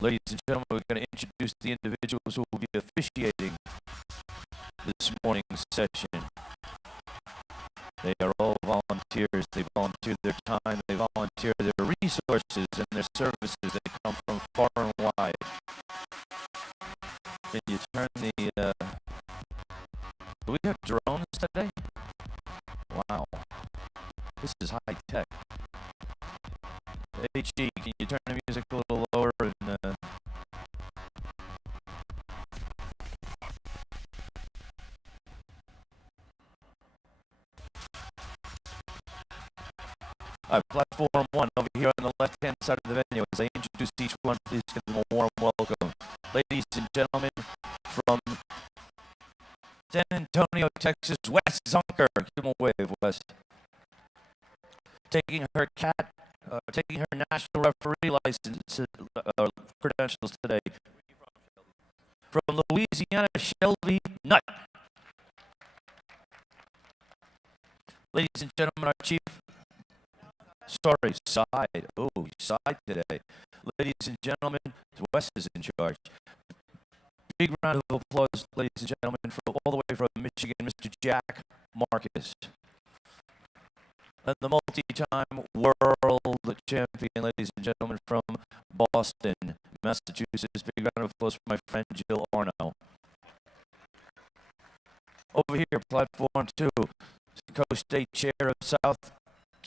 Ladies and gentlemen, we're going to introduce the individuals who will be officiating this morning's session. They are all volunteers. They volunteer their time. They volunteer their resources and their services. They come from far and wide. Can you turn the... Do we have drones today? Wow. This is high tech. HG, can you turn the music a little lower and... Platform 1 over here on the left-hand side of the venue. As I introduce each one, please give them a warm welcome. Ladies and gentlemen, from San Antonio, Texas, Wes Zunker. Give him a wave, Wes. Taking her national referee license credentials today. From Louisiana, Shelby Nutt. Ladies and gentlemen, our chief... side. Oh, side today. Ladies and gentlemen, Wes is in charge. Big round of applause, ladies and gentlemen, from all the way from Michigan, Mr. Jack Marcus. And the multi-time world champion, ladies and gentlemen, from Boston, Massachusetts. Big round of applause for my friend Jill Arno. Over here, platform 2, co-state chair of South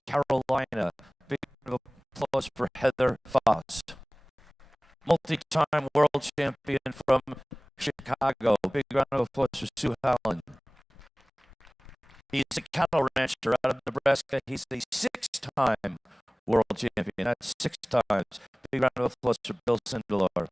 Carolina. Big round of applause for Heather Foss. Multi-time world champion from Chicago. Big round of applause for Sue Howland. He's a cattle rancher out of Nebraska. He's a 6-time world champion. That's 6 times. Big round of applause for Bill Sindelar.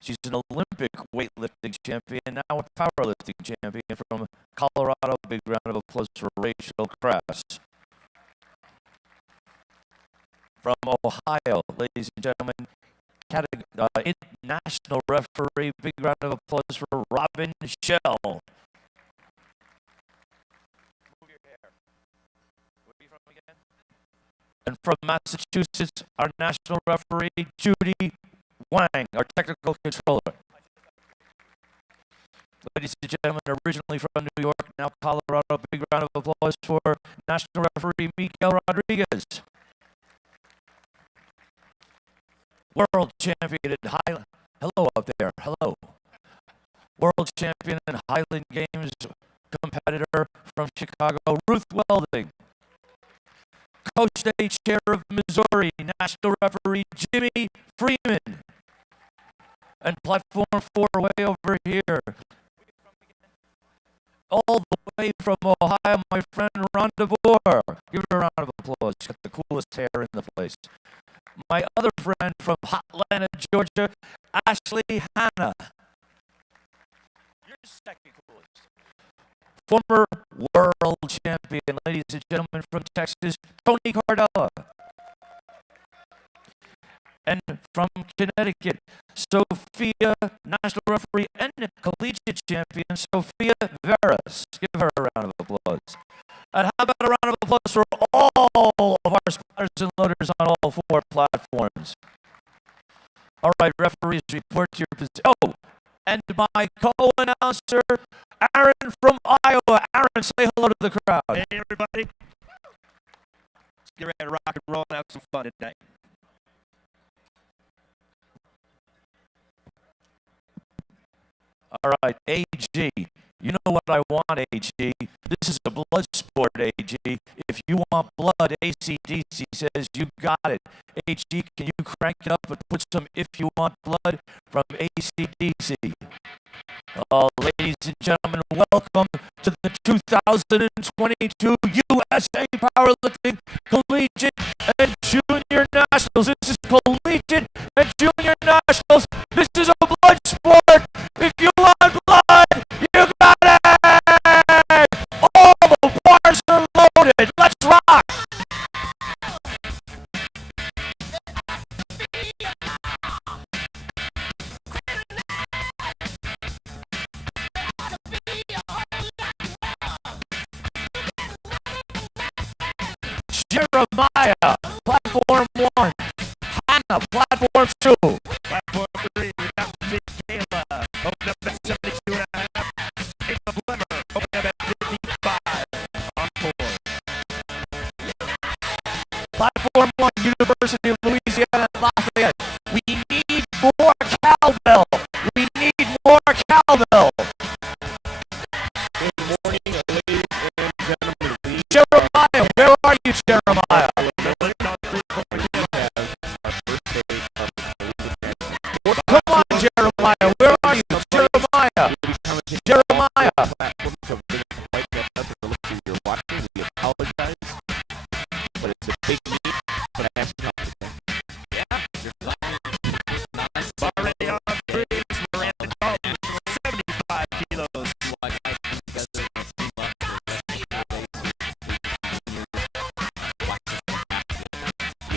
She's an Olympic weightlifting champion, now a powerlifting champion from Colorado. Big round of applause for Rachel Crass. From Ohio, ladies and gentlemen, international referee. Big round of applause for Robin Shell. Move your hair. Where are you from again? And from Massachusetts, our national referee, Judy Wang, our technical controller. Ladies and gentlemen, originally from New York, now Colorado. Big round of applause for national referee Miguel Rodriguez. World champion in Highland. Hello out there. Hello. World champion in Highland Games competitor from Chicago, Ruth Welding. Co-state chair of Missouri, national referee Jimmy Freeman. And platform 4 way over here. All the way from Ohio, my friend Rhonda Boer. Give her a round of applause. She's got the coolest hair in the place. My other friend from Atlanta, Georgia, Ashley Hanna. You're second coolest. Former world champion, ladies and gentlemen, from Texas, Tony Cardella. And from Connecticut, Sophia, national referee and collegiate champion, Sophia Veras. Give her a round of applause. And how about a round of applause for all of our spotters and loaders on all 4 platforms? All right, referees, report to your position. Oh, and my co-announcer, Aaron from Iowa. Aaron, say hello to the crowd. Hey, everybody. Let's get ready to rock and roll and have some fun tonight. All right, AG. You know what I want, AG. This is a blood sport, AG. If you want blood, AC/DC says you got it. AG, can you crank it up and put some "If You Want Blood" from AC/DC? Ladies and gentlemen, welcome to the 2022 USA Powerlifting Collegiate and Junior Nationals. This is Collegiate and Junior Nationals. This is a blood sport. If you want blood, you got it! All the bars are loaded. Let's rock! Jeremiah, platform 1. Hannah, Platform 2. Platform 3, we got Big Kayla. Open up at 72.5. Ava Blemmer, open up at 55. On 4. Platform 1, University of Louisiana Lafayette. We need more cowbell. We need more cowbell. Good morning, ladies and gentlemen. Jeremiah, where are you, Jeremiah? Come on, Jeremiah, where are you? Jeremiah. Jeremiah. You're watching, we apologize, but it's a big meet, but I have to come. Yeah, you're already on freeze, Miranda Dalton, 75 kilos.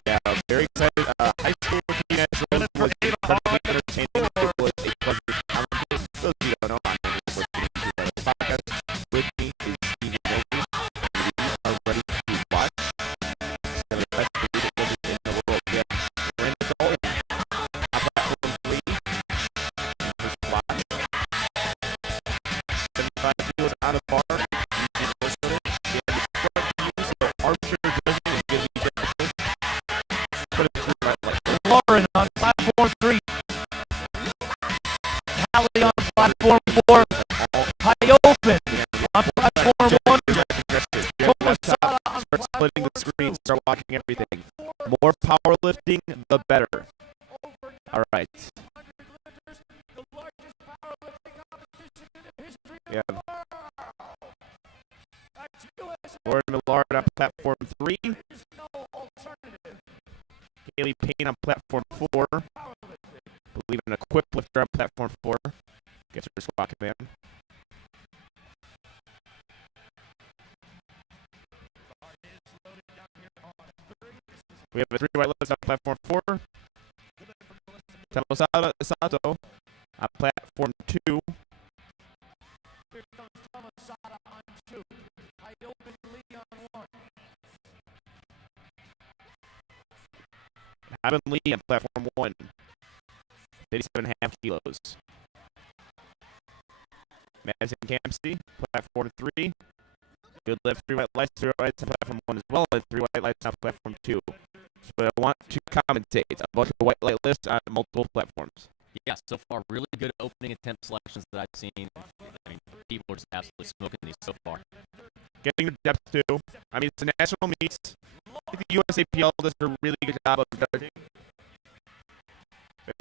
Yeah, very excited. High school nationals was incredibly entertaining. It was a pleasure to commentate. Those of you who don't know, I'm listening to the podcast with me is Steve Miller. We are ready to watch some of the best leadership in the world. We have Miranda Dalton on platform 3. First spot. 75 kilos on the bar. We have the front views of Archer Division and gives you that. Put it through right leg. Lauren on platform 3. Callie on platform 4. High open on platform 1. Start splitting the screen. Start watching everything. More powerlifting, the better. All right. Yeah. Lauren Millard on platform 3. Haley Payne on platform 4. Believe in a quick lifter on platform 4. Gets her squat command. We have a 3 white lifts on platform 4. Tamosada Sato on platform 2. Here comes Tamosada on 2. High open Lee on 1. Ivan Lee on platform 1. 87.5 kilos. Madison Campsey, platform 3. Good lift, 3 white lights, 3 white lights on platform 1 as well, and 3 white lights on platform 2. So I want to commentate a bunch of white light lifts on multiple platforms. Yeah, so far, really good opening attempt selections that I've seen. I mean, people are just absolutely smoking these so far. Getting your depth too. I mean, it's a national meet. I think the USAPL does a really good job of judging.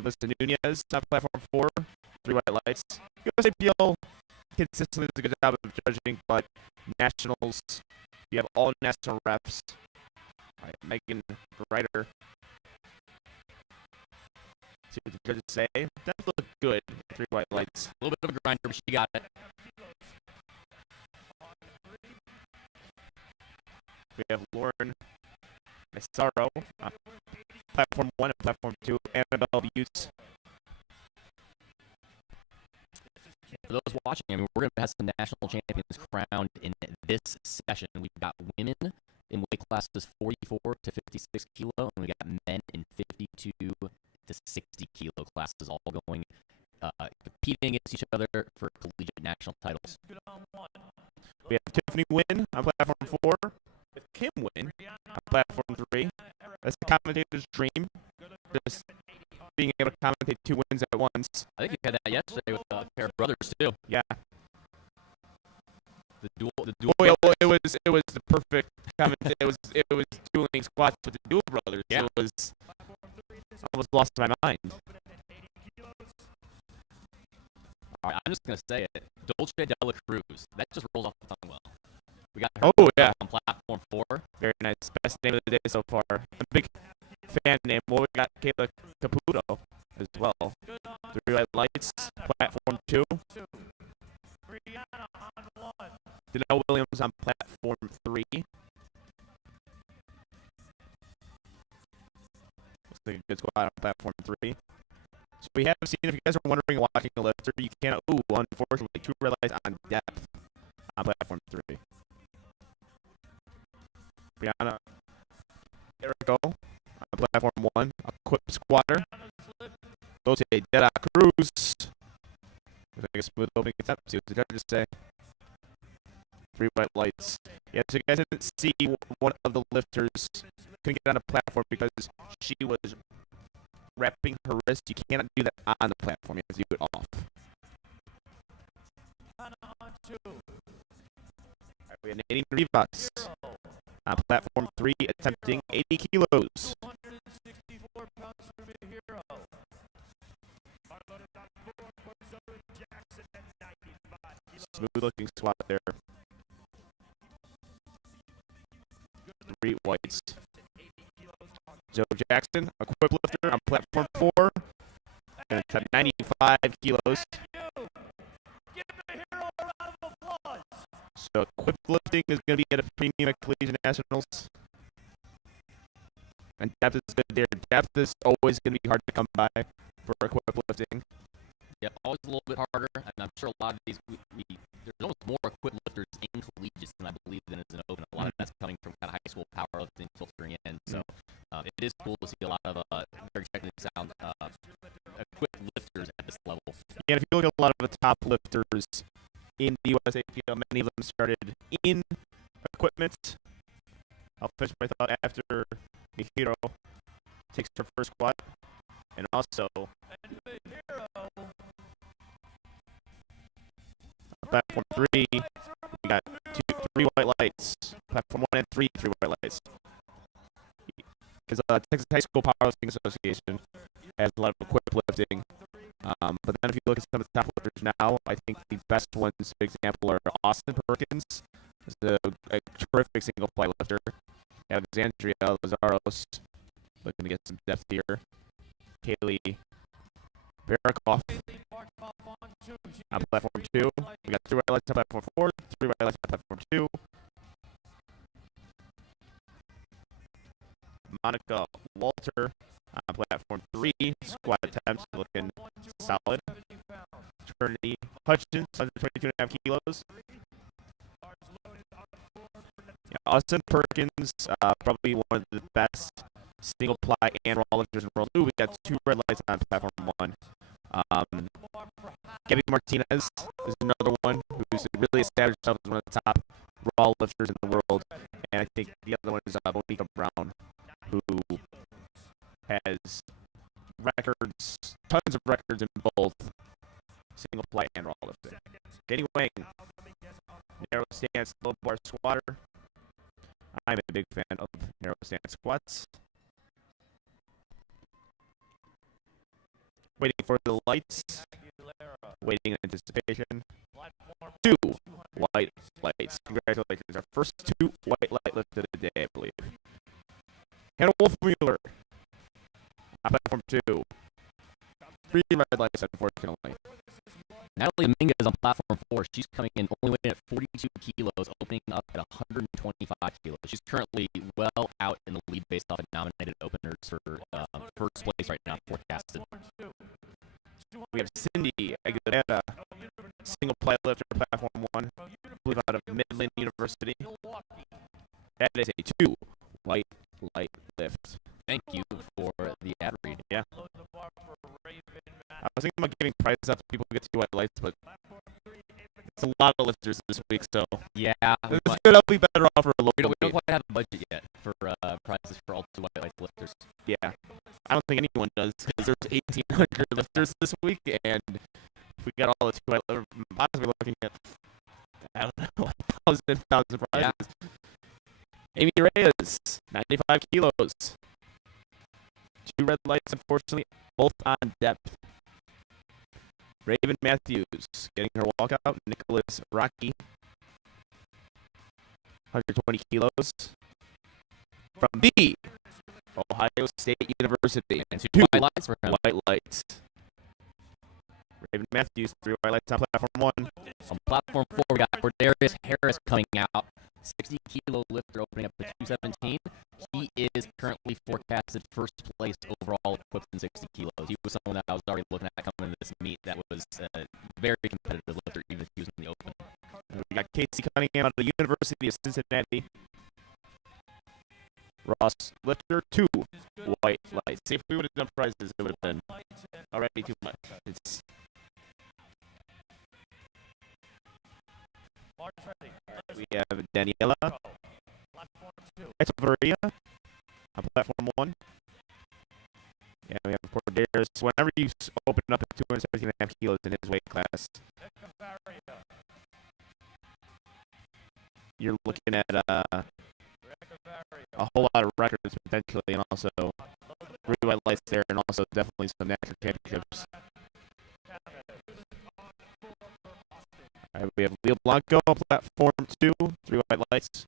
Mr. Nunez on platform 4, 3 white lights. USAPL consistently does a good job of judging, but nationals, you have all national reps. All right, Megan Ryder. See what the judges say. That looked good. 3 white lights. A little bit of a grinder, but she got it. We have Lauren Massaro on platform 1 and platform 2. Annabelle Butts. For those watching, I mean, we're going to have some national champions crowned in this session. We've got women in weight classes 44 to 56 kilo, and we got men in 52 to 60 kilo classes, all going competing against each other for collegiate national titles. We have Tiffany Wynn on platform 4 with Kim Wynn on platform 3. That's the commentator's dream. Just being able to commentate 2 wins at once. I think you had that yesterday with a pair of brothers too. Yeah. The dual. Oh, yeah, well, it was the perfect comment. It was dueling squats with the dual brothers. Yeah. It was almost lost my mind. All right, I'm just gonna say it. Dolce Dela Cruz. That just rolls off the tongue well. We got her on platform 4. Very nice. Best name of the day so far. A big fan name. Well, we got Kayla Caputo as well. 3 white lights. Platform 2. Danelle Williams on platform 3. Looks like a good squat on platform 3. So we have seen, if you guys are wondering, watching the lifter, you cannot, unfortunately, 2 red lights on depth on platform 3. Brianna Erico on platform 1. A equip squatter. Goes a dead cruise. Looks like a smooth opening attempt. See what the judges say. 3 white lights. Yeah, so you guys didn't see one of the lifters couldn't get on a platform because she was wrapping her wrist. You cannot do that on the platform. You have to do it off. Right, we have Nadine Rivas on platform 3, attempting 80 kilos. Smooth looking squat there. 3 whites. Joe Jackson, equip lifter on platform 4. Gonna attempt 95 kilos. So equip lifting is going to be at a premium at Collegiate Nationals. And depth is good there. Depth is always going to be hard to come by for equip lifting. Yeah, always a little bit harder. And I'm sure a lot of these, there's almost more equip lifters in collegiate than I believe than is in open. A lot of that's coming from kind of high school powerlifting filtering in. So it is cool to see a lot of very technically sound equip lifters at this level. Yeah, and if you look at a lot of the top lifters in the USAPL, many of them started in equipment. I'll finish my thought after Mihiro takes her first squat. And also, platform 3, we got 3 white lights. Platform 1 and 3, 3 white lights. Because Texas High School Powerlifting Association has a lot of equip lifting. But then if you look at some of the top lifters now, I think the best ones, for example, are Austin Perkins, who's a terrific single fly lifter. Alexandria Lazaros, looking to get some depth here. Kaylee Barakoff on platform 2. We got 3 white lights on platform 4, 3 white lights on platform 2. Monica Walter on platform 3, squat attempts looking solid. Trinity Hutchins, under 22.5 kilos. Yeah, Austin Perkins, probably one of the best single ply and raw lifters in the world. Ooh, we got 2 red lights on platform 1. Gabby Martinez is another one who's really established herself as one of the top raw lifters in the world. And I think the other one is Monica Brown, who has records, tons of records in both single ply and raw lifting. Danny Wang, narrow stance, low bar squatter. I'm a big fan of narrow stance squats. Waiting for the lights. Waiting in anticipation. 2 white lights. Congratulations. Our first 2 white light lifts of the day, I believe. Hannah Wolfmueller on platform 2. 3 red lights, unfortunately. Natalie Dominguez on platform 4. She's coming in only weighing at 42 kilos, opening up at 125 kilos. She's currently well out in the lead based off of nominated openers for first place right now, forecasted. We have Cindy Aguilera, single ply lifter, platform 1, I believe out of Midland University. That is a 2 white light lift. Thank you for the ad read. Yeah. I was thinking about giving prizes out to people who get 2 white lights, but it's a lot of lifters this week, so yeah, it's good. I'll be better off for a local. We don't quite have a budget yet for prizes for all 2 white light lifters. Yeah, I don't think anyone does because there's 1,800 lifters this week, and if we got all the 2 white lifters, possibly looking at, I don't know, 1,000 prizes. Yeah. Amy Reyes, 95 kilos. 2 red lights, unfortunately, both on depth. Raven Matthews getting her walkout. Nicholas Rocky, 120 kilos. From the Ohio State University. And 2 white lights for him. White lights. Raven Matthews, 3 white lights on platform 1. On platform 4, we got Cordarius Harris coming out. 60 kilo lifter opening up to 217. He is currently forecasted first place overall equipped in 60 kilos. He was someone that I was already looking at coming into this meet that was a very competitive lifter, even if he was in the open. And we got Casey Cunningham out of the University of Cincinnati. Ross lifter 2, white lights. See, if we would have done prizes, it would have been already too much. It's we have Daniela, Maria on platform 1. Yeah, we have Corderas. Whenever you open up at 217.5 kilos in his weight class, you're looking at a whole lot of records potentially, and also 3 white lights there, and also definitely some national championships. All right, we have Leo Blanco on platform 2, 3 white lights.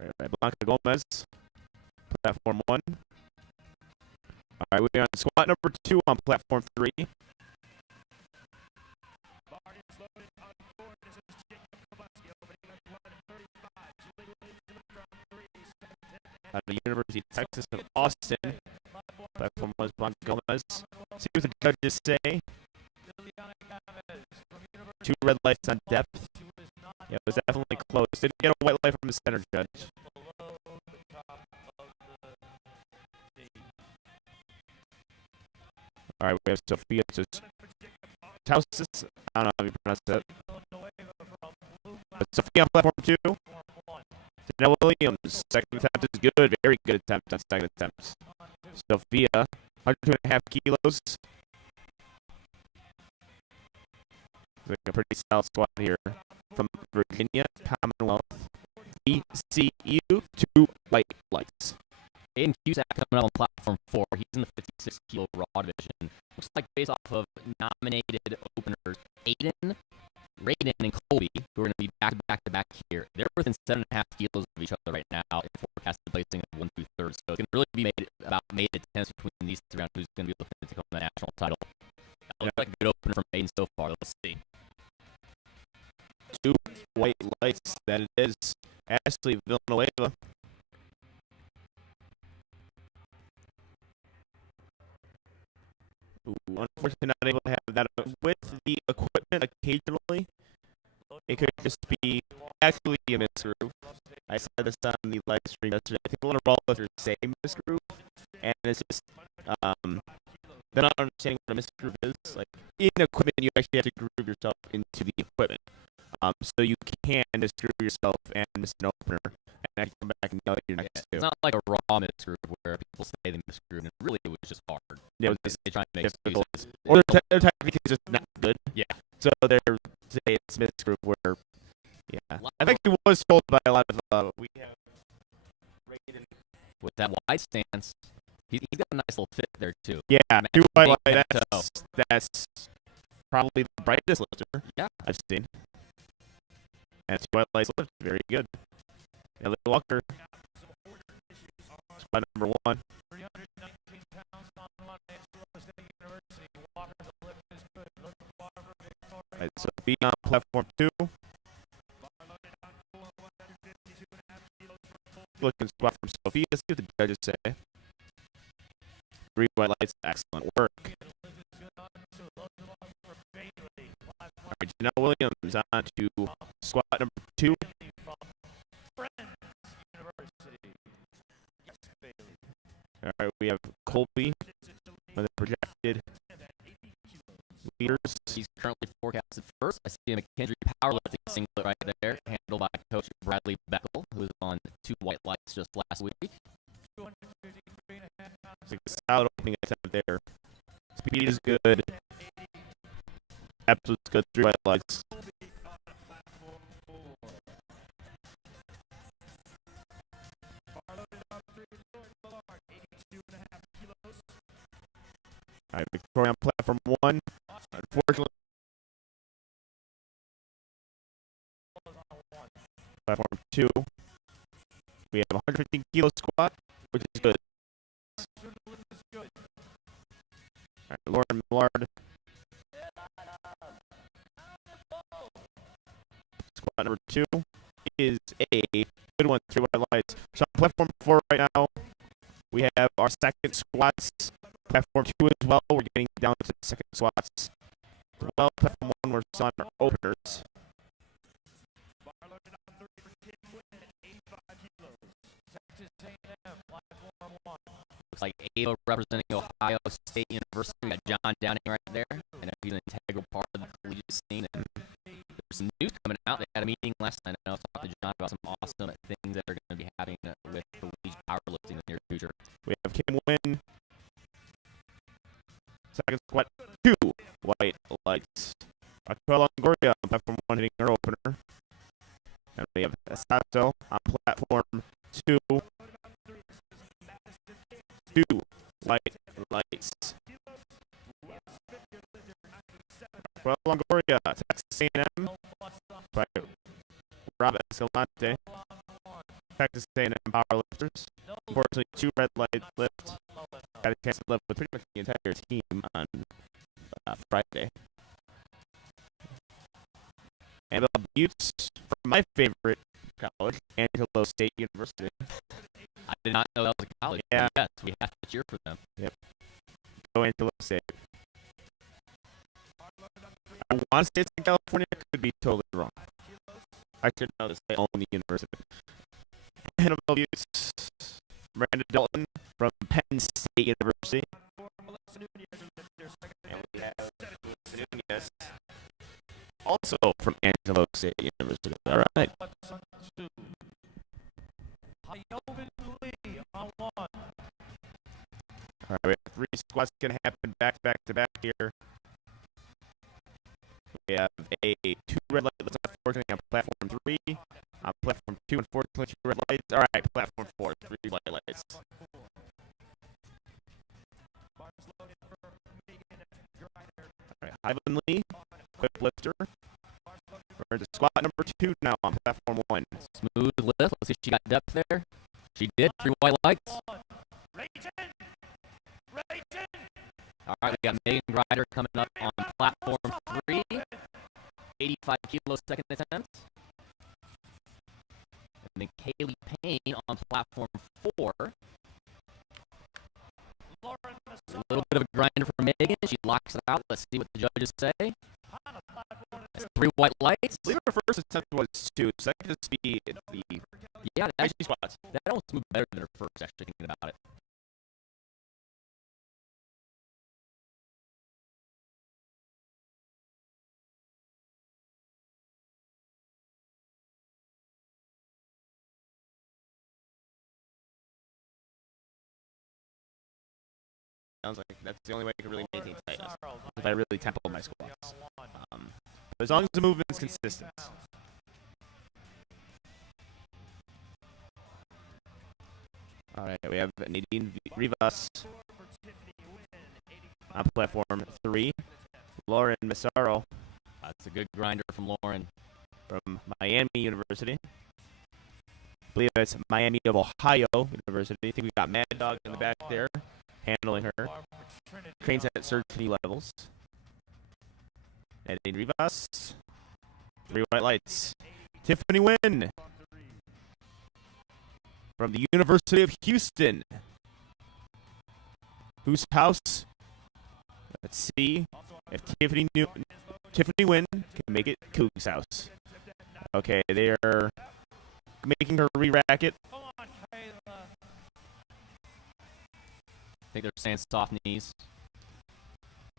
All right, Blanca Gomez, platform 1. All right, we're on squat number 2 on platform 3. Out of the University of Texas of Austin, platform 1 is Blanca Gomez. See what the judges say. 2 red lights on depth. Yeah, it was definitely close. Didn't get a white light from the center judge. All right, we have Sophia Tausis. I don't know how you pronounce that. But Sophia on platform 2. Janelle Williams, second attempt is good. Very good attempt on second attempts. Sophia, 102.5 kilos. Like a pretty solid squat here from Virginia Commonwealth VCU, 2 white lights. Aiden Cusack coming up on platform 4. He's in the 56 kilo raw division. Looks like based off of nominated openers, Aiden, Raiden, and Colby, who are going to be back-to-back here. They're within 7.5 kilos of each other right now in forecasted placing of 1 through 3rd. So it's going to really be made a tense between these 3 rounds who's going to be looking to take home the national title. That looks like a good opener from Aiden so far. Let's see. 2 white lights, that it is. Ashley Villanueva. Unfortunately, not able to have that with the equipment occasionally. It could just be actually a misgroove. I said this on the live stream yesterday. I think a lot of ballers say misgroove, and it's just they're not understanding what a misgroove is. Like in equipment, you actually have to groove yourself into the equipment. So you can just screw yourself and miss an opener, and I can come back and yell at your next 2. It's not like a raw misgroove where people say they misgroove, and really it was just hard. Yeah, they try to make excuses. Or their technique is just not good. Yeah. So they're say it's misgroove where, yeah. I think he was told by a lot of we have Raiden with that wide stance. He's got a nice little fit there too. Yeah, 2 white lights. That's probably the brightest lifter I've seen. And 2 white lights lift, very good. Elliot Walker, spot number 1. Right, so be on platform 2. Looking squat from Sophia. See what the judges say. 3 white lights, excellent work. All right, Janelle Williams on to squat number 2. All right, we have Colby, one of the projected leaders. He's currently forecasted first. I see him at Kendrick powerlifting singlet right there, handled by Coach Bradley Beckel, who was on 2 white lights just last week. It's like a solid opening attempt there. Speed is good. Absolute good 3 white lights. All right, Victoria on platform 1. Unfortunately, platform 2. We have 115 kilo squat, which is good. All right, Lauren Millard. Squat number 2 is a good one, 3 white lights. So on platform 4 right now, we have our second squats. Platform 2 as well. We're getting down to the second squats. well. Platform 1, we're on our openers. Looks like Ava representing Ohio State University. We got John Downing right there. I know he's an integral part of the collegiate scene. And there's some news coming out. They had a meeting last night. I was talking to John about some awesome things that are going to be happening with collegiate powerlifting in the near future. We have Kim Wynn. Second squat, 2 white lights. Aquila Longoria on platform 1 hitting her opener. And we have Sato on platform 2. 2 white lights. Aquila Longoria, Texas A&M by Rob Escalante. Texas A&M powerlifters. Unfortunately, 2 red light lift. Got a chance to live with pretty much the entire team on Friday. And Buttes from my favorite college, Angelo State University. I did not know that was a college. Yeah. Yes, we have to cheer for them. Yep. Go Angelo State. I want to say it's in California. Could be totally wrong. I should know this. I own the university. Annabelle Buttes, Miranda Dalton from Penn State University. And we have Nunez, also from Angelo State University. All right. All right, we have 3 squats going to happen back to back here. We have a 2 red lights, unfortunately, on platform 3. On platform 2, unfortunately, 2 red lights. All right, platform 4, 3 white lights. All right, Hyven Lee, quick lifter. We're into squat number 2 now on platform 1. Smooth lift. Let's see if she got depth there. She did. 3 white lights. All right, we got Megan Grider coming up on platform 3. 85 kilos, second attempt. And then Kaylee Payne on platform 4. A little bit of a grinder for Megan. She locks it out. Let's see what the judges say. That's 3 white lights. I believe her first attempt was 2, so that could just be the Yeah, that squats. almost moved better than her first, actually, thinking about it. Sounds like that's the only way I can really maintain tightness, if I really tempo my squats. But as long as the movement's consistent. All right, we have Nadine Rivas on platform 3. Lauren Massaro. That's a good grinder from Lauren. From Miami University. I believe it's Miami of Ohio University. I think we got Mad Dog in the back there, handling her. Trains at certainty levels. Nadine Rivas. 3 white lights. Tiffany Wynn. From the University of Houston. Whose house? Let's see if Tiffany Wynn can make it Coog's house. Okay, they are making her re-rack it. I think they're saying soft knees.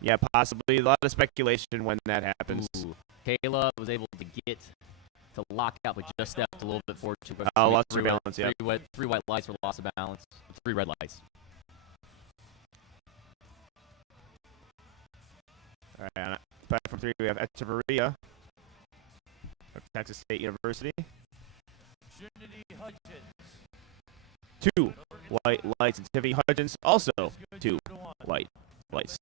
Yeah, possibly. A lot of speculation when that happens. Ooh. Kayla was able to get to lock out, but just stepped a little bit forward. Lost her balance, yeah. 3 white lights for loss of balance. 3 red lights. All right, on platform 3, we have Echeverria of Texas State University. 2 white lights, and Tiffany Hudgens also 2 white lights.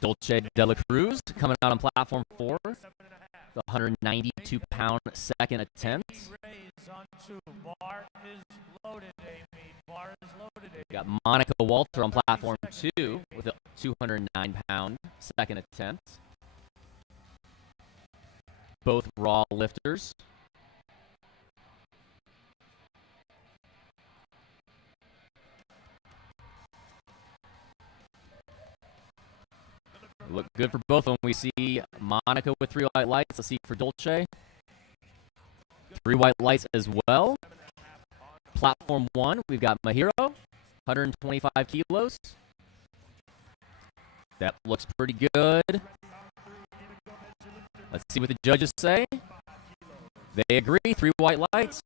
Dolce De La Cruz coming out on platform 4. The 192-pound second attempt. We got Monica Walter on platform 2 with a 209-pound second attempt. both raw lifters. Look good for both of them. We see Monica with 3 white lights. Let's see for Dolce. 3 white lights as well. Platform 1, we've got Mahiro, 125 kilos. That looks pretty good. Let's see what the judges say. They agree, 3 white lights.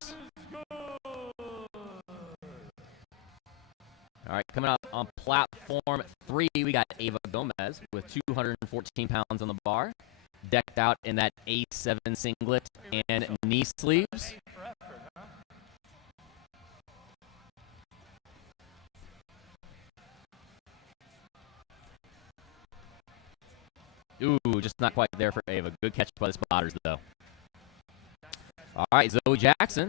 All right, coming up on platform 3, we got Ava Gomez with 214 pounds on the bar, decked out in that A7 singlet and knee sleeves. Ooh, just not quite there for Ava. Good catch by the spotters, though. All right, Zoe Jackson,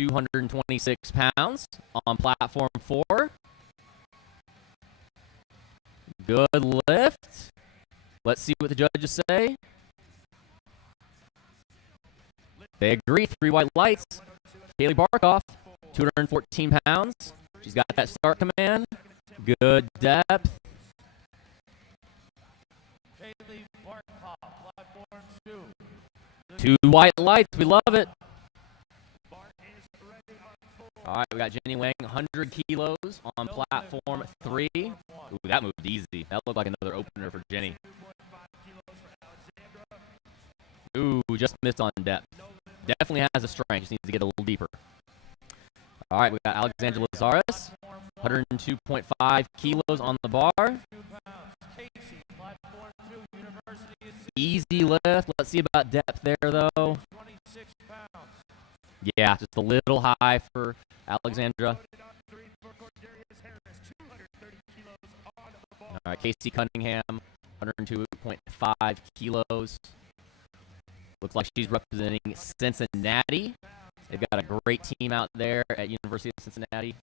226 pounds on platform 4. Good lift. Let's see what the judges say. They agree. 3 white lights. Kaylee Barkoff, 214 pounds. She's got that start command. Good depth. Kaylee Barkoff, platform 2. 2 white lights. We love it. All right, we got Jenny Wang, 100 kilos on platform 3. Ooh, that moved easy. That looked like another opener for Jenny. Ooh, just missed on depth. Definitely has a strength. Just needs to get a little deeper. All right, we got Alexandra Lazaris, 102.5 kilos on the bar. Easy lift. Let's see about depth there, though. Yeah, just a little high for Alexandra. All right, Casey Cunningham, 102.5 kilos. Looks like she's representing Cincinnati. They've got a great team out there at University of Cincinnati.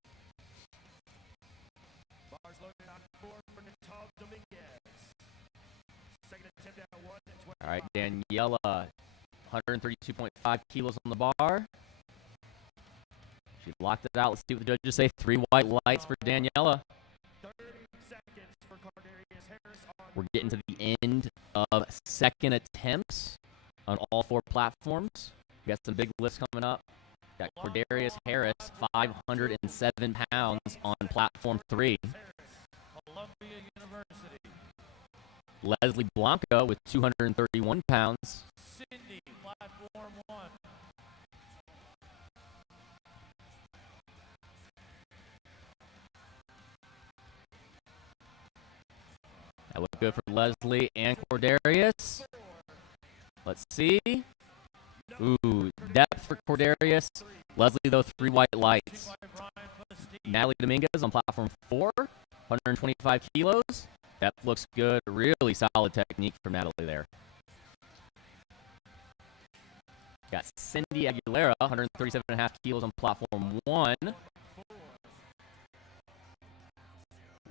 All right, Daniela, 132.5 kilos on the bar. She blocked it out. Let's see what the judges say. 3 white lights for Daniela. We're getting to the end of second attempts on all 4 platforms. We got some big lifts coming up. Got Cordarius Harris, 507 pounds on platform 3. Leslie Blanco with 231 pounds. Cindy, platform 1. That looked good for Leslie and Cordarius. Let's see. Ooh, depth for Cordarius. Leslie, though, 3 white lights. Natalie Dominguez on platform 4, 125 kilos. That looks good. Really solid technique from Natalie there. Got Cindy Aguilera, 137.5 kilos on platform 1.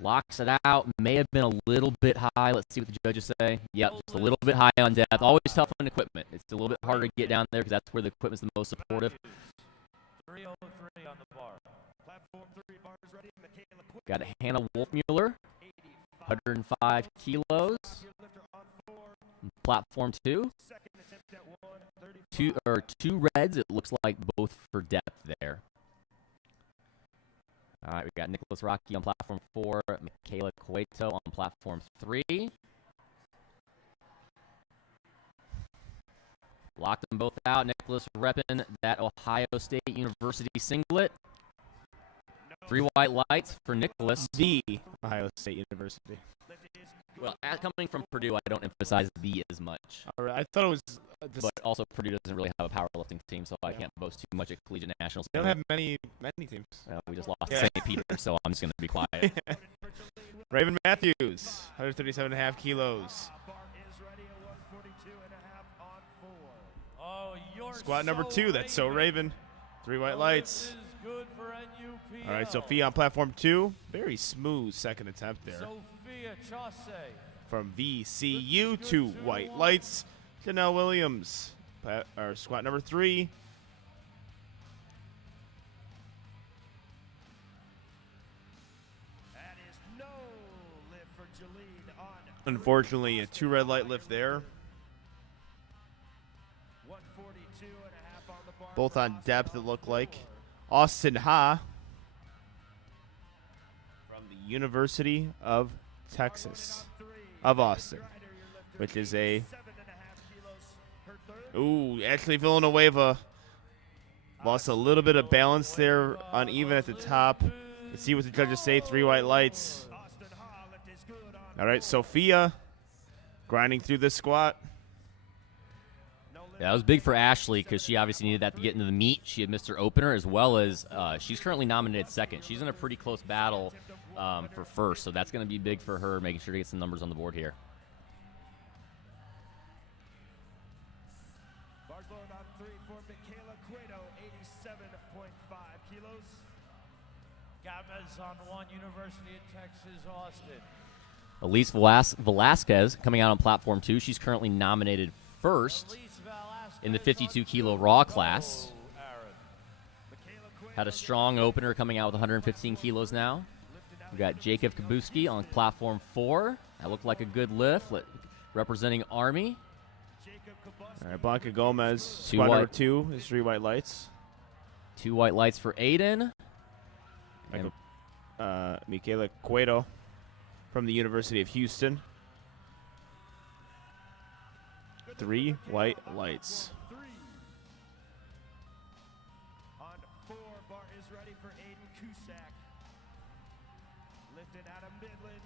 Locks it out. May have been a little bit high. Let's see what the judges say. Yep, just a little bit high on depth. Always tough on equipment. It's a little bit harder to get down there because that's where the equipment's the most supportive. 303 on the bar. Platform 3, bars ready. Got Hannah Wolfmueller, 105 kilos. Platform 2. Two reds, it looks like, both for depth there. All right, we got Nicholas Rocky on platform 4, Michaela Cueto on platform 3. Locked them both out. Nicholas repping that Ohio State University singlet. 3 white lights for Nicholas. The Ohio State University. Well, coming from Purdue, I don't emphasize the as much. All right, I thought it was. But also, Purdue doesn't really have a powerlifting team, so I can't boast too much at collegiate nationals. They don't have many teams. We just lost to St. Peter, so I'm just going to be quiet. Raven Matthews, 137.5 kilos. Squat number 2, that's so Raven. 3 white lights. All right, Sophia on platform 2. Very smooth second attempt there. From VCU, 2 white lights. Janelle Williams, Or squat number 3. That is no lift for Jalene on. Unfortunately, a 2 red light lift there. 142 and a half on the bar. Both on depth, it looked like. Austin Ha from the University of Texas of Austin, which is a actually Villanueva lost a little bit of balance there, uneven at the top. Let's see what the judges say. 3 white lights. All right, Sophia grinding through this squat. Yeah, that was big for Ashley because she obviously needed that to get into the meet. She had missed her opener, as well as she's currently nominated second. She's in a pretty close battle for first, so that's going to be big for her, making sure to get some numbers on the board here. Bars lowered on 3 for Michaela Cueto, 87.5 kilos. Gomez on 1, University of Texas, Austin. Elise Velasquez coming out on platform 2. She's currently nominated first in the 52-kilo raw class. Had a strong opener coming out with 115 kilos now. We got Jacob Kabuski on platform 4. That looked like a good lift, representing Army. All right, Blanca Gomez, squat number 2 is 3 white lights. 2 white lights for Aiden. Michaela Cueto from the University of Houston. 3 white lights. On 4, bar is ready for Aiden Cusack. Lifted out of Midland.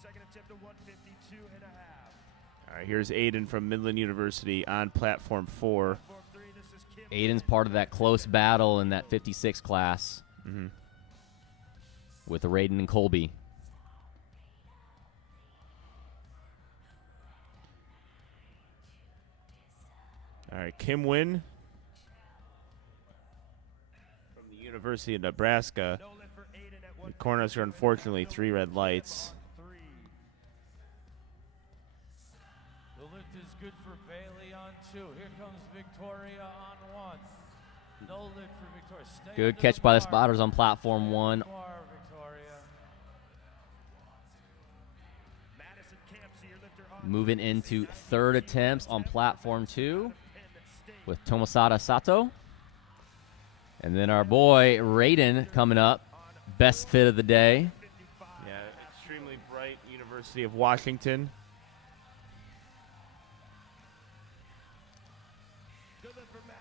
Second attempt to 152 and a half. All right, here's Aiden from Midland University on platform 4. Aiden's part of that close battle in that 56 class with Raiden and Colby. All right, Kim Wynn from the University of Nebraska. The corners are unfortunately 3 red lights. The lift is good for Bailey on 2. Here comes Victoria on 1. No lift for Victoria. Stay Good under catch the by the bar. spotters on platform 1. Bar, Victoria. Moving into third attempts on platform 2 with Tomasada Sato. And then our boy Raiden coming up. Best fit of the day. Yeah, extremely bright University of Washington.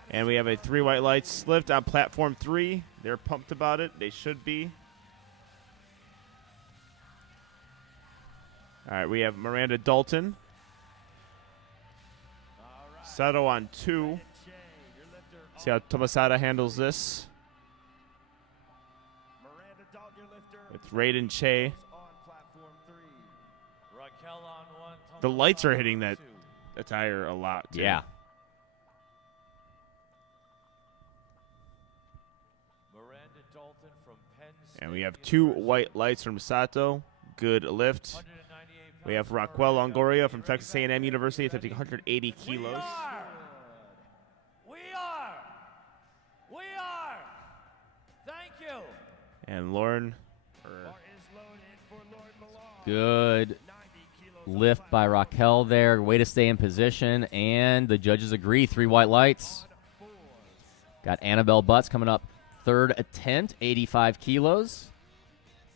And we have a 3 white lights lift on platform 3. They're pumped about it. They should be. All right, we have Miranda Dalton. Sato on 2. See how Tomasada handles this. With Raiden Che. Raquel on 1. The lights are hitting that attire a lot, too. Yeah. Miranda Dalton from Penn State. And we have 2 white lights from Sato. Good lift. We have Raquel Longoria from Texas A&M University attempting 180 kilos. We are. Thank you. And Lauren. Good lift by Raquel there. Way to stay in position. And the judges agree. 3 white lights. Got Annabelle Butts coming up. Third attempt, 85 kilos.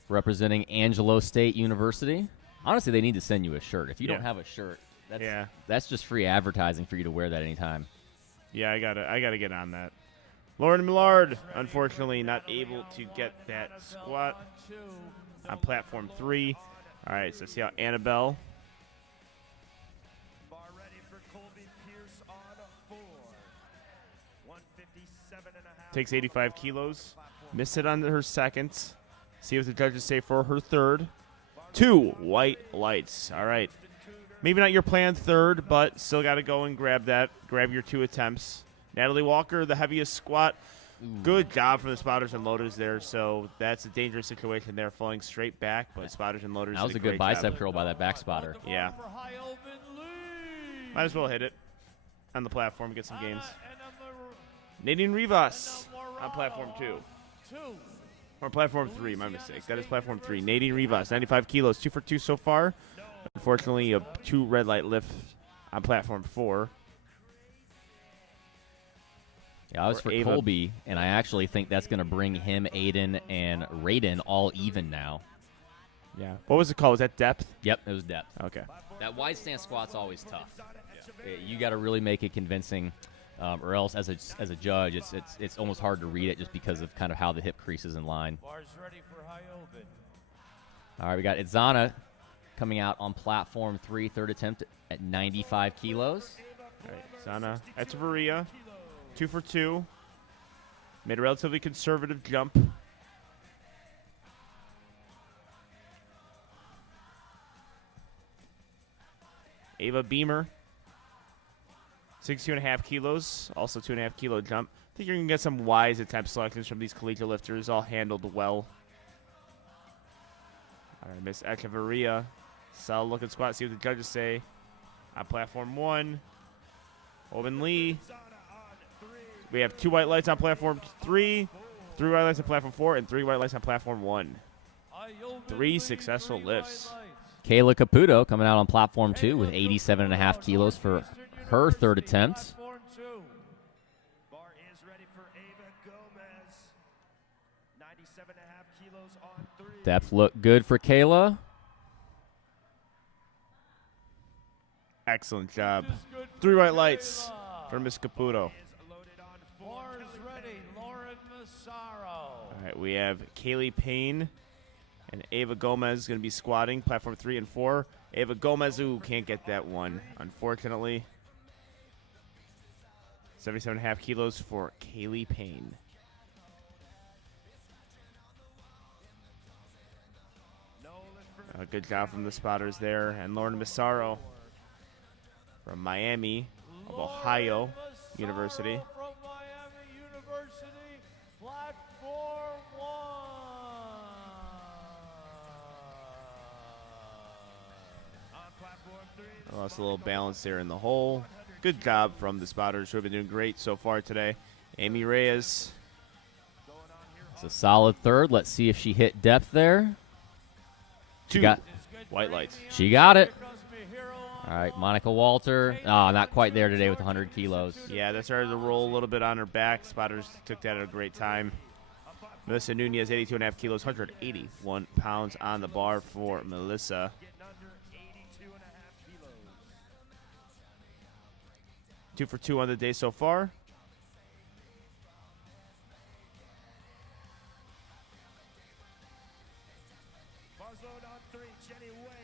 Representing Angelo State University. Honestly, they need to send you a shirt. If you don't have a shirt, that's just free advertising for you to wear that anytime. Yeah, I gotta get on that. Lauren Millard, unfortunately, not able to get that squat on platform 3. All right, so see how Annabelle takes 85 kilos. Missed it on her second. See what the judges say for her third. 2 white lights. All right. Maybe not your planned third, but still got to go and grab that. Grab your 2 attempts. Natalie Walker, the heaviest squat. Good job from the spotters and loaders there. So that's a dangerous situation there, falling straight back. But spotters and loaders. That was a good bicep curl by that back spotter. Yeah. Might as well hit it. on the platform, get some games. Nadine Rivas on platform 2. Or platform 3, my mistake. That is platform 3. Nadine Rivas, 95 kilos, 2 for 2 so far. Unfortunately, a 2 red light lift on platform 4. Yeah, I was for Ava. Colby, and I actually think that's going to bring him, Aiden, and Raiden all even now. Yeah. What was it called? Was that depth? Yep, it was depth. Okay. That wide stance squat's always tough. Yeah. You got to really make it convincing, or else as a judge, it's almost hard to read it just because of kind of how the hip creases in line. Bars ready for high open. All right, we got Itzana coming out on platform 3, third attempt at 95 kilos. All right. Sana Echeverria, 2 for 2. Made a relatively conservative jump. Ava Beamer, 62.5 kilos, also 2.5 kilo jump. I think you're going to get some wise attempt selections from these collegiate lifters, all handled well. All right, Miss Echeverria, solid looking squat. See what the judges say. On platform 1, Owen Lee. We have 2 white lights on platform 3, 3 white lights on platform 4, and 3 white lights on platform 1. 3 successful lifts. Kayla Caputo coming out on platform 2 with 87.5 kilos for her third attempt. Bar is ready for Ava Gomez. 97.5 kilos on 3. Depth looked good for Kayla. Excellent job. 3 white lights for Miss Caputo. Bars ready, Lauren Massaro. All right, we have Kaylee Payne and Ava Gomez going to be squatting platform 3 and 4. Ava Gomez, ooh, can't get that one, unfortunately. 77.5 kilos for Kaylee Payne. Good job from the spotters there. And Lauren Massaro from Miami of Ohio University. From Miami University, platform 1. On platform 3. I lost a little balance there in the hole. Good job from the spotters who have been doing great so far today. Amy Reyes. It's a solid third. Let's see if she hit depth there. 2 got- white lights. She got it. All right, Monica Walter. Oh, not quite there today with 100 kilos. Yeah, that started to roll a little bit on her back. Spotters took that at a great time. Melissa Nunez, 82.5 kilos, 181 pounds on the bar for Melissa. 2 for 2 on the day so far.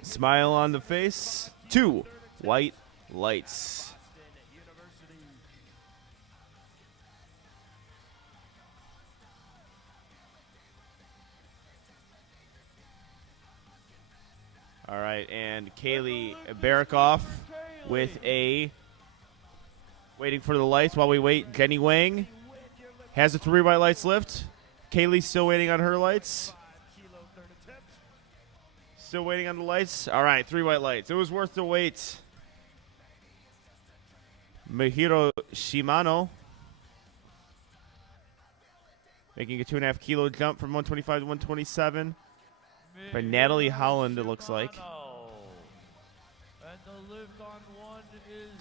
Smile on the face. 2 white lights. All right, and Kaylee Barikoff with a waiting for the lights while we wait. Jenny Wang has the 3 white lights lift. Kaylee's still waiting on her lights. Still waiting on the lights. All right, 3 white lights. It was worth the wait. Mihiro Shimano making a 2.5 kilo jump from 125 to 127. By Natalie Holland, it looks like.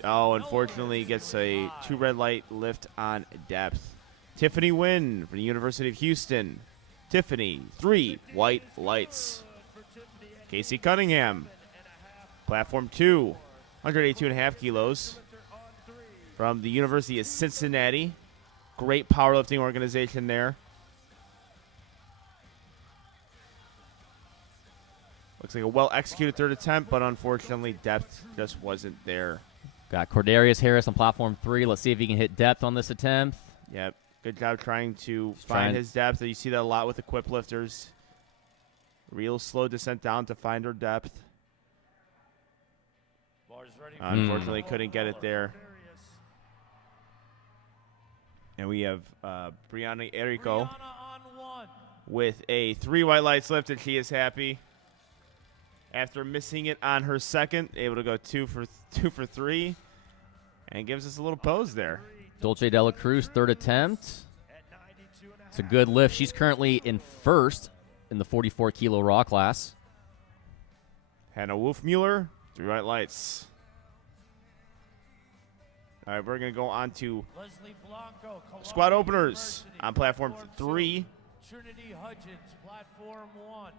Oh, unfortunately, gets a 2 red light lift on depth. Tiffany Wynn from the University of Houston. Tiffany, 3 white lights. Casey Cunningham, platform 2, 182.5 kilos from the University of Cincinnati. Great powerlifting organization there. Looks like a well-executed third attempt, but unfortunately depth just wasn't there. Got Cordarius Harris on platform 3. Let's see if he can hit depth on this attempt. Yep, good job trying to find his depth. You see that a lot with equipped lifters. Real slow descent down to find her depth. Unfortunately, couldn't get it there. And we have Brianna Erico with a 3 white lights lift, and she is happy. After missing it on her second, able to go 2 for 3. And gives us a little pose there. Dolce Dela Cruz, third attempt. It's a good lift. She's currently in first in the 44 kilo raw class. Hannah Wolfmueller, 3 white lights. All right, we're going to go on to squat openers on platform 3. Trinity Hudgens, platform 1.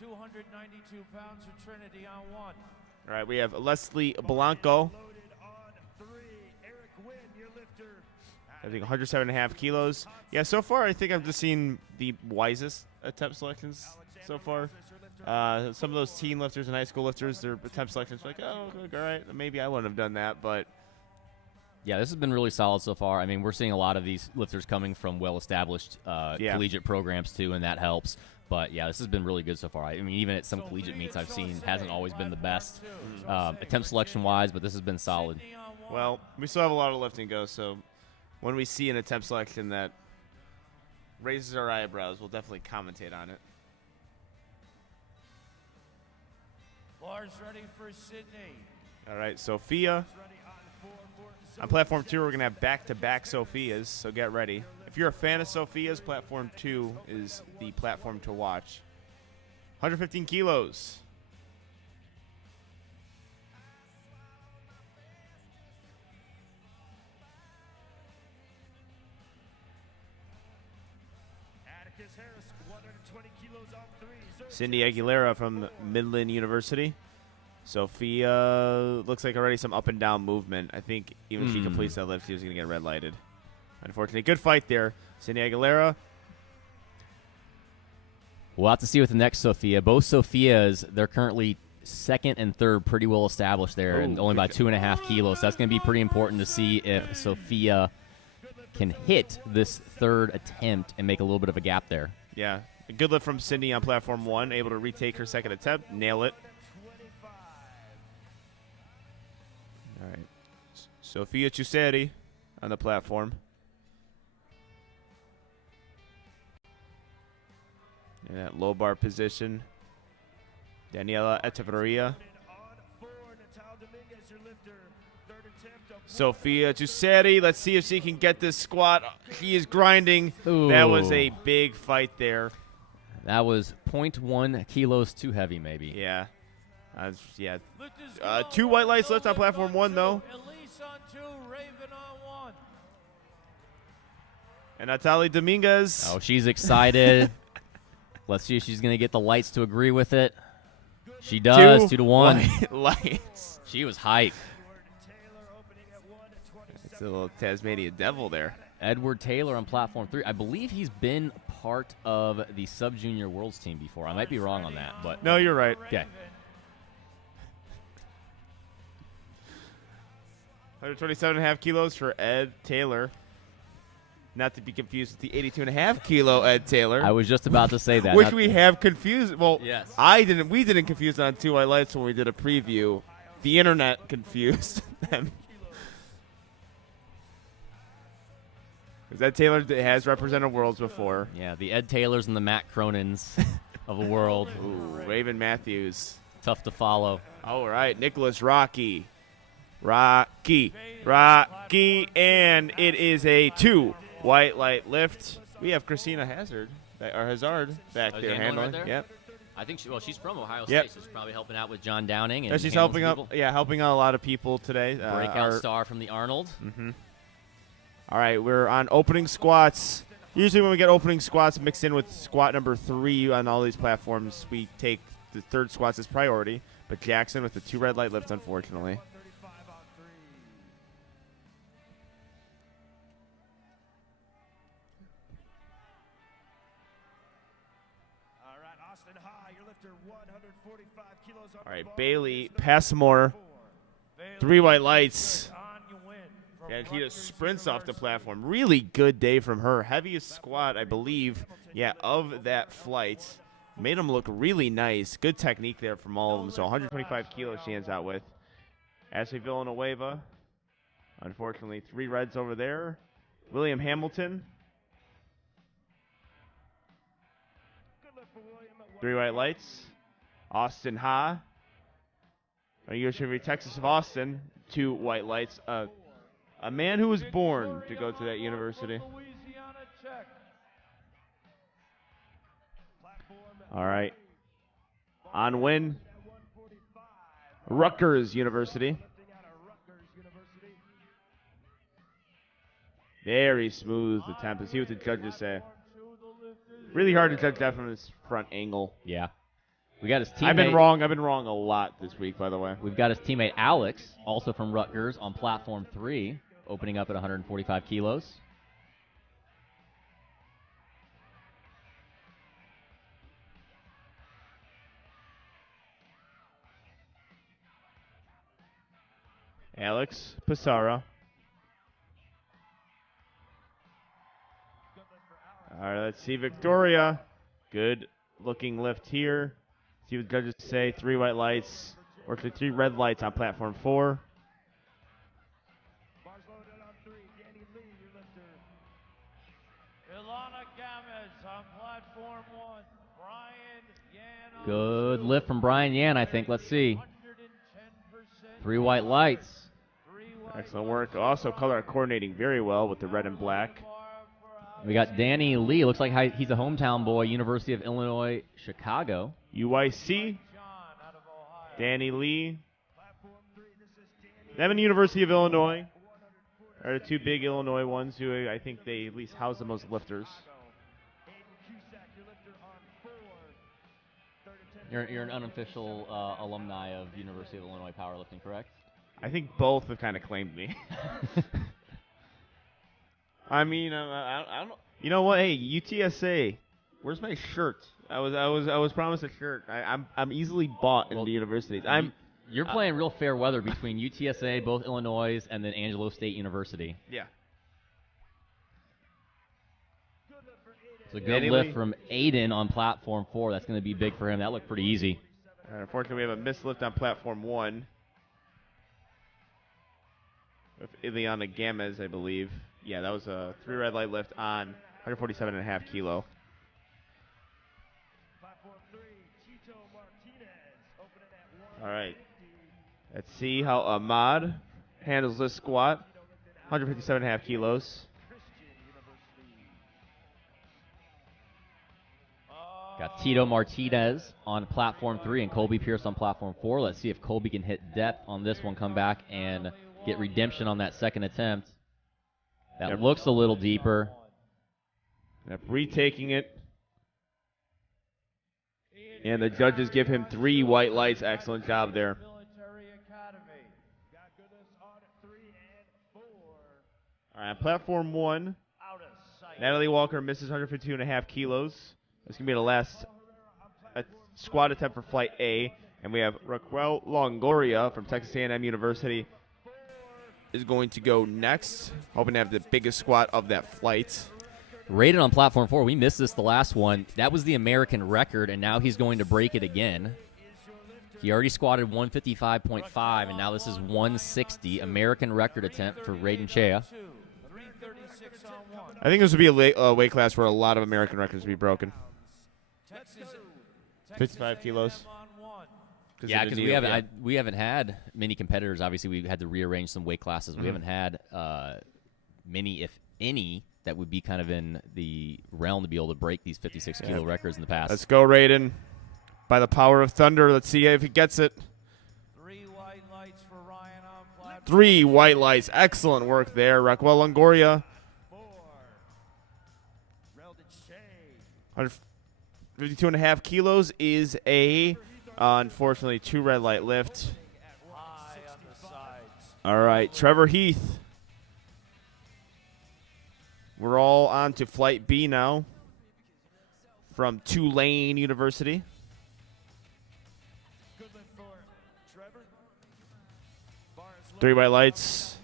292 pounds for Trinity on 1. All right, we have Leslie Blanco. I think 107.5 kilos. Yeah, so far I think I've just seen the wisest attempt selections so far. Some of those teen lifters and high school lifters, their attempt selections like, oh, all right, maybe I wouldn't have done that, but. Yeah, this has been really solid so far. I mean, we're seeing a lot of these lifters coming from well-established collegiate programs too, and that helps. But, yeah, this has been really good so far. I mean, even at some collegiate meets I've seen, hasn't always been the best attempt selection-wise, but this has been solid. Well, we still have a lot of lifting to go, so when we see an attempt selection that raises our eyebrows, we'll definitely commentate on it. Bars ready for Sydney. All right, Sophia. On platform 2, we're going to have back-to-back Sophias, so get ready. If you're a fan of Sophia's, platform 2 is the platform to watch. 115 kilos. Cindy Aguilera from Midland University. Sophia looks like already some up and down movement. I think even if she completes that lift, she's going to get red lighted. Unfortunately, good fight there. Cindy Aguilera. We'll have to see with the next Sophia. Both Sophias, they're currently second and third pretty well established there, and only by 2.5 kilos. So that's going to be pretty important to see if Sophia can hit this third attempt and make a little bit of a gap there. Yeah. A good lift from Cindy on platform 1, able to retake her second attempt, nail it. All right. Sophia Chuseri on the platform. In that low bar position. Daniela Echeverria. Sophia Chuseri. Let's see if she can get this squat. She is grinding. Ooh. That was a big fight there. That was 0.1 kilos too heavy, maybe. Yeah. 2 white lights left on platform 1, though. Elise on 2, Raven on 1. And Natalie Dominguez. Oh, she's excited. Let's see if she's going to get the lights to agree with it. She does, 2-1. Lights. She was hype. It's a little Tasmanian devil there. Edward Taylor on platform 3. I believe he's been part of the sub-junior worlds team before. I might be wrong on that, but No, you're right. okay. 127.5 kilos for Ed Taylor. Not to be confused with the 82.5 kilo Ed Taylor. I was just about to say that. Which we have confused. Well, Yes. we didn't confuse it on 2 white lights when we did a preview. The internet confused them. Because Ed Taylor has represented worlds before. Yeah, the Ed Taylors and the Matt Cronins of the world. Ooh, Raven Matthews. Tough to follow. All right, Nicholas Rocky, and it is a 2 white light lift. We have Christina Hazard back there handling. Right there? Yep. I think she's from Ohio Yep. State, so she's probably helping out with John Downing. And Yeah, she's handling helping some out. people. Yeah, helping out a lot of people today. Breakout star from the Arnold. All right, we're on opening squats. Usually when we get opening squats mixed in with squat number 3 on all these platforms, we take the third squats as priority. But Jackson with the 2 red light lifts, unfortunately. All right, Bailey Passmore, 3 white lights. And he just sprints off the platform. Really good day from her. Heaviest squat, I believe, of that flight. Made him look really nice. Good technique there from all of them. So 125 kilos she ends out with. Ashley Villanueva, unfortunately, 3 reds over there. William Hamilton, 3 white lights. Austin Ha, University of Texas of Austin, 2 white lights. A man who was born to go to that university. All right. On win, Rutgers University. Very smooth attempt. Let's see what the judges say. Really hard to judge that from this front angle. Yeah. We got his teammate. I've been wrong. I've been wrong a lot this week, by the way. We've got his teammate Alex, also from Rutgers, on platform 3, opening up at 145 kilos. Alex Pissarra. All right, let's see Victoria. Good looking lift here. See what the judges say. 3 white lights, or actually 3 red lights on platform 4. Good lift from Brian Yan, I think. Let's see. 3 white lights. Excellent work. Also color coordinating very well with the red and black. We got Danny Lee. Looks like he's a hometown boy, University of Illinois, Chicago. UIC. Danny Lee. Them and the University of Illinois are the 2 big Illinois ones who I think they at least house the most lifters. You're an unofficial alumni of University of Illinois powerlifting, correct? I think both have kind of claimed me. I mean, I don't. You know what? Hey, UTSA, where's my shirt? I was promised a shirt. I'm easily bought in the universities. You're playing real fair weather between UTSA, both Illinois, and then Angelo State University. Yeah. It's a good lift from Aiden on platform 4. That's going to be big for him. That looked pretty easy. Unfortunately, we have a missed lift on platform 1 with Ileana Gamez, I believe. Yeah, that was a 3 red light lift on 147.5 kilo. All right. Let's see how Ahmad handles this squat. 157.5 kilos. Got Tito Martinez on platform 3 and Colby Pierce on platform 4. Let's see if Colby can hit depth on this one, come back and get redemption on that second attempt. That looks a little deeper. Yep, retaking it. And the judges give him 3 white lights. Excellent job there. All right, platform 1. Natalie Walker misses 152.5 kilos. This can be the last squat attempt for flight A. And we have Raquel Longoria from Texas A&M University is going to go next, hoping to have the biggest squat of that flight. Rated on platform 4. We missed this the last one. That was the American record, and now he's going to break it again. He already squatted 155.5, and now this is 160. American record attempt for Raiden Chea. I think this would be a weight class where a lot of American records would be broken. 55 kilos. Yeah, because we haven't had many competitors. Obviously, we've had to rearrange some weight classes. We haven't had many, if any, that would be kind of in the realm to be able to break these 56 kilo records in the past. Let's go, Raiden. By the power of thunder, let's see if he gets it. 3 white lights for Ryan on platform. 3 white lights. Excellent work there. Raquel Longoria. 152.5 kilos is a, unfortunately, 2 red light lift. All right, Trevor Heath. We're all on to flight B now from Tulane University. 3 white lights.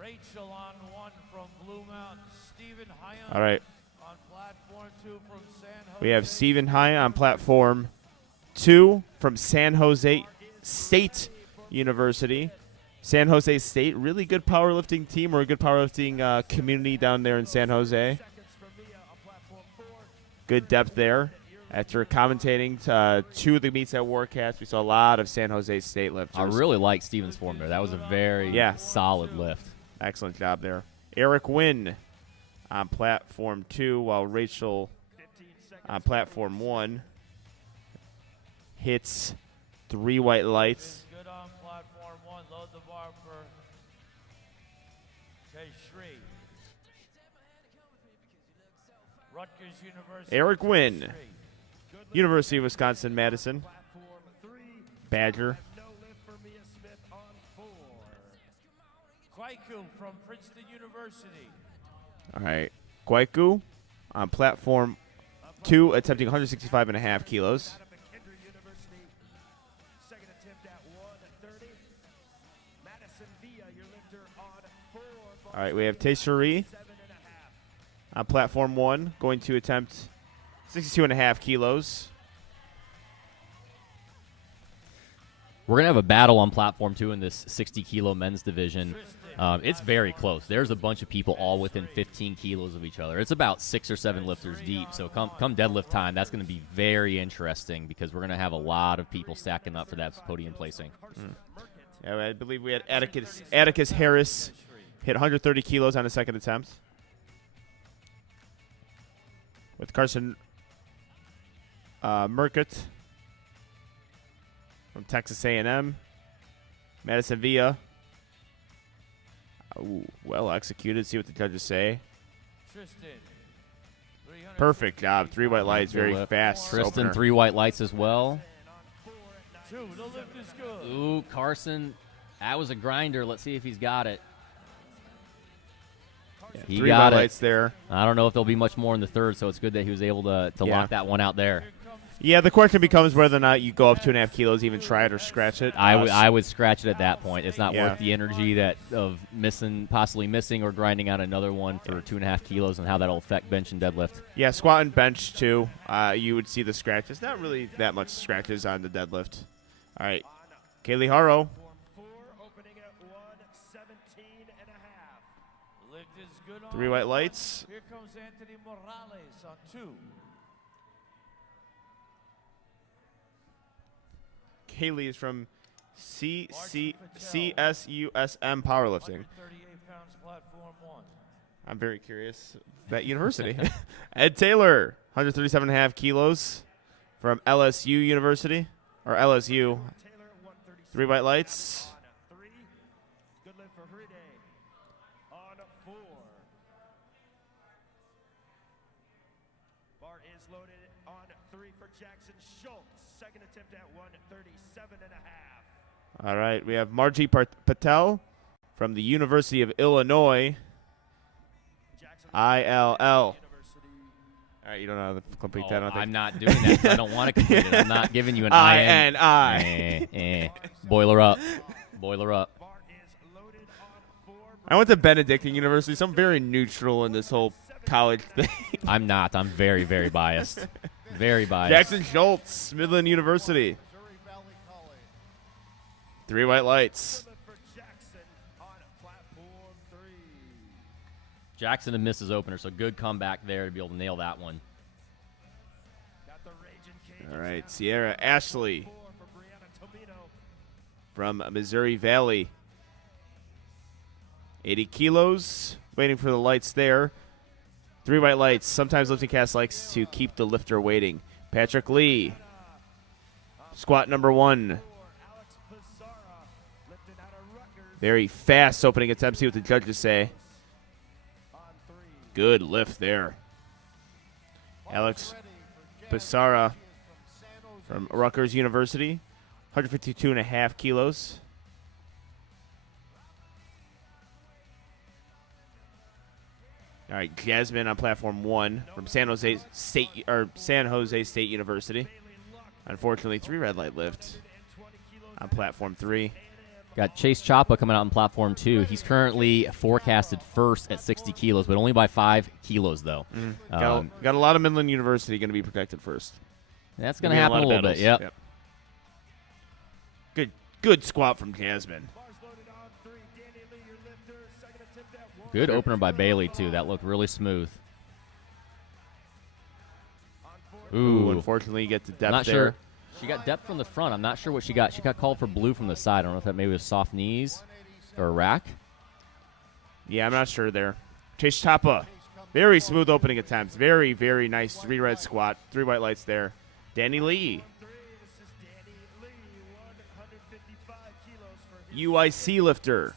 Rachel on 1 from Blue Mountain. Stephen Hyon All right. on platform 2 from San Jose. We have Stephen High on platform 2 from San Jose State University. San Jose State, really good powerlifting team or a good powerlifting community down there in San Jose. Good depth there. After commentating two of the meets at Warcast, we saw a lot of San Jose State lifters. I really like Steven's form there. That was a very solid lift. Excellent job there. Eric Wynn on platform 2, while Rachel on platform 1 hits 3 white lights. Good on platform 1. Load the bar for K3. Rutgers University. Eric Wynn, University of Wisconsin-Madison. Badger. Kwaiku from Princeton University. All right. Kwaiku on platform 2, attempting 165.5 kilos. All right, we have Teshuri on platform 1, going to attempt 62.5 kilos. We're going to have a battle on platform 2 in this 60-kilo men's division. It's very close. There's a bunch of people all within 15 kilos of each other. It's about 6 or 7 lifters deep. So come deadlift time, that's going to be very interesting because we're going to have a lot of people stacking up for that podium placing. Yeah, I believe we had Atticus Harris hit 130 kilos on his second attempt. With Carson Merkett from Texas A&M. Madison Villa. Ooh, well executed. See what the judges say. Perfect job. 3 white lights. Very fast. Tristan, opener. 3 white lights as well. 2. The lift is good. Ooh, Carson. That was a grinder. Let's see if he's got it. Yeah, He 3 got white it. lights there. I don't know if there'll be much more in the third, so it's good that he was able to lock that one out there. Yeah, the question becomes whether or not you go up 2.5 kilos, even try it or scratch it. I would scratch it at that point. It's not Yeah. worth the energy of possibly missing or grinding out another one for 2.5 kilos and how that'll affect bench and deadlift. Yeah, squat and bench too. You would see the scratches. Not really that much scratches on the deadlift. All right, Kaylee Haro. 3 white lights. Here comes Anthony Morales on 2. Kaylee is from CSUSM Powerlifting. 38 pounds, platform 1. I'm very curious. That university. Ed Taylor, 137.5 kilos from LSU University, or LSU. 3 white lights. Good lift for Hride on 4. Bar is loaded on 3 for Jackson Schultz. Second attempt at 137.5. All right, we have Margie Patel from the University of Illinois. ILL. All right, you don't know how to complete that. I don't think. I'm not doing that. I don't want to complete it. I'm not giving you an INI. Boiler up. Boiler up. I went to Benedictine University, so I'm very neutral in this whole college thing. I'm not. I'm very, very biased. Very biased. Jackson Schultz, Midland University. 3 white lights. Jackson had missed his opener, so good comeback there to be able to nail that one. All right, Sierra Ashley from Missouri Valley. 80 kilos, waiting for the lights there. 3 white lights. Sometimes lifting cast likes to keep the lifter waiting. Patrick Lee, squat number 1. Very fast opening attempt. See what the judges say. Good lift there. Alex Pissarra from Rutgers University, 152.5 kilos. All right, Jasmine on platform 1 from San Jose State University. Unfortunately, 3 red light lift on platform 3. Got Chase Chapa coming out on platform 2. He's currently forecasted first at 60 kilos, but only by 5 kilos, though. Got a lot of Midland University going to be protected first. That's going to happen a little bit, yep. Good squat from Jasmine. Good opener by Bailey, too. That looked really smooth. Ooh, unfortunately, you get the depth not there. sure. She got depth from the front. I'm not sure what she got. She got called for blue from the side. I don't know if that maybe was soft knees or a rack. Yeah, I'm not sure there. Chase Tapa. Very smooth opening attempts. Very, very nice 3 red squat. 3 white lights there. Danny Lee. UIC lifter.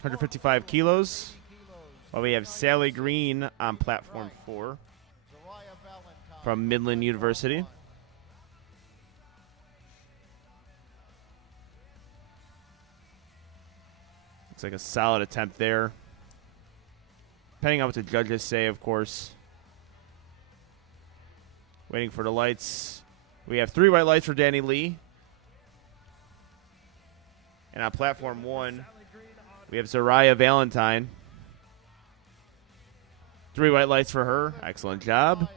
155 kilos. Well, we have Sally Green on platform 4 from Midland University. Looks like a solid attempt there. Depending on what the judges say, of course. Waiting for the lights. We have 3 white lights for Danny Lee. And on platform 1, we have Zariah Valentine. 3 white lights for her. Excellent job.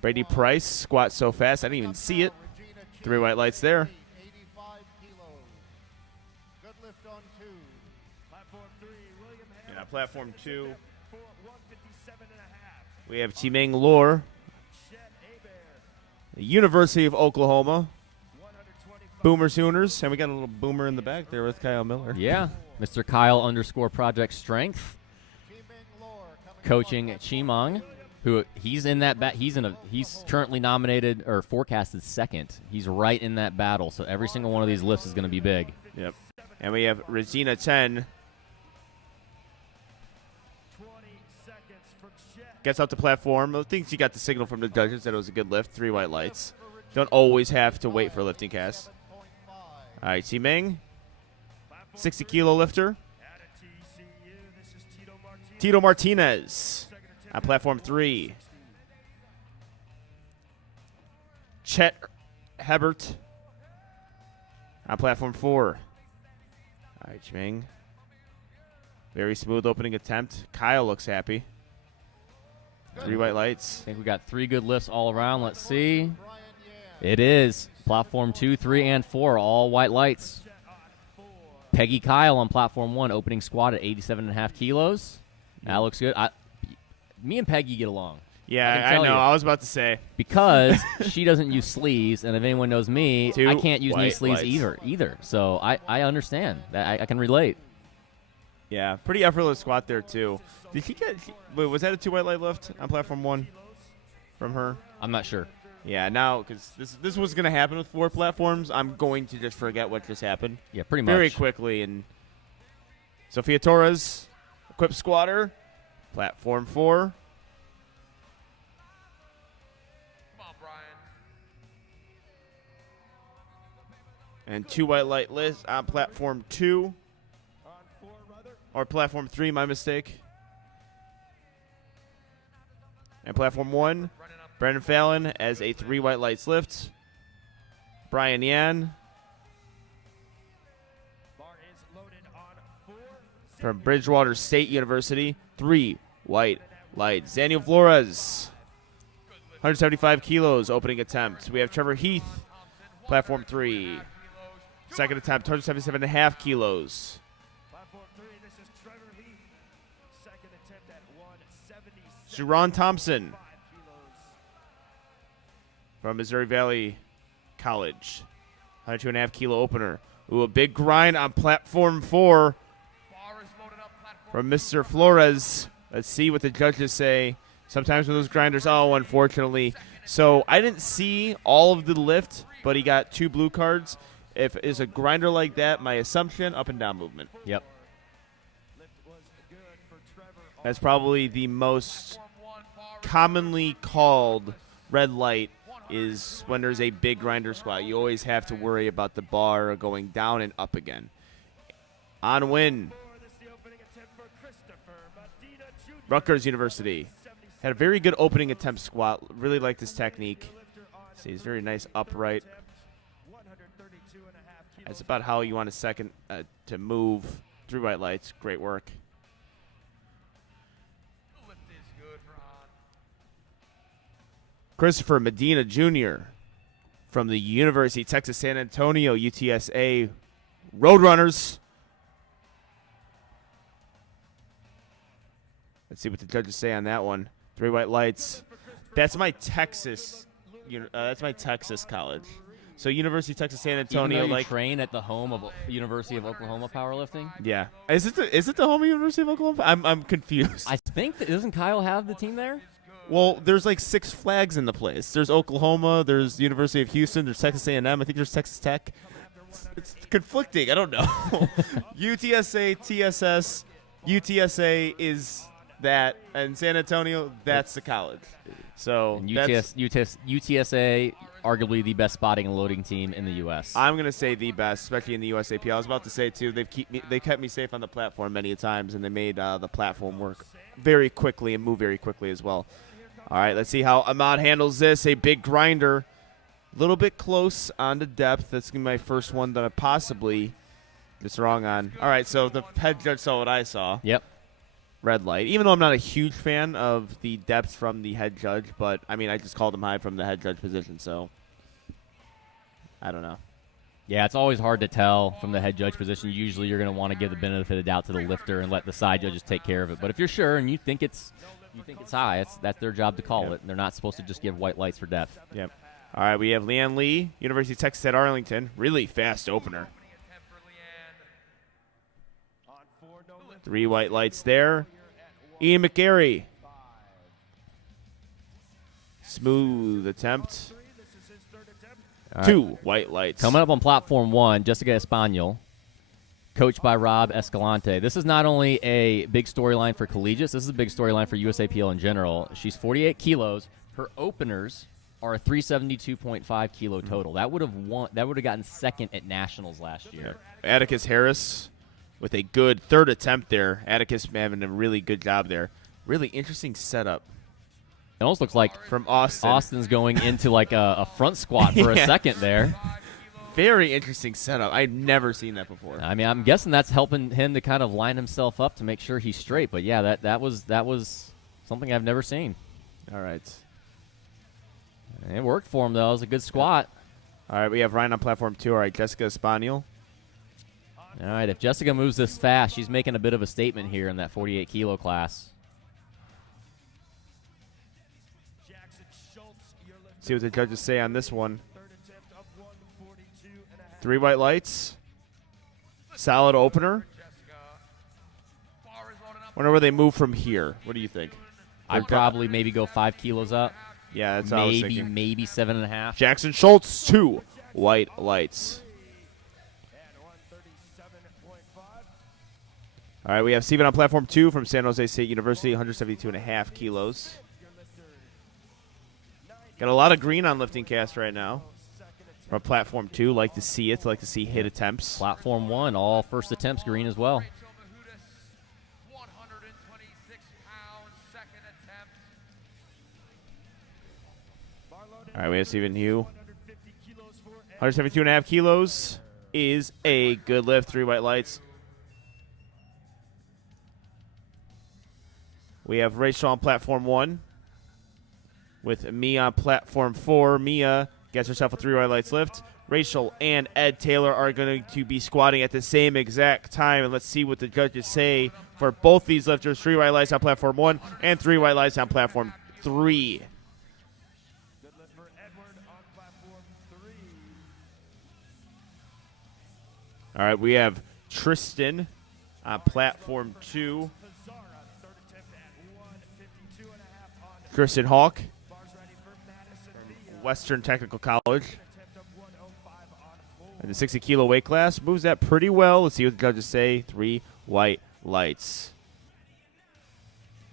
Brady Price, squat so fast, I didn't even see it. 3 white lights there. And on platform 2, we have Chimeng Lor, the University of Oklahoma. Boomer Sooners, and we got a little boomer in the back there with Kyle Miller. Yeah, Mr. Kyle _ Project Strength, coaching Chimong, who he's in that he's currently nominated or forecasted 2nd. He's right in that battle, so every single one of these lifts is going to be big. Yep. And we have Regina Chen. Gets out the platform. I think she got the signal from the judges that it was a good lift. 3 white lights. Don't always have to wait for a lifting cast. All right, Chimeng, 60-kilo lifter. Tito Martinez on platform 3. Chet Hebert on platform 4. All right, Chimeng. Very smooth opening attempt. Kyle looks happy. 3 white lights. I think we got 3 good lifts all around. Let's see. It is platform 2, 3, and 4, all white lights. Peggy Kyle on platform 1, opening squat at 87.5 kilos. That looks good. Me and Peggy get along. Yeah, I know. You. I was about to say. Because she doesn't use sleeves, and if anyone knows me, 2 I can't use knee sleeves lights. either. So I understand. That I can relate. Yeah, pretty effortless squat there, too. Did she get – wait, was that a 2 white light lift on platform 1 from her? I'm not sure. Yeah, now, because this was going to happen with 4 platforms, I'm going to just forget what just happened. Yeah, pretty much. Very quickly. And Sophia Torres, equipped squatter, platform 4. Come on, Brian. And 2 white light lifts on platform 2. Or platform 3, my mistake. And platform 1, Brandon Fallon as a 3 white lights lift. Brian Yan from Bridgewater State University, 3 white lights. Daniel Flores, 175 kilos, opening attempt. We have Trevor Heath, platform 3. Second attempt, 177.5 kilos. Sharon Thompson from Missouri Valley College, 102.5 kilo opener. Ooh, a big grind on platform 4 from Mr. Flores. Let's see what the judges say. Sometimes with those grinders, unfortunately. So I didn't see all of the lift, but he got 2 blue cards. If it's a grinder like that, my assumption, up and down movement. Yep. That's probably the most commonly called red light is when there's a big grinder squat. You always have to worry about the bar going down and up again. On win, Rutgers University. Had a very good opening attempt squat. Really like this technique. See, it's very nice upright. That's about how you want a second to move. 3 white lights. Great work. Christopher Medina Jr. from the University of Texas San Antonio, UTSA Roadrunners. Let's see what the judges say on that one. 3 white lights. That's my Texas. That's my Texas college. So University of Texas San Antonio. Even though you train at the home of University of Oklahoma powerlifting. Yeah. Is it the home of University of Oklahoma? I'm confused. I think doesn't Kyle have the team there? Well, there's like 6 flags in the place. There's Oklahoma. There's University of Houston. There's Texas A&M. I think there's Texas Tech. It's conflicting. I don't know. UTSA, TSS, UTSA is that, and San Antonio, that's the college. So and UTSA, arguably the best spotting and loading team in the U.S. I'm gonna say the best, especially in the USAPL. I was about to say too. They kept me safe on the platform many times, and they made the platform work very quickly and move very quickly as well. All right, let's see how Ahmad handles this. A big grinder, a little bit close on the depth. That's gonna be my first one that I possibly just wrong on. All right, so the head judge saw what I saw. Yep. Red light. Even though I'm not a huge fan of the depth from the head judge, but I mean I just called him high from the head judge position, so I don't know. Yeah, it's always hard to tell from the head judge position. Usually you're going to want to give the benefit of the doubt to the lifter and let the side judges take care of it. But if you're sure and you think it's high, that's their job to call it. And they're not supposed to just give white lights for depth. Yep. All right, we have Leanne Lee, University of Texas at Arlington. Really fast opener. 3 white lights there. Ian McGarry. Smooth attempt. 2 white lights. Coming up on platform 1, Jessica Espaniel, coached by Rob Escalante. This is not only a big storyline for collegiates, this is a big storyline for USAPL in general. She's 48 kilos. Her openers are a 372.5 kilo total. That would have gotten second at nationals last year. Atticus Harris with a good third attempt there. Atticus having a really good job there. Really interesting setup. It almost looks like from Austin. Austin's going into like a front squat for a second there. Very interesting setup. I've never seen that before. I mean, I'm guessing that's helping him to kind of line himself up to make sure he's straight. But yeah, that was something I've never seen. All right. It worked for him though. It was a good squat. All right, we have Ryan on platform 2. All right, Jessica Espaniel. All right, if Jessica moves this fast, she's making a bit of a statement here in that 48 kilo class. See what the judges say on this one. 3 white lights. Solid opener. Wonder where they move from here. What do you think? I'd probably maybe go 5 kilos up. Yeah, that's what I was thinking. Maybe 7.5. Jackson Schultz, 2 white lights. All right, we have Steven on platform 2 from San Jose State University, 172.5 kilos. Got a lot of green on lifting cast right now. From platform 2, like to see it, like to see hit attempts. Platform 1, all first attempts green as well. All right, we have Stephen Hugh. 172.5 kilos is a good lift. 3 white lights. We have Rachel on platform 1 with Mia on platform 4. Mia gets herself a 3 white lights lift. Rachel and Ed Taylor are going to be squatting at the same exact time. And let's see what the judges say for both these lifters. 3 white lights on platform 1 and 3 white lights on platform 3. All right, we have Tristan on platform 2. Tristan Hawk from Western Technical College. In the 60 kilo weight class, moves that pretty well. Let's see what the judges say. 3 white lights.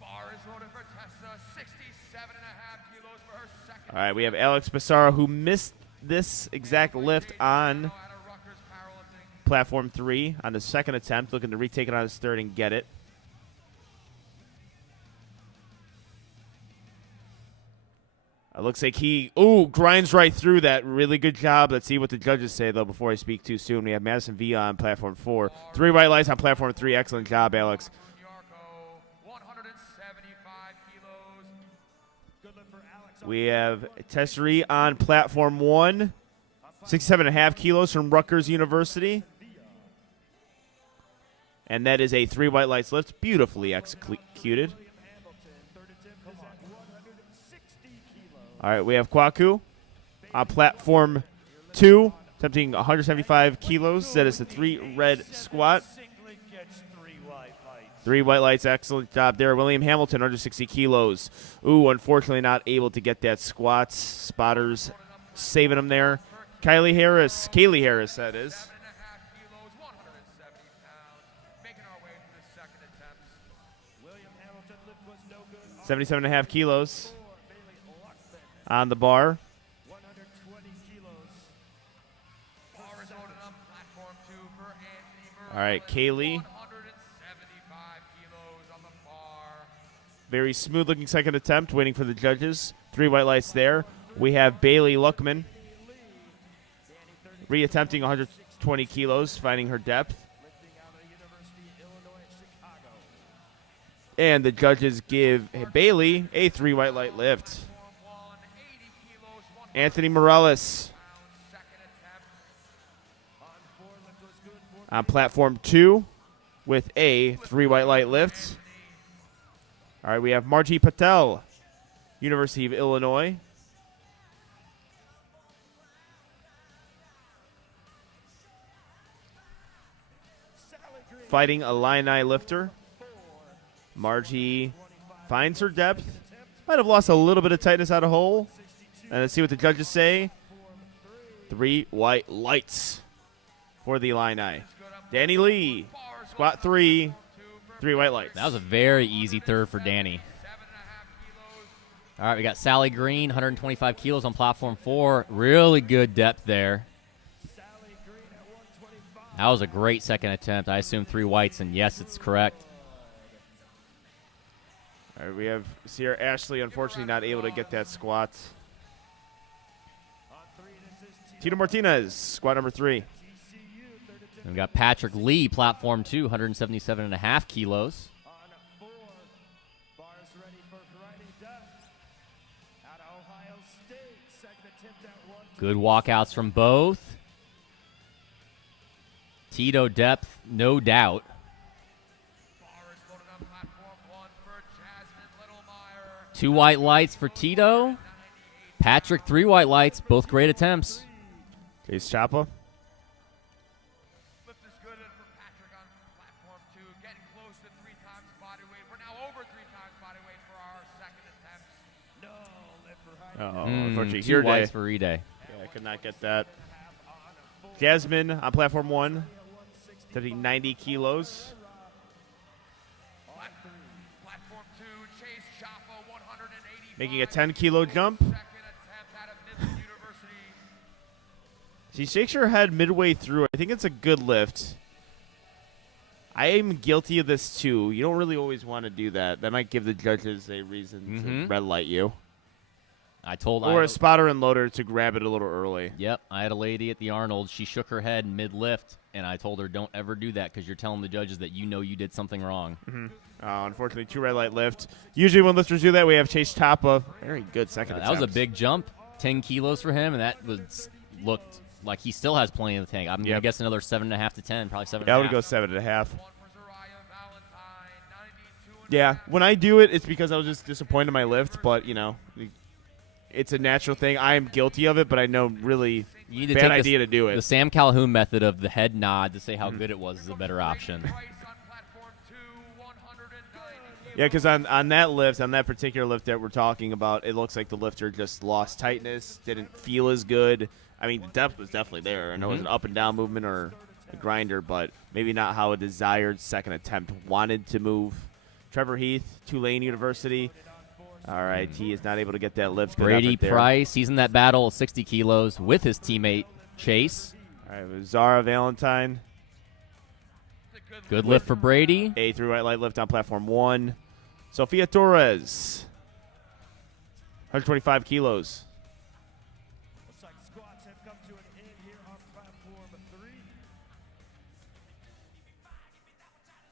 All right, we have Alex Basara, who missed this exact lift on platform 3 on his second attempt, looking to retake it on his third and get it. It looks like he, grinds right through that. Really good job. Let's see what the judges say, though, before I speak too soon. We have Madison Villa on platform 4. 3 white lights on platform 3. Excellent job, Alex. We have Tesseri on platform 1. 67.5 kilos from Rutgers University. And that is a 3 white lights lift. Beautifully executed. All right, we have Kwaku on platform 2, attempting 175 kilos. That is a 3 red squat. Singly gets 3 white lights. 3 white lights, excellent job there. William Hamilton, 160 kilos. Ooh, unfortunately not able to get that squat. Spotters saving him there. Kaylee Harris, that is. 7.5 kilos, 170 pounds. Making our way to the second attempt. William Hamilton lift was no good. 77.5 kilos 4, Bailey Luckman, on the bar. 120 kilos. Bar is loaded up. Platform 2 for Anthony Morales. All right, Kaylee. 175 kilos on the bar. Very smooth looking second attempt, waiting for the judges. 3 white lights there. We have Bailey Luckman reattempting 120 kilos, finding her depth. Lifting out of the University of Illinois Chicago. And the judges give Bailey a 3 white light lift. Platform 1, 80 kilos, 100 Anthony Morales pounds. Second attempt. On 4 lift was good for on platform 2 with a 3 white light lift. All right, we have Margie Patel, University of Illinois. Sally Green. Fighting a Illini lifter. Margie finds her depth. Might have lost a little bit of tightness out of hole. And let's see what the judges say. 3 white lights for the Illini. Danny Lee, squat 3, 3 white lights. That was a very easy third for Danny. 7.5 kilos. All right, we got Sally Green, 125 kilos on platform 4. Really good depth there. Sally Green at 125. That was a great second attempt. I assume 3 whites, and yes, it's correct. All right, we have Sierra Ashley, unfortunately not able to get that squat. On 3, this is Tito Martinez, squat number 3. TCU. Third attempt And we got Patrick Lee, platform 2, 177.5 kilos. on 4. Bars ready for grinding depth. Out of Ohio State. Second attempt at 1. Good walkouts from both. Tito depth, no doubt. Bar is loaded up. Platform 1 for Jasmine Littlemeyer. 2 white lights for Tito. Patrick, 3 white lights, both great attempts. Case Chapa. Lift is good for Patrick on platform 2. Getting close to 3 times body weight. We're now over 3 times body weight for our second attempt. No lift for high. Unfortunately, 2 here day. whites for Rede. Yeah, I could not get that. Jasmine on platform 1, 90 kilos. Platform 2, Chase Chapa, 180. Making a 10 kilo jump. Second attempt out of Midland University. She shakes her head midway through. I think it's a good lift. I am guilty of this too. You don't really always want to do that. That might give the judges a reason to red light you. I told Or I a spotter and loader to grab it a little early. Yep, I had a lady at the Arnold. She shook her head mid-lift, and I told her, don't ever do that because you're telling the judges that you know you did something wrong. Unfortunately, 2 red light lift. Usually when lifters do that, we have Chase Tapa. Very good second That was a attempt. big jump, 10 kilos for him, and that was looked like he still has plenty in the tank. I'm going to Yep. guess another 7.5 to 10, probably 7.5. Yeah, I would go 7.5. One for Zariah Valentine, 92. Yeah, when I do it, it's because I was just disappointed in my lift, but, you know, it's a natural thing. I am guilty of it, but I know really You need to bad take idea to do the it. Sam Calhoun method of the head nod to say how good it was is a better option. Price on platform 2, 190. Yeah, because on that lift, on that particular lift that we're talking about, it looks like the lifter just lost tightness, didn't feel as good. I mean, the depth was definitely there. I know it was an up and down movement or a grinder, but maybe not how a desired second attempt wanted to move. Trevor Heath, Tulane University. All right, he is not able to get that lift. Good Brady effort there. Price, he's in that battle, 60 kilos, with his teammate Chase. All right, with Zara Valentine. Good lift for Brady. A through right light lift on platform 1. Sophia Torres, 125 kilos. Looks like squats have come to an end here on platform 3.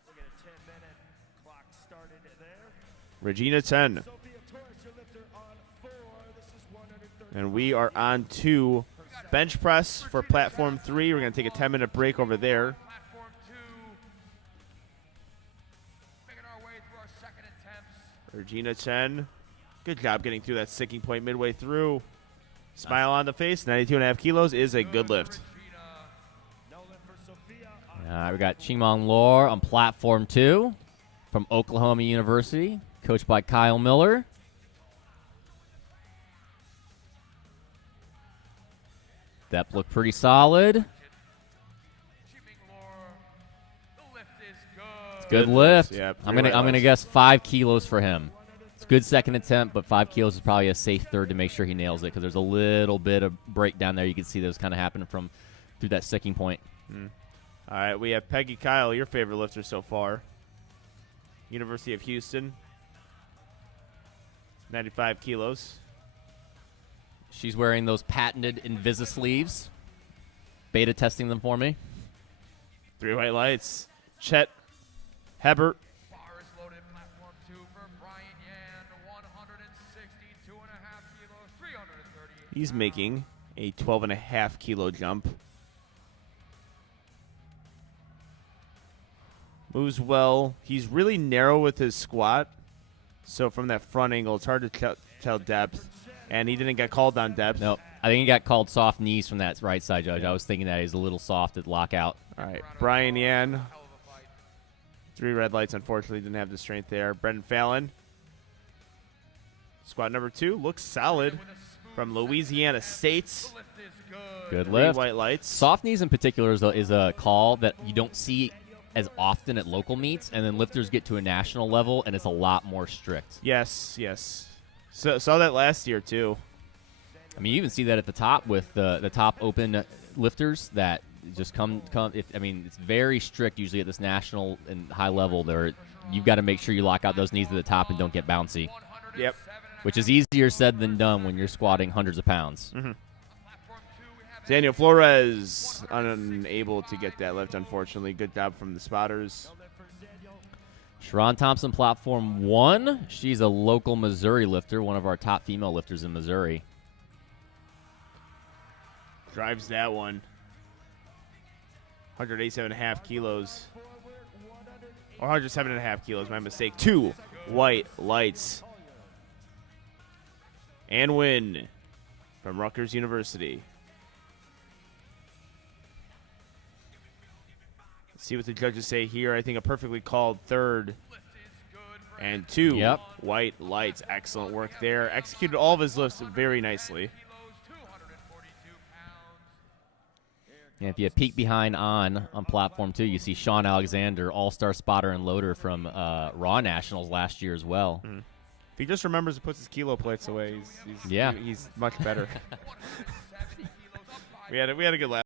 We'll get a 10-minute clock started there. Regina 10. Sophia Torres, your lifter on 4. This is 130. And we are on to bench press for platform 3. We're going to take a 10-minute break over there. Platform 2. Making our way through our second attempts. Regina 10 Good job getting through that sticking point midway through. Smile on the face. 92.5 kilos is a good lift. We got Chimong Lor on platform 2 from Oklahoma University, coached by Kyle Miller. That looked pretty solid. It's good lift. Yep, I'm gonna guess 5 kilos for him. It's a good second attempt, but 5 kilos is probably a safe third to make sure he nails it because there's a little bit of breakdown there. You can see that was kind of happening from through that sticking point. All right, we have Peggy Kyle, your favorite lifter so far. University of Houston. 95 kilos. She's wearing those patented Invisa sleeves. Beta testing them for me. 3 white lights. Chet Hebert. Bar is loaded, platform 2 for Brian Yan, 162.5 kilos, 330. He's making a 12.5 kilo jump. Moves well. He's really narrow with his squat. So from that front angle, it's hard to tell depth. And he didn't get called on depth. Nope. I think he got called soft knees from that right side, Judge. I was thinking that he's a little soft at lockout. All right. Brian Yan. 3 red lights, unfortunately, didn't have the strength there. Brendan Fallon. Squat number 2 looks solid from Louisiana State. Good 3 lift. white lights. Soft knees in particular is a call that you don't see as often at local meets, and then lifters get to a national level, and it's a lot more strict. Yes, yes. So, saw that last year, too. I mean, you even see that at the top with the top open lifters that just come. It's very strict usually at this national and high level. You've got to make sure you lock out those knees at the top and don't get bouncy. Yep. Which is easier said than done when you're squatting hundreds of pounds. Mm-hmm. Daniel Flores unable to get that lift, unfortunately. Good job from the spotters. Sharon Thompson, platform 1. She's a local Missouri lifter, one of our top female lifters in Missouri. Drives that one. 187.5 kilos. Or 107.5 kilos, my mistake. 2 white lights. And win from Rutgers University. Let's see what the judges say here. I think a perfectly called third. And 2 white lights. Excellent work there. Executed all of his lifts very nicely. And if you peek behind on platform 2, you see Sean Alexander, all-star spotter and loader from Raw Nationals last year as well. If he just remembers to put his kilo plates away, he's much better. we had a good laugh.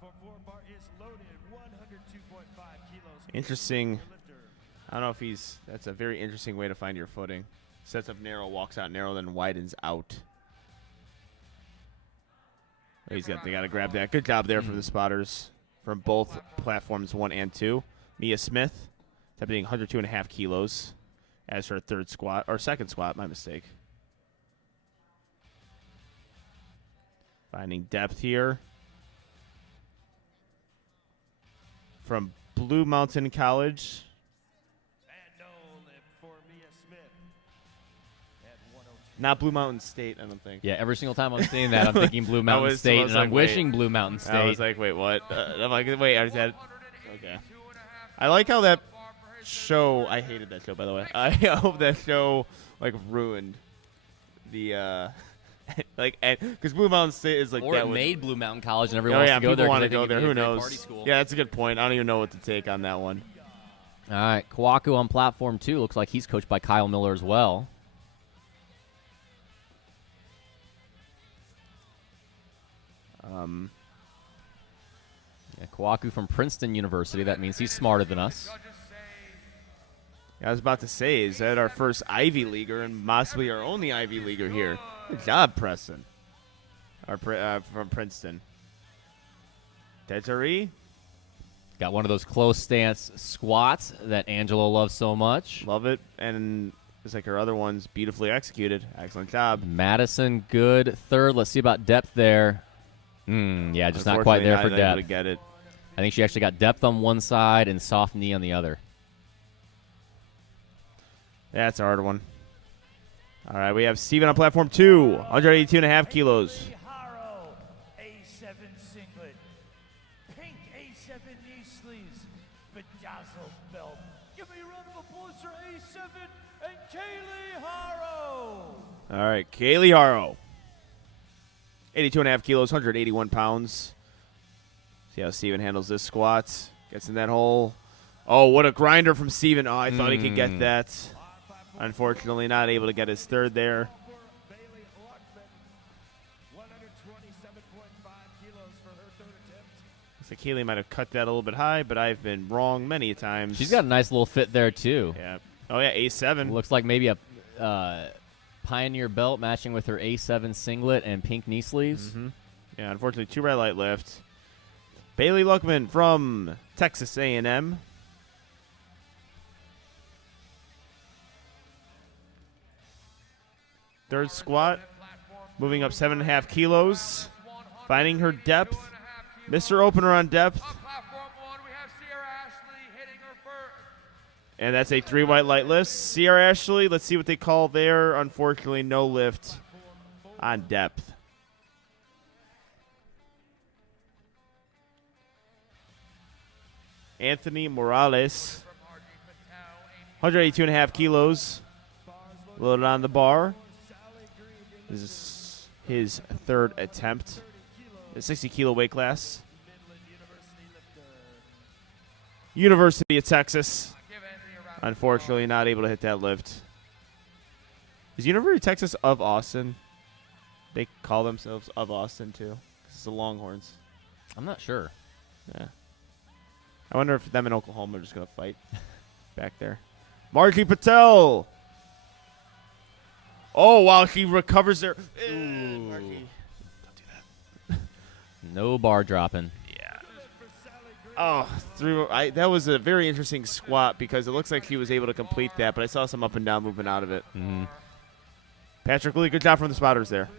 Platform 4 bar is loaded, 102.5 kilos. Interesting. Lifter. I don't know if that's a very interesting way to find your footing. Sets up narrow, walks out narrow, then widens out. They got to grab that. Good job there from the spotters from both platforms 1 and 2. Mia Smith, attempting 102.5 kilos as her second squat, my mistake. Finding depth here. From Blue Mountain College. And no lift for Mia Smith. At 102. Not Blue Mountain State, I don't think. Yeah, every single time I'm seeing that, I'm thinking Blue Mountain State, and I'm wishing Blue Mountain State. I was like, wait, what? I'm like, wait, I just had. Okay. I like how that show. I hated that show, by the way. I hope that show like ruined the like because Blue Mountain State is like or that it was, made Blue Mountain College, and everyone oh wants yeah, to go people there. want to 'cause they go think there. it'd Who be a great knows? party school. Yeah, that's a good point. I don't even know what to take on that one. All right, Kwaku on platform 2. Looks like he's coached by Kyle Miller as well. Yeah, Kwaku from Princeton University. That means he's smarter than us. Yeah, I was about to say, is that our first Ivy Leaguer and possibly our only Ivy Leaguer here? Good job, Preston. From Princeton. Desiree. Got one of those close stance squats that Angelo loves so much. Love it. And it's like her other ones, beautifully executed. Excellent job. Madison, good. Third. Let's see about depth there. Yeah, just not quite there for Unfortunately, not depth. able to get it. I think she actually got depth on one side and soft knee on the other. That's a hard one. All right, we have Steven on platform 2, 182.5 kilos. Kaylee Haro, A7 singlet. Pink A7 knee sleeves. Bedazzled belt. Give me a round of applause for A7 and Kaylee Haro. All right, Kaylee Haro. 82.5 kilos, 181 pounds. See how Steven handles this squat. Gets in that hole. Oh, what a grinder from Steven. Oh, I thought he could get that. Unfortunately, not able to get his third there. Bailey Luckman, 127.5 kilos for her third attempt. So Kaylee might have cut that a little bit high, but I've been wrong many times. She's got a nice little fit there, too. Yeah. Oh, yeah, A7. Looks like maybe a Pioneer belt matching with her A7 singlet and pink knee sleeves. Yeah, unfortunately, 2 red light lift. Bailey Luckman from Texas A&M. Third squat, moving up 7.5 kilos, finding her depth. Mr. Opener on depth. And that's a 3 white light lift. Sierra Ashley, let's see what they call there. Unfortunately, no lift on depth. Anthony Morales, 182.5 kilos, loaded on the bar. This is his third attempt. The 60-kilo weight class. University of Texas. Unfortunately, not able to hit that lift. Is University of Texas of Austin? They call themselves of Austin, too. It's the Longhorns. I'm not sure. Yeah. I wonder if them and Oklahoma are just going to fight back there. Margie Patel. Oh, wow, she recovers there. Margie. Don't do that. No bar dropping. Oh, that was a very interesting squat because it looks like she was able to complete that, but I saw some up and down movement out of it. Patrick Lee, good job from the spotters there.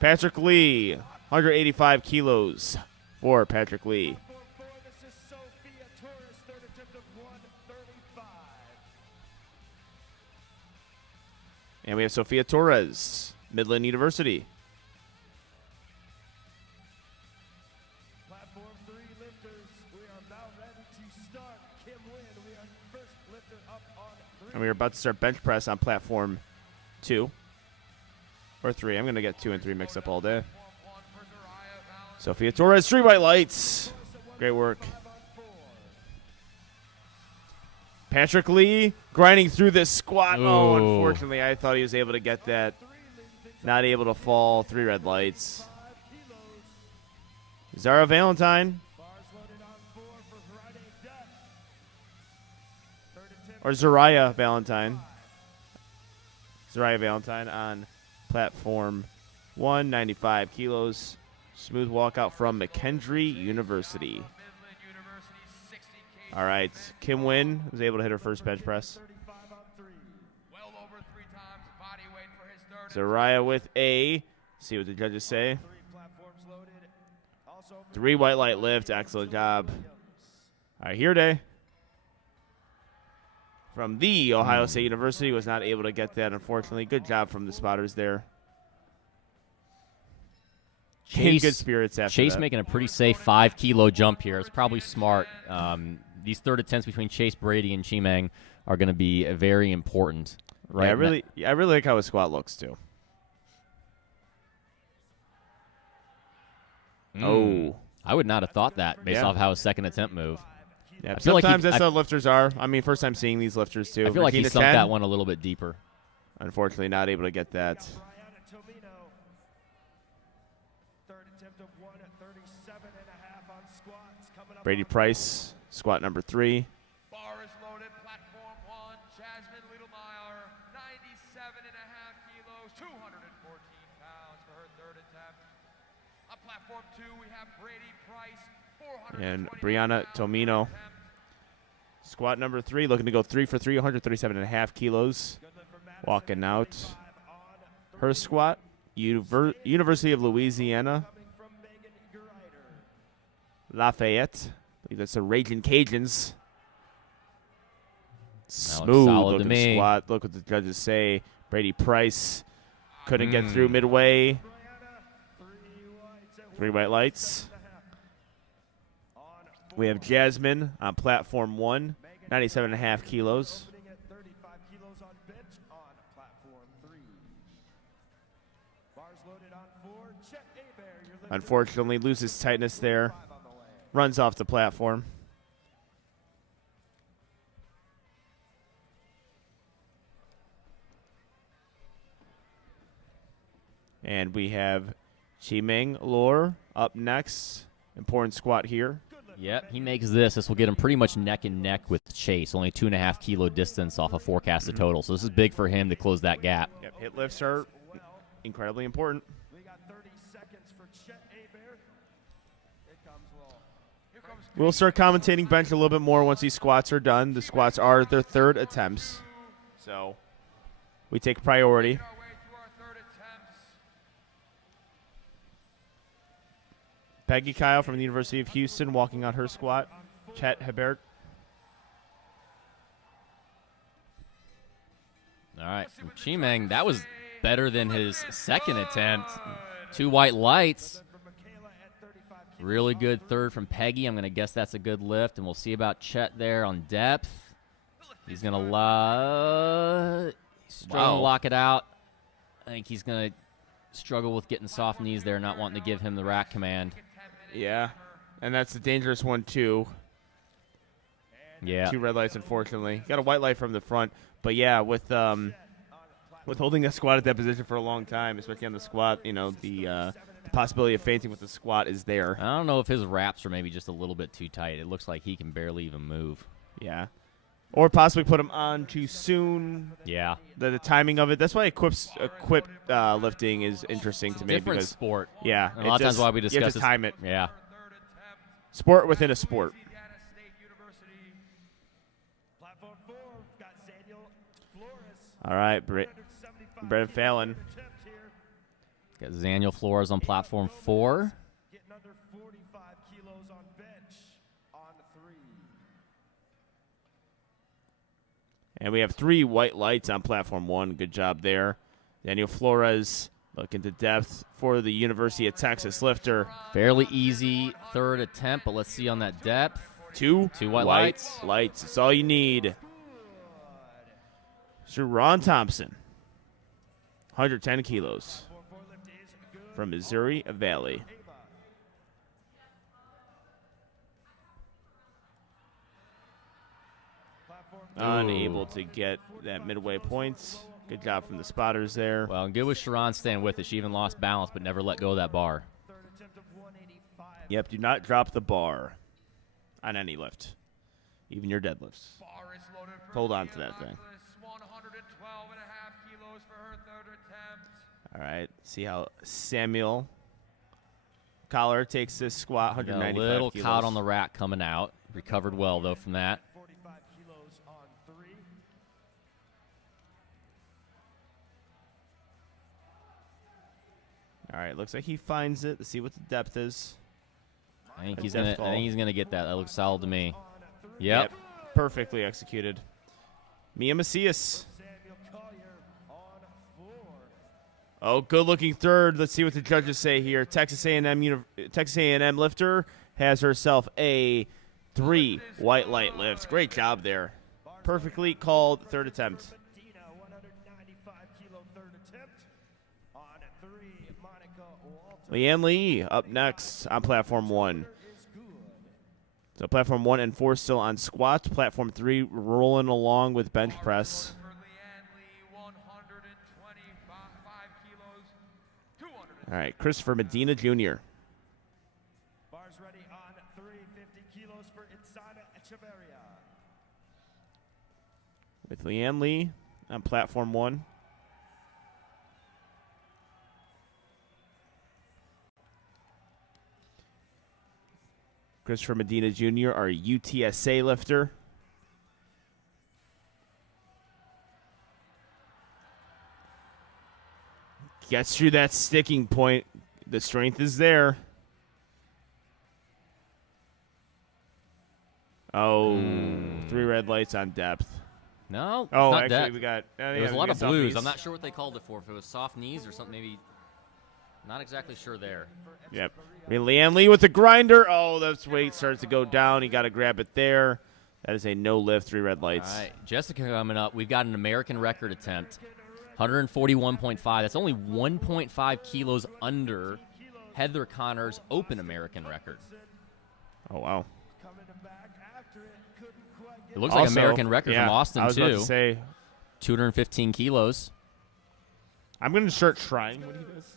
Patrick Lee, 185 kilos for Patrick Lee. And we have Sophia Torres, Midland University. Platform 3 lifters, we are now ready to start. Kim Lynn, we are first lifter up on 3. And we are about to start bench press on platform 2. Or 3. I'm going to get 2 and 3 mixed up all day. Sophia Torres, 3 white lights. Great work. Patrick Lee grinding through this squat. Oh, unfortunately, I thought he was able to get that. Not able to fall. 3 red lights. Zara Valentine. Or Zariah Valentine. Zariah Valentine on platform 195 kilos. Smooth walkout from McKendree University. All right, Kim Wynn was able to hit her first bench press. Zariah with A. See what the judges say. 3 white light lift. Excellent job. All right, here day. From the Ohio State University, was not able to get that, unfortunately. Good job from the spotters there. In good spirits after Chase that. making a pretty safe 5-kilo jump here. It's probably smart. These third attempts between Chase Brady and Chimeng are going to be very important. Right? I really like how his squat looks too. Oh, I would not have thought that based off how his second attempt moved. Yeah, I feel like sometimes that's how lifters are. I mean, first time seeing these lifters too. I feel like he sunk that one a little bit deeper. Unfortunately, not able to get that. Brady Price, squat number 3. Bar is loaded, platform 1, Jasmine Littlemeyer, 97.5 kilos, 214 pounds for her third attempt. On platform 2, we have Brady Price, 420 And Brianna Tomino, squat number 3, looking to go 3 for 3, 137.5 kilos. Walking out her squat, University of Louisiana, Lafayette. I believe that's the Raging Cajuns. Smooth looking squat. Look what the judges say. Brady Price couldn't get through midway. 3 white lights. We have Jasmine on platform 1, 97.5 kilos. Unfortunately, loses tightness there. Runs off the platform. And we have Chimeng Lor up next. Important squat here. Yep, he makes this. This will get him pretty much neck and neck with Chase. Only 2.5 kilo distance off a forecasted total. So this is big for him to close that gap. Yep, hit lifts are incredibly important. We'll start commentating bench a little bit more once these squats are done. The squats are their third attempts, so we take priority. Peggy Kyle from the University of Houston walking on her squat. Chet Hebert. All right, from Chimeng, that was better than his second attempt. 2 white lights. Really good third from Peggy. I'm going to guess that's a good lift, and we'll see about Chet there on depth. He's going to struggle to lock it out. I think he's going to struggle with getting soft knees there, not wanting to give him the rack command. Yeah, and that's a dangerous one, too. Yeah. 2 red lights, unfortunately. Got a white light from the front. But, yeah, with holding a squat at that position for a long time, especially on the squat, you know, the possibility of fainting with the squat is there. I don't know if his wraps are maybe just a little bit too tight. It looks like he can barely even move. Yeah. Or possibly put him on too soon. Yeah. The timing of it. That's why equip lifting is interesting to me. Different because, sport. Yeah. And a lot of times why we discuss you have to time it. Yeah. Sport within a sport. All right, Brennan Fallon. Got Zaniel Flores on platform 4. And we have 3 white lights on platform 1. Good job there. Daniel Flores looking to depth for the University of Texas lifter. Fairly easy third attempt, but let's see on that depth. 2 white lights. Lights. That's all you need. Sharon Thompson, 110 kilos from Missouri Valley. Unable to get that midway points. Good job from the spotters there. Well, good with Sharon staying with it. She even lost balance but never let go of that bar. Yep, do not drop the bar on any lift, even your deadlifts. Bar is loaded for Hold on to Leah that thing. Douglas, 112 and a half kilos for her third attempt. All right, see how Samuel Collar takes this squat, Got 195 a little kilos. caught on the rack coming out. Recovered well, though, from that. 45 kilos on 3. All right, looks like he finds it. Let's see what the depth is. I think A he's depth gonna. I call. think he's gonna get that. That looks solid to me. On 3. Yep. Perfectly executed. Mia Macias. Samuel Collier on 4. Oh, good-looking third. Let's see what the judges say here. Texas A&M lifter has herself a 3 white light lift. Great job there. Perfectly called third attempt. Medina, 195 kilo third attempt. On 3, Monica Walter Leanne Lee up next on platform 1. is good. So platform 1 and 4 still on squats. Platform 3 rolling along with bench press. For Leanne Lee, 125 kilos, 200. All right, Christopher Medina Jr. Bars ready on 3, 50 kilos for Insana Echeverria. With Leanne Lee on platform 1. Christopher Medina Jr., our UTSA lifter. Gets through that sticking point. The strength is there. Oh, 3 red lights on depth. No. It's Oh, not actually, that. we got. There was a lot of blues. I'm not sure what they called it for. If it was soft knees or something, maybe. Not exactly sure there. Yep. I mean, Leanne Lee with the grinder. Oh, that's weight starts to go down. You got to grab it there. That is a no lift, 3 red lights. All right, Jessica coming up. We've got an American record attempt, 141.5. That's only 1.5 kilos under Heather Connor's open American record. Oh, wow. Coming back after it, couldn't quite get It looks like Also, American record yeah, from Austin, I was about too. to say, 215 kilos. I'm going to start trying what he does.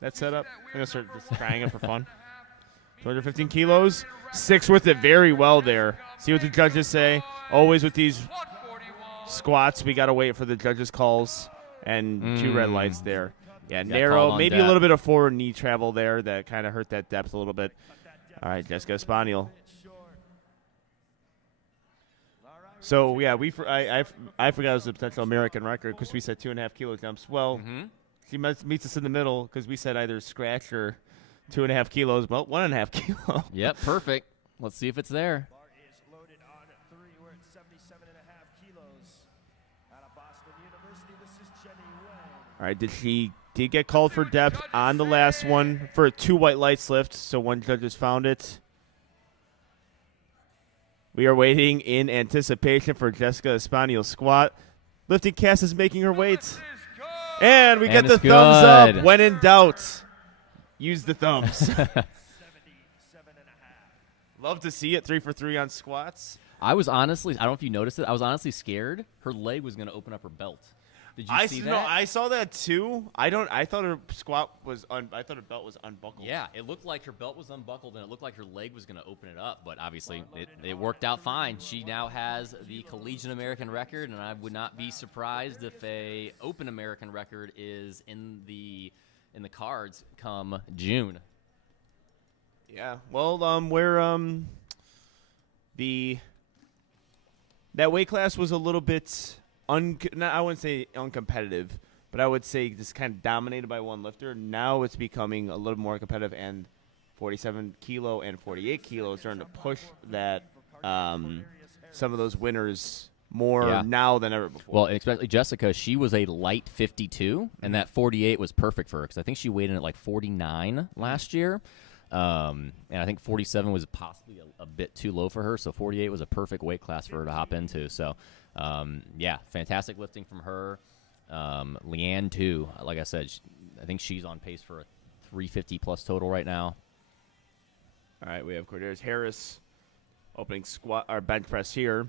That setup. I'm going to start just trying it for fun. 215 kilos. 6 with it very well there. See what the judges say. Always with these 141. squats, we got to wait for the judges' calls. And 2 red lights there. Yeah, Got called narrow. on Maybe a depth. little bit of forward knee travel there that kind of hurt that depth a little bit. All right, Jessica Espaniel. So, yeah, I forgot it was a potential American record because we said 2.5 kilo jumps. Well, Mm-hmm. she meets us in the middle because we said either scratch or 2.5 kilos. Well, 1.5 kilo. Yep, perfect. Let's see if it's there. Bar is loaded on 3. We're at 77.5 kilos. Out of Boston University, this is Jenny Wang. All right, did get called for depth on the last one for a 2 white lights lift, so one judge has found it. We are waiting in anticipation for Jessica Espaniel's squat. Lifting cast is making her weight. This is good. And we And get the it's thumbs good. up. When in doubt, use the thumbs. 77.5. Love to see it. 3 for 3 on squats. I was honestly, I don't know if you noticed it, I was honestly scared her leg was going to open up her belt. Did you see that? No, I saw that too. I thought her squat was I thought her belt was unbuckled. Yeah, it looked like her belt was unbuckled, and it looked like her leg was going to open it up, but obviously it worked out fine. She now has the collegiate American record, and I would not be surprised if a open American record is in the cards come June. Yeah. Well, that weight class was a little bit I wouldn't say uncompetitive, but I would say just kind of dominated by one lifter. Now it's becoming a little more competitive, and 47 kilo and 48 kilo is starting to push that some of those winners more now than ever before. Well, especially Jessica, she was a light 52, and that 48 was perfect for her because I think she weighed in at like 49 last year. And I think 47 was possibly a bit too low for her, so 48 was a perfect weight class for her to hop into. So, yeah, fantastic lifting from her. Leanne, too. Like I said, I think she's on pace for a 350-plus total right now. All right, we have Corderis Harris opening squat or bench press here.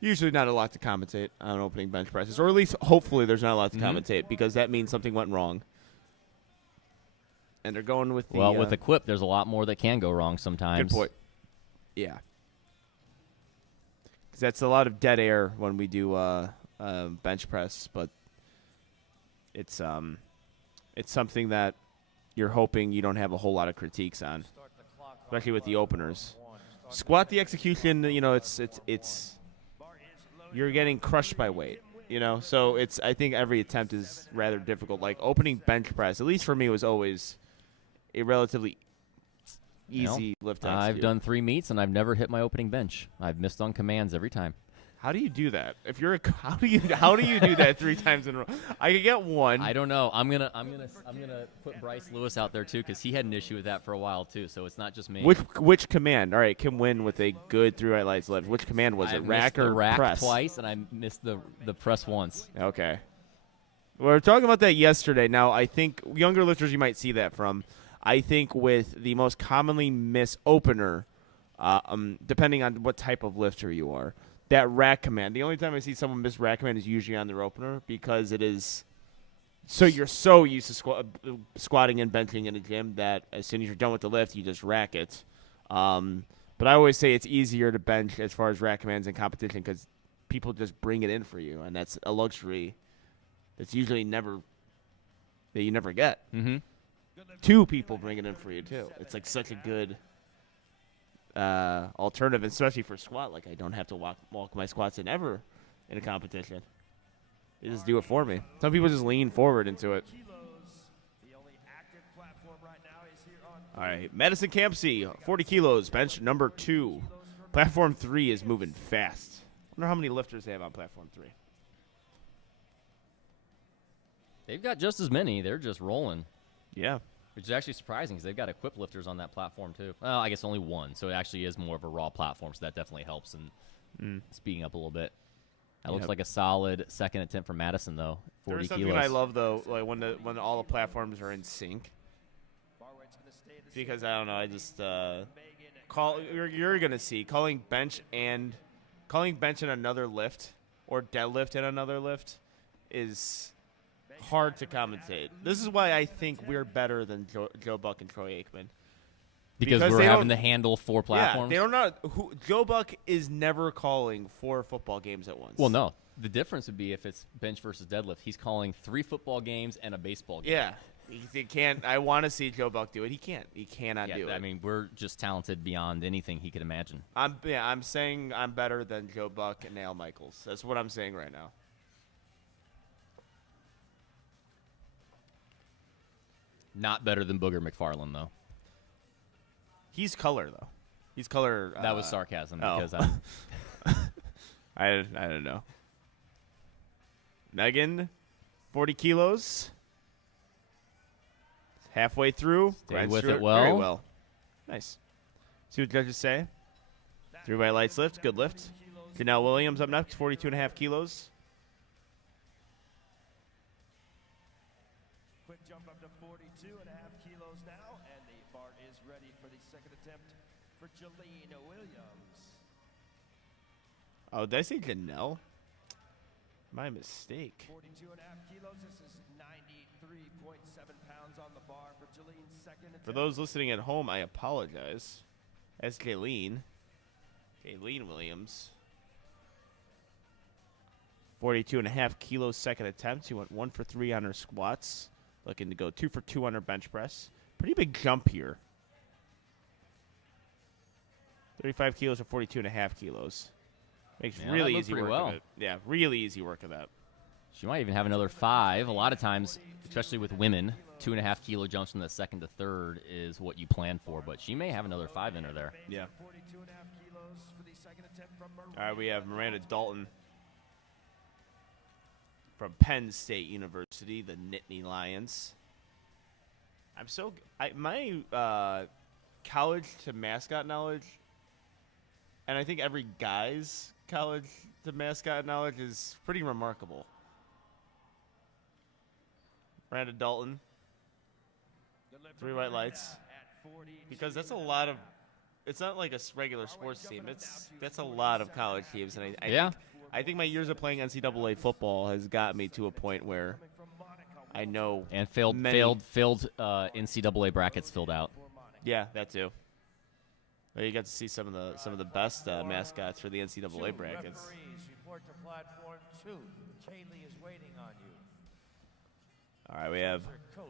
Usually not a lot to commentate on opening bench presses, or at least hopefully there's not a lot to commentate because that means something went wrong. and they're going with the. Well, with equip, there's a lot more that can go wrong sometimes. Good point. Yeah. Because that's a lot of dead air when we do bench press, but it's something that you're hoping you don't have a whole lot of critiques on, especially with the openers. Squat, the execution, it's you're getting crushed by weight, So I think every attempt is rather difficult. Like opening bench press, at least for me, was always a relatively easy lift. I've done 3 meets and I've never hit my opening bench. I've missed on commands every time. How do you do that? How do you do that 3 times in a row? I could get 1. I don't know. I'm gonna put Bryce Lewis out there too because he had an issue with that for a while too. So it's not just me. Which command? All right, Kim win with a good 3 right lights lift. Which command was it? Rack or rack press? Twice, and I missed the press once. Okay. We were talking about that yesterday. Now I think younger lifters you might see that from. I think with the most commonly missed opener, depending on what type of lifter you are. That rack command. The only time I see someone miss rack command is usually on their opener because it is so you're so used to squatting and benching in a gym that as soon as you're done with the lift, you just rack it. But I always say it's easier to bench as far as rack commands in competition because people just bring it in for you, and that's a luxury that's usually that you never get. Mm-hmm. 2 people bring it in for you too. It's like such a good alternative, especially for squat. Like I don't have to walk my squats in ever in a competition. They just do it for me. Some people just lean forward into it. All right, Madison Campsey, 40 kilos, bench number 2. Platform 3 is moving fast. I wonder how many lifters they have on platform 3. They've got just as many. They're just rolling. Yeah. Which is actually surprising because they've got equipped lifters on that platform too. Well, I guess only 1, so it actually is more of a raw platform, so that definitely helps in speeding up a little bit. That looks like a solid second attempt for Madison, though. 40 There's something kilos. I love though, like when all the platforms are in sync. Because I don't know, I just you're gonna see calling bench in another lift or deadlift in another lift is hard to commentate. This is why I think we're better than Joe Buck and Troy Aikman. Because we're having to handle 4 platforms? Yeah, Joe Buck is never calling 4 football games at once. Well, no. The difference would be if it's bench versus deadlift. He's calling 3 football games and a baseball game. Yeah. He can't. I want to see Joe Buck do it. He can't. He cannot do it. I mean, we're just talented beyond anything he could imagine. I'm saying I'm better than Joe Buck and Al Michaels. That's what I'm saying right now. Not better than Booger McFarland, though. He's color, though. He's color. That was sarcasm because I don't know. Megan, 40 kilos. Halfway through. Stay with through it well. Very well. Nice. See what judges say. 3 by lights lift. Good lift. Janelle Williams up next, 42.5 kilos. Quick jump up to 42.5 kilos now, and the bar is ready for the second attempt for Jolene Williams. Oh, did I say Janelle? My mistake. 42.5 kilos. This is 93.7 pounds on the bar for Jolene's second attempt. For those listening at home, I apologize. That's Jaylene Williams. 42.5 kilos second attempt. She went 1 for 3 on her squats. Looking to go 2 for 2 on her bench press. Pretty big jump here. 35 kilos to 42.5 kilos. Makes really easy work of it. Yeah, really easy work of that. She might even have another 5. A lot of times, especially with women, 2.5 kilo jumps from the second to third is what you plan for, but she may have another 5 in her there. Yeah. All right, we have Miranda Dalton from Penn State University, the Nittany Lions. My college to mascot knowledge, and I think every guy's college to mascot knowledge is pretty remarkable. Miranda Dalton, 3 white lights, because that's a lot of. It's not like a regular sports team. That's a lot of college teams, and I think my years of playing NCAA football has got me to a point where I know. And failed NCAA brackets filled out. Yeah, that too. Well, you got to see some of the best mascots for the NCAA brackets. Referees report to platform 2. Kaylee is waiting on you. All right, we have Coach.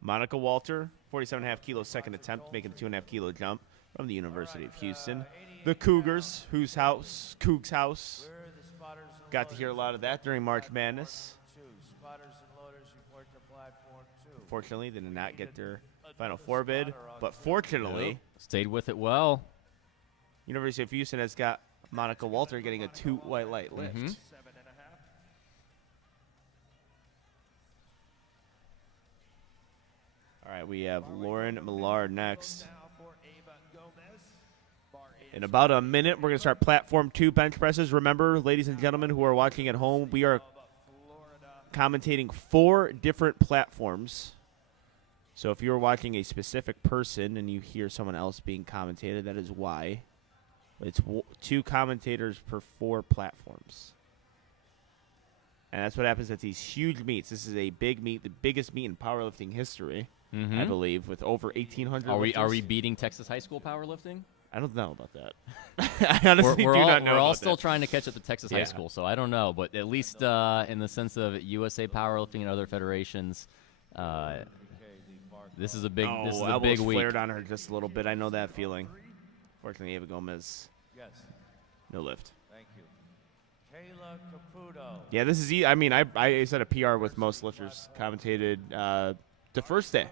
Monica Walter, 47.5 kilo second attempt, making the 2.5 kilo jump from the University of Houston. The Cougars, Cougs House, Where are the spotters and got to hear a lot of that during March Madness. 2. Spotters and loaders report to platform 2. Fortunately, they did not get their Final Four bid, but fortunately, Stayed with it well. University of Houston has got Monica Walter getting a 2 white light lift. Mhm. All right, we have Lauren Millard next. In about a minute, we're going to start Platform 2 bench presses. Remember, ladies and gentlemen who are watching at home, we are commentating 4 different platforms. So if you're watching a specific person and you hear someone else being commentated, that is why. It's 2 commentators per 4 platforms. And that's what happens at these huge meets. This is a big meet, the biggest meet in powerlifting history, I believe, with over 1,800 Are we beating Texas high school powerlifting? I don't know about that. I honestly do not know We're all about still that. trying to catch up to Texas high school, so I don't know. But at least in the sense of USA powerlifting and other federations, this is a big elbows week. flared on her just a little bit. I know that feeling. Fortunately, Ava Gomez, Yes. no lift. Thank you. Kayla Caputo. Yeah, this is. I mean, I set a PR with most lifters commentated the first day,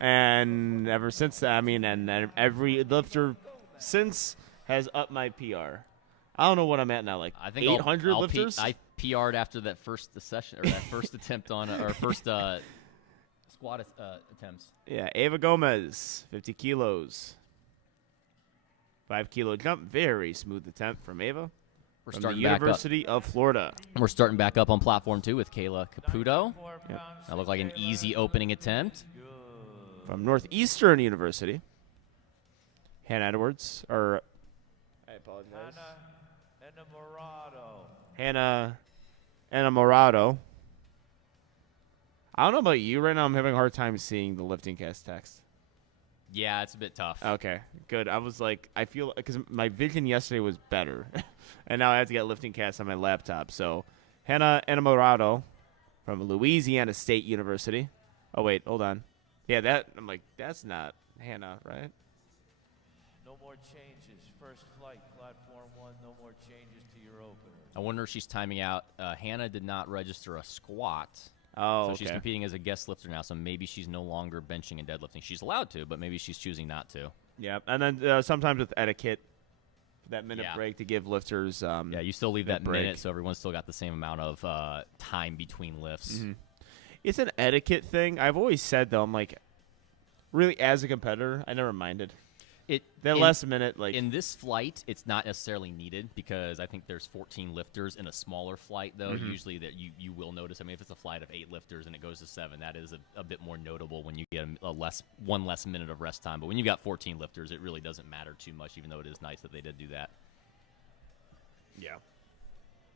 and ever since that, I mean, and every lifter since has upped my PR. I don't know what I'm at now, like I think 800 I'll lifters. I PR'd after that first session or that first attempt on our first squat attempts. Yeah, Ava Gomez, 50 kilos. 5 kilo jump, very smooth attempt from Ava. We're From the starting back up. University of Florida. We're starting back up on platform 2 with Kayla Caputo. 4 Yep. pounds That looked like an Kayla. easy opening attempt. From Northeastern University. Hannah Edwards, or I apologize. Hannah Enamorado. Hannah Enamorado. I don't know about you right now. I'm having a hard time seeing the lifting cast text. Yeah, it's a bit tough. Okay, good. I was like, I feel, because my vision yesterday was better. And now I have to get lifting cast on my laptop. So, Hannah Enamorado from Louisiana State University. Oh, wait, hold on. Yeah, I'm like, that's not Hannah, right? No more changes. First flight, platform 1. No more changes to your opener. I wonder if she's timing out. Hannah did not register a squat. Oh, So okay. she's competing as a guest lifter now, so maybe she's no longer benching and deadlifting. She's allowed to, but maybe she's choosing not to. Yeah, and then sometimes with etiquette, that minute Yeah. break to give lifters. Yeah, you still leave a that break. minute, so everyone's still got the same amount of time between lifts. Mm-hmm. It's an etiquette thing. I've always said, though, I'm like, really, as a competitor, I never minded. That last minute, like. In this flight, it's not necessarily needed because I think there's 14 lifters in a smaller flight, though. Mm-hmm. Usually that you will notice. I mean, if it's a flight of 8 lifters and it goes to 7, that is a bit more notable when you get one less minute of rest time. But when you got 14 lifters, it really doesn't matter too much, even though it is nice that they did do that. Yeah.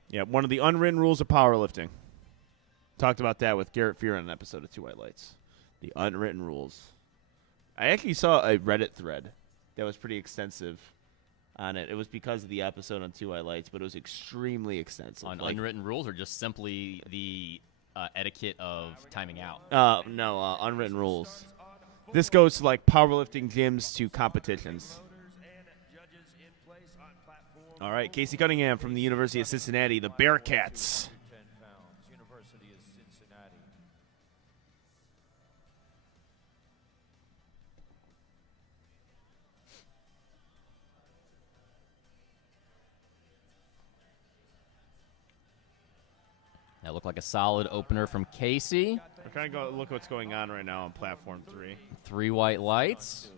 Yeah, one of the unwritten rules of powerlifting. Talked about that with Garrett Fear on an episode of Two White Lights. The unwritten rules. I actually saw a Reddit thread that was pretty extensive on it. It was because of the episode on Two White Lights, but it was extremely extensive. On Like, unwritten rules or just simply the etiquette of timing out? no, unwritten rules. This goes to like powerlifting gyms to competitions. All right, Casey Cunningham from the University of Cincinnati, the Bearcats. 10 pounds. University of Cincinnati. That looked like a solid opener from Casey. We're trying to go look what's going on right now on platform 3. 3 white lights.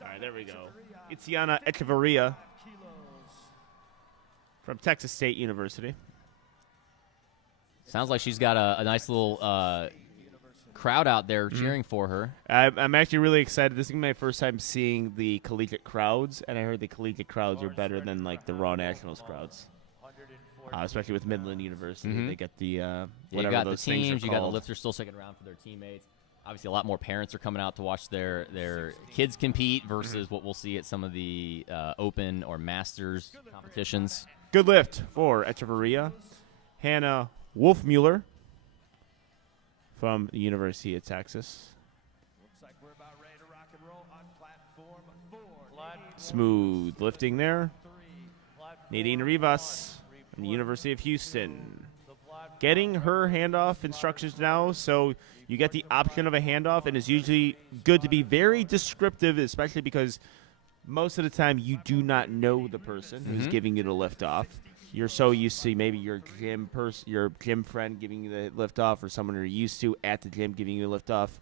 All right, there we go. Itiana Echeverria from Texas State University. Sounds like she's got a nice little crowd out there cheering for her. I'm actually really excited. This is my first time seeing the collegiate crowds, and I heard the collegiate crowds are better than like the Raw Nationals crowds. especially with Midland University. They get the whatever you got those the things teams, are you got the called. lifters still sticking around for their teammates. Obviously, a lot more parents are coming out to watch their kids compete versus what we'll see at some of the Open or Masters competitions. Good lift for Echeverria. Hannah Wolfmuller from the University of Texas. Looks like we're about ready to rock and roll on platform 4. Smooth lifting there. Nadine Rivas from the University of Houston. Getting her handoff instructions now, so you get the option of a handoff, and it's usually good to be very descriptive, especially because most of the time you do not know the person who's giving you the lift off. You're so used to maybe your gym friend giving you the lift off, or someone you're used to at the gym giving you a lift off.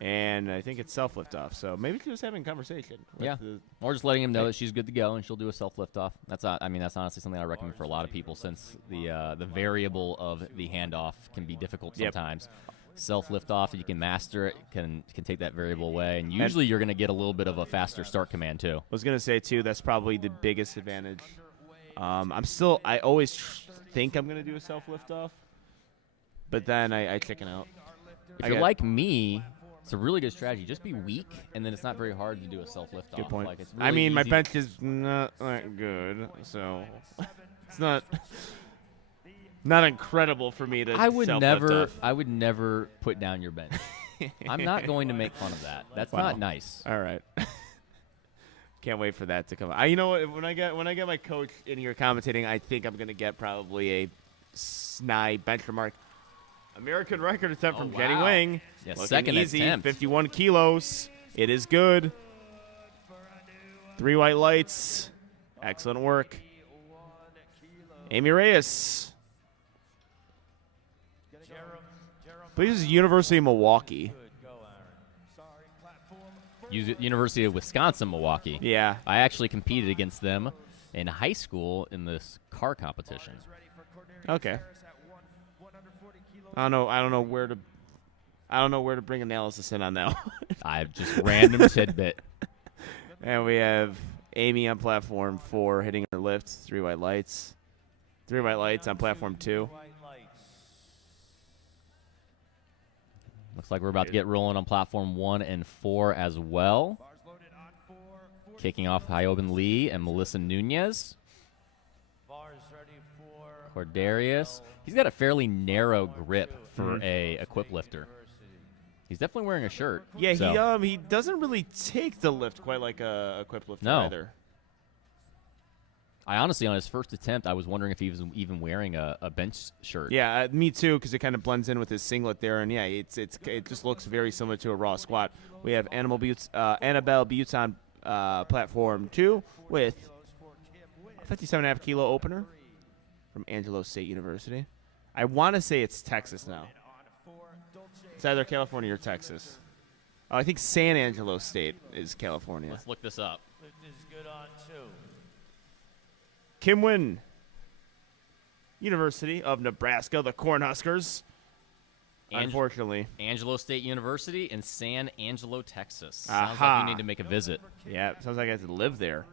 And I think it's self lift off. So maybe she was having a conversation. Yeah, or just letting him know that she's good to go and she'll do a self lift off. That's that's honestly something I recommend for a lot of people, since the variable of the handoff can be difficult sometimes. Self lift off, if you can master it, can take that variable away, and usually you're going to get a little bit of a faster start command too. I was going to say too, that's probably the biggest advantage. I always think I'm going to do a self lift off, but then I chicken out. If you're like me, it's a really good strategy. Just be weak, and then it's not very hard to do a self lift off. Good point. Like, it's really my easy. bench is not that good, so it's not incredible for me to. I would self-lift off. I would never put down your bench. I'm not going to make fun of that. That's not nice. All right. Can't wait for that to come. You know what? When I get my coach in here commentating, I think I'm gonna get probably a SNI benchmark American record attempt from Jenny wow. Wing. Yeah, Looking second easy, attempt. 51 kilos. It is good. 3 white lights. Excellent work. Amy Reyes. Please, is University of Milwaukee. University of Wisconsin, Milwaukee. Yeah. I actually competed against them in high school in this car competition. Okay. I don't know where to bring analysis in on that one. I've just random tidbit. And we have Amy on platform 4 hitting her lift, 3 white lights. 3 white lights on platform 2. Looks like we're about to get rolling on platform 1 and 4 as well. Kicking off Hyoben Lee and Melissa Nunez. Cordarius. He's got a fairly narrow grip for a equip lifter. He's definitely wearing a shirt. Yeah, so. he doesn't really take the lift quite like a equip lifter No. either. I honestly, on his first attempt, I was wondering if he was even wearing a bench shirt. Yeah, me too, because it kind of blends in with his singlet there, and yeah, it just looks very similar to a raw squat. We have Annabelle Buttes on platform 2 with a 57.5 kilo opener from Angelo State University. I want to say it's Texas now. It's either California or Texas. Oh, I think San Angelo State is California. Let's look this up. Kim Wynn, University of Nebraska, the Cornhuskers. Unfortunately. Angelo State University in San Angelo, Texas. Sounds Aha. like you need to make a visit. Yeah, sounds like I have to live there.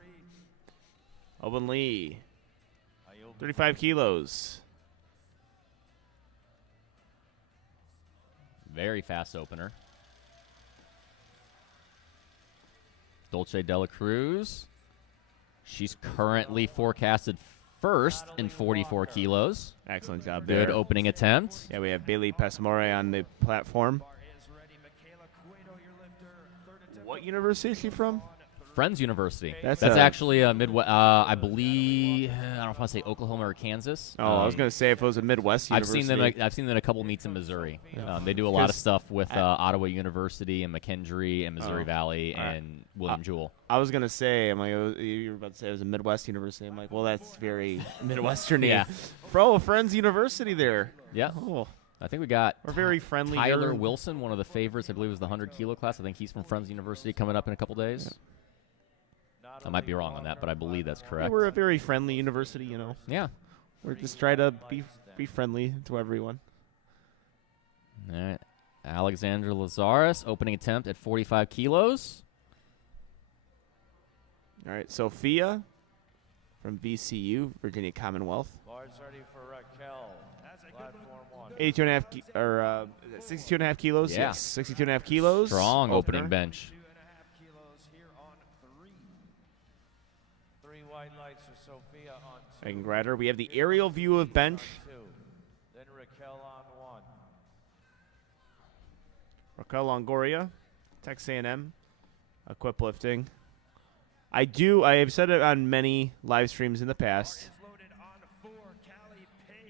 Owen Lee, 35 kilos. Very fast opener. Dolce Dela Cruz. She's currently forecasted first in 44 kilos. Excellent job there. Good opening attempt. Yeah, we have Bailey Pesmore on the platform. What university is she from? Friends University. That's actually a Midwest. I believe I don't know if I want to say Oklahoma or Kansas. Oh, I was going to say if it was a Midwest university. I've seen them in a couple meets in Missouri. They do a lot of stuff with Ottawa University and McKendree and Missouri Valley and William Jewell. I was going to say, I'm like, you were about to say it was a Midwest university. I'm like, well, that's very Midwestern-y. Yeah. Friends University there. Yeah. Oh. I think we got We're very friendly Tyler here. Wilson, one of the favorites. I believe was the 100-kilo class. I think he's from Friends University coming up in a couple days. I might be wrong on that, but I believe that's correct. We're a very friendly university, you know. Yeah. We're just try to be friendly to everyone. All right. Alexandra Lazaris, opening attempt at 45 kilos. All right, Sophia from VCU, Virginia Commonwealth. Bars ready for Raquel. Platform 1. 62 and a half kilos. Yeah. Yes, 62 and a half kilos. Strong Opener. opening bench. 2.5 kilos here on 3. 3 white lights for Sophia on 2. I can grab her. We have the aerial view of bench. On 2. Then Raquel on 1. Raquel Longoria, Texas A&M, equip lifting. I have said it on many live streams in the past.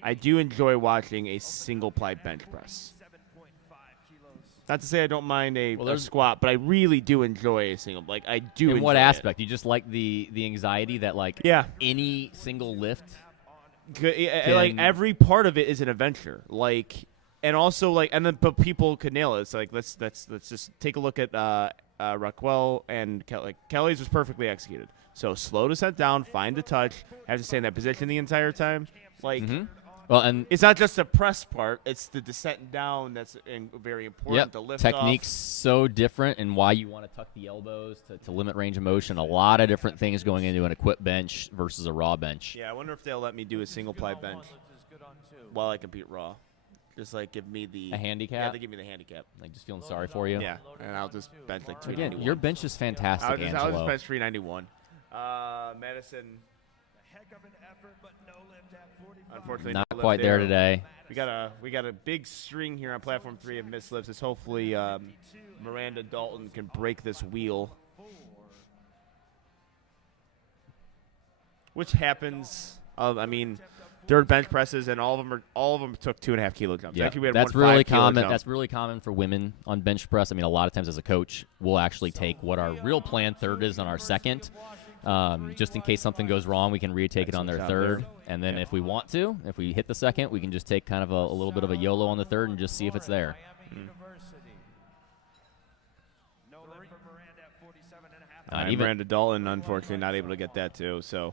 I do enjoy watching a single ply bench press. Not to say I don't mind a squat, but I really do enjoy a single. Like I do. In what enjoy aspect? You just like the anxiety that like any single lift. Like every part of it is an adventure. Like and also like and then but people could nail it. It's like let's just take a look at Raquel and Kelly. Like, Kelly's was perfectly executed. So slow descent down, find the touch, have to stay in that position the entire time. Like. Well, and it's not just the press part; it's the descent down that's very important. The lift technique's off. so different, and why you want to tuck the elbows to limit range of motion. A lot of different things going into an equipped bench versus a raw bench. Yeah, I wonder if they'll let me do a single ply bench while I compete raw. Just like give me the handicap. Yeah, they give me the handicap. Like just feeling sorry for you. Yeah, and I'll just bench like 391. Again, your bench is fantastic, Angelo. I'll just bench 391. Madison. Unfortunately, not no quite lift there today. We got a big string here on platform 3 of missed lifts. As hopefully Miranda Dalton can break this wheel, which happens. I mean, third bench presses, and all of them took 2.5 kilo jumps. Yeah, Actually, we had that's one really 5 kilo common. jump. That's really common for women on bench press. I mean, a lot of times as a coach, we'll actually take what our real planned third is on our second. Just in case something goes wrong, we can retake it on their third. And then if we want to, if we hit the second, we can just take kind of a little bit of a YOLO on the third and just see if it's there. Miranda Dalton, unfortunately, not able to get that too. So,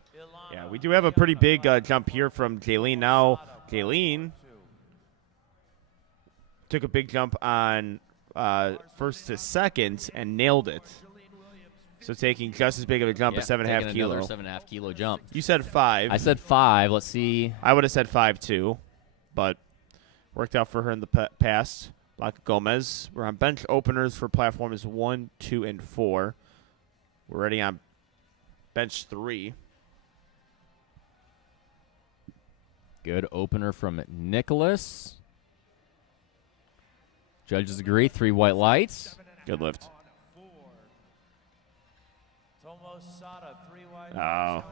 yeah, we do have a pretty big jump here from Jaylene. Now, Jaylene took a big jump on first to second and nailed it. So taking just as big of a jump, a 7.5 kilo. Another 7.5 kilo jump. You said 5. I said 5. Let's see. I would have said 5 too, but worked out for her in the past. Blanca Gomez. We're on bench openers for platforms 1, 2, and 4. We're already on bench 3. Good opener from Nicholas. Judges agree. 3 white lights. Good lift. Oh.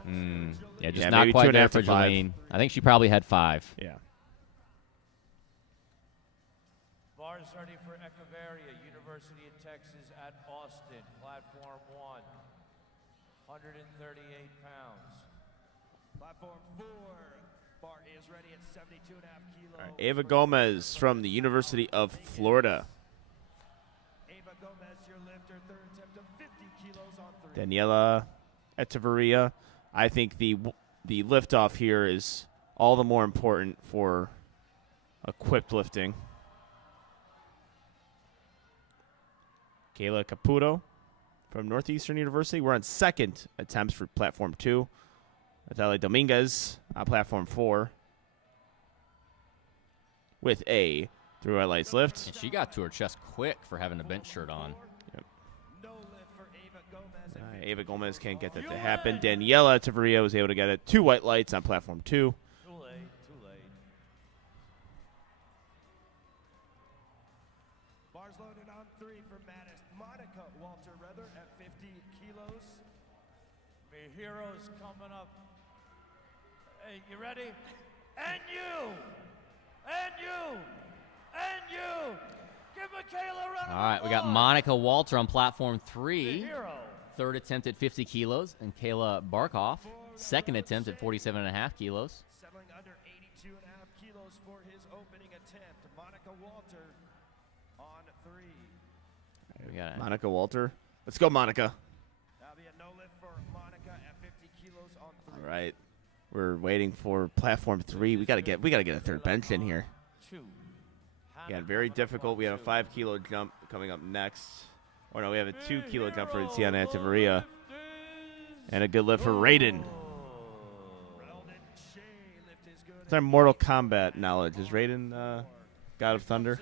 Yeah, just not quite there for Jaylene. I think she probably had 5. Yeah. Bars ready for Echeverria, University of Texas at Austin, platform 1, 138 pounds. Platform 4, bar is ready at 72.5 kilos. All right, Ava Gomez from the University of Florida. Ava Gomez, your lifter, third attempt of 50 kilos on 3. Daniela Echeverria. I think the liftoff here is all the more important for equipped lifting. Kayla Caputo from Northeastern University. We're on second attempts for platform 2. Natalia Dominguez on platform 4 with a 3 white lights lift. And she got to her chest quick for having a bench shirt on. Ava Gomez can't get that to happen. Daniela Echeverria was able to get it. 2 white lights on platform 2. Too late. Bars loaded on 3 for Monica Walter Rether at 50 kilos. My hero's coming up. Hey, you ready? And you! Give Michaela a round of All right, we got applause. Monica Walter on platform The 3. hero. Third attempt at 50 kilos. And Kayla Barkoff, second attempt at 47.5 kilos. Settling under 82.5 kilos for his opening attempt. Monica Walter on 3. We got Monica Walter. Let's go, Monica. That'll be a no lift for Monica at 50 kilos on 3. All right. We're waiting for platform 3. We gotta get a third bench in here. Again, very difficult. We have a 5 kilo jump coming up next. Or no, we have a 2 kilo jump for Tiana Echeverria. And a good lift for Raiden. It's our Mortal Kombat knowledge. Is Raiden God of Thunder?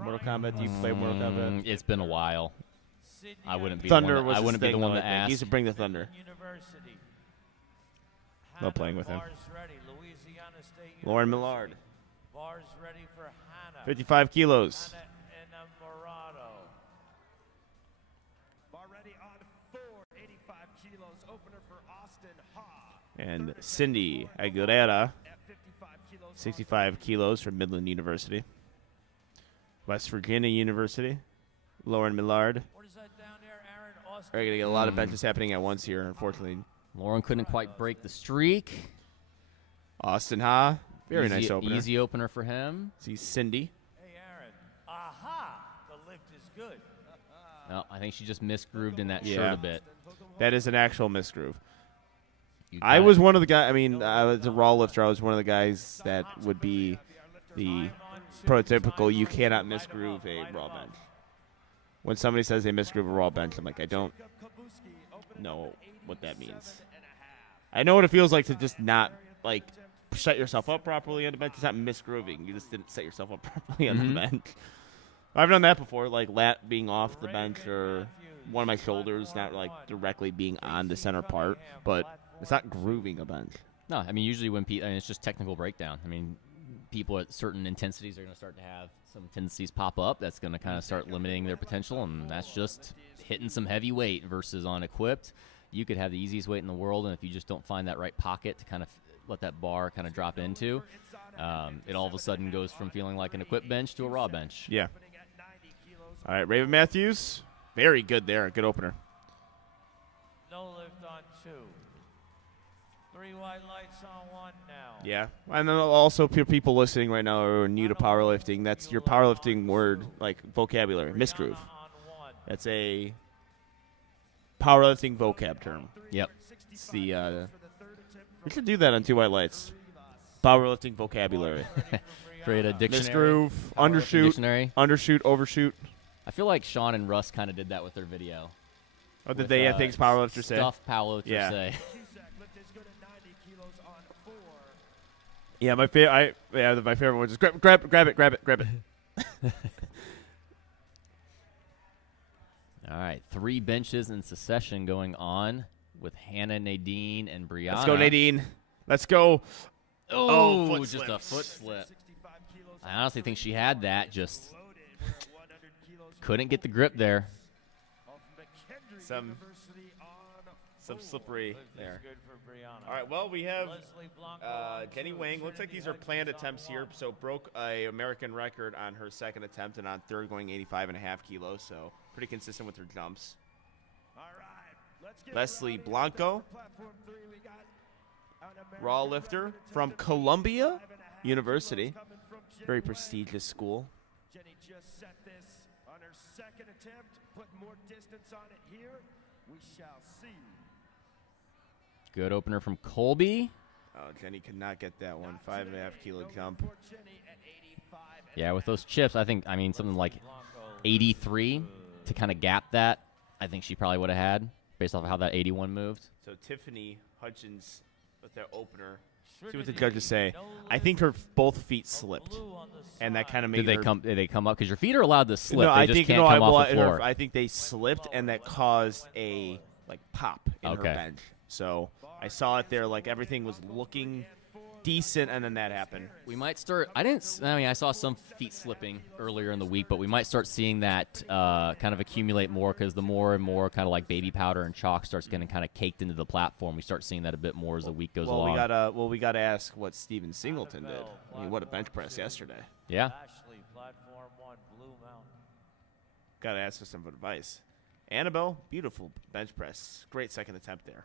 Mortal Kombat? Do you play Mortal Kombat? It's been a while. I wouldn't be Thunder the one. was I his wouldn't be thing, the one though, to I think. He ask. used to bring the Thunder. Love playing with him. Lauren Millard. Bars ready for Hannah. 55 kilos. Hannah Enamorado. Bar ready on 4, 85 kilos. Opener for Austin Ha. And Cindy Aguilera, At 55 kilos. 65 kilos from Midland University. West Virginia University. Lauren Millard. What is that down there, Aaron? Austin. We're going to get a lot of benches happening at once here, unfortunately. Lauren couldn't quite break the streak. Austin Ha. Very Easy, nice opener. Easy opener for him. See Cindy. Hey, Aaron. Aha! The lift is good. No, I think she just misgrooved in that Yeah. shirt a bit. That is an actual misgroove. You I got was it. one of the guys. I mean, I was a raw lifter. I was one of the guys that would be the prototypical you cannot misgroove a raw bench. When somebody says they misgroove a raw bench, I'm like, I don't know what that means. I know what it feels like to just not, like, set yourself up properly on the bench. It's not misgrooving. You just didn't set yourself up properly on the bench. I've done that before, like lat being off the bench or one of my shoulders not, like, directly being on the center part. But it's not grooving a bench. No, I mean, usually when people, I mean, it's just technical breakdown. I mean, people at certain intensities are going to start to have some tendencies pop up. That's going to kind of start limiting their potential, and that's just hitting some heavy weight versus on equipped. You could have the easiest weight in the world, and if you just don't find that right pocket to kind of let that bar kind of drop into, it all of a sudden goes from feeling like an equipped bench to a raw bench. Yeah. All right, Raven Matthews. Very good there. Good opener. No lift on 2. 3 white lights on 1 now. Yeah. And then also people listening right now who are new to powerlifting, that's your powerlifting word, like vocabulary, misgroove. That's a powerlifting vocab term. Yep. It's the we should do that on 2 white lights. Powerlifting vocabulary. Create a dictionary. Misgroove, Powerlifting undershoot, dictionary. undershoot, overshoot. I feel like Sean and Russ kind of did that with their video. What did With, they things powerlifters say? Stuff powerlifters Yeah. say. Yeah, my favorite one is grab it. All right, 3 benches in succession going on with Hannah, Nadine, and Brianna. Let's go, Nadine. Let's go. Oh, foot just slip. a foot slip. I honestly think she had that, just couldn't get the grip there. Some slippery there. Good for Brianna. All right, well, we have Leslie Blanco Jenny Wang. Looks like these are planned attempts here. So broke a American record on her second attempt, and on third going 85.5 kilos. So pretty consistent with her jumps. Leslie Blanco, raw lifter from Columbia University. Very prestigious school. Jenny just set this on her second attempt. Put more distance on it here. We shall see. Good opener from Colby. Oh, Jenny could not get that one. 5.5 kilo jump. Yeah, with those chips, I mean, something like 83 to kind of gap that, I think she probably would have had based off of how that 81 moved. So Tiffany Hutchins with their opener. See what the judges say. I think her both feet slipped, and that kind of made Did they come up? Because your feet are allowed to slip. No, they I just think can't come off the floor. I think they slipped, and that caused a pop in her Okay. bench. So I saw it there, like everything was looking decent, and then that happened. We might start. I saw some feet slipping earlier in the week, but we might start seeing that kind of accumulate more because the more and more kind of like baby powder and chalk starts getting kind of caked into the platform. We start seeing that a bit more as the week goes along. We gotta ask what Steven Singleton did. I mean, what a bench press yesterday. Yeah. Ashley, platform 1, Blue Mountain. Gotta ask for some advice. Annabelle, beautiful bench press. Great second attempt there.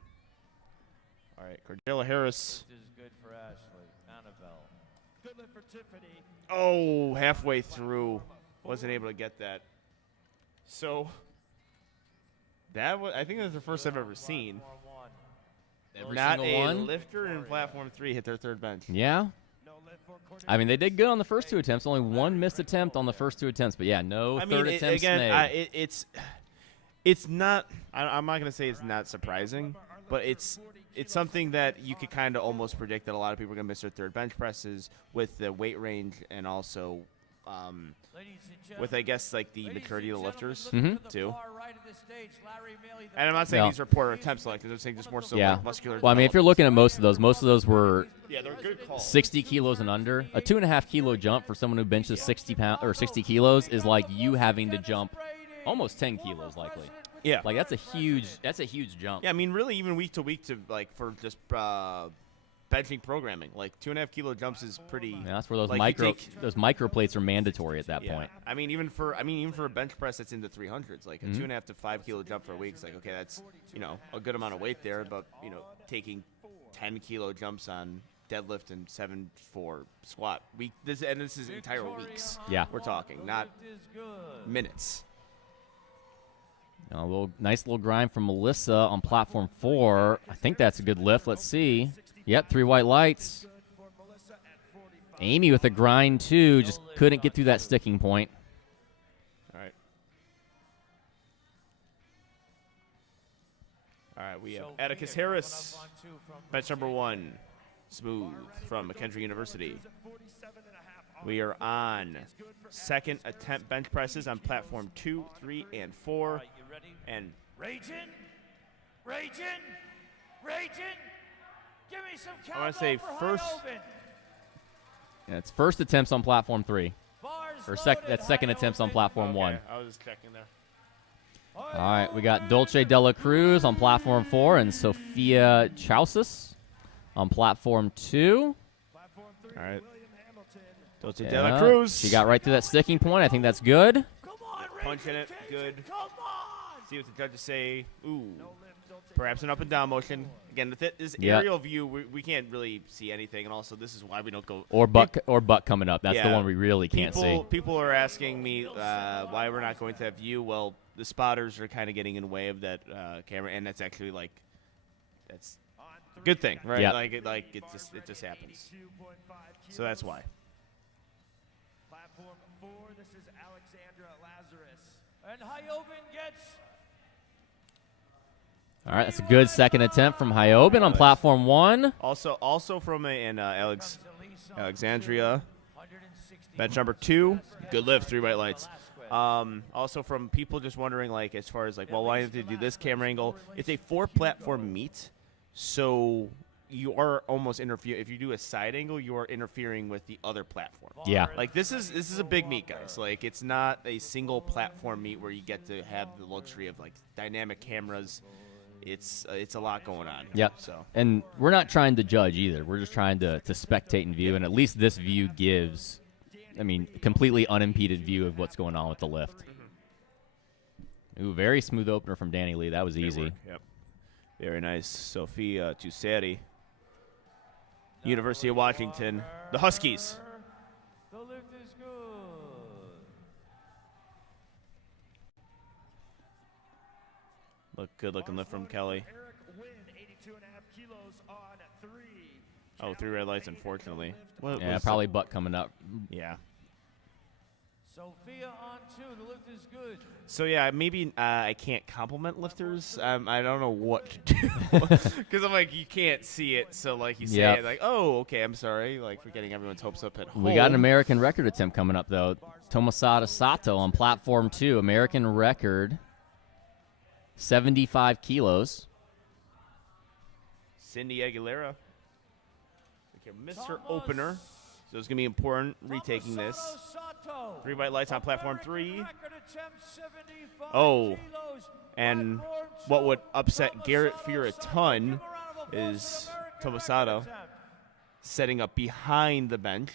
All right, Cordella Harris. This is good for Ashley. Annabelle. Good lift for Tiffany. Oh, halfway through, wasn't able to get that. So I think that's the first I've ever seen. Platform 1. Every Not single a one. lifter in platform 3 hit their third bench. Yeah. No lift for Cordelia. I mean, they did good on the first 2 attempts. Only one missed attempt on the first 2 attempts. But yeah, no third attempts made. It's not. I'm not gonna say it's not surprising. but it's something that you could kind of almost predict that a lot of people are going to miss their third bench presses with the weight range and also with, I guess, like the maturity of the lifters too. And I'm not saying these are poor attempt selectors. I'm saying just more so like muscular. Well, I mean, if you're looking at most of those were they're good calls. 60 kilos and under. A 2.5 kilo jump for someone who benches 60 kilos is like you having to jump almost 10 kilos likely. Yeah, like that's a huge jump. Yeah, I mean, really, even week to week to like for just benching programming, like 2.5 kilo jumps is pretty. Yeah, that's where those like, those micro plates are mandatory at that point. I mean, even for a bench press that's in the 300s, like a 2.5 to 5 kilo jump for a week is like, okay, that's a good amount of weight there, but taking 10 kilo jumps on deadlift and 7 for squat. This is entire weeks. Yeah, we're talking, not minutes. A nice little grind from Melissa on platform 4. I think that's a good lift. Let's see. Yep, 3 white lights. Amy with a grind too, just couldn't get through that sticking point. All right, we have Atticus Harris, bench number 1, smooth from McKendree University. We are on second attempt bench presses on platform 2, 3, and 4. And Raging. Give me some I want to say first. Yeah, it's first attempts on platform 3. Or that's second attempts on platform 1. I was just checking there. All right, we got Dolce Dela Cruz on platform 4 and Sophia Chausis on platform 2. All right. Dolce Dela Cruz. She got right through that sticking point. I think that's good. Punching it, good. See what the judges say. Ooh, perhaps an up and down motion. Again, this aerial view, we can't really see anything, and also this is why we don't go. Or butt coming up. That's the one we really can't see. People are asking me why we're not going to that view. Well, the spotters are kind of getting in the way of that camera, and that's actually that's a good thing, right? Yep. Like it just happens. So that's why. Platform 4, this is Alexandra Lazarus. And Hyobin gets. All right, that's a good second attempt from Hyobin on platform 1. Also from Alexandria, bench number 2, good lift, 3 white lights. Also from people just wondering, like, as far as like, well, why did they do this camera angle? It's a 4-platform meet, so you are almost interfering. If you do a side angle, you are interfering with the other platform. Yeah. Like this is a big meet, guys. Like it's not a single platform meet where you get to have the luxury of like dynamic cameras. It's a lot going on. Yep. So and we're not trying to judge either. We're just trying to spectate and view, and at least this view gives, completely unimpeded view of what's going on with the lift. Ooh, very smooth opener from Danny Lee. That was easy. Yep. Very nice. Sophia Tusseri, University of Washington, the Huskies. The lift is good. Good looking lift from Kelly. Eric Wynn, 82.5 kilos on 3. Oh, 3 red lights, unfortunately. Yeah, probably butt coming up. Yeah. Sophia on 2. The lift is good. So, yeah, maybe I can't compliment lifters. I don't know what to do. Because I'm like, you can't see it. So, like, you say it, like, oh, okay, I'm sorry. Like, we're getting everyone's hopes up at home. We got an American record attempt coming up, though. Tomasada Sato on platform 2. American record, 75 kilos. Cindy Aguilera. Missed her opener. So it's going to be important retaking this. 3 white lights on platform 3. Oh, and what would upset Garrett Fear a ton is Tomasado setting up behind the bench.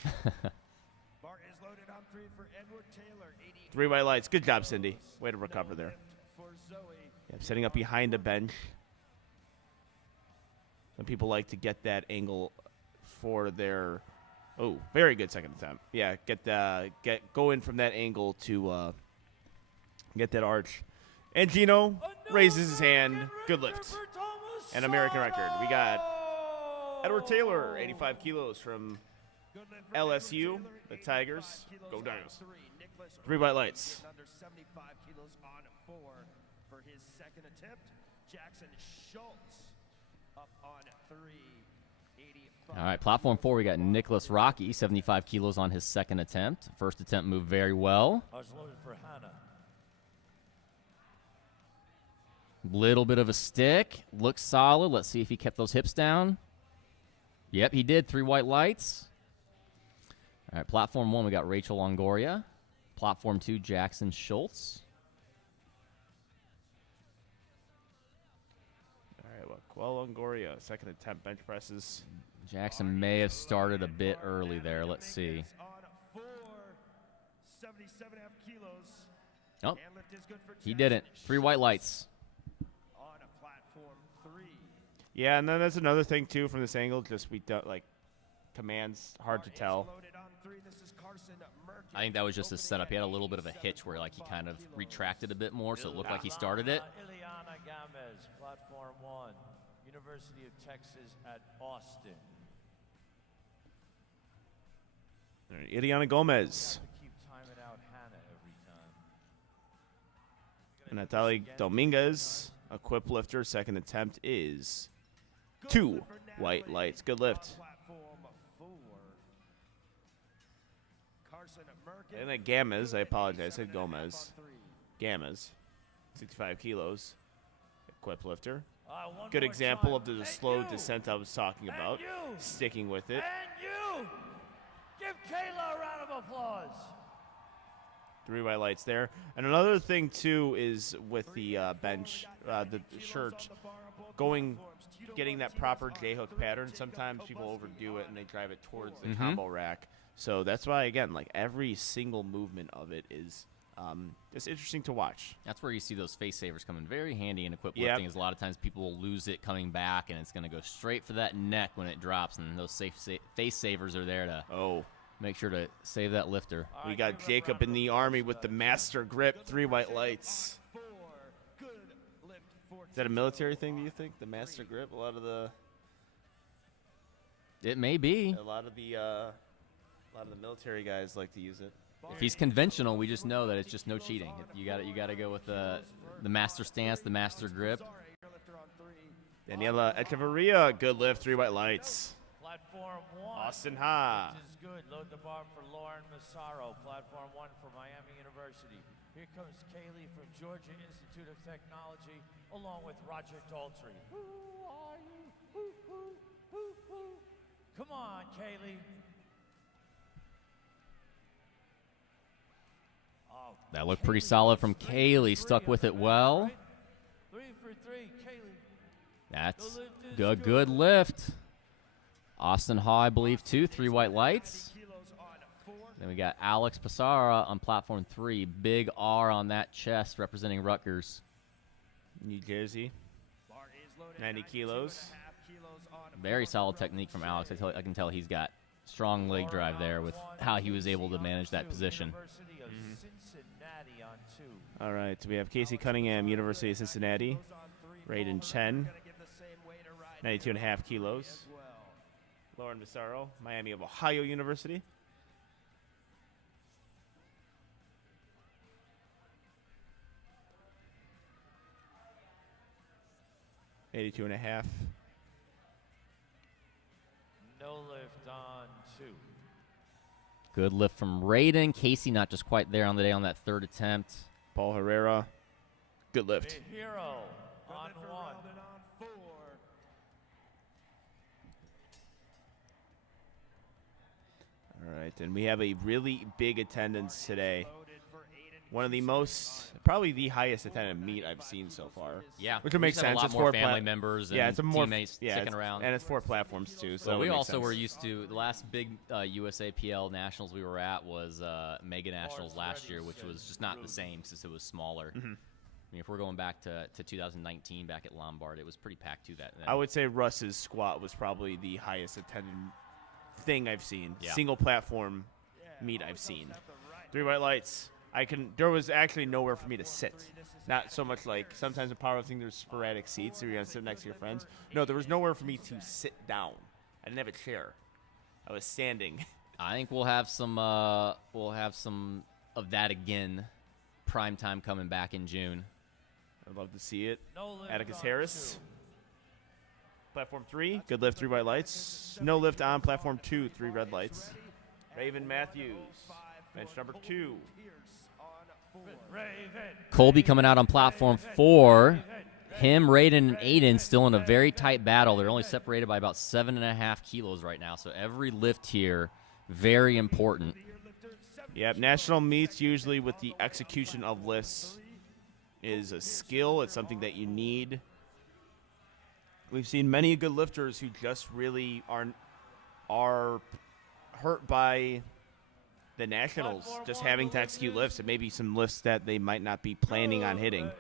3 white lights. Good job, Cindy. Way to recover there. Yep, setting up behind the bench. Some people like to get that angle for their. Oh, very good second attempt. Yeah, go in from that angle to get that arch. And Gino raises his hand. Good lift. An American record. We got Edward Taylor, 85 kilos from LSU, the Tigers. Go Dinos. 3 white lights. Under 75 kilos on 4 for his second attempt. Jackson Schultz Up on 385. All right, platform 4, we got Nicholas Rocky, 75 kilos on his second attempt. First attempt moved very well. I was loaded for Hannah. Little bit of a stick. Looks solid. Let's see if he kept those hips down. Yep, he did. 3 white lights. All right, platform 1, we got Rachel Longoria. Platform 2, Jackson Schultz. All right, well, Quell Longoria, second attempt bench presses. Jackson may have started a bit early there. Let's see. On 4, 77.5 kilos. Oh, And lift is good for he didn't. Jackson 3 white lights. on a platform 3. Yeah, and then that's another thing too from this angle. Just we don't like commands hard to tell. Loaded on 3. This is Carson Merkin. I think that was just his setup. He had a little bit of a hitch where like he kind of retracted a bit more, so it looked like he started it. Ileana Gamez, platform 1, University of Texas at Austin. All right, Ileana Gomez To keep timing out Hannah every time. and Natalie Dominguez, equip lifter. Second attempt is 2 white lights. Good lift. Platform 4. Carson Merkin. And then Gamez, I apologize, I said Gomez. Gamez, 65 kilos, equip lifter. One Good more example time. of the And slow you. descent I was talking about. you. Sticking with it. And you! Give Kayla a round of applause. 3 white lights there. And another thing too is with the bench, the shirt, getting that proper J-hook pattern. Sometimes people overdo it and they drive it towards the combo rack. So that's why, again, like every single movement of it is it's interesting to watch. That's where you see those face savers coming very handy in equip Yep. lifting. Is a lot of times people will lose it coming back, and it's going to go straight for that neck when it drops, and those face savers are there to Oh, make sure to save that lifter. we got Jacob in the Army with the master grip, 3 white lights. 4. Good lift for Is that a military thing, do you think? The master grip? A lot of the It may be. military guys like to use it. If he's conventional, we just know that it's just no cheating. You got to go with the master stance, the master grip. Daniela Echeverria, good lift, 3 white lights. Platform 1. Austin Ha. This is good. Load the bar for Lauren Massaro. Platform 1 for Miami University. Here comes Kaylee from Georgia Institute of Technology, along with Roger Daltrey. Who are you? Who? Come on, Kaylee. Oh, That looked pretty solid from Kaylee. Stuck with it well. 3 for 3, Kaylee. That's a good lift. Austin Ha, I believe, too. 3 white lights. Then we got Alex Passara on platform 3. Big R on that chest representing Rutgers. New Jersey, 90 kilos. Very solid technique from Alex. I can tell he's got strong leg drive there with how he was able to manage that position. University of Cincinnati on 2. All right, so we have Casey Cunningham, University of Cincinnati. Raiden Chen, 92.5 kilos. Lauren Massaro, Miami of Ohio University. $82.5. No lift on 2. Good lift from Raiden. Casey not just quite there on the day on that third attempt. Paul Herrera, good lift. The hero on 1. All right, and we have a really big attendance today. One of the most, probably the highest attended meet I've seen so far. Yeah, Which would we make just have sense. A lot It's more four family members and yeah, it's a more, teammates sticking it's- around. And it's 4 platforms too. So Well, it we makes also sense. were used to the last big USAPL Nationals we were at was Mega Nationals last year, which was just not the same since it was smaller. I mean, if we're going back to 2019 back at Lombard, it was pretty packed too. I would say Russ's squat was probably the highest attended thing I've seen. Yeah. Single platform meet I've seen. 3 white lights. There was actually nowhere for me to sit. Not so much like sometimes in powerlifting there's sporadic seats, so you're gonna sit next to your friends. No, there was nowhere for me to sit down. I didn't have a chair. I was standing. I think we'll have some of that again. Prime time coming back in June. I'd love to see it. No lift Atticus on Harris. 2. Platform 3, good lift, 3 white lights. No lift on platform 2, 3 red lights. Raven Matthews, bench number 2. Colby coming out on platform 4. Him, Raiden, and Aiden still in a very tight battle. They're only separated by about 7.5 kilos right now. So every lift here, very important. Yep, national meets usually with the execution of lifts is a skill. It's something that you need. We've seen many good lifters who just really are hurt by the nationals, just having to execute lifts and maybe some lifts that they might not be planning on hitting.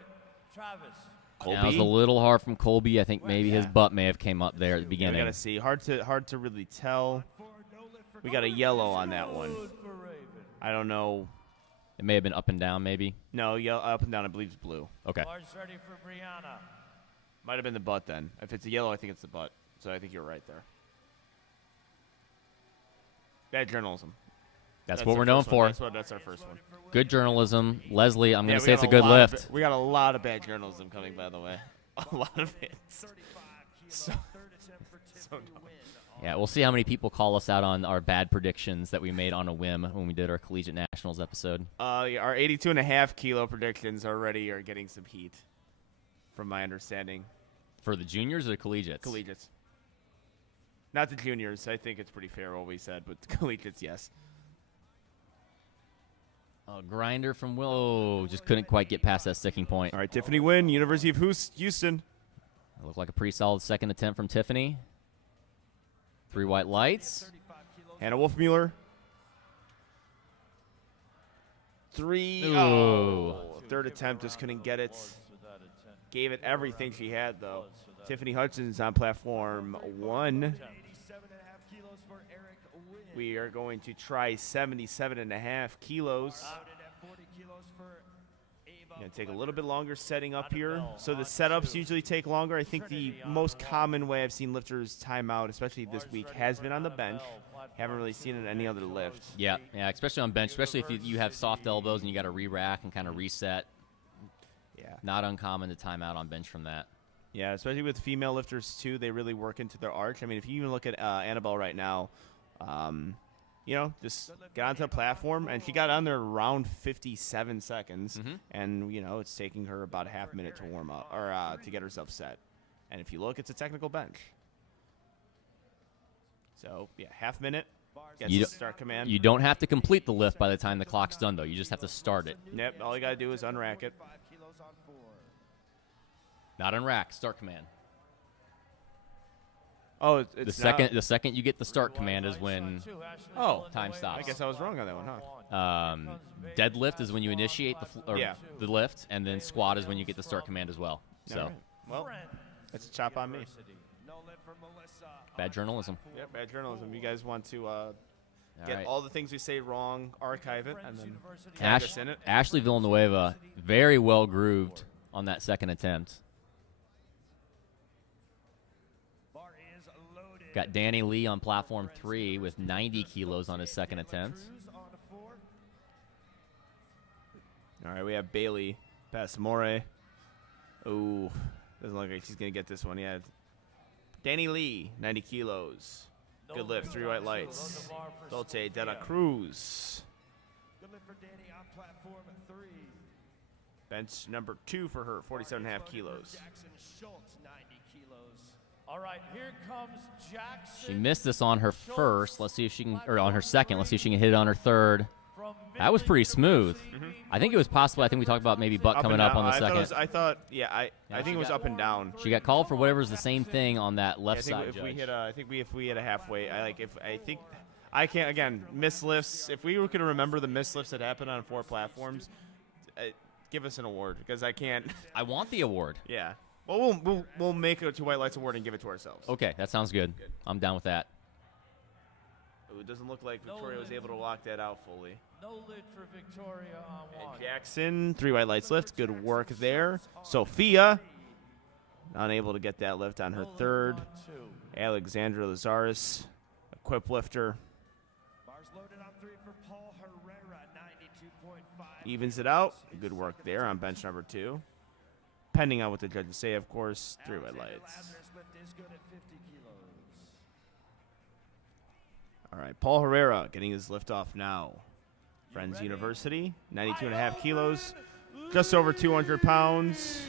Colby. That was a little hard from Colby. I think maybe his butt may have came up there at the beginning. We got to see. Hard to really tell. We got a yellow on that one. I don't know. It may have been up and down, maybe. No, up and down. I believe it's blue. Okay. Might have been the butt then. If it's a yellow, I think it's the butt. So I think you're right there. Bad journalism. That's what we're known for. That's our first one. Good journalism. Leslie, I'm going to say it's a good lift. We got a lot of bad journalism coming, by the way. A lot of it. So yeah, we'll see how many people call us out on our bad predictions that we made on a whim when we did our Collegiate Nationals episode. Our 82.5 kilo predictions already are getting some heat, from my understanding. For the juniors or the collegiates? Collegiates. Not the juniors. I think it's pretty fair what we said, but the collegiates, yes. Grinder from Willow. Just couldn't quite get past that sticking point. All right, Tiffany Wynn, University of Houston. Looked like a pretty solid second attempt from Tiffany. 3 white lights. Hannah Wolfmueller. 3. Ooh. Oh, third attempt, just couldn't get it. Gave it everything she had, though. Tiffany Hudson's on platform 1. We are going to try 77.5 kilos. Going to take a little bit longer setting up here. So the setups usually take longer. I think the most common way I've seen lifters time out, especially this week, has been on the bench. Haven't really seen it in any other lift. Yeah, especially on bench, especially if you have soft elbows and you got to re-rack and kind of reset. Yeah. Not uncommon to time out on bench from that. Yeah, especially with female lifters, too. They really work into their arch. I mean, if you even look at Annabelle right now, just got onto the platform, and she got on there around 57 seconds, and, it's taking her about a half minute to warm up, or to get herself set. And if you look, it's a technical bench. So, yeah, half minute, gets the start command. You don't have to complete the lift by the time the clock's done, though. You just have to start it. Yep, all you got to do is unrack it. Not unrack, start command. Oh, it's the second you get the start command is when time stops. I guess I was wrong on that one, huh? Deadlift is when you initiate the lift, and then squat is when you get the start command as well. So, right. Well, that's a chop on me. Bad journalism. Yeah, bad journalism. You guys want to get all the things we say wrong, archive it, and then tag us in it. Ashley Villanueva, very well grooved on that second attempt. Got Danny Lee on platform 3 with 90 kilos on his second attempt. All right, we have Bailey Passamore. Ooh, doesn't look like she's going to get this one yet. Danny Lee, 90 kilos. Good lift, 3 white lights. Dolce de la Cruz. Good lift for Danny on platform 3. Bench number 2 for her, 47.5 kilos. Jackson Schultz, 90 kilos. All right, here comes Jackson. She missed this on her first. Let's see if she can, or on her second. Let's see if she can hit it on her third. That was pretty smooth. I think it was possible. I think we talked about maybe butt coming up on the second. I think it was up and down. She got called for whatever's the same thing on that left side. If we hit a halfway, I can't again miss lifts. If we could remember the miss lifts that happened on 4 platforms, give us an award because I can't. I want the award. Yeah. Well, we'll make a 2 white lights award and give it to ourselves. Okay, that sounds good. I'm down with that. Ooh, it doesn't look like Victoria was able to lock that out fully. No lid for Victoria on 1. And Jackson, 3 white lights lift. Good work there. Sophia, unable to get that lift on her third. Alexandra Lazaris, equip lifter. Bars loaded on 3 for Paul Herrera, 92.5. Evens it out. Good work there on bench number 2. depending on what the judges say, of course. 3 white lights. Lazarus lift is good at 50 kilos. All right, Paul Herrera getting his lift off now. Friends University, 92.5 kilos, just over 200 pounds.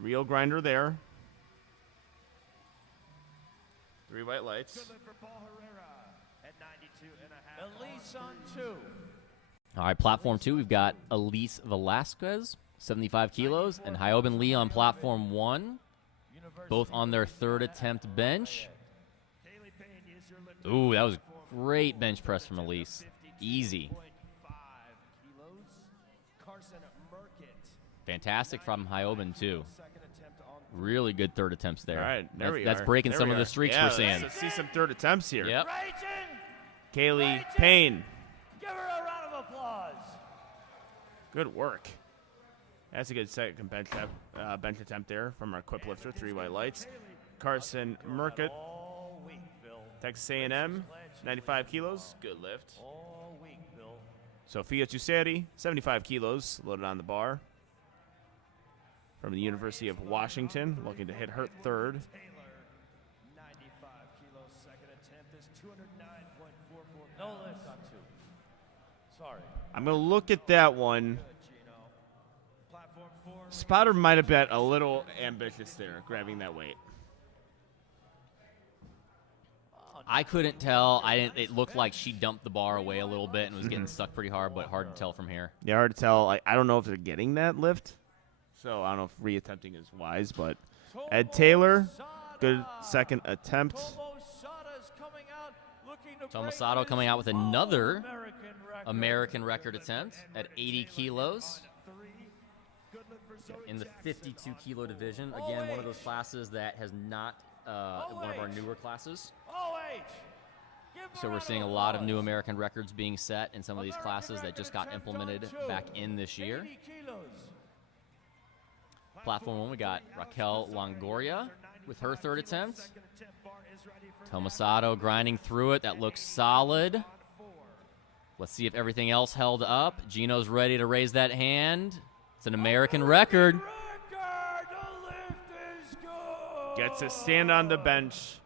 Real grinder there. 3 white lights. Good lift for Paul Herrera at 92.5. Elise on 2. All right, platform 2, we've got Elise Velasquez, 75 kilos, and Hyoben Lee on platform 1, both on their 3rd attempt bench. Kaylee Payne is your lifter. Ooh, that was great bench press from Elise. Easy. 5 kilos. Carson Merkett. Fantastic from Hyoben, too. Second attempt on Really good 3rd attempts there. All right, there we That's are. breaking There some we of the are. streaks Yeah, we're seeing. Let's see some 3rd attempts here. Yep. Kaylee Payne. Give her a round of applause. Good work. That's a good second bench attempt there from our quip lifter, 3 white lights. Carson Merkett, All week, Bill. Texas A&M, 95 kilos, good lift. All week, Bill. Sophia Chuseri, 75 kilos, loaded on the bar. From the University of Washington, looking to hit her 3rd. Taylor. 95 kilos. Second attempt is 209.44 No pounds. lift on 2. Sorry. I'm going to look at that one. Gino. Platform 4. Spotter might have been a little ambitious there, grabbing that weight. I couldn't tell. It looked like she dumped the bar away a little bit and was getting stuck pretty hard, but hard to tell from here. Yeah, hard to tell. I don't know if they're getting that lift, so I don't know if reattempting is wise, but Ed Taylor, good second attempt. Tomosato coming out with another American record attempt at 80 kilos in the 52 kilo division. Again, one of those classes that has not one of our newer classes. So we're seeing a lot of new American records being set in some of these classes that just got implemented back in this year. Platform 1, we got Raquel Longoria with her 3rd attempt. Tomosato grinding through it. That looks solid. Let's see if everything else held up. Gino's ready to raise that hand. It's an American record. Gets a stand on the bench.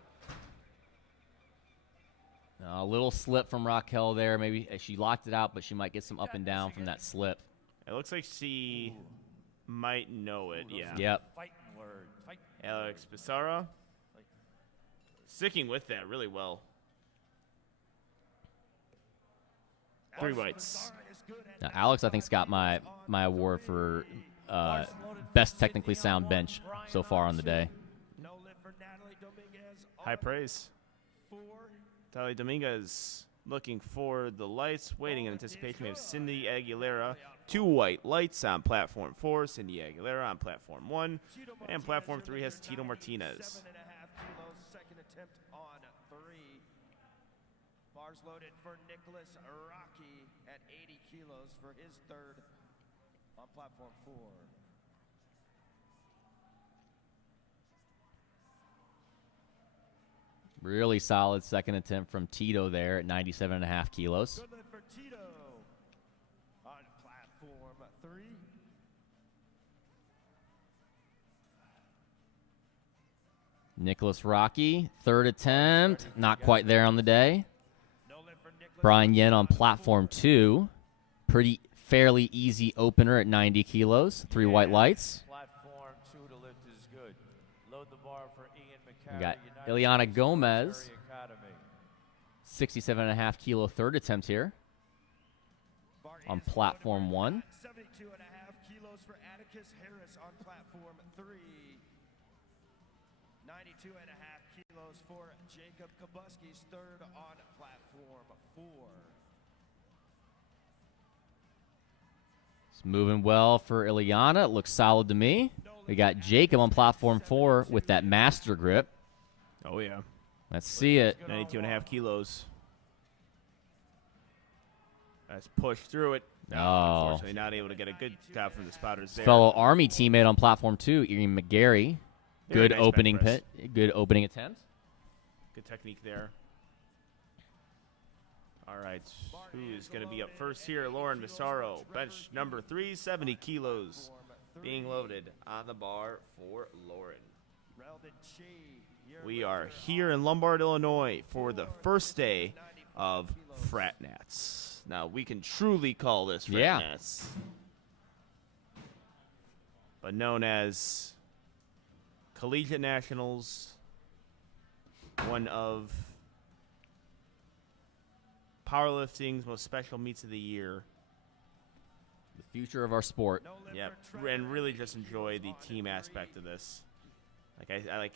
A little slip from Raquel there. Maybe she locked it out, but she might get some up and down from that slip. It looks like she might know it, yeah. Yep. Alex Pissarra sticking with that really well. 3 whites. Now, Alex, I think, has got my award for best technically sound bench so far on the day. No lift for Natalie Dominguez. High praise. 4. Tali Dominguez looking for the lights, waiting in anticipation. We have Cindy Aguilera, 2 white lights on platform 4. Cindy Aguilera on platform 1. And platform 3 has Tito Martinez. 7.5 kilos. Second attempt on 3. Bars loaded for Nicholas Rocky at 80 kilos for his 3rd on platform 4. Really solid second attempt from Tito there at 97.5 kilos. Good lift for Tito on platform 3. Nicholas Rocky, 3rd attempt. Not quite there on the day. No lift for Nicholas. Brian Yen on platform 2. Pretty fairly easy opener at 90 kilos. 3 white lights. Platform 2 to lift is good. Load the bar for Ian McCarry. We got United Ileana States Gomez, Military Academy. 67.5 kilo 3rd attempt here on platform 1. 72.5 kilos for Atticus Harris on platform 3. 92.5 kilos for Jacob Kabuski's 3rd on platform 4. It's moving well for Ileana. It looks solid to me. We got Jacob on platform 4 with that master grip. Oh, yeah. Let's see it. 92.5 kilos. That's pushed through it. Oh. Unfortunately, not able to get a good tap from the spotters there. Fellow Army teammate on platform 2, Ian McGarry. Very Good nice opening bench press. Good opening attempt. Good technique there. All right. right. Who is going to be up first here? Lauren Massaro, bench number 3, 70 kilos being loaded on the bar for Lauren. We are here in Lombard, Illinois for the first day of Frat Nats. Now, we can truly call this Frat Nats, but known as Collegiate Nationals, one of powerlifting's most special meets of the year. The future of our sport. Yep, and really just enjoy the team aspect of this. Like I like,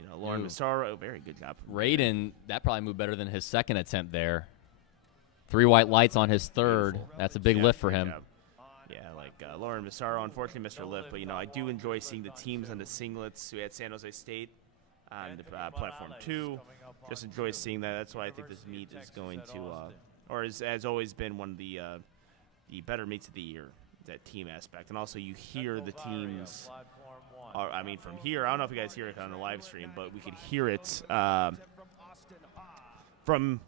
you know, Lauren Massaro, very good job. Raiden, that probably moved better than his second attempt there. 3 white lights on his third. That's a big lift for him. Yeah, like Lauren Massaro, unfortunately missed her lift, but, you know, I do enjoy seeing the teams on the singlets. We had San Jose State on the platform 2. Just enjoy seeing that. That's why I think this meet is going to, or has always been one of the better meets of the year, that team aspect. And also you hear the teams, I mean, from here, I don't know if you guys hear it on the live stream, but we could hear it from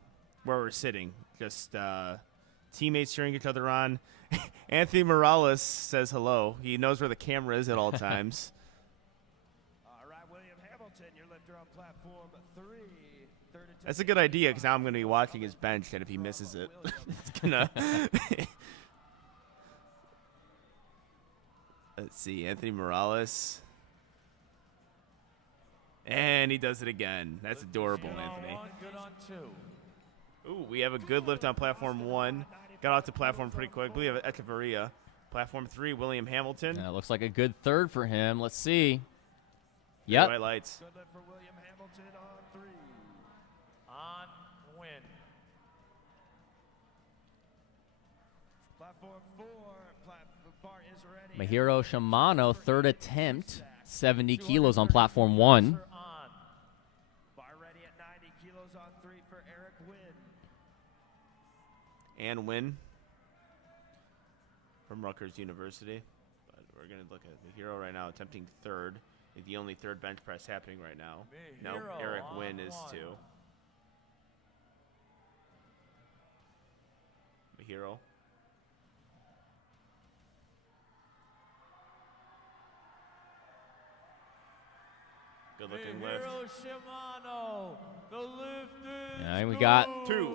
where we're sitting. Just teammates cheering each other on. Anthony Morales says hello. He knows where the camera is at all times. All right, William Hamilton, your lifter on platform 3. That's a good idea, because now I'm going to be watching his bench, and if he misses it, it's going to... Let's see, Anthony Morales. And he does it again. That's adorable, Anthony. Good on 2. Ooh, we have a good lift on platform 1. Got off the platform pretty quick. We have Echeverria. Platform 3, William Hamilton. That looks like a good third for him. Let's see. Yep. White lights. Good lift for William Hamilton on 3. On win. Platform 4, bar is ready. Mahiro Shimano, third attempt. 70 kilos on platform 1. Bar ready at 90 kilos on 3 for Eric Wynn. And Wynn from Rutgers University. But we're going to look at the hero right now, attempting third. The only third bench press happening right now. No, Eric Wynn is 2. Mahiro. Good looking lift. Shimano, the lift is And we got 2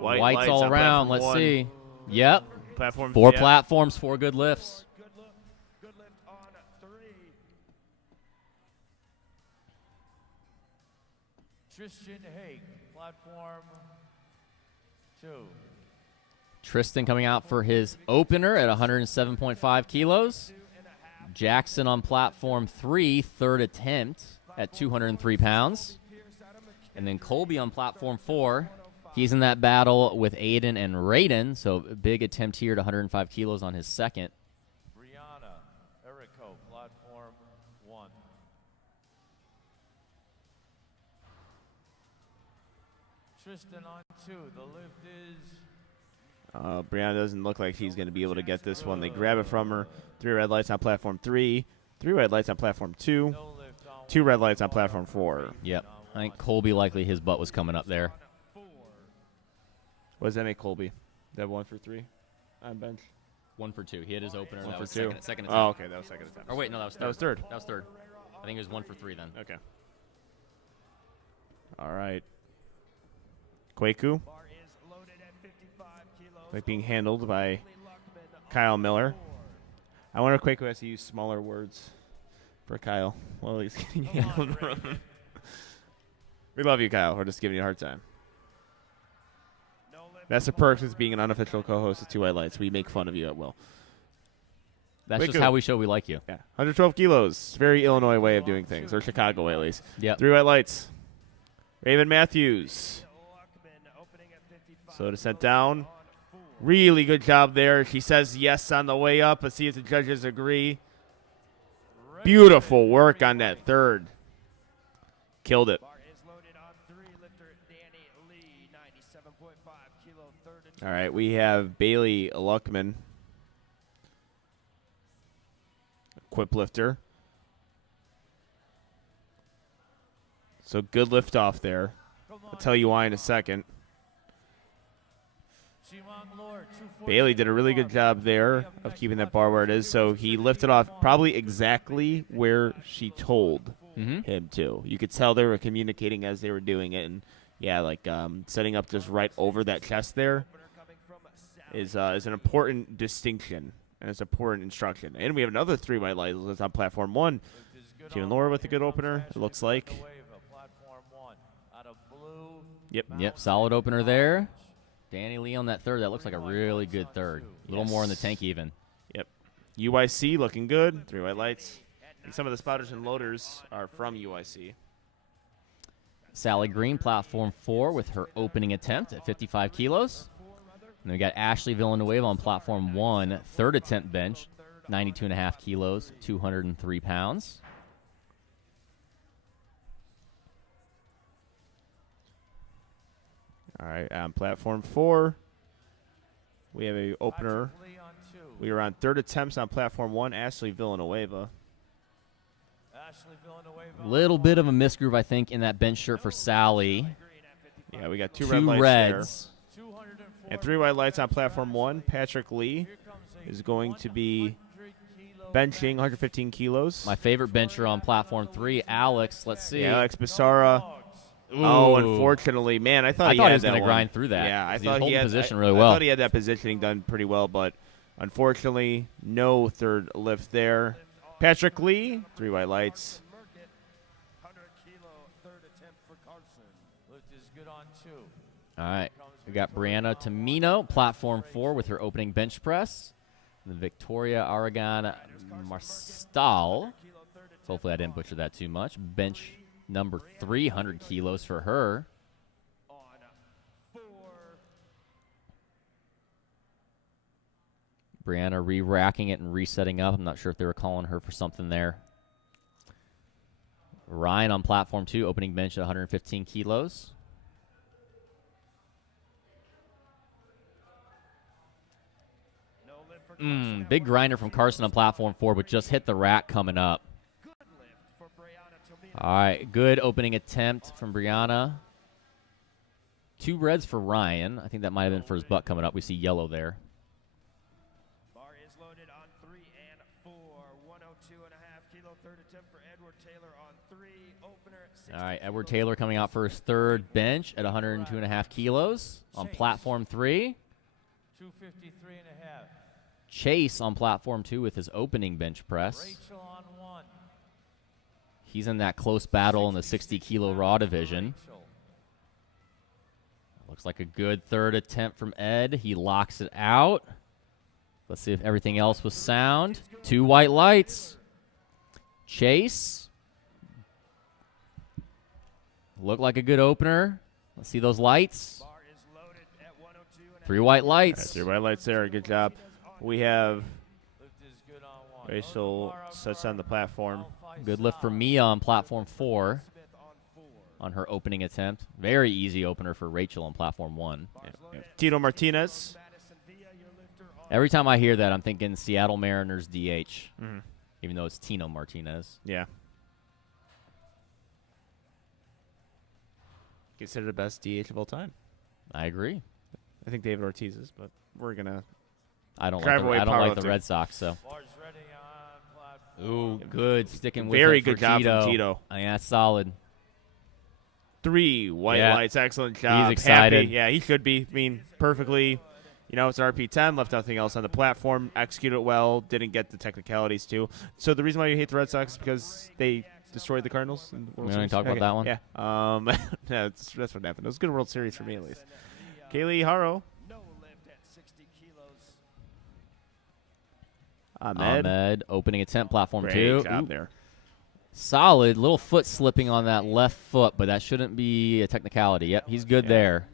whites all on around. platform Let's 1. see. Yep. Platform 4 yeah. platforms, 4 good lifts. Good lift on 3. Tristan Haig, platform 2. Tristan coming out for his opener at 107.5 kilos. Jackson on platform 3, third attempt at 203 pounds. And then Colby on platform 4. He's in that battle with Aiden and Raiden, so big attempt here at 105 kilos on his second. Brianna Erico, platform 1. Tristan on 2. The lift is Brianna doesn't look like she's going to be able to get this one. They grab it from her. 3 red lights on platform 3. 3 red lights on platform 2. no lift on 2 red lights on platform 4. Yep. I think Colby likely his butt was coming up there. What does that make Colby? They have 1 for 3 on bench? 1 for 2. He had his opener. 1 That for was 2. second attempt. Oh, okay. That was second attempt. Or wait, no, that was third. That was third. That was third. I think it was 1 for 3 then. Okay. All right. Kwaku, Bar is loaded at 55 kilos. like being handled by Kyle Miller. I wonder if Kwaku has to use smaller words for Kyle while he's getting handled from him. We love you, Kyle. We're just giving you a hard time. That's the perks of being an unofficial co-host of 2 White Lights. We make fun of you at will. That's just Kwaku. how we show we like you. Yeah, 112 kilos. Very Illinois way of doing things, or Chicago way at least. Yep. 3 White Lights. Raven Matthews. So to set down. Really good job there. She says yes on the way up. Let's see if the judges agree. Beautiful work on that third. Killed it. Bar is loaded on 3. Lifter Danny Lee, 97.5 kilo, third attempt. All right, we have Bailey Luckman, equip lifter. So good lift off there. I'll tell you why in a second. Bailey did a really good job there of keeping that bar where it is. So he lifted off probably exactly where she told him to. You could tell they were communicating as they were doing it. And, yeah, like setting up just right over that chest there is an important distinction. And it's important instruction. And we have another 3 white lights on platform 1. Team Laura with a good opener, it looks like. Yep, solid opener there. Danny Lee on that third. That looks like a really good third. A little more in the tank even. Yep. UIC looking good. 3 white lights. And some of the spotters and loaders are from UIC. Sally Green, platform 4, with her opening attempt at 55 kilos. And then we got Ashley Villanueva on platform 1, third attempt bench, 92.5 kilos, 203 pounds. All right, on platform 4, we have a opener. We are on third attempts on platform 1, Ashley Villanueva. Little bit of a misgroove, I think, in that bench shirt for Sally. Yeah, we got 2 Two red lights reds. there. And 3 white lights on platform 1. Patrick Lee is going to be benching 115 kilos. My favorite bencher on platform 3, Alex. Let's see. Yeah, Alex Bissara. Oh, unfortunately, man, I thought he was going to to grind through that. Yeah, I He was thought he holding had position really well. I thought he had that positioning done pretty well, but unfortunately, no third lift there. Patrick Lee, 3 white lights. All right. We got Brianna Tamino, platform 4, with her opening bench press. And then Victoria Aragon Marstal. Hopefully I didn't butcher that too much. Bench number 300 kilos for her. Brianna re-racking it and resetting up. I'm not sure if they were calling her for something there. Ryan on platform 2, opening bench at 115 kilos. Big grinder from Carson on platform 4, but just hit the rack coming up. All right, good opening attempt from Brianna. 2 reds for Ryan. I think that might have been for his butt coming up. We see yellow there. Bar is loaded on 3 and 4. 102.5 kilo third attempt for Edward Taylor on 3. Opener. All right, Edward Taylor coming out for his third bench at 102.5 kilos on platform 3. 253 and a half. Chase on platform 2 with his opening bench press. Rachel on 1. He's in that close battle in the 60-kilo raw division. Looks like a good third attempt from Ed. He locks it out. Let's see if everything else was sound. 2 white lights. Chase. Looked like a good opener. Let's see those lights. 3 white lights. 3 white lights there. Good job. We have Rachel sets on the platform. Good lift for Mia on platform 4 on her opening attempt. Very easy opener for Rachel on platform 1. Yeah. Tito Martinez. Every time I hear that, I'm thinking Seattle Mariners DH, even though it's Tino Martinez. Yeah. Considered the best DH of all time. I agree. I think David Ortiz is, but we're going to I don't drive away like power the lifting. Red Sox, so. Ooh, good sticking with Very it for good job Tito. from Tito. Yeah, that's solid. 3 white lights. Excellent job. He's excited. Happy. Yeah, he should be. I mean, perfectly. You know, it's RP10. Left nothing else on the platform. Executed well. Didn't get the technicalities, too. So the reason why you hate the Red Sox is because they destroyed the Cardinals. In the World We only Series? talk about that one? Yeah. Yeah, that's what happened. It was a good World Series for me, at least. Kaylee Haro. Ahmed, opening attempt, platform Great 2. job there. Solid. Little foot slipping on that left foot, but that shouldn't be a technicality. Yep, he's good there.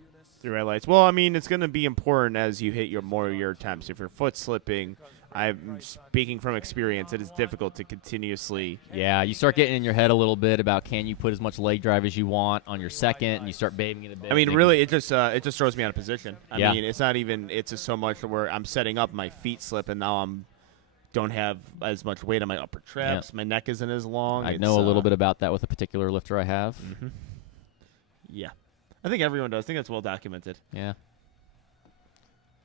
3 red lights. Well, I mean, it's going to be important as you hit more of your attempts. If your foot's slipping, I'm speaking from experience, it is difficult to continuously. Yeah, you start getting in your head a little bit about can you put as much leg drive as you want on your second, and you start baiting it a bit. I mean, really, it just throws me out of position. Yeah. I mean, it's not even. It's just so much where I'm setting up, my feet slip, and now don't have as much weight on my upper traps. Yeah. My neck isn't as long. I know a little bit about that with a particular lifter I have. Yeah. I think everyone does. I think that's well documented. Yeah.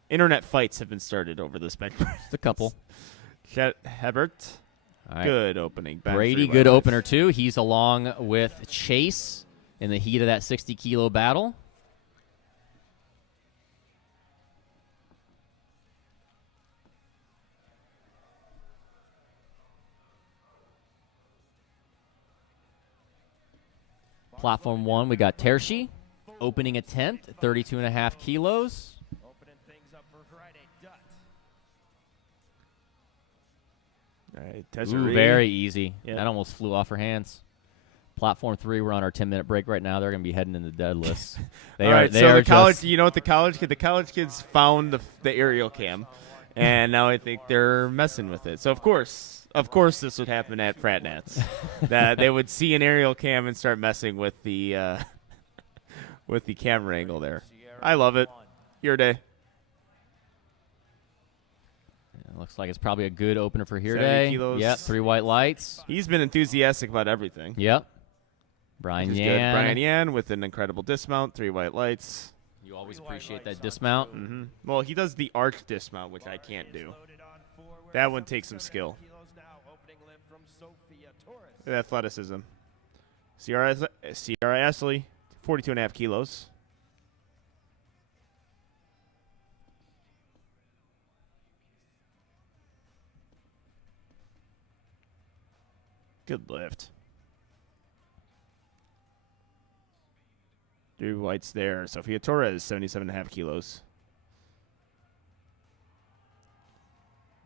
internet fights have been started over this bench press. Just a couple. Chet Hebert. All right. Good opening. Bench Brady, 3 good by opener, too. He's along with Chase in the heat of that 60-kilo battle. Platform 1, we got Tershi. Opening attempt, 32.5 kilos. Opening things up for Friday, Dutt. All right, Ooh, Desiree. very easy. Yep. That almost flew off her hands. Platform 3, we're on our 10-minute break right now. They're going to be heading into deadlifts. All right, so the college, you know what the college kids found the aerial cam, and now I think they're messing with it. So of course this would happen at frat nats. That they would see an aerial cam and start messing with the camera angle there. I love it. Your day. Looks like it's probably a good opener for here 70 today. kilos. Yep, 3 white lights. He's been enthusiastic about everything. Yep. Brian Which is Yan. good. Brian Yan with an incredible dismount, 3 white lights. You always appreciate that dismount. Mm-hmm. Well, he does the arch dismount, which I can't do. That one takes some skill. Athleticism. Ciara Astley, 42.5 kilos. Good lift. 3 whites there. Sofia Torres, 77.5 kilos.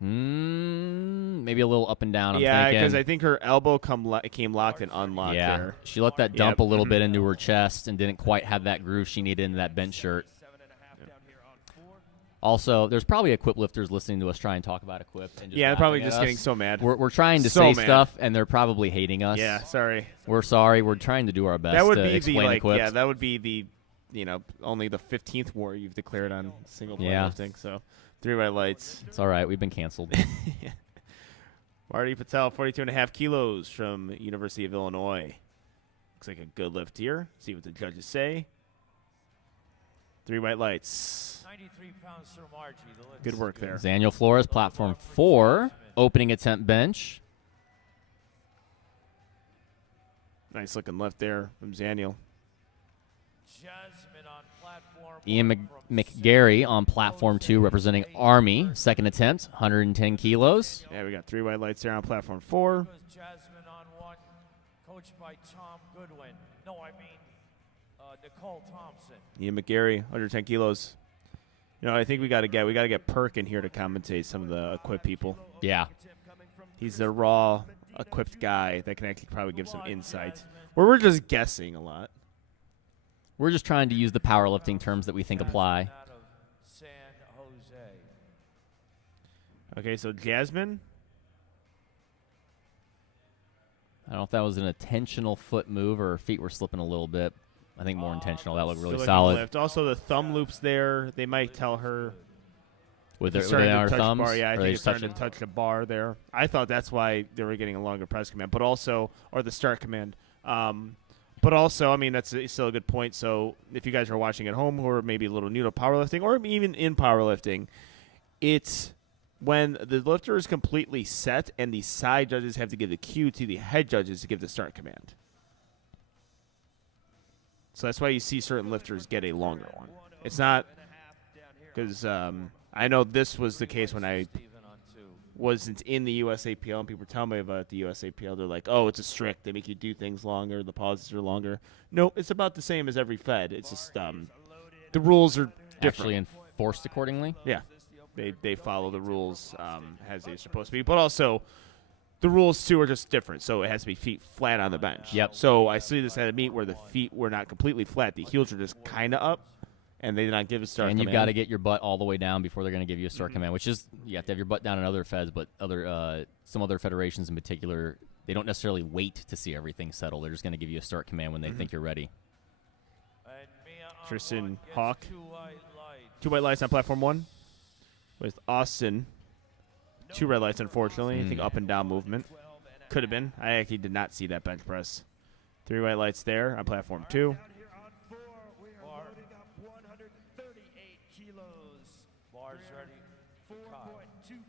Maybe a little up and down, I'm Yeah, thinking. because I think her elbow came locked and unlocked yeah, there. she let that dump a little bit into her chest and didn't quite have that groove she needed in that bench shirt. Also, there's probably Equip lifters listening to us try and talk about Equip. And just Yeah, they're probably laughing at just us. getting so mad. We're trying to So say mad. stuff, and they're probably hating us. Yeah, sorry. We're sorry. We're trying to do our best That would to be the explain Equip. yeah, that would be the only the 15th war you've declared on single player lifting. So 3 white lights. It's all right. We've been canceled. Marty Patel, 42.5 kilos from University of Illinois. Looks like a good lift here. See what the judges say. 3 white lights. 93 pounds for Margie. Good work there. Daniel Flores, platform 4, opening attempt bench. Nice looking lift there from Zaniel. Jasmine on platform Ian McGarry on platform 2, representing Army. Second attempt, 110 kilos. Yeah, we got 3 white lights there on platform 4. Jasmine on 1, coached by Tom Goodwin. No, I mean Nicole Thompson. Ian McGarry, 110 kilos. I think we got to get Perk in here to commentate some of the Equip people. Yeah. He's the raw equipped guy that can actually probably give some insight. Where we're just guessing a lot. We're just trying to use the powerlifting terms that we think apply. Out of San Jose. Okay, so Jasmine. I don't know if that was an intentional foot move or her feet were slipping a little bit. I think more intentional. That looked really Still solid. lift. Also, the thumb loops there. They might tell her. With They're their starting to her touch thumbs? bar. Yeah, I Or think they it's starting to touch the bar there. I thought that's why they were getting a longer press command, but also, or the start command. But also, I mean, that's still a good point. So if you guys are watching at home who are maybe a little new to powerlifting or even in powerlifting, it's when the lifter is completely set and the side judges have to give the cue to the head judges to give the start command. So that's why you see certain lifters get a longer one. It's not because I know this was the case when I wasn't in the USAPL and people tell me about the USAPL. They're like, oh, it's a strict. They make you do things longer. The pauses are longer. No, it's about the same as every Fed. It's just the rules are different. Actually enforced accordingly? Yeah. They follow the rules as they're supposed to be. But also, the rules, too, are just different. So it has to be feet flat on the bench. Yep. So I see this at a meet where the feet were not completely flat. The heels are just kind of up, and they did not give a start And command. you've got to get your butt all the way down before they're going to give you a start command, which is you have to have your butt down in other feds, but some other federations in particular, they don't necessarily wait to see everything settle. They're just going to give you a start command when they think you're ready. Tristan Hawk. 2 white lights on platform 1 with Austin. 2 red lights, unfortunately. I think up and down movement. Could have been. I actually did not see that bench press. 3 white lights there on platform 2. Bars ready for Kyle.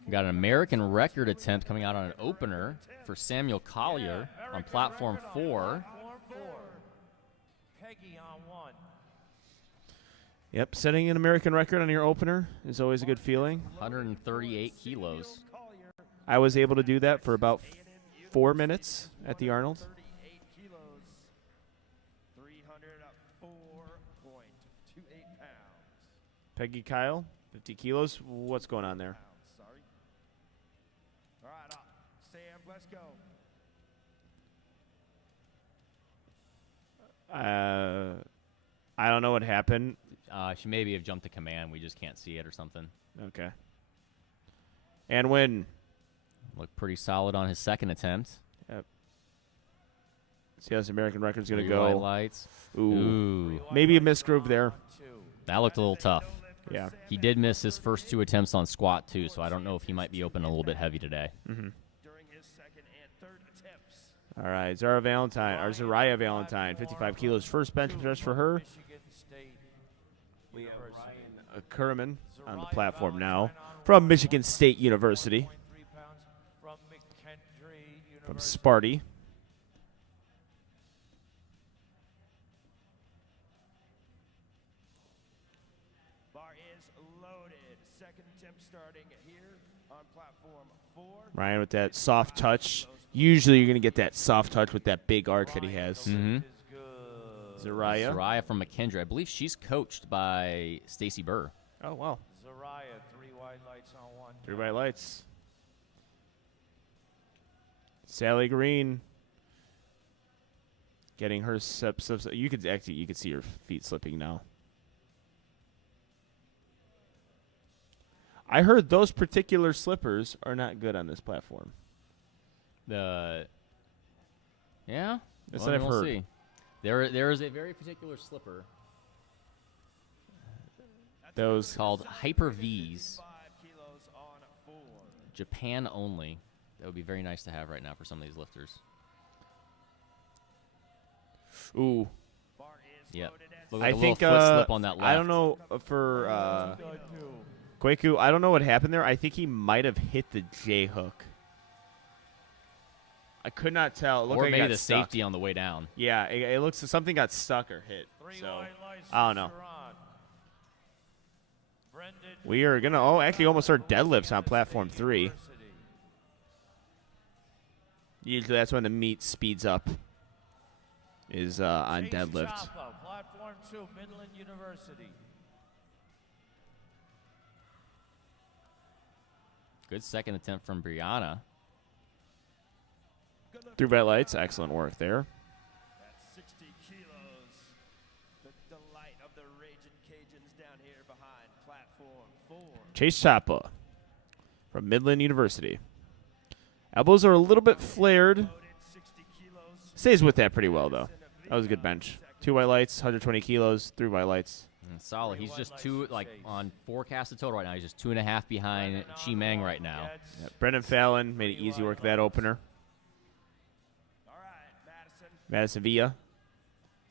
We got an American record attempt coming out on an opener for Samuel Collier on platform 4. Platform 4. Peggy on 1. Yep, setting an American record on your opener is always a good feeling. 138 kilos. I was able to do that for about 4 minutes at the Arnold. 38 kilos, 304.28 pounds. Peggy Kyle, 50 kilos. What's going on there? Sorry. All right, Sam, let's go. I don't know what happened. She maybe have jumped to command. We just can't see it or something. Okay. And when? Looked pretty solid on his second attempt. Yep. See how this American record's going to 3 go. white lights. Ooh. Maybe a misgroove there. That looked a little tough. Yeah. He did miss his first 2 attempts on squat, too, so I don't know if he might be open a little bit heavy today. Mm-hmm. During his second and third attempts. All right, Zariah Valentine, 55 kilos. First bench press for her. Michigan State University. Kerman on the platform now from Michigan State University, 3 pounds from McKendree from University. Sparty. Bar is loaded. Second attempt starting here on platform 4. Ryan with that soft touch. Usually you're going to get that soft touch with that big arch that he has. Mm-hmm. Is good. Zariah. Zariah from McKendree. I believe she's coached by Stacy Burr. Oh, wow. Zariah, 3 wide lights on 1. 3 white lights. Sally Green getting her steps. You could see her feet slipping now. I heard those particular slippers are not good on this platform. Yeah? That's Well, what I've we'll heard. see. There is a very particular slipper Those called Hyper V's, 5 kilos on 4. Japan only. That would be very nice to have right now for some of these lifters. ooh. Bar is Yep. loaded at Look like I a think little foot slip on that left. I don't know for Kwaku. I don't know what happened there. I think he might have hit the J hook. I could not tell. It looked Or like he maybe got the stuck. safety on the way down. Yeah, it looks something got stuck or hit. 3 So wide lights I don't for know. Sharon. Brendan We are gonna actually almost start deadlifts on platform 3. University. Usually that's when the meat speeds up. Is on Chase deadlift. Chapa, platform 2, Midland University. Good second attempt from Brianna. 3 white lights, excellent work there. That's 60 kilos. The delight of the Raging Cajuns down here behind platform 4. Chase Chapa from Midland University. Elbows are a little bit flared. Loaded 60 kilos. Stays with that pretty well though. That was a good bench. 2 white lights, 120 kilos, 3 white lights. Solid. He's just on forecasted total right now. He's just 2.5 behind Chi Meng right now. Yep. Brendan Fallon made it easy work of that opener. All right, Madison Madison. Villa,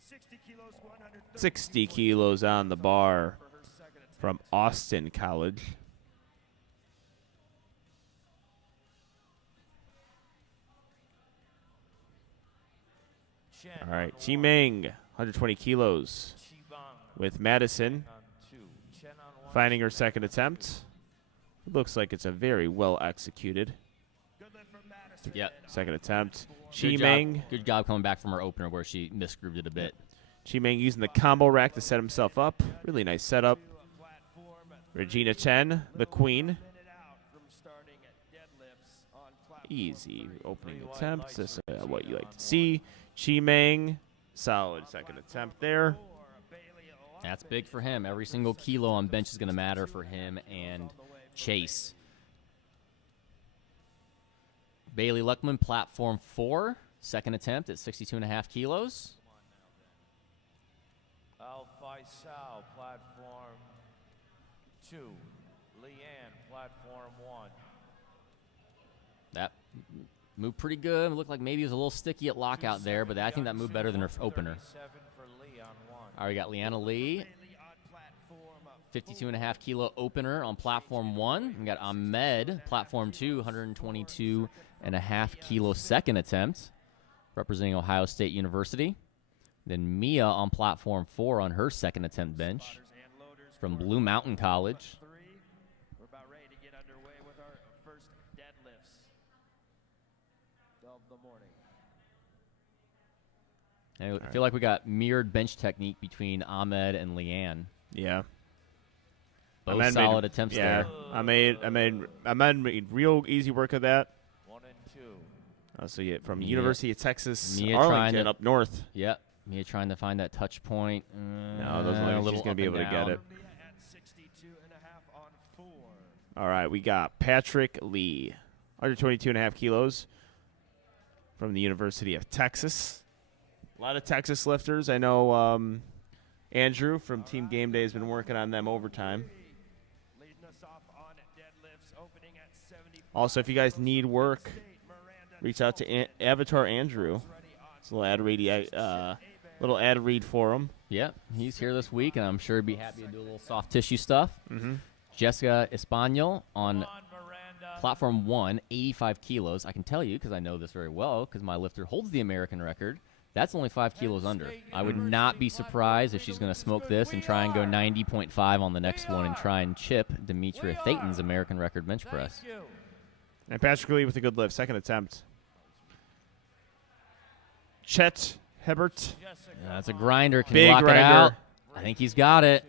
60 kilos, 130 60 kilos on the bar for her second attempt. from Austin College. Chen All right, on Chi 1. Meng, 120 kilos Chibang with Madison on 2. Chen on 1. finding her second attempt. Looks like it's a very well executed Good lift from Madison. Yep. second attempt. Good Chi job. Meng, Good job coming back from her opener where she misgrooved it a bit. Chi Meng using the combo rack to set himself up. Really nice setup. Platform Regina Chen, the queen. minute out from starting at deadlifts on platform Easy 3. opening 3 wide attempt. lights This for is what you Regina like on to see. Chi Meng, solid second attempt there. 4, Bailey That's big for him. Every single kilo on bench is going to matter for him and Chase. Bailey Luckman, platform 4, second attempt at 62.5 kilos. Al Faisal, platform 2. Leanne, platform 1. That moved pretty good. It looked like maybe it was a little sticky at lockout there, but I think that moved better than her opener. 37 for Lee on 1. All right, we got Leanna Lee. Bailey on platform 52.5 kilo opener on platform 1. We got Ahmed, platform 2, 122.5 kilo second attempt, representing Ohio State University. Then Mia on platform 4 on her second attempt bench from Blue Mountain College. We're about ready to get underway with our first deadlifts of the morning. I feel like we got mirrored bench technique between Ahmed and Leanne. Yeah. Both Ahmed solid attempts yeah, there. Ahmed made real easy work of that. 1 and 2. So yeah, from Mia- University of Texas, Mia Arlington, up north. Yep. Mia trying to find that touch point. No, those a she's little going to be up able to and get down. it. Mia at 62.5 on 4. All right, we got Patrick Lee, 122.5 kilos from the University of Texas. A lot of Texas lifters. I know Andrew from Team Game Day has been working on them overtime. Leading us off on deadlifts, opening at 75. Also, if you guys need work, reach out to Avatar Andrew. It's a little ad read for him. Yep. He's here this week, and I'm sure he'd be happy to do a little soft tissue stuff. Mm-hmm. Jessica Espanol on Come on, Miranda. platform 1, 85 kilos. I can tell you because I know this very well because my lifter holds the American record. That's only 5 kilos under. I would not be surprised if she's going to smoke this and try and go 90.5 on the next one and try and chip Demetria Thayton's American record bench press. Thank you. And Patrick Lee with a good lift, second attempt. Chet Hebert. Jessica That's a grinder. Can Big he lock grinder. it out? I think he's got it.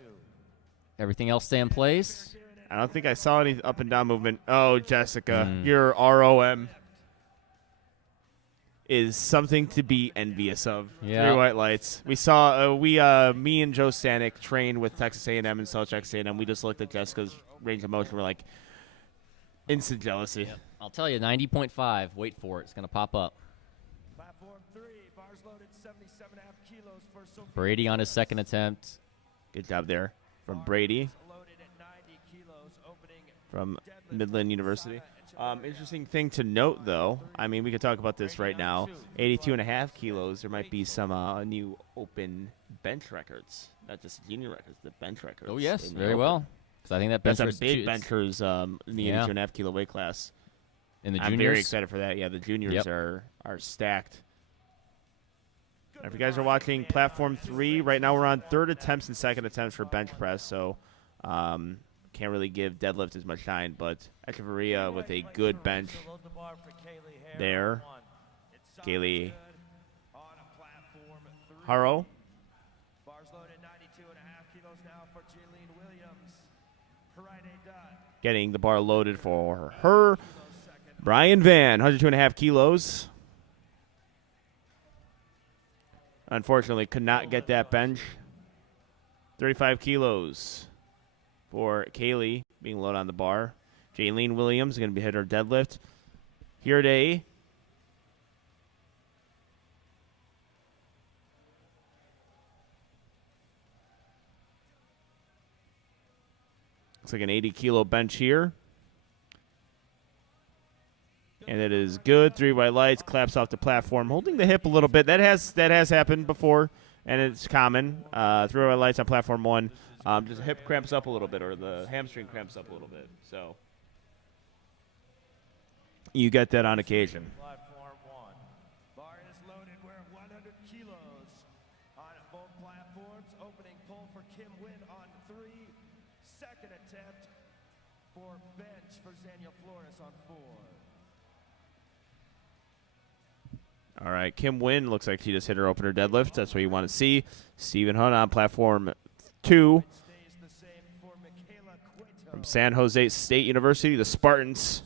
Everything else stay in place. I don't think I saw any up and down movement. Oh, Jessica, your ROM is something to be envious of. Yeah. 3 white lights. We saw me and Joe Stanek trained with Texas A&M and South Texas A&M. We just looked at Jessica's range of motion. We're like, instant jealousy. I'll tell you, 90.5. Wait for it. It's going to pop up. Platform 3, bars loaded 77.5 kilos for Sophia. Brady on his second attempt. Good job there from Brady Loaded at 90 kilos, opening from Midland University. Interesting thing to note, though, I mean, we could talk about this right now. 82.5 kilos. There might be some new open bench records, not just junior records, the bench records. Oh, yes. in the Very open. well. Because I think that bench That's press some big is- benchers in the Yeah. 82.5 kilo weight class. in the I'm juniors. very excited for that. Yeah, the juniors Yep. are stacked. If you guys are watching Platform 3, right now we're on third attempts and second attempts for bench press, so can't really give deadlift as much time, but Echeverria with a good bench Load the bar for Kaylee Hare there. on 1. Kaylee on a platform 3. Haro. Bars loaded 92.5 kilos now for Jaylene Williams. Friday dot. Getting the bar loaded for her. Brian Van, 102.5 kilos. Unfortunately, could not get that bench. 35 kilos for Kaylee being loaded on the bar. Jaylene Williams is going to be hitting her deadlift. Here today. Looks like an 80-kilo bench here. And it is good. 3 white lights, claps off the platform, holding the hip a little bit. That has happened before, and it's common. 3 white lights on platform 1. Just the hip cramps up a little bit, or the hamstring cramps up a little bit. So you get that on occasion. Platform 1. Bar is loaded. We're at 100 kilos on both platforms. Opening pull for Kim Wynn on 3. Second attempt for bench for Zaniel Flores on 4. All right, Kim Wynn looks like she just hit her opener deadlift. That's what you want to see. Stephen Hunt on platform 2 Stays the same for Michaela Cueto. from San Jose State University, the Spartans.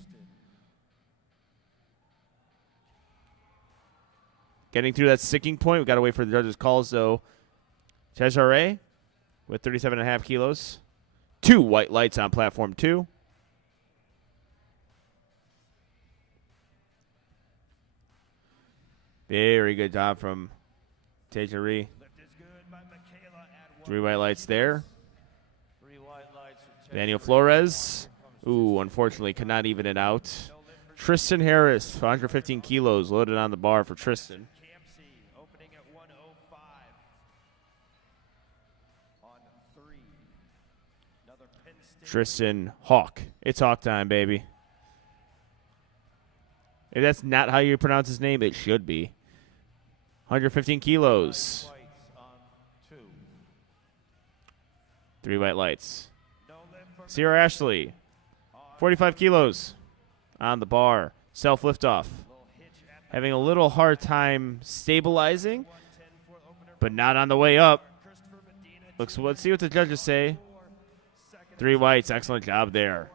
Getting through that sticking point. We've got to wait for the judges' calls, though. Cesare with 37.5 kilos. 2 white lights on platform 2. Very good job from Tejari. Lift is good by Michaela at 3 white lights there. 3 white lights for Daniel Flores. Ooh, unfortunately, could not even it out. Tristan Harris, 115 kilos, loaded on the bar for Tristan. Campsey opening at 105 on 3. Tristan Hawk. It's Hawk time, baby. If that's not how you pronounce his name, it should be. 115 kilos. 3 white lights. Sierra Ashley. 45 kilos. On the bar. Self liftoff. Having a little hard time stabilizing, but not on the way up. Let's see what the judges say. 3 whites. Excellent job there.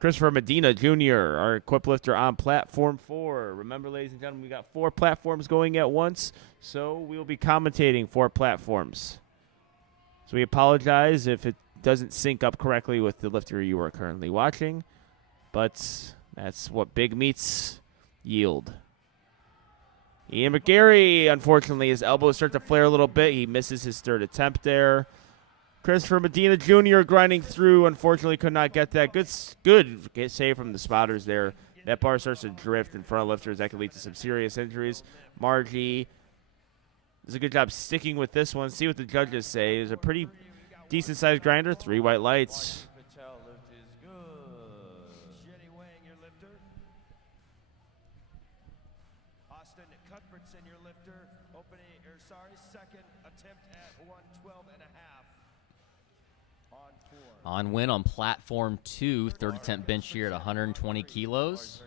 Christopher Medina Jr., our equip lifter on platform 4. Remember, ladies and gentlemen, we got 4 platforms going at once, so we will be commentating 4 platforms. So we apologize if it doesn't sync up correctly with the lifter you are currently watching, but that's what big meets yield. Ian McGarry, unfortunately, his elbows start to flare a little bit. He misses his 3rd attempt there. Christopher Medina Jr. grinding through. Unfortunately, could not get that. Good save from the spotters there. That bar starts to drift in front of lifters. That could lead to some serious injuries. Margie does a good job sticking with this one. See what the judges say. It's a pretty decent-sized grinder. 3 white lights. On win on platform 2, 3rd attempt bench here at 120 kilos.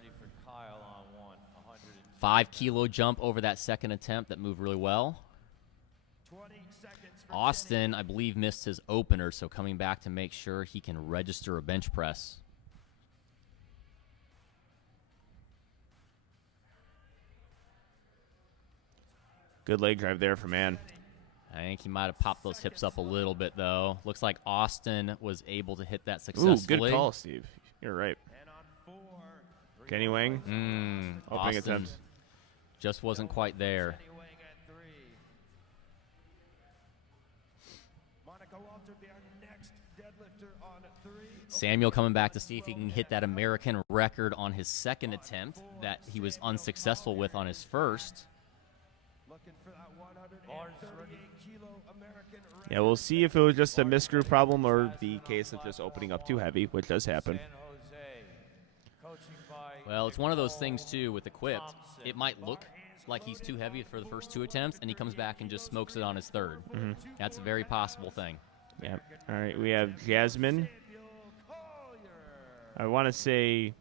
5 kilo jump over that 2nd attempt that moved really well. Austin, I believe, missed his opener, so coming back to make sure he can register a bench press. Good leg drive there for Mann. I think he might have popped those hips up a little bit, though. Looks like Austin was able to hit that successfully. Ooh, good call, Steve. You're right. Kenny Wang. Opening attempt. Just wasn't quite there. Samuel coming back to see if he can hit that American record on his 2nd attempt that he was unsuccessful with on his 1st. Yeah, we'll see if it was just a miscrew problem or the case of just opening up too heavy, which does happen. Well, it's one of those things, too, with equipped. It might look like he's too heavy for the first 2 attempts, and he comes back and just smokes it on his 3rd. That's a very possible thing. Yeah. All right, we have Jasmine. I want to say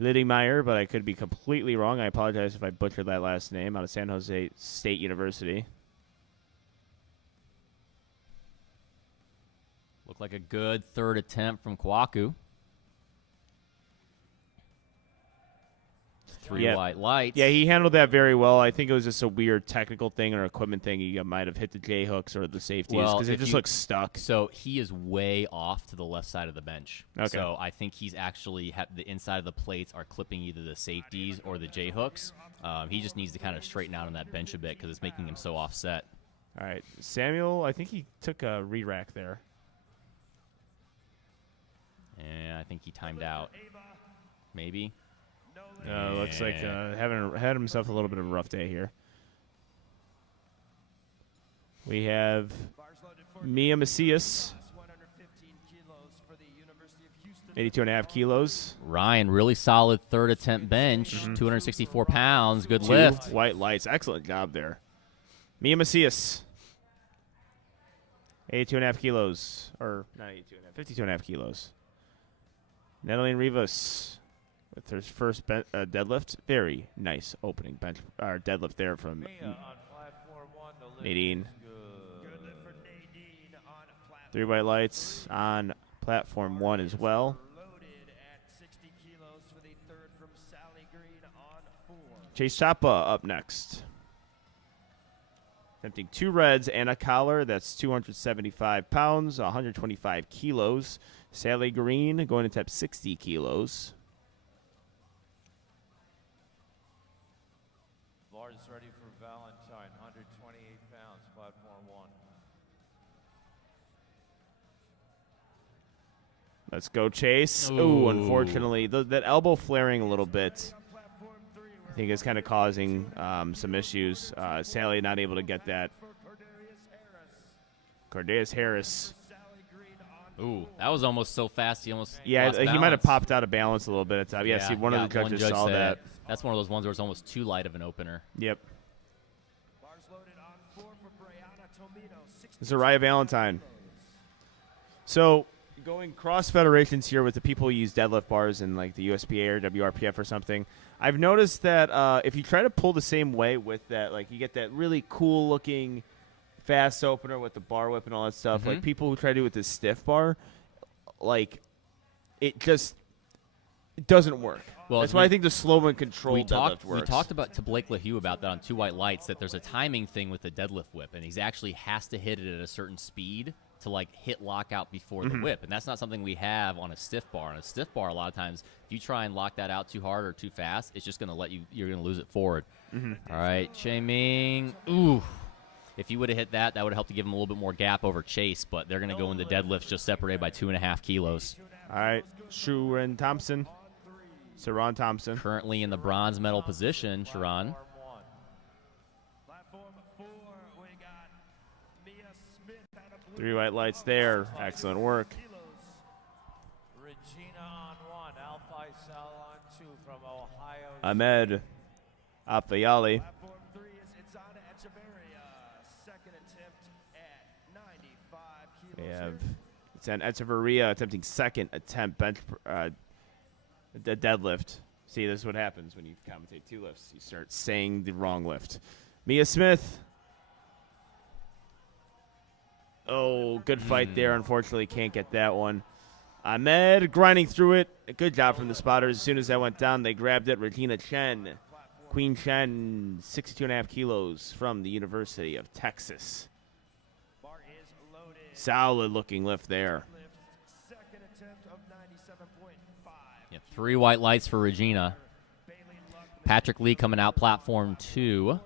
Liddymeyer, but I could be completely wrong. I apologize if I butchered that last name, out of San Jose State University. Looked like a good 3rd attempt from Kwaku. 3 white lights. Yeah, he handled that very well. I think it was just a weird technical thing or equipment thing. He might have hit the J-hooks or the safeties because it just looks stuck. So he is way off to the left side of the bench. Okay. So I think he's actually the inside of the plates are clipping either the safeties or the J-hooks. He just needs to kind of straighten out on that bench a bit because it's making him so offset. All right. Samuel, I think he took a re-rack there. And I think he timed out. Maybe. Looks like had himself a little bit of a rough day here. We have Mia Macias, 82.5 kilos. Ryan, really solid 3rd attempt bench, 264 pounds, good lift. 2 white lights, excellent job there. Mia Macias, 82.5 kilos, or not 82.5, 52.5 kilos. Natalie Rivas with her first deadlift. Very nice opening bench deadlift there from Nadine. 3 white lights on platform 1 as well. Chase Chapa up next. Attempting 2 reds and a collar. That's 275 pounds, 125 kilos. Sally Green going to attempt 60 kilos. Bars ready for Valentine, 128 pounds, platform 1. Let's go, Chase. Ooh, unfortunately, that elbow flaring a little bit, I think is kind of causing some issues. Sally not able to get that. Cordelius Harris Ooh, that was almost so fast. He almost Yeah, lost he might have balance. popped out of balance a little bit at the top. Yeah, see, one of the judges judge saw said that. That's one of those ones where it's almost too light of an opener. Yep. Bars loaded on 4 for Brianna Tomino. This is Araya Valentine. So going cross federations here with the people who use deadlift bars in like the USPA or WRPF or something, I've noticed that if you try to pull the same way with that, like you get that really cool looking fast opener with the bar whip and all that stuff. Like people who try to do it with this stiff bar, like it doesn't work. Well, that's why I think the slow and controlled deadlift works. We talked to Blake LaHue about that on Two White Lights, that there's a timing thing with the deadlift whip, and he actually has to hit it at a certain speed to like hit lockout before the whip, and that's not something we have on a stiff bar. On a stiff bar, a lot of times, if you try and lock that out too hard or too fast, it's just going to you're going to lose it forward. All right, Ming. Ooh. If you would have hit that, that would have helped to give him a little bit more gap over Chase, but they're going to go into deadlifts just separated by 2.5 kilos. All right, Sharon Thompson. Sharon Thompson. Currently in the bronze medal position, Sharon. Platform 4, we got Mia Smith out of 3 white lights there. Excellent work. Regina on 1, Al Faisal on 2 from Ohio. Ahmed Afayali. Platform 3 is Itzana Echeverria. Second attempt at 95 kilos. We have Echeverria attempting second attempt bench the deadlift. See, this is what happens when you commentate 2 lifts. You start saying the wrong lift. Mia Smith. Oh, good fight there. Unfortunately, can't get that one. Ahmed grinding through it. A good job from the spotters. As soon as that went down, they grabbed it. Regina Chen. Queen Chen, 62.5 kilos from the University of Texas. Bar is loaded. Solid looking lift there. Second attempt of 97.5. Yeah, 3 white lights for Regina. Patrick Lee coming out platform 2.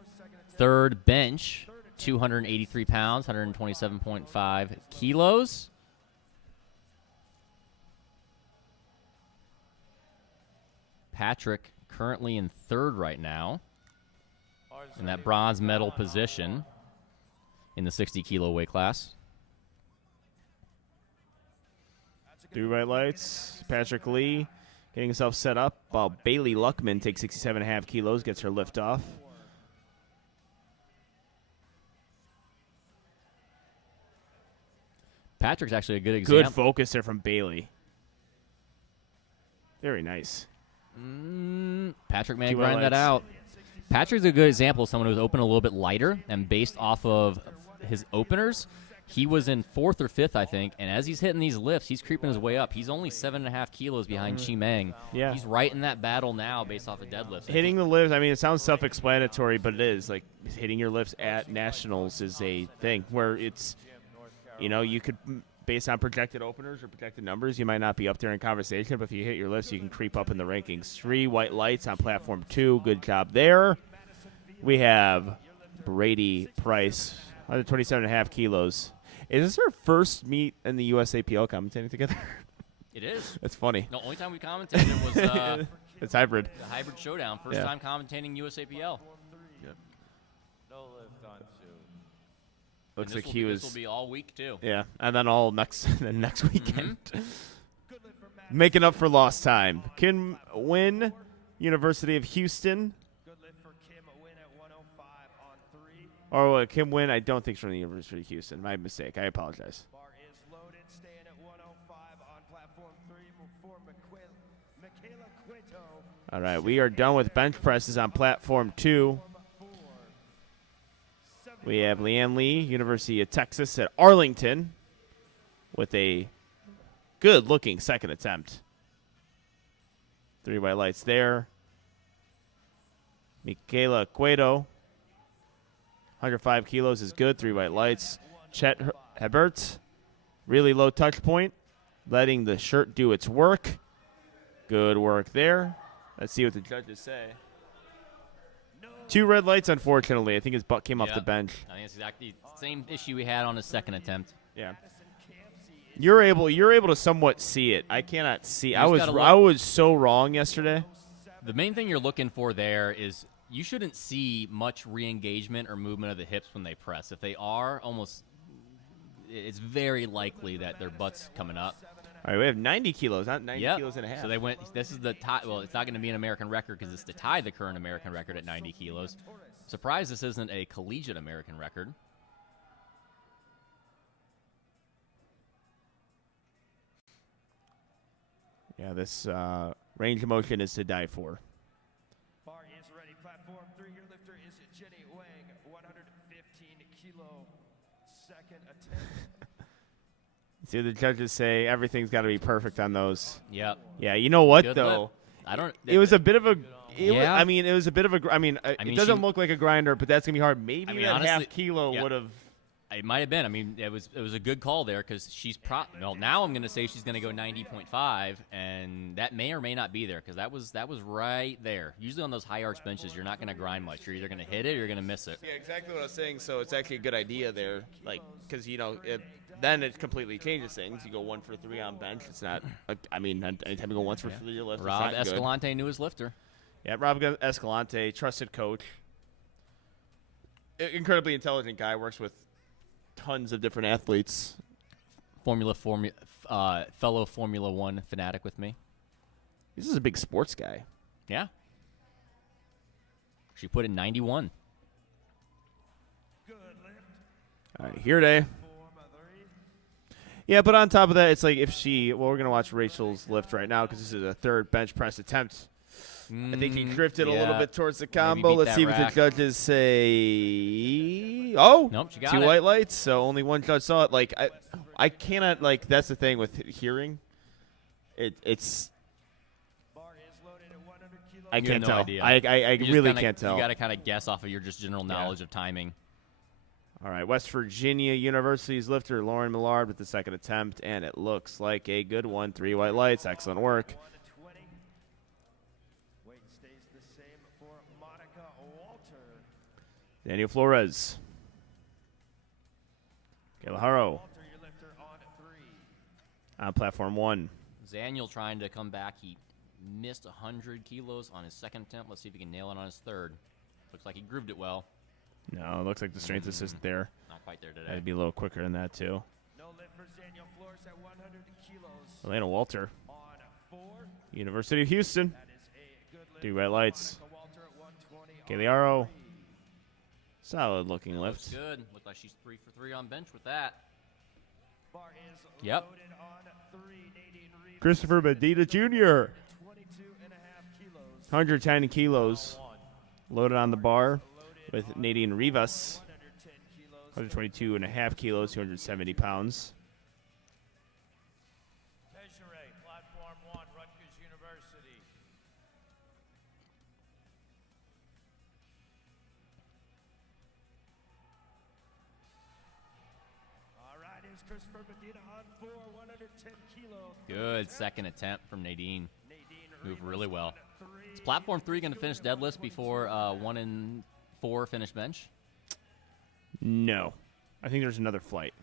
Third bench, 283 pounds, 127.5 kilos. Patrick currently in third right now in that bronze medal position in the 60 kilo weight class. 3 white lights. Patrick Lee getting himself set up while Bailey Luckman takes 67.5 kilos, gets her lift off. Patrick's actually a good example. Good focus there from Bailey. Very nice. Patrick may 2 white grind that lights. out. Patrick's a good example of someone who's open a little bit lighter, and based off of his openers, he was in 4th or 5th, I think, and as he's hitting these lifts, he's creeping his way up. He's only 7.5 kilos behind Chi Meng. Yeah. He's right in that battle now based off of deadlifts. Hitting the lifts, I mean, it sounds self-explanatory, but it is. Like, hitting your lifts at nationals is a thing where it's, you know, you could, based on projected openers or projected numbers, you might not be up there in conversation, but if you hit your lifts, you can creep up in the rankings. 3 white lights on platform 2. Good job there. We have Brady Price, 127.5 kilos. Is this our first meet in the USAPL commentating together? It is. That's funny. The only time we commentated was It's hybrid. the hybrid showdown. First time commentating USAPL. No lift on 2. Looks And like this he will be- was. This will be all week too. Yeah, and then all next weekend. Making up for lost time. Kim Wynn, University of Houston. Good lift for Kim Win at 105 on 3. Or Kim Wynn, I don't think is from the University of Houston. My mistake. I apologize. Bar is loaded, staying at 105 on platform 3 for Michaela Cueto. All right, we are done with bench presses on platform 2. We have Leanne Lee, University of Texas at Arlington, with a good-looking second attempt. 3 white lights there. Michaela Cueto, 105 kilos is good. 3 white lights. Chet Hebert, really low touch point, letting the shirt do its work. Good work there. Let's see what the judges say. 2 red lights, unfortunately. I think his butt came off the bench. I think it's exactly the same issue we had on his second attempt. Yeah. You're able to somewhat see it. I cannot see. I just gotta look. was so wrong yesterday. The main thing you're looking for there is you shouldn't see much re-engagement or movement of the hips when they press. If they are, almost it's very likely that their butt's coming up. All right, we have 90 kilos, not 90 kilos and a half. So they went. This is the tie. Well, it's not going to be an American record because it's to tie the current American record at 90 kilos. Surprised this isn't a collegiate American record. Yeah, this range of motion is to die for. Bar is ready. Platform 3. Your lifter is Jenny Wang, 115 kilo. Second attempt. See what the judges say. Everything's got to be perfect on those. Yep. Yeah, you know what Good though? lift. I don't. It was a bit of a. Yeah. I mean, it was a bit of a. It doesn't look like a grinder, but that's gonna be hard. Maybe that honestly, half kilo would have. It might have been. I mean, it was a good call there because she's well. Now I'm going to say she's going to go 90.5, and that may or may not be there because that was right there. Usually on those high arch benches, you're not going to grind much. You're either going to hit it or you're going to miss it. Yeah, exactly what I was saying. So it's actually a good idea there, like because then it completely changes things. You go 1 for 3 on bench. It's not. Anytime you go 1 for 3, your lift. Rob it's not Escalante knew his lifter. Yeah, Rob Escalante, trusted coach, incredibly intelligent guy. Works with tons of different athletes. Fellow Formula One fanatic with me. This is a big sports guy. Yeah. She put in 91. All right, here today. Yeah, but on top of that, it's like if we're going to watch Rachel's lift right now because this is a third bench press attempt. I think he drifted a little bit towards the combo. Let's see what the judges say. Oh, nope, she got 2 white lights, so only one judge saw it. Like I cannot, that's the thing with hearing. It's I can't tell. Idea. I really can't tell. You got to kind of guess off of your just general knowledge of timing. All right, West Virginia University's lifter Lauren Millard with the second attempt, and it looks like a good one. 3 white lights, excellent work. Daniel Flores. Kalaharo. On platform 1. Zaniel trying to come back. He missed 100 kilos on his second attempt. Let's see if he can nail it on his third. Looks like he grooved it well. No, it looks like the strength isn't there. Not quite there today. I'd be a little quicker than that, too. No lift for Daniel Flores at 100 kilos. Elena Walter. On 4. University of Houston. That is a good lift. 2 red lights. Walter at 120 Kalaharo. Solid looking lift. Looks good. Looks like she's 3 for 3 on bench with that. Bar is Yep. loaded on 3. Nadine Reed. Christopher Medina Jr. 22.5 kilos. 110 kilos. Loaded on the bar with Nadine Rivas. 122.5 kilos, 270 pounds. Pesheray, platform 1, Rutgers University. All right, here's Christopher Medina on 4, 110 kilos. Good second attempt from Nadine. Moved really well. Is platform 3 going to finish deadlifts before 1 and 4 finish bench? No. I think there's another flight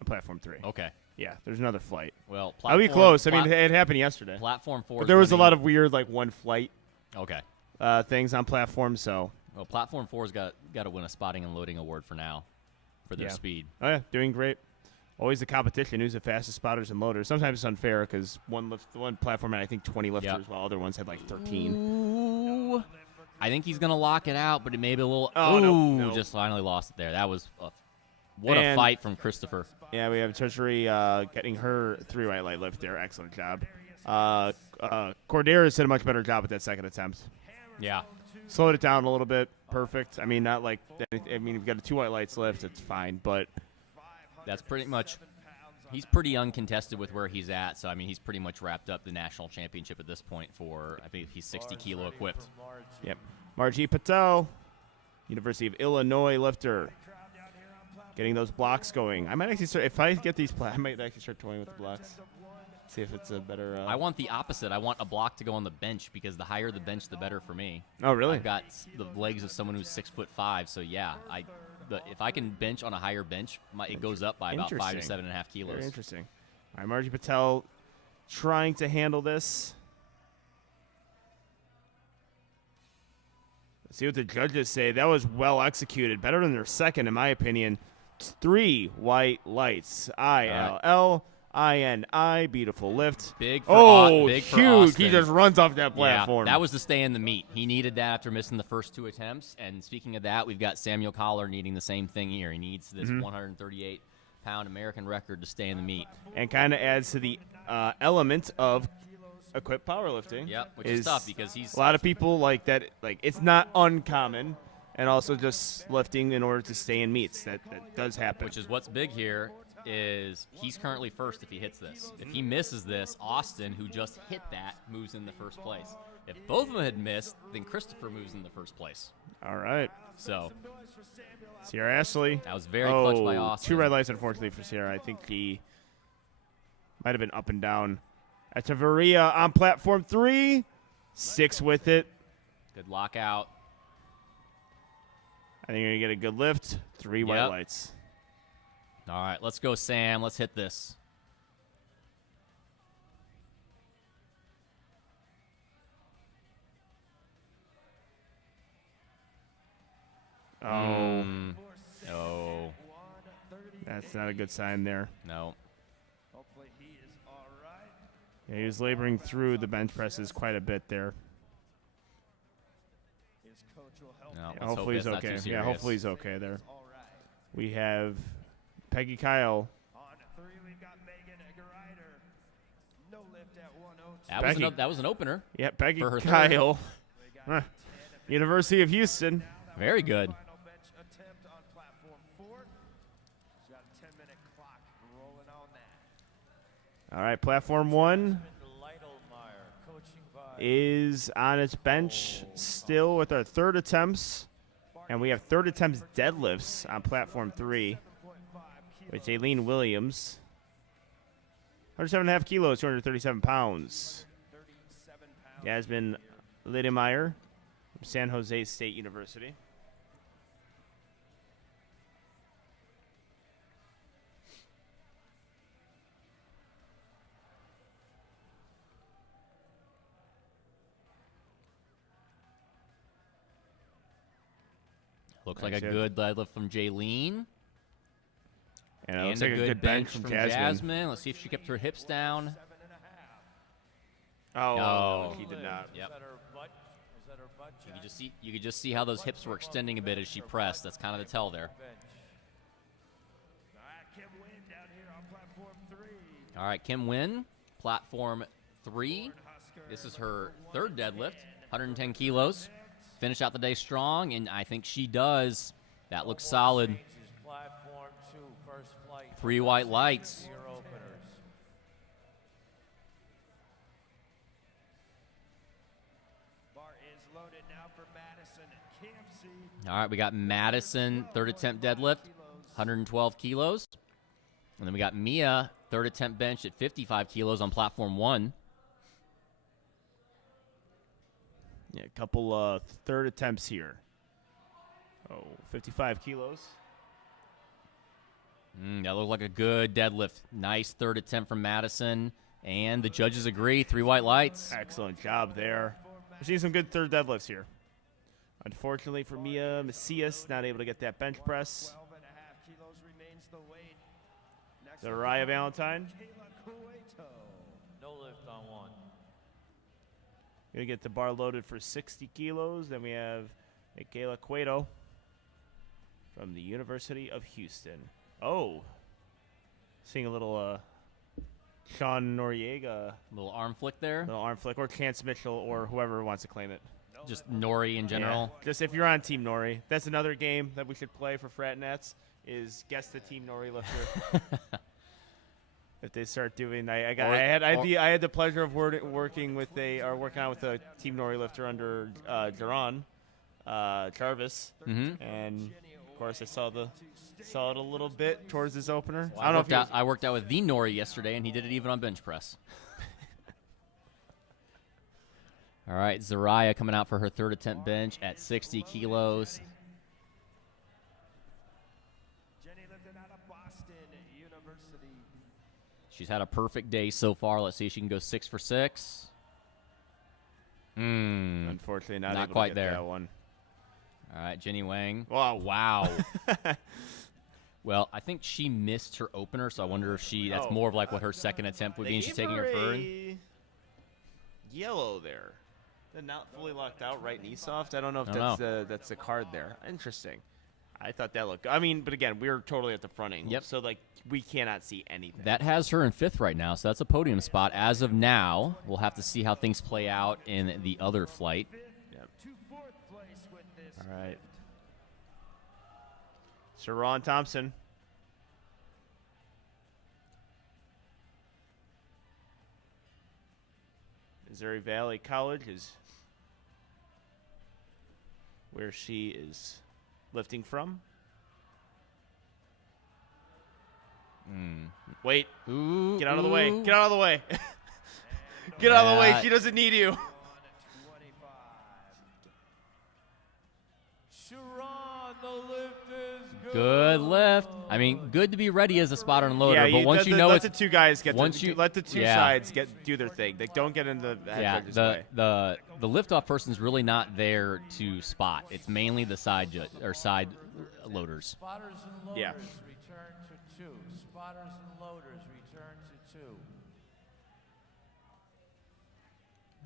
on platform 3. Okay. Yeah, there's another flight. Well, I'll be close. I mean, it happened yesterday. Platform 4. But there was a lot of weird, one flight things on platform, so. Well, platform 4's got to win a spotting and loading award for now for their speed. Oh, yeah, doing great. Always the competition. Who's the fastest spotters and loaders? Sometimes it's unfair because one platform had, I think, 20 lifters, while other ones had, 13. Ooh. I think he's going to lock it out, but it may be a little. Oh, no. Just finally lost it there. That was a fight from Christopher. Yeah, we have Treasury getting her 3 white light lift there. Excellent job. Corderas did a much better job with that second attempt. Yeah. Slowed it down a little bit. Perfect. I mean, not like. I mean, if you've got a 2 white lights lift, it's fine, but. That's pretty much. He's pretty uncontested with where he's at, so I mean he's pretty much wrapped up the national championship at this point for I think he's 60 kilo equipped. Yep. Margie Patel, University of Illinois lifter, getting those blocks going. I might actually start if I get these. I might actually start toying with the blocks. See if it's a better. I want the opposite. I want a block to go on the bench because the higher the bench, the better for me. Oh really? I've got the legs of someone who's 6'5", so yeah, if I can bench on a higher bench, it goes up by about 5 to 7.5 kilos. Very interesting. All right, Margie Patel trying to handle this. Let's see what the judges say. That was well executed. Better than their second, in my opinion. 3 white lights. ILLINI. Beautiful lift. Big for huge. Austin. He just runs off that platform. Yeah, that was to stay in the meet. He needed that after missing the first 2 attempts. And speaking of that, we've got Samuel Collar needing the same thing here. He needs this 138-pound American record to stay in the meet. And kind of adds to the element of equipped powerlifting. Yep, which is tough because he's a lot of people like that. Like, it's not uncommon, and also just lifting in order to stay in meets. That does happen. Which is what's big here is he's currently first if he hits this. If he misses this, Austin, who just hit that, moves in the first place. If both of them had missed, then Christopher moves in the first place. All right. So Sierra Ashley. that was very clutch by Austin. 2 red lights, unfortunately, for Sierra. I think he might have been up and down. Echeverria on platform 3. 6 with it. Good lockout. I think you're going to get a good lift. 3 white lights. All right, let's go, Sam. Let's hit this. Oh. Oh. That's not a good sign there. No. Hopefully he is all right. Yeah, he was laboring through the bench presses quite a bit there. His coach will help. No, him. let's hope Hopefully he's it's not too okay. serious. Yeah, hopefully he's okay there. All right. We have Peggy Kyle. On 3, we've got Megan Greider. No lift at 102. That was an opener. Yeah, Peggy For her Kyle. University of Houston. Very good. Final bench attempt on platform 4. She's got a 10-minute clock rolling on that. All right, platform 1 Lytlemeyer, coaching by is on its bench still with our 3rd attempts. And we have 3rd attempts deadlifts on platform 3 with Jaylene Williams. 107.5 kilos, 237 pounds. Yasmin Lydemeyer from San Jose State University. Looks like a Nice hit. good deadlift from Jaylene. And it looks And like a a good bench from from Jasmine. Let's see if she kept her hips down. Oh, No. he did not. Yep. Is that her butt? Is that her butt? You could just see how those hips were extending a bit as she pressed. That's kind of the tell there. Bench. All right, Kim Wynn down here on platform 3. All right, Kim Wynn, platform 3. This is her 3rd deadlift, 110 kilos. Finish out the day strong, and I think she does. That looks solid. Changes platform 2, first flight. 3 white lights. Your openers. Bar is loaded now for Madison Campsey. All right, we got Madison, 3rd attempt deadlift, 112 kilos. And then we got Mia, 3rd attempt bench at 55 kilos on platform 1. Yeah, a couple 3rd attempts here. Oh, 55 kilos. That looked like a good deadlift. Nice 3rd attempt from Madison. And the judges agree, 3 white lights. Excellent job there. We're seeing some good 3rd deadlifts here. Unfortunately for Mia Macias, not able to get that bench press. 12.5 kilos remains the weight. Next Zaraya Valentine Kayla Cueto. No lift on 1. gonna get the bar loaded for 60 kilos. Then we have Michaela Cueto from the University of Houston. Oh, seeing a little Sean Noriega, Little arm flick there. little arm flick, or Chance Mitchell, or whoever wants to claim it. Just Nori in general. Yeah. Just if you're on Team Nori, that's another game that we should play for Frat Nets. Is guess the Team Nori lifter. If they start doing, I had the pleasure of working with working out with a Team Nori lifter under Jaron Jarvis, and of course I saw it a little bit towards his opener. Well, I worked out with the Nori yesterday, and he did it even on bench press. All right, Zaraya coming out for her 3rd attempt bench at 60 kilos. Jenny lifted out of Boston University. She's had a perfect day so far. Let's see if she can go 6 for 6. Unfortunately, not able quite to get there. that one. All right, Jenny Wang. Wow. Wow. Well, I think she missed her opener, so I wonder if that's more of like what her second attempt would be, and she's taking her third. Yellow there. They're not fully locked out, right knee soft. I don't know if that's the card there. Interesting. I thought that looked. I mean, but again, we're totally at the front angle, so like we cannot see anything. That has her in 5th right now, so that's a podium spot as of now. We'll have to see how things play out in the other flight. Yep. All right. Sir Ron Thompson. Missouri Valley College is where she is lifting from. Wait. Ooh, Get out of the way. Get out of the way. Get out of the way. She doesn't need you. Sharon, the lift is good lift. I mean, good to be ready as a spotter and loader, but once you know let the two guys get let the two sides do their thing. They don't get in the head way. The liftoff person's really not there to spot. It's mainly the side loaders. Spotters and loaders Yeah. return to 2. Spotters and loaders return to 2.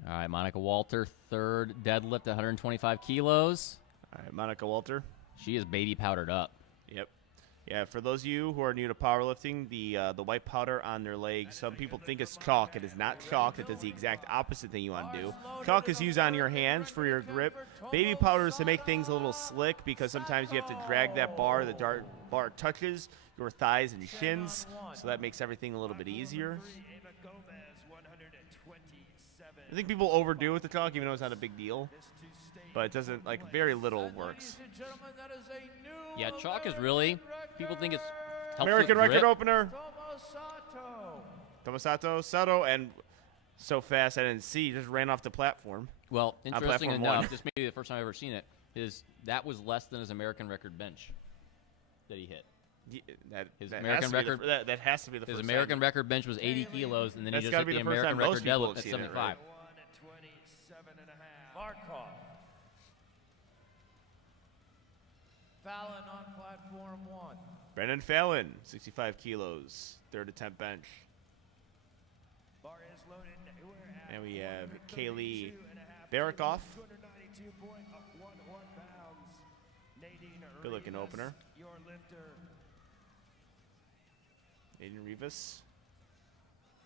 All right, Monica Walter, 3rd deadlift, 125 kilos. All right, Monica Walter. She is baby powdered up. Yep. Yeah, for those of you who are new to powerlifting, the white powder on their legs, some people think it's chalk. It is not chalk. It does the exact opposite thing you want to do. Chalk is used on your hands for your grip. Baby powder is to make things a little slick because sometimes you have to drag that bar. The bar touches your thighs and shins, so that makes everything a little bit easier. I think people overdo with the chalk, even though it's not a big deal. But it doesn't, like, very little works. Yeah, chalk is really, people think it's American record opener. Tomosato. Sato, and so fast I didn't see. Just ran off the platform. Well, interesting platform enough, one. this may be the first time I've ever seen it, that was less than his American record bench that he hit. Yeah, His that American has to be record. that has to be the His first American time. record bench was 80 kilos, and then he That's just gotta hit be the the first American time most record people deadlift have at seen it, 75. right? Barkov. Fallon on platform 1. Brendan Fallon, 65 kilos, 3rd attempt bench. And we have Kaylee Barikoff. Good looking opener. Aiden Rivas,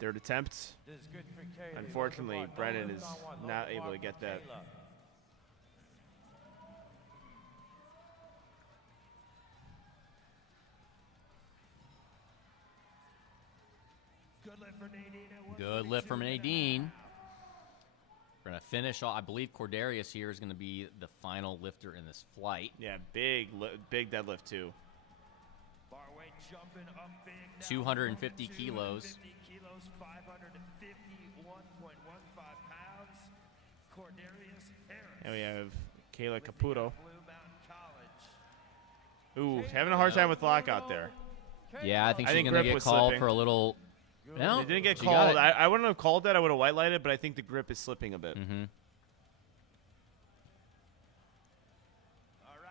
3rd attempt. This is good for Kaylee. Unfortunately, Brennan is not able to get that. Good lift from Nadine. We're going to finish off. I believe Cordarius here is going to be the final lifter in this flight. Yeah, big deadlift too. 250 kilos. 551.15 pounds. And we have Kayla Caputo. Ooh, having a hard time with lockout there. Yeah, I think she's going to grip get was called slipping. for a little. No, It didn't get she got called. it. I wouldn't have called that. I would have white lighted, but I think the grip is slipping a bit. Mm-hmm.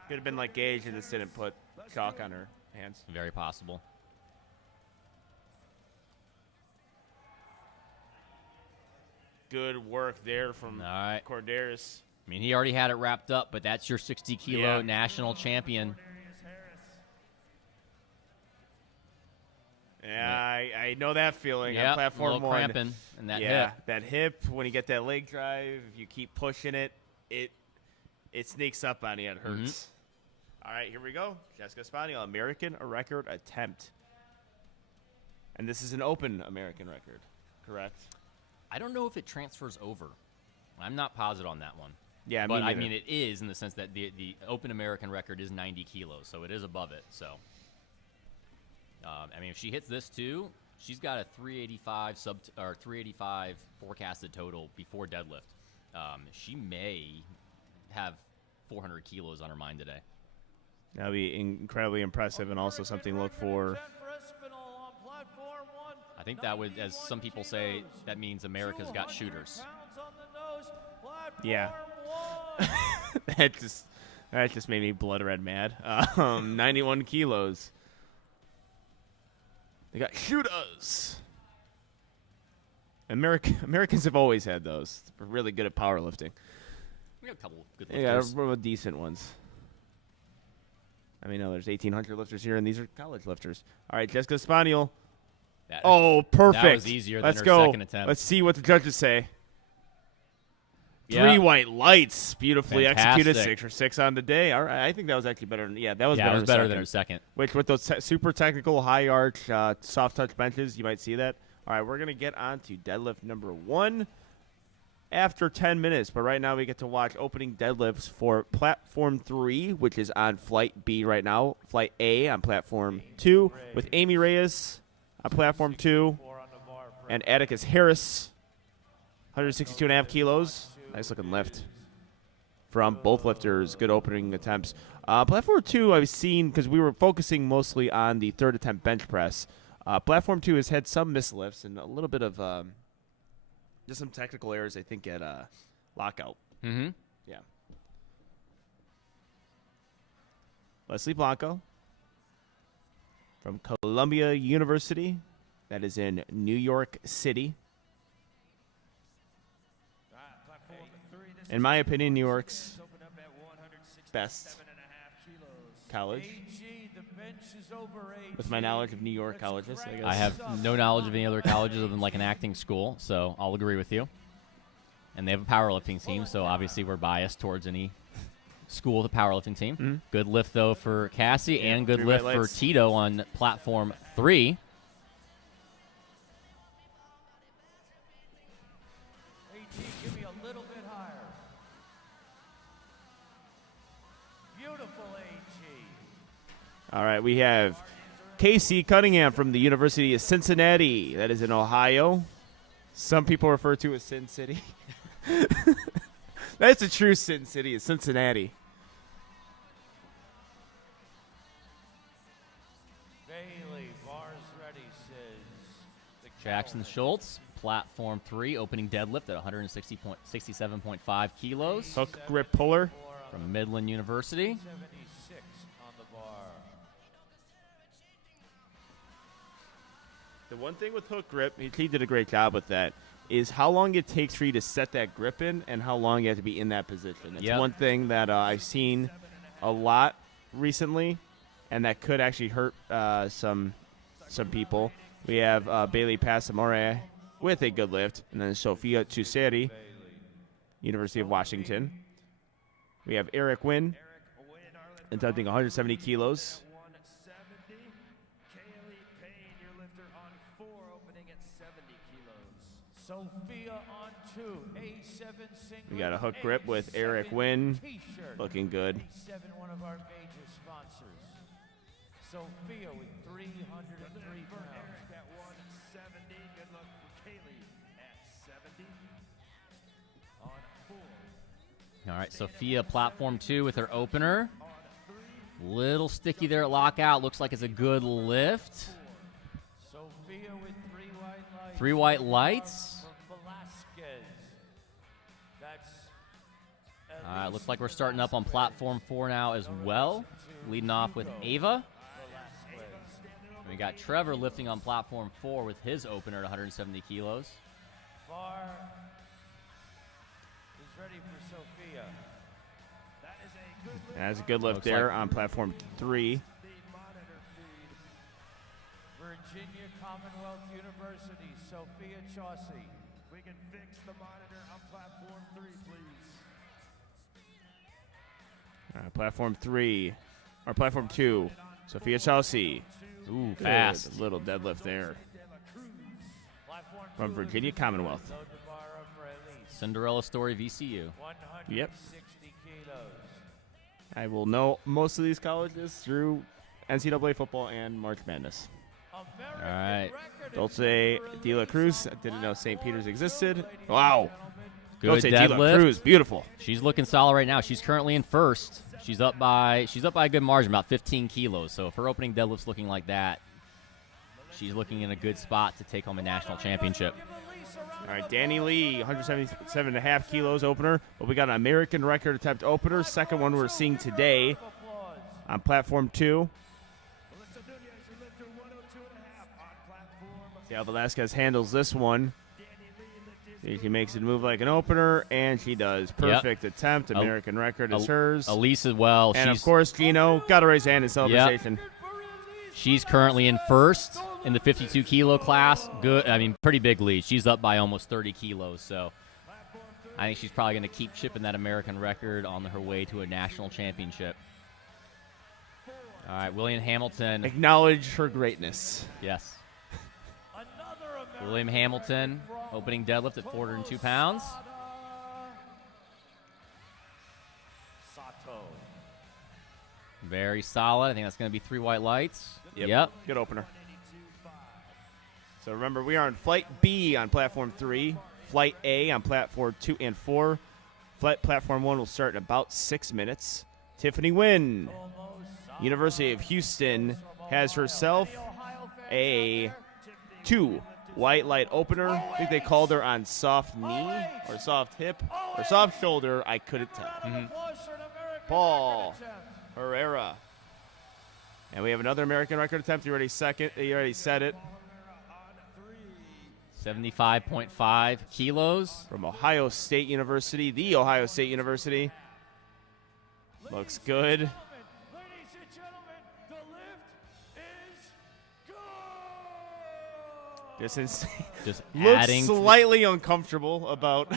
Could have been like Gage and just didn't put chalk on her hands. Very possible. Good work there from All right. Cordarius. I mean, he already had it wrapped up, but that's your 60-kilo Yeah. national champion. Yeah, I know that feeling on Yep, a platform little 1. cramping in that yeah, hip. that hip, when you get that leg drive, if you keep pushing it, it sneaks up on you. It hurts. All right, here we go. Jessica Spaniel, American record attempt. And this is an open American record, correct? I don't know if it transfers over. I'm not positive on that one. Yeah, but I neither. mean, it is in the sense that the open American record is 90 kilos, so it is above it. So, I mean, if she hits this too, she's got a 385 385 forecasted total before deadlift. She may have 400 kilos on her mind today. That would be incredibly impressive and also something to look for. I think that would, as some people say, that means America's got shooters. Yeah. that just made me blood red mad. 91 kilos. They got shooters. Americans have always had those. We're really good at powerlifting. We got a couple good Yeah, lifters. we're decent ones. I mean, there's 1,800 lifters here, and these are college lifters. All right, Jessica Spaniel. Oh, perfect. That was easier Let's than her go. second attempt. Let's see what the judges say. Yeah. 3 white lights, beautifully executed. Fantastic. 6 for 6 on the day. All right, I think that was actually better. That was better. It was better than second. her second. Which with those super technical, high arch, soft touch benches, you might see that. All right, we're gonna get on to deadlift number 1 after 10 minutes. But right now we get to watch opening deadlifts for platform 3, which is on flight B right now. Flight A on platform 2 with Amy Reyes on platform 2 and Atticus Harris, 162.5 kilos. Nice looking lift from both lifters. Good opening attempts. Platform 2 I've seen because we were focusing mostly on the third attempt bench press. Platform 2 has had some mislifts and a little bit of just some technical errors, I think, at lockout. Mm-hmm. Yeah. Leslie Blanco from Columbia University. That is in New York City. In my opinion, New York's best college. With my knowledge of New York colleges, I guess. I have no knowledge of any other colleges other than like an acting school, so I'll agree with you. And they have a powerlifting team, so obviously we're biased towards any school with a powerlifting team. Mm-hmm. Good lift, though, for Cassie, and good 3 lift white for lights. Tito on platform 3. AG, give me a little bit higher. Beautiful, AG. All right, we have Casey Cunningham from the University of Cincinnati. That is in Ohio. Some people refer to it as Sin City. That's the true Sin City, is Cincinnati. Bailey, bars ready, says the Jackson Schultz, platform 3, opening deadlift at 167.5 kilos Hook grip puller. from Midland University. 76 on the bar. The one thing with hook grip, he did a great job with that, is how long it takes for you to set that grip in and how long you have to be in that position. It's Yep. one thing that I've seen a lot recently, and that could actually hurt some people. We have Bailey Passamore with a good lift, and then Sophia Tuseri, University of Washington. We have Eric Wynn, attempting 170 kilos. 170. Kaylee Payne, your lifter on 4, opening at 70 kilos. Sophia on 2, A7 singlet. We got a hook grip with Eric Wynn, T-shirt. looking good. A7, one of our major sponsors. Sophia with 303 pounds. Eric at 170. Good luck for Kaylee at 70. On 4. All right, Sophia, platform 2 with her opener. Little sticky there at lockout. Looks like it's a good lift. Sophia with 3 white lights. 3 white lights. From Velasquez. That's All right, looks like we're starting up on platform 4 now as well. Leading off with Ava. And we got Trevor lifting on platform 4 with his opener at 170 kilos. Bar is ready for Sophia. That is a good lift. That's a good lift Looks there like- on platform 3. The monitor feed. Virginia Commonwealth University, Sophia Chaucy. We can fix the monitor on platform 3, please. Platform 3, or platform 2, Sophia Chelsea. Ooh, Good fast. little deadlift there Platform from 2, Virginia Commonwealth. load the bar up for Elise. Cinderella story VCU. 160 Yep. kilos. I will know most of these colleges through NCAA football and March Madness. American All right. record Dulce is de la Cruz. I didn't know St. Peter's existed. Wow. Good Dulce de la deadlift. Cruz, beautiful. She's looking solid right now. She's currently in first. She's up by a good margin, about 15 kilos. So if her opening deadlift's looking like that, she's looking in a good spot to take home a national championship. All right, Danny Lee, 177.5 kilos opener. But we got an American record attempt opener. Second one we're seeing today on platform 2. Melissa Nunez, your lifter, 102.5 on See how Velasquez handles this one. She makes it move like an opener, and she does. Perfect attempt. American record is hers. Elise as well. And, of course, Gino. Got to raise a hand in celebration. Yep. She's currently in first in the 52-kilo class. Good. I mean, pretty big lead. She's up by almost 30 kilos, so I think she's probably going to keep chipping that American record on her way to a national championship. All right, William Hamilton. Acknowledge her greatness. Yes. William Hamilton, opening deadlift at 402 pounds. Very solid. I think that's going to be 3 white lights. Yep. Good opener. So remember, we are on Flight B on Platform 3, Flight A on Platform 2 and 4. Platform 1 will start in about 6 minutes. Tiffany Wynn, University of Houston, has herself a 2 white light opener. I think they called her on soft knee or soft hip or soft shoulder. I couldn't tell. Paul Herrera. And we have another American record attempt. You already said it. 75.5 kilos. From Ohio State University, the Ohio State University. Looks good. Ladies and gentlemen, the lift is This is Just looks adding. slightly uncomfortable about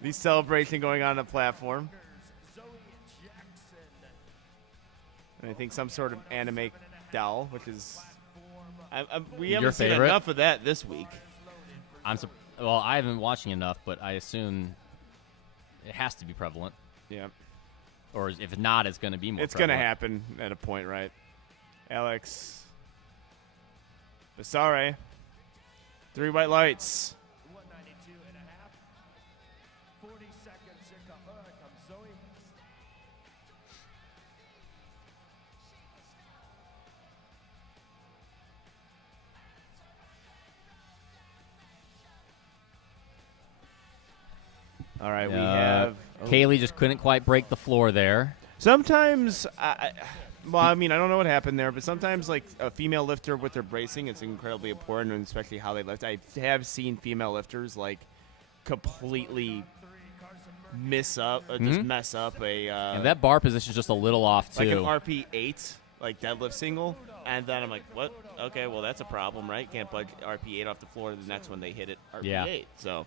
the celebration going on the platform. And I think some sort of anime doll, which is we haven't seen favorite? enough of that this week. Well, I haven't been watching enough, but I assume it has to be prevalent. Yeah, Or if not, it's going to be more it's going to prevalent. happen at a point, right? Alex Basare, 3 white lights. 192 and a half. 40 seconds. Here comes Zoe. All right, we have Kaylee just couldn't quite break the floor there. sometimes. Well, I mean, I don't know what happened there, but sometimes, like, a female lifter with their bracing, it's incredibly important, and especially how they lift. I have seen female lifters, like, completely mess up a And that bar position is just a little off, too. like an RP8, like deadlift single, and then I'm like, what? Okay, well, that's a problem, right? Can't budge RP8 off the floor. The next one they hit it RP8. Yeah. So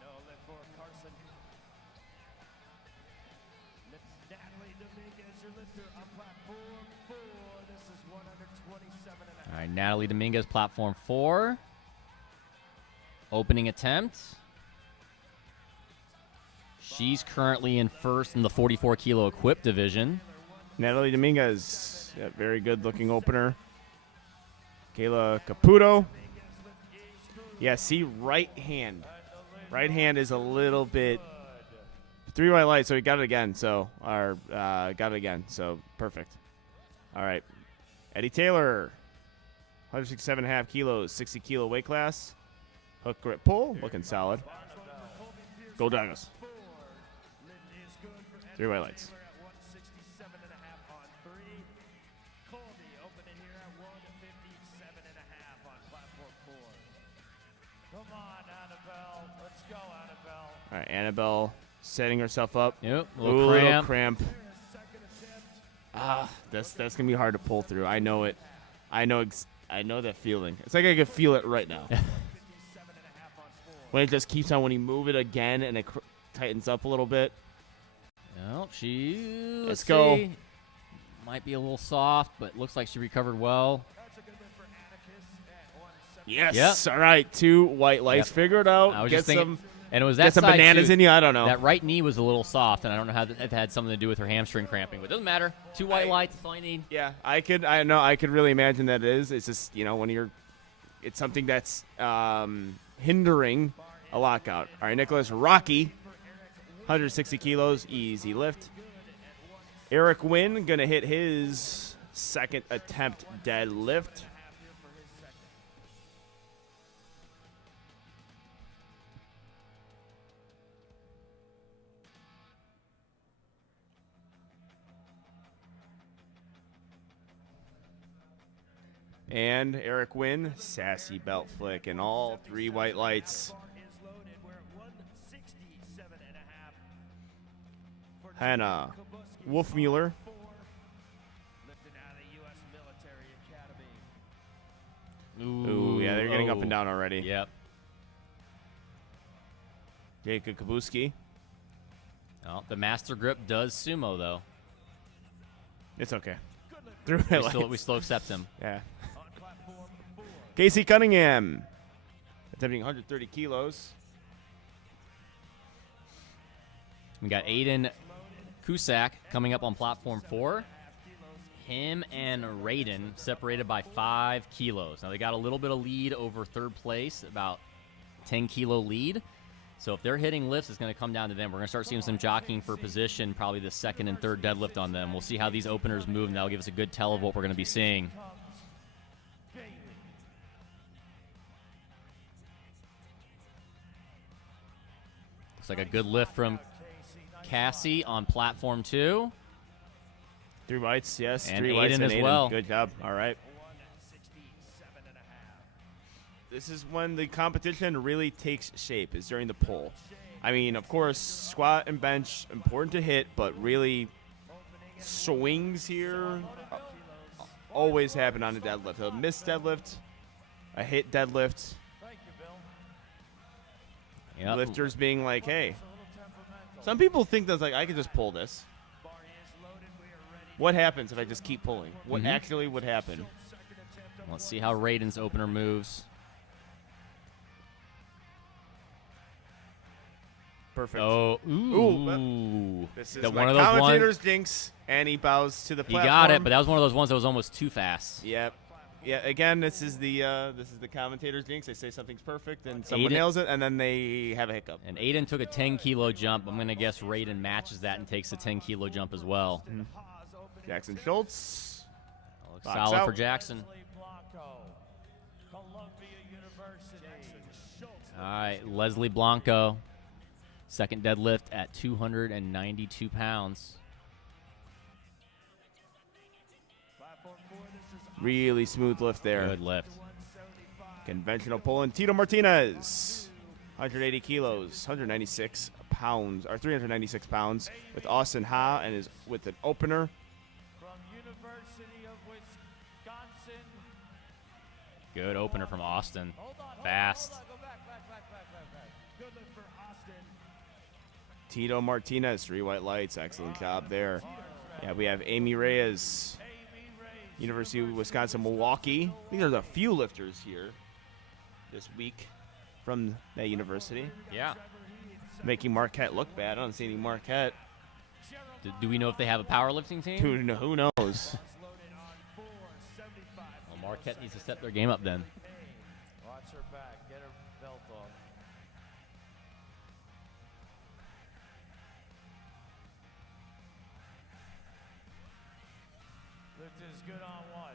No lift for Carson. Natalie Dominguez, your lifter on platform 4. This is 127 and a half. All right, Natalie Dominguez, platform 4. Opening attempt. She's currently in first in the 44-kilo equipped division. Natalie Dominguez, yeah, very good-looking opener. Kayla Caputo. Yeah, see, right hand. Right hand is a little bit 3 white lights, so we got it again. So perfect. All right, Eddie Taylor, 167.5 kilos, 60-kilo weight class. Hook grip pull, looking solid. Go Douglas. 3 white lights. At 167 and a half on 3. Colby opening here at 157 and a half on platform 4. Come on, Annabelle. Let's go, Annabelle. All right, Annabelle setting herself up. Yep, a Ooh, little cramp. cramp. That's gonna be hard to pull through. I know it. I know that feeling. It's like I can feel it right now. When it just keeps on, when you move it again and it tightens up a little bit. Well, Let's go. see. Might be a little soft, but looks like she recovered well. Yes. Yep. All right. 2 white lights. Yep. Figure it out. I was Get just thinking, some. and it was that Get some side, bananas too. in you. I don't know. That right knee was a little soft, and I don't know how that had something to do with her hamstring cramping, but it doesn't matter. 2 white lights, that's all you need. Yeah, I could really imagine that it is. It's just, when it's something that's hindering a lockout. All right, Nicholas Rocky, 160 kilos, easy lift. Eric Wynn gonna hit his second attempt deadlift. And Eric Wynn, sassy belt flick, and all 3 white lights. Hannah Wolfmueller. Ooh, yeah, they're getting up and down already. Yep. Jacob Kabuski. Oh, the master grip does sumo, though. It's okay. Through highlights. We still accept him. Yeah. Casey Cunningham, attempting 130 kilos. We got Aiden Cusack coming up on platform 4. Him and Raiden separated by 5 kilos. Now, they got a little bit of lead over third place, about 10-kilo lead. So if they're hitting lifts, it's going to come down to them. We're going to start seeing some jockeying for position, probably the second and third deadlift on them. We'll see how these openers move, and that'll give us a good tell of what we're going to be seeing. Looks like a good lift from Cassie on platform 2. 3 whites, yes. And 3 whites Aiden and as Aiden. well. Good job. All right. This is when the competition really takes shape, is during the pull. I mean, of course, squat and bench, important to hit, but really swings here always happen on a deadlift. A missed deadlift, a hit deadlift. Yep. Lifters being like, hey, some people think that's like, I can just pull this. What happens if I just keep pulling? What actually would happen? Let's see how Raiden's opener moves. Perfect. Oh, ooh. This is That my one of those commentator's ones. jinx, and he bows to the He platform. got it, but that was one of those ones that was almost too fast. Yep. Yeah, again, this is the commentator's jinx. They say something's perfect, and someone Aiden- nails it, and then they have a hiccup. And Aiden took a 10-kilo jump. I'm going to guess Raiden matches that and takes a 10-kilo jump as well. Jackson Schultz. Looks Box solid out. for Jackson. All right, Leslie Blanco. Second deadlift at 292 pounds. Really smooth lift there. Good lift. Conventional pull, and Tito Martinez. 180 kilos, 196 pounds, or 396 pounds, with Austin Ha and is with an opener. From University of Wisconsin. Good opener from Austin. Fast. Go back. Good lift for Austin. Tito Martinez, 3 white lights, excellent job there. Yeah, we have Amy Reyes, University of Wisconsin, Milwaukee. I think there's a few lifters here this week from that university. Yeah. Making Marquette look bad. I don't see any Marquette. Do we know if they have a powerlifting team? Who knows? Well, Marquette needs to step their game up then. Watch her back. Get her belt off. Lift is good on one.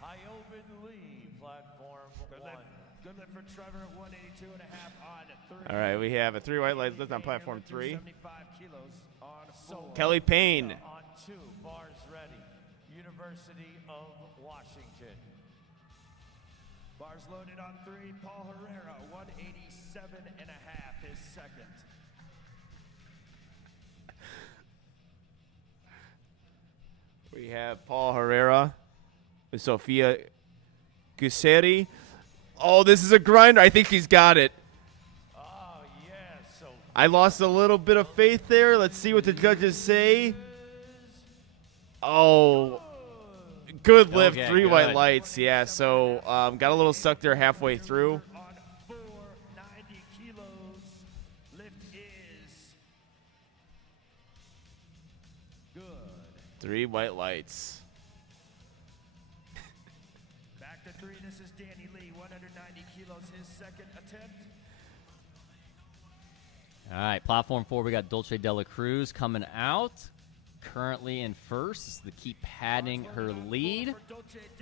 Iobin Lee, platform one. Good lift for Trevor at 182 and a half on 3. All right, we have a 3 white lights lift on platform 3. 75 kilos on 4. Kelly Payne. On 2, bars ready. University of Washington. Bars loaded on 3. Paul Herrera, 187 and a half, his second. We have Paul Herrera with Sofia Guseri. Oh, this is a grinder. I think she's got it. Oh, yeah. So I lost a little bit of faith there. Let's see what the judges say. Oh, good lift. Okay, 3 white good. lights. Yeah, so got a little stuck there halfway through. On 4, 90 kilos. Lift is good. 3 white lights. Back to 3. This is Danny Lee, 190 kilos, his second attempt. All right, platform 4, we got Dulce Dela Cruz coming out. Currently in first. This is to keep padding her lead.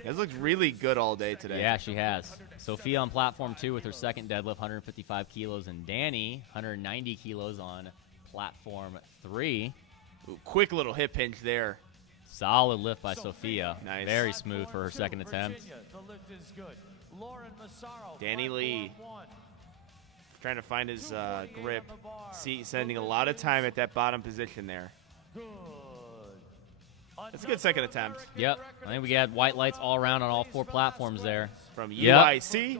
This looks really good all day today. Yeah, she has. Sophia on platform 2 with her second deadlift, 155 kilos, and Danny, 190 kilos on platform 3. Ooh, quick little hip hinge there. Solid lift by Sophia. Nice. Very smooth for her second attempt. Virginia, the lift is good. Lauren Massaro, Danny Lee. platform 1. Trying to find his grip. See, spending a lot of time at that bottom position there. Good. That's a good second attempt. Yep. I think we got white lights all around on all 4 platforms there. From Yep. UIC,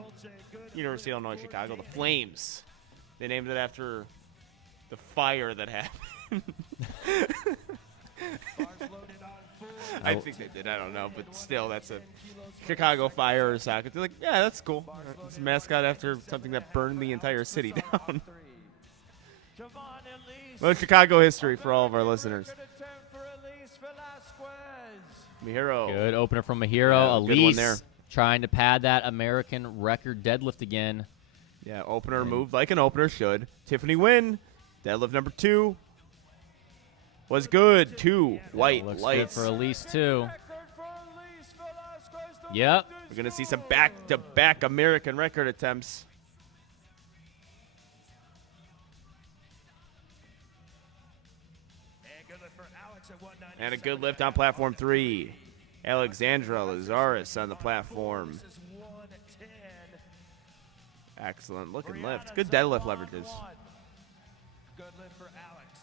University of Illinois Chicago, the Flames. They named it after the fire that happened. I think they did. I don't know, but still, that's a Chicago Fire or soccer. They're like, yeah, that's cool. It's a mascot after something that burned the entire city down. Well, Chicago history for all of our listeners. Mihiro. Good opener from Mahiro. Yeah, good one Elise there. trying to pad that American record deadlift again. Yeah, opener moved like an opener should. Tiffany Wynn, deadlift number 2. Was good. 2 white Looks lights. good for Elise, too. Yep. We're going to see some back-to-back American record attempts. And a good lift on platform 3. Alexandra Lazaris on the platform. Excellent looking lift. Good deadlift leverages. Good lift for Alex.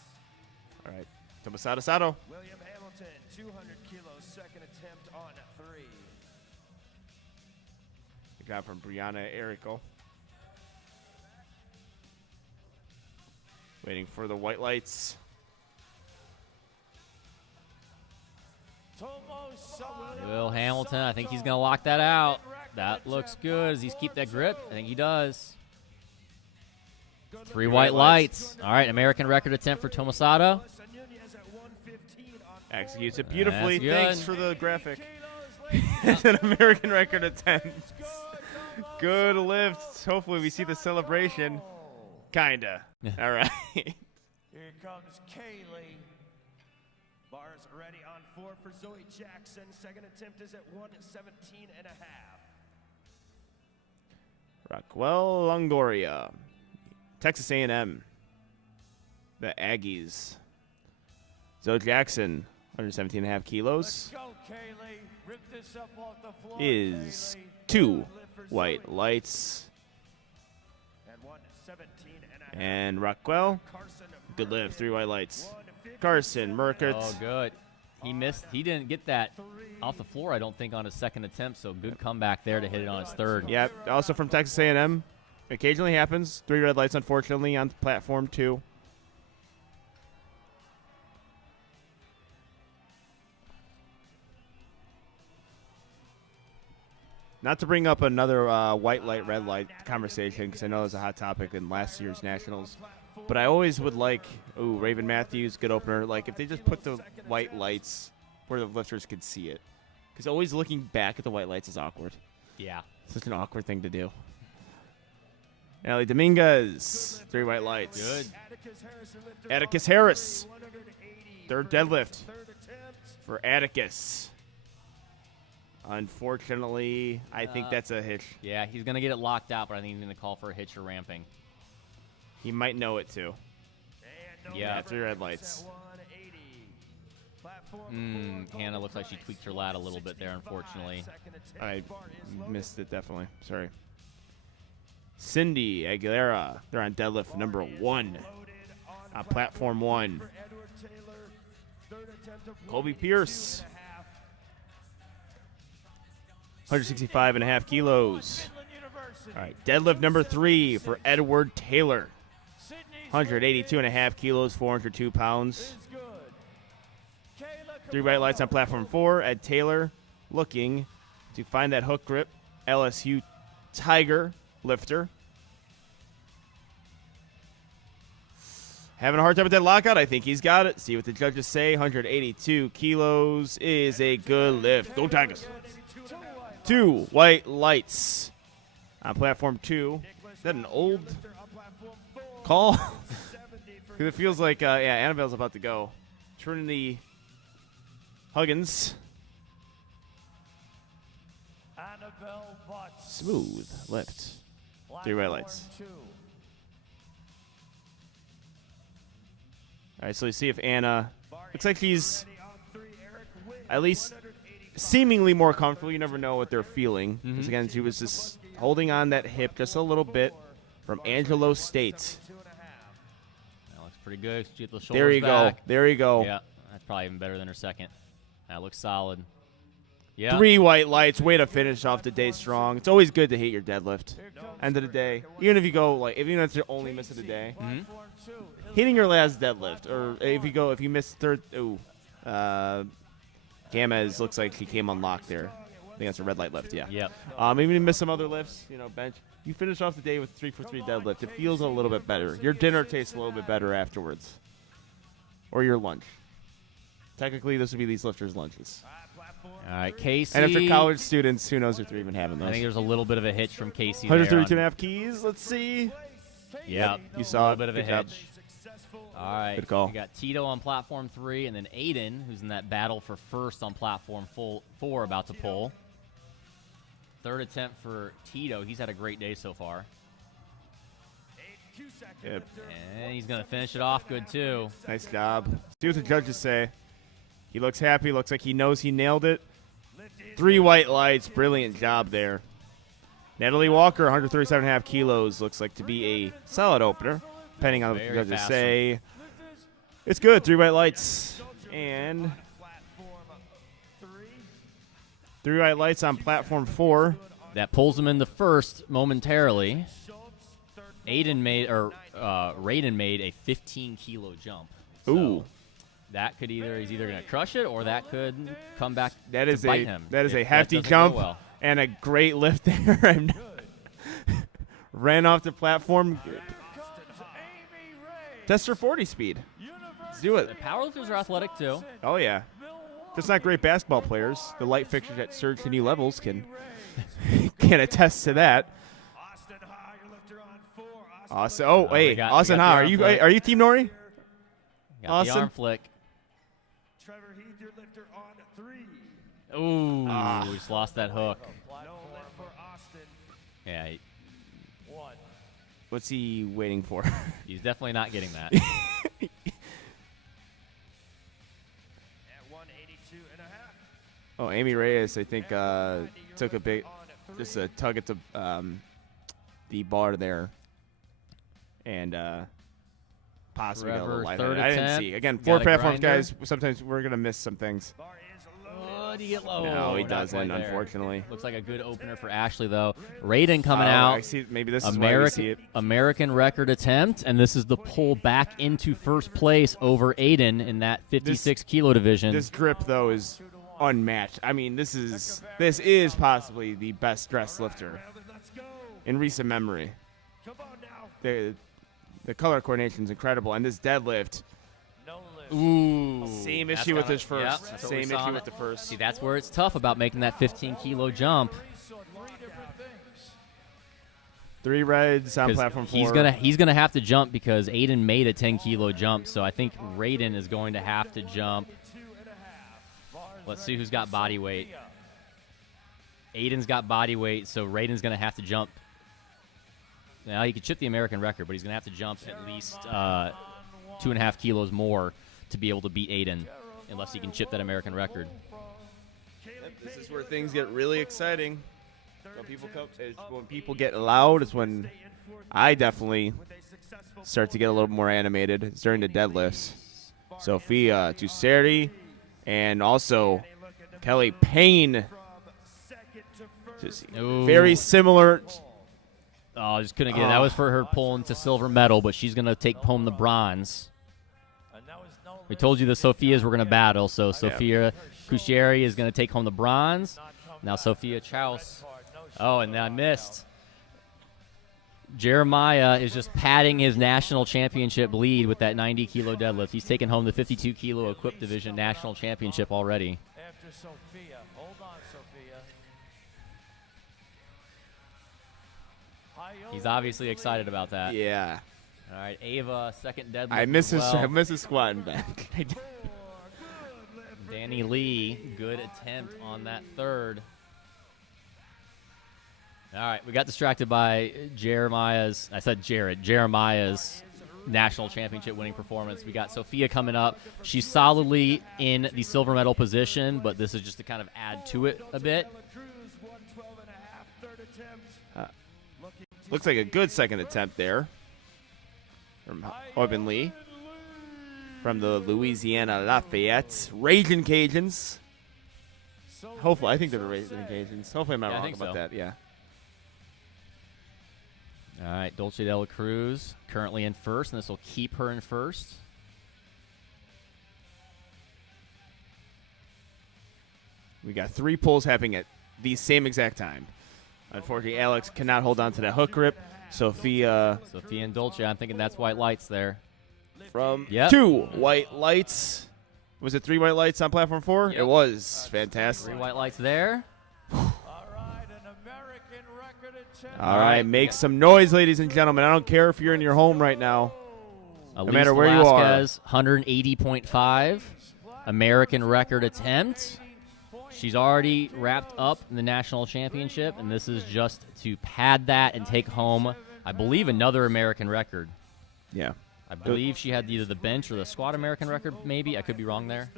All right. Tomasada Sato. William Hamilton, 200 kilos, second attempt on 3. The guy from Brianna Erico. Waiting for the white lights. Will Hamilton, I think he's going to lock that out. That looks good. Does he keep that grip? I think he does. 3 white lights. All right, American record attempt for Tomasada. Executes it beautifully. That's Thanks good. for the graphic. It's an American record attempt. Good lift. Hopefully we see the celebration. Kinda. All right. Here comes Kaylee. Bars ready on 4 for Zoe Jackson. Second attempt is at 117 and a half. Rockwell Longoria. Texas A&M. The Aggies. Zoe Jackson, 117.5 kilos, Let's go, Kaylee. Rip this up off the floor, is Kaylee. 2 white lights. And 117 and a half. And Rockwell, Carson good lift, 3 white lights. 150. Carson Merkert. Oh, good. He missed. He didn't get that off the floor, I don't think, on his second attempt, so good comeback there to hit it on his third. Yep, also from Texas A&M. Occasionally happens. 3 red lights, unfortunately, on platform 2. Not to bring up another white light, red light conversation, because I know it was a hot topic in last year's Nationals. But I always would like, Raven Matthews, good opener, like if they just put the white lights where the lifters could see it. Because always looking back at the white lights is awkward. Yeah. Such an awkward thing to do. Allie Dominguez, 3 white lights. Good. Atticus Harris, third deadlift for Atticus. Unfortunately, I think that's a hitch. Yeah, he's going to get it locked out, but I think he's going to call for a hitch or ramping. He might know it too. Yeah. 3 red lights. Hannah looks like she tweaked her lat a little bit there, unfortunately. I missed it, definitely. Sorry. Cindy Aguilera, they're on deadlift number 1 on platform 1. Colby Pierce, 165.5 kilos. All right, deadlift number 3 for Edward Taylor, 182.5 kilos, 402 pounds. 3 white lights on platform 4. Ed Taylor looking to find that hook grip. LSU Tiger lifter. Having a hard time with that lockout. I think he's got it. See what the judges say. 182 kilos is a good lift. Go Tigers. 2 white lights on platform 2. Is that an old call? Because it feels like, Annabelle's about to go. Trinity Huggins. Annabelle Butts. Smooth lift. 3 white lights. Platform 2. All right, so we see if Anna looks like she's at least seemingly more comfortable. You never know what they're feeling. Because again, she was just holding on that hip just a little bit from Angelo State. That looks pretty good. She get the shoulders There you back. go. There you go. Yeah, that's probably even better than her second. That looks solid. Yeah. 3 white lights. Way to finish off the day strong. It's always good to hit your deadlift. End of the day. Even if you go, like, even if it's your only miss of the day. Hitting your last deadlift. Or if you miss third. Ooh. Gamez looks like he came unlocked there. I think that's a red light lift, yeah. Yep. Even if you miss some other lifts, bench. You finish off the day with 3-for-3 deadlift. It feels a little bit better. Your dinner tastes a little bit better afterwards. Or your lunch. Technically, this would be these lifters' lunches. All right, Casey. And if they're college students, who knows if they're even having those. I think there's a little bit of a hitch from Casey. 132.5 keys. Let's see. Yeah, You saw a little bit of a Good job. hitch. All right. Good call. We got Tito on platform 3, and then Aiden, who's in that battle for first on platform 4, about to pull. Third attempt for Tito. He's had a great day so far. Yep. And he's going to finish it off good, too. Nice job. See what the judges say. He looks happy. Looks like he knows he nailed it. 3 white lights. Brilliant job there. Natalie Walker, 137.5 kilos. Looks like to be a solid opener, depending on what the judges say. It's good. 3 white lights. And 3 white lights on platform 4. That pulls him in the first momentarily. Raiden made a 15-kilo jump. So Ooh. That could he's either going to crush it or that could come back That is to bite him. That is if a that hefty doesn't go jump well. and a great lift there. Ran off the platform. Test her 40 speed. Let's do it. The powerlifters are athletic too. Oh, yeah. Just not great basketball players. The light fixtures that surge to new levels can attest to that. Austin. Oh, hey, Austin Ha. Are you Team Nori? Got Austin? the arm flick. Trevor Heath, your lifter on 3. Ooh, just lost that hook. No lift for Austin. Yeah, What's he waiting for? he's definitely not getting that. At 182.5. Oh, Amy Reyes, I think, took a big, just a tug at the bar there. And possibly got a little Trevor, light. third I didn't attempt. see. Again, Got 4 a platforms, grinder. guys. Sometimes we're going to miss some things. Oh, do you get low? No, he not doesn't, quite there. unfortunately. Looks like a good opener for Ashley, though. Raiden coming I out. see, maybe this is why we see it. American record attempt, and this is the pull back into first place over Aiden in that 56-kilo division. This grip, though, is unmatched. I mean, this is possibly the best dressed lifter in recent memory. The color coordination is incredible, and this deadlift. Ooh. Same That's issue with kinda- his first. yep, that's what we Same saw issue in with it. the first. See, that's where it's tough about making that 15-kilo jump. 3 reds on 'Cause platform 4. he's gonna have to jump because Aiden made a 10-kilo jump, so I think Raiden is going to have to jump. Let's see who's got body weight. Aiden's got body weight, so Raiden's gonna have to jump. Now he could chip the American record, but he's gonna have to jump at least 2.5 kilos more to be able to beat Aiden, unless he can chip that American record. This is where things get really exciting. When people get loud is when I definitely start to get a little more animated. It's during the deadlifts. Sophia Tusseri and also Kelly Payne. Just Ooh. very similar. Oh, just couldn't get it. That was for her pulling to silver medal, but she's going to take home the bronze. We told you the Sophias were going to battle, so Sophia Kusheri is going to take home the bronze. Now Sophia Chaus. Oh, and I missed. Jeremiah is just padding his national championship lead with that 90-kilo deadlift. He's taken home the 52-kilo equipped division national championship already. After Sophia. Hold on, Sophia. He's obviously excited about that. Yeah. All right, Ava, second deadlift. I miss as his well. I miss his squatting back. Danny Lee, good attempt on that third. All right, we got distracted by Jeremiah's national championship winning performance. We got Sophia coming up. She's solidly in the silver medal position, but this is just to kind of add to it a bit. Looks like a good second attempt there from Orbin Lee from the Louisiana Lafayette Raging Cajuns. Hopefully, I think they're the Raging Cajuns. Hopefully, I'm not wrong about that. Yeah. All right, Dulce de la Cruz currently in first, and this will keep her in first. We got 3 pulls happening at the same exact time. Unfortunately, Alex cannot hold on to that hook grip. Sophia and Dulce, I'm thinking that's white lights there. from 2 white lights. Was it 3 white lights on platform 4? Yep. It was. Fantastic. 3 white lights there. All right, make some noise, ladies and gentlemen. I don't care if you're in your home right now. No matter where you are. 180.5 American record attempt. She's already wrapped up in the national championship, and this is just to pad that and take home, I believe, another American record. Yeah. I believe she had either the bench or the squat American record, maybe. I could be wrong there.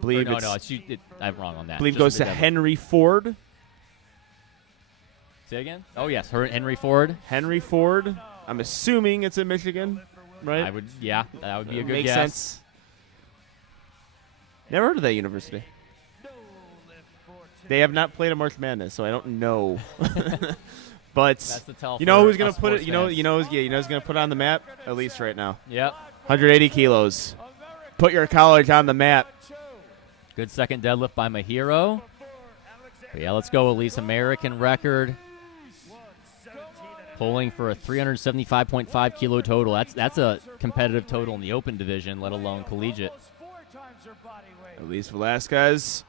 Believe no, it's, I'm wrong on that. believe Just goes the to deadlift. Henry Ford. Say again? Oh, yes, Henry Ford. Henry Ford. I'm assuming it's in Michigan, right? That would be a good Makes guess. sense. Never heard of that university. They have not played a March Madness, so I don't know. But That's the tell you know for who's gonna us put it? sports You know fans. who's gonna put it on the map? At least right now. Yep. 180 kilos. Put your college on the map. Good second deadlift by Mahiro. But yeah, let's go, Elise. American record. Pulling for a 375.5 kilo total. That's a competitive total in the open division, let alone collegiate. Elise Velasquez.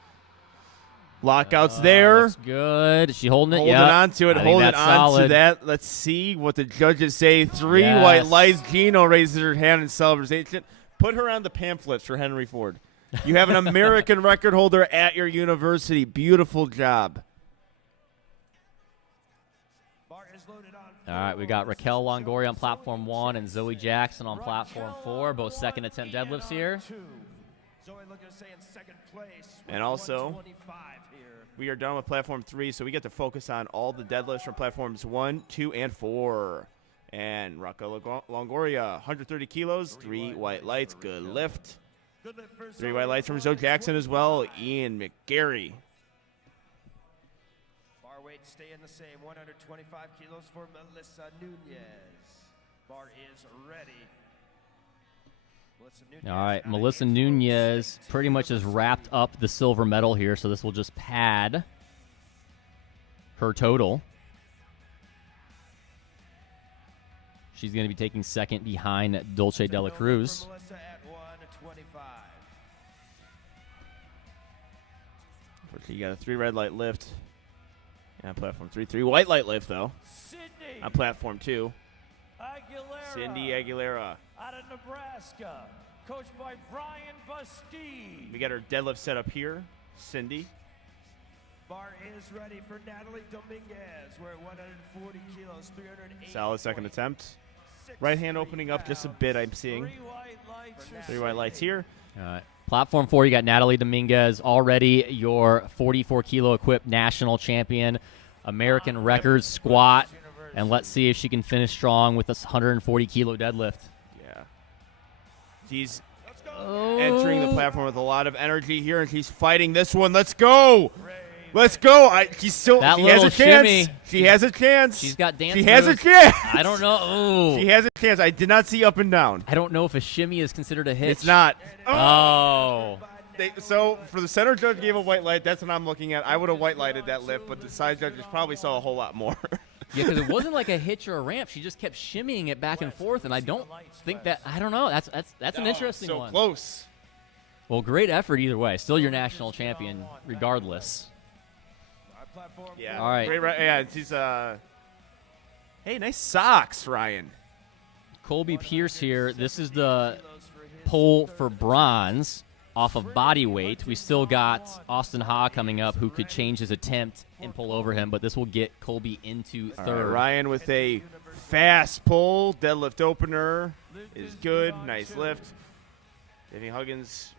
Lockouts there. That's good. Is she holding it? Holding Yep. on to it. I think Holding that's on to solid. that. Let's see what the judges say. 3 Yes. white lights. Gino raises her hand in celebration. Put her on the pamphlets for Henry Ford. You have an American record holder at your university. Beautiful job. All right, we got Raquel Longoria on platform 1 and Zoe Jackson on platform 4, both second attempt deadlifts here. And also, we are done with platform 3, so we get to focus on all the deadlifts from platforms 1, 2, and 4. And Raquel Longoria, 130 kilos, 3 white lights, good lift. 3 white lights from Zoe Jackson as well. Ian McGarry. Bar weight staying the same, 125 kilos for Melissa Nunez. Bar is ready. Melissa Nunez, All right, out Melissa of Nunez pretty much has wrapped up the silver medal here, so this will just pad her total. She's going to be taking second behind Dulce de la Cruz. Melissa at 125. You got a 3 red light lift. On platform 3. 3 white light lift, though. Sydney On platform 2. Aguilera. Cindy Aguilera. Out of Nebraska. Coached by Brian Bastide. We got her deadlift set up here. Cindy. Bar is ready for Natalie Dominguez. We're at 140 kilos, 308. Solid second attempt. Right hand opening up just a bit, I'm seeing. 3 white lights. 3 white lights here. All right. Platform 4, you got Natalie Dominguez, already your 44 kilo equipped national champion, American record squat, and let's see if she can finish strong with this 140 kilo deadlift. Yeah. She's entering the platform with a lot of energy here, and she's fighting this one. Let's go. Let's go. She's still. That she has a little chance. shimmy. She has a chance. She's got dance She has a moves. chance. I don't know. She has a chance. I did not see up and down. I don't know if a shimmy is considered a hitch. It's not. Oh. So for the center judge gave a white light. That's what I'm looking at. I would have white lighted that lift, but the side judges probably saw a whole lot more. Yeah, because it wasn't like a hitch or a ramp. She just kept shimmying it back and forth, and I don't think that. I don't know. That's an interesting so one. close. Well, great effort either way. Still your national champion, regardless. Yeah. All right. Great, yeah. She's Hey, nice socks, Ryan. Colby Pierce here. This is the poll for bronze. off of body weight. We still got Austin Ha coming up, who could change his attempt and pull over him, but this will get Colby into All third. right, Ryan with a fast pull. Deadlift opener is good. Nice lift. Danny Huggins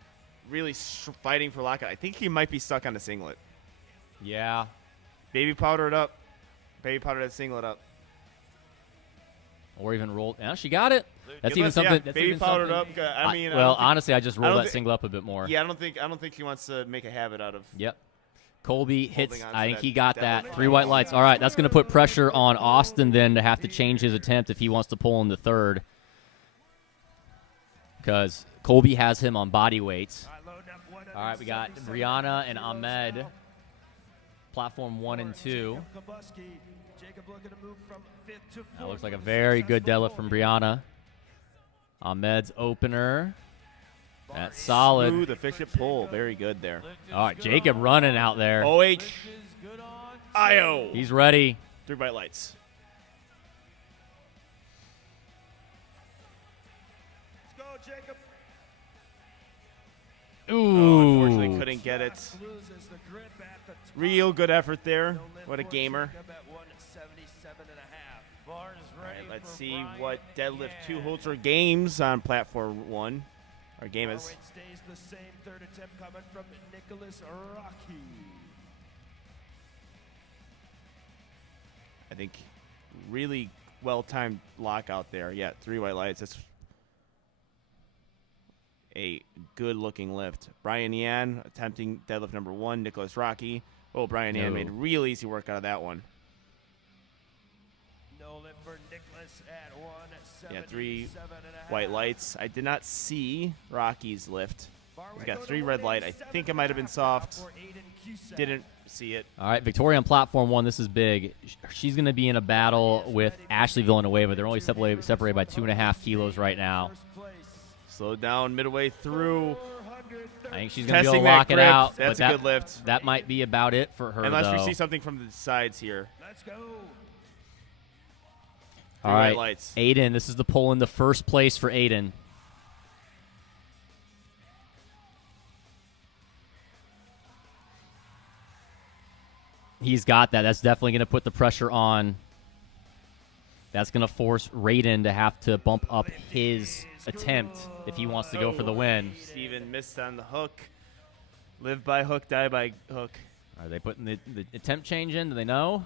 really fighting for lockout. I think he might be stuck on the singlet. Yeah. Baby powder it up. Baby powder that singlet up. Or even rolled. Yeah, she got it. That's Good even lift, something. yeah. That's Baby even powdered something- up. I mean, well, honestly, I just rolled that think- single up a bit more. Yeah, I don't think he wants to make a habit out of. Yep. Colby hits. Holding on to I think that- he got that that. 3 white lights. All right, that's going to put pressure on Austin then to have to change his attempt if he wants to pull into third. Because Colby has him on body weights. All right, we got Brianna and Ahmed, platform 1 and 2. That looks like a very good deadlift from Brianna. Ahmed's opener. That's solid. Smooth, efficient pull. Very good there. All right, Jacob running out there. OH-IO. He's ready. 3 white lights. Let's go, Jacob. Ooh. Unfortunately, couldn't get it. Loses the grip at the top. Real good effort there. No lift What a for gamer. Jacob at 177.5. Bar is All ready right, let's for see Brian what Deadlift Yan. 2 holds our games on platform 1. Our game Bar is. weight stays the same. Third attempt coming from Nicholas Rocky. I think really well-timed lockout there. Yeah, 3 white lights. That's a good-looking lift. Brian Yan attempting deadlift number 1. Nicholas Rocky. Oh, Brian Yan No. made real easy work out of that one. No lift for Nicholas at 177.5. Yeah, 3 white lights. I did not see Rocky's lift. He's got 3 red light. I think it might have been soft. Didn't see it. All right, Victoria on platform 1. This is big. She's going to be in a battle with Ashley Villanueva. They're only separated by 2.5 kilos right now. Slowed down midway through. I think she's going to be able Testing to that lock it grip. out. That's but a good lift. That might be about it for her, Unless though. we see something from the sides here. Let's go. All White right, lights. Aiden. This is the pull into first place for Aiden. He's got that. That's definitely going to put the pressure on. That's going to force Raiden to have to bump up his attempt if he wants to go for the win. Steven missed on the hook. Live by hook, die by hook. Are they putting the attempt change in? Do they know?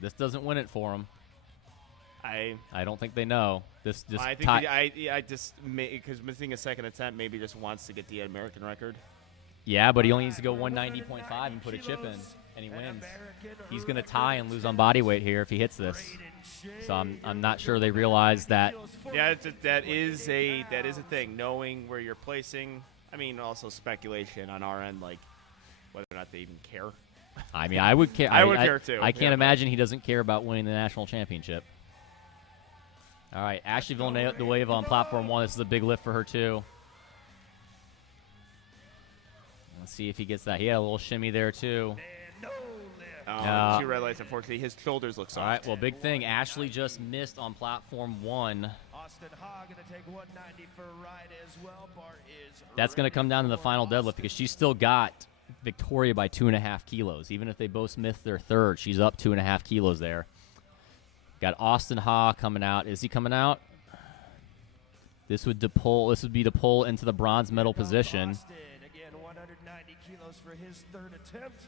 This doesn't win it for him. I don't think they know. This just I think I just because missing a second attempt maybe just wants to get the American record. Yeah, but he only needs to go 190.5 and put a chip in, and he wins. He's going to tie and lose on body weight here if he hits this. So I'm not sure they realize that. Yeah, that is a thing. Knowing where you're placing. I mean, also speculation on our end, like whether or not they even care. I mean, I would care. I would care too. I can't imagine he doesn't care about winning the national championship. All right, Ashley Villanueva on platform 1. This is a big lift for her too. Let's see if he gets that. He had a little shimmy there too. No. 2 red lights. Unfortunately, his shoulders look soft. All right, well, big thing. Ashley just missed on platform 1. Austin Ha gonna take 190 for a ride as well. Bar is That's going to come down to the final deadlift because she's still got Victoria by 2.5 kilos. Even if they both missed their third, she's up 2.5 kilos there. Got Austin Ha coming out. Is he coming out? This would be to pull into the bronze medal position. Austin, again, 190 kilos for his third attempt.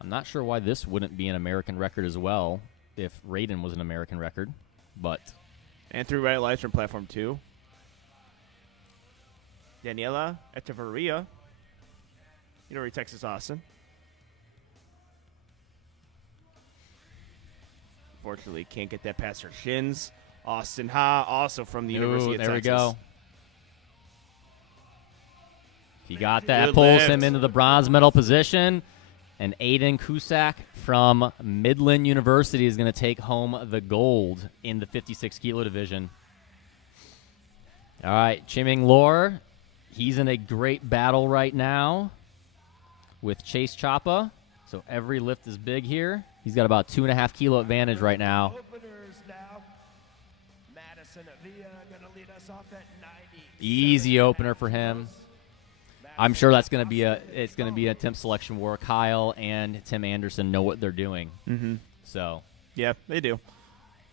I'm not sure why this wouldn't be an American record as well if Raiden was an American record, but And 3 red lights from platform 2. Daniela Echeverria, University of Texas, Austin. Unfortunately, can't get that past her shins. Austin Ha, also from the University of there Texas. we go. He got that, Good pulls lift. him into the bronze medal position. And Aiden Cusack from Midland University is going to take home the gold in the 56 kilo division. All right, Chiming Lor, he's in a great battle right now with Chase Chapa. So every lift is big here. He's got about 2.5 kilo advantage right now. Openers now. Madison Villa going to lead us off at 90. Easy opener for him. I'm sure that's going to be a temp selection war. Kyle and Tim Anderson know what they're doing. Mm-hmm. So yeah, they do.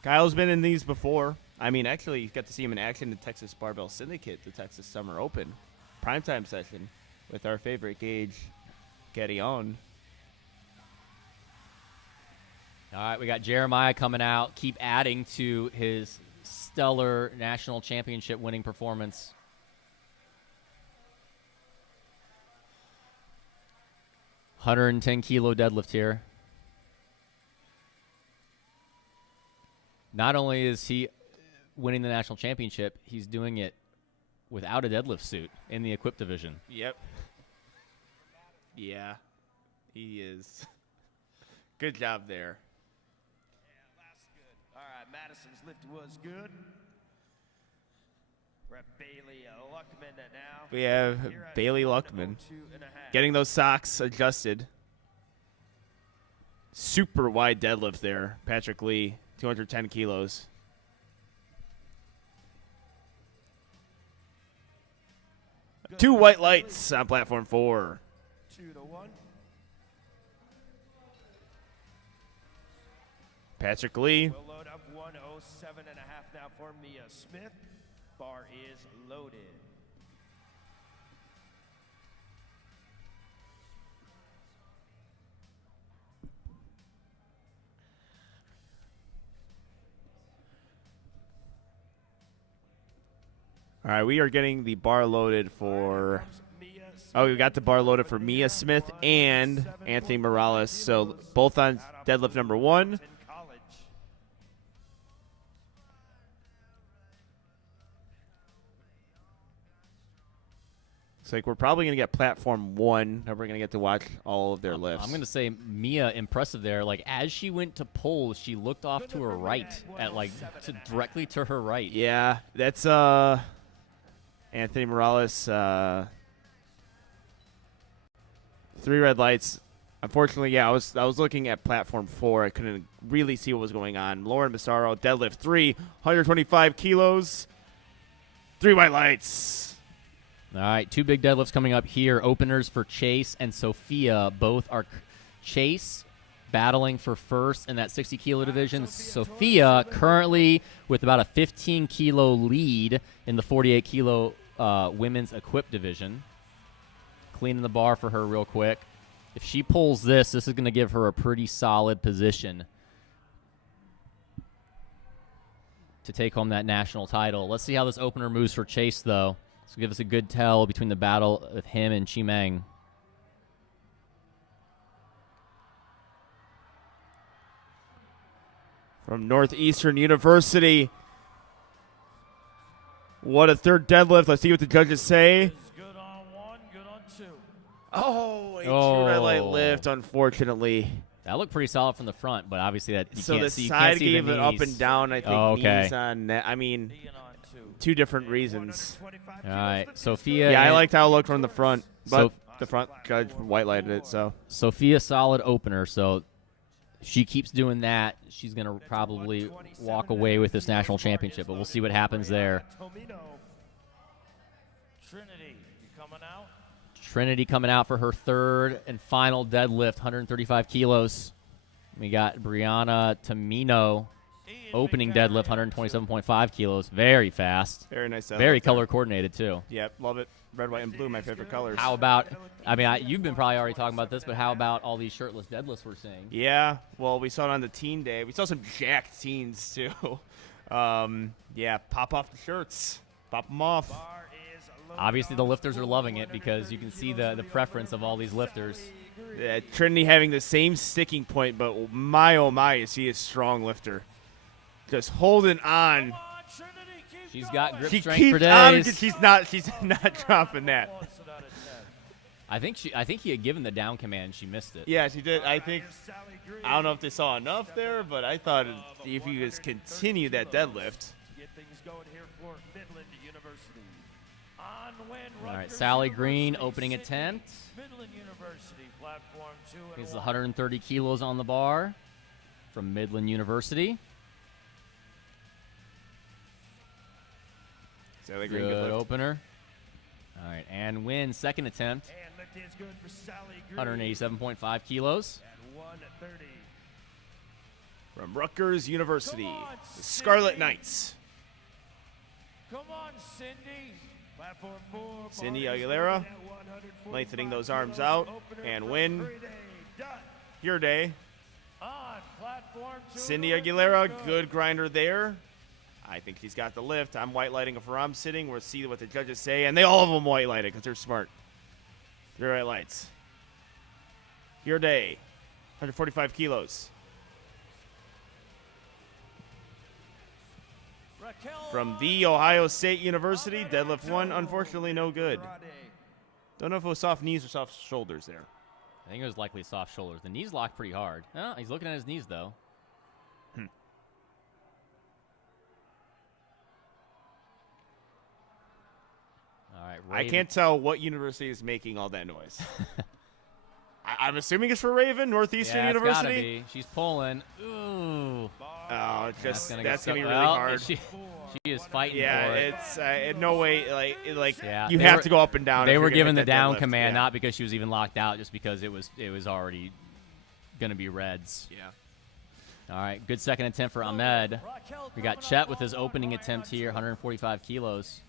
Kyle's been in these before. I mean, actually, you got to see him in action at Texas Barbell Syndicate, the Texas Summer Open primetime session with our favorite Gage Guerillon. all right, we got Jeremiah coming out. Keep adding to his stellar national championship winning performance. $110-kilo deadlift here. Not only is he winning the national championship, he's doing it without a deadlift suit in the equipped division. Yep. Yeah, he is. Good job there. Yeah, last good. All right, Madison's lift was good. We're at Bailey Luckman now. We have Here at Bailey 102.5. Luckman getting those socks adjusted. Super wide deadlift there. Patrick Lee, 210 kilos. Two white lights on platform 4. 2-1. Patrick Lee. We'll load up 107.5 now for Mia Smith. Bar is loaded. All right, we are getting the bar loaded for. Oh, we got the bar loaded for Mia Smith and Anthony Morales. So both on deadlift number 1. It's like we're probably going to get platform 1, and we're going to get to watch all of their lifts. I'm going to say Mia, impressive there. Like, as she went to pull, she looked off to her right, directly to her right. Yeah, that's Anthony Morales. 3 red lights. Unfortunately, yeah, I was looking at platform 4. I couldn't really see what was going on. Lauren Massaro, deadlift 3, 125 kilos. 3 white lights. All right, 2 big deadlifts coming up here. Openers for Chase and Sophia. Both are Chase battling for first in that 60-kilo division. Sophia currently with about a 15-kilo lead in the 48-kilo women's equipped division. Cleaning the bar for her real quick. If she pulls this is going to give her a pretty solid position to take home that national title. Let's see how this opener moves for Chase, though. This will give us a good tell between the battle of him and Chimeng. From Northeastern University. What a third deadlift. Let's see what the judges say. Good on 1, good on 2. Oh, a 2 red light lift, unfortunately. That looked pretty solid from the front, but obviously that you So can't the see. side You gave can't see it the up knees. and down, I think. Oh, okay. Knees on net. I mean, Being on 2. 2 different reasons. All right, Sophia. Yeah, I and- liked how it looked from the front, but So- the front judge white lighted it, so. Sophia solid opener, so if she keeps doing that, she's going to probably walk away with this national championship, but we'll see what happens there. Trinity, you coming out? Trinity coming out for her third and final deadlift, 135 kilos. We got Brianna Tamino opening deadlift, 127.5 kilos. Very fast. Very nice. Very color coordinated, too. Yep, love it. Red, white, and blue, my favorite colors. How about, I mean, you've been probably already talking about this, but how about all these shirtless deadlifts we're seeing? Yeah, well, we saw it on the teen day. We saw some jacked teens, too. Yeah, pop off the shirts. Pop them off. Obviously, the lifters are loving it because you can see the preference of all these lifters. Yeah, Trinity having the same sticking point, but my, oh my, is he a strong lifter. Just holding on. She's got grip She strength for keeps on. days. She's not dropping that. I think he had given the down command. She missed it. Yeah, she did. I don't know if they saw enough there, but I thought if you just continue that deadlift. Get things going here for Midland University. On win, All right, Rutgers Sally Green University, opening Sydney. attempt. Midland University, platform 2 and He's 1. 130 kilos on the bar from Midland University. Sally Green, Good lift. opener. All right, and win second attempt. And lift is good for Sally Green 187.5 kilos. at 130. From Rutgers University, Come on, the Scarlet Cindy. Knights. Come on, Cindy. Platform 4. Cindy Barnes Aguilera, loaded at 145 lengthening those arms kilos. out, Opener and from win. Grade A, done. Your day. On platform 2. Cindy lift is Aguilera, good grinder there. I think she's got the lift. I'm white lighting it where I'm sitting. We'll see what the judges say, and they all of them white light it because they're smart. 3 white lights. Your day, 145 kilos. Raquel From The Ohio State University, deadlift 1, unfortunately no good. Don't know if it was soft knees or soft shoulders there. I think it was likely soft shoulders. The knees locked pretty hard. Oh, he's looking at his knees, though. All right, I Raven. can't tell what university is making all that noise. I'm assuming it's for Raven, Northeastern Yeah, it's gotta University. be. She's pulling. Ooh. Oh, it's just That's that's gonna gonna get be really well, hard. She is fighting Yeah, for it. it's in no way like Yeah, you they have were- to go up and down. They if were you're gonna given the hit that down deadlift. command, Yeah. not because she was even locked out, just because it was already going to be reds. Yeah. All right, good second attempt for Ahmed. We got Chet with his opening attempt here, 145 kilos.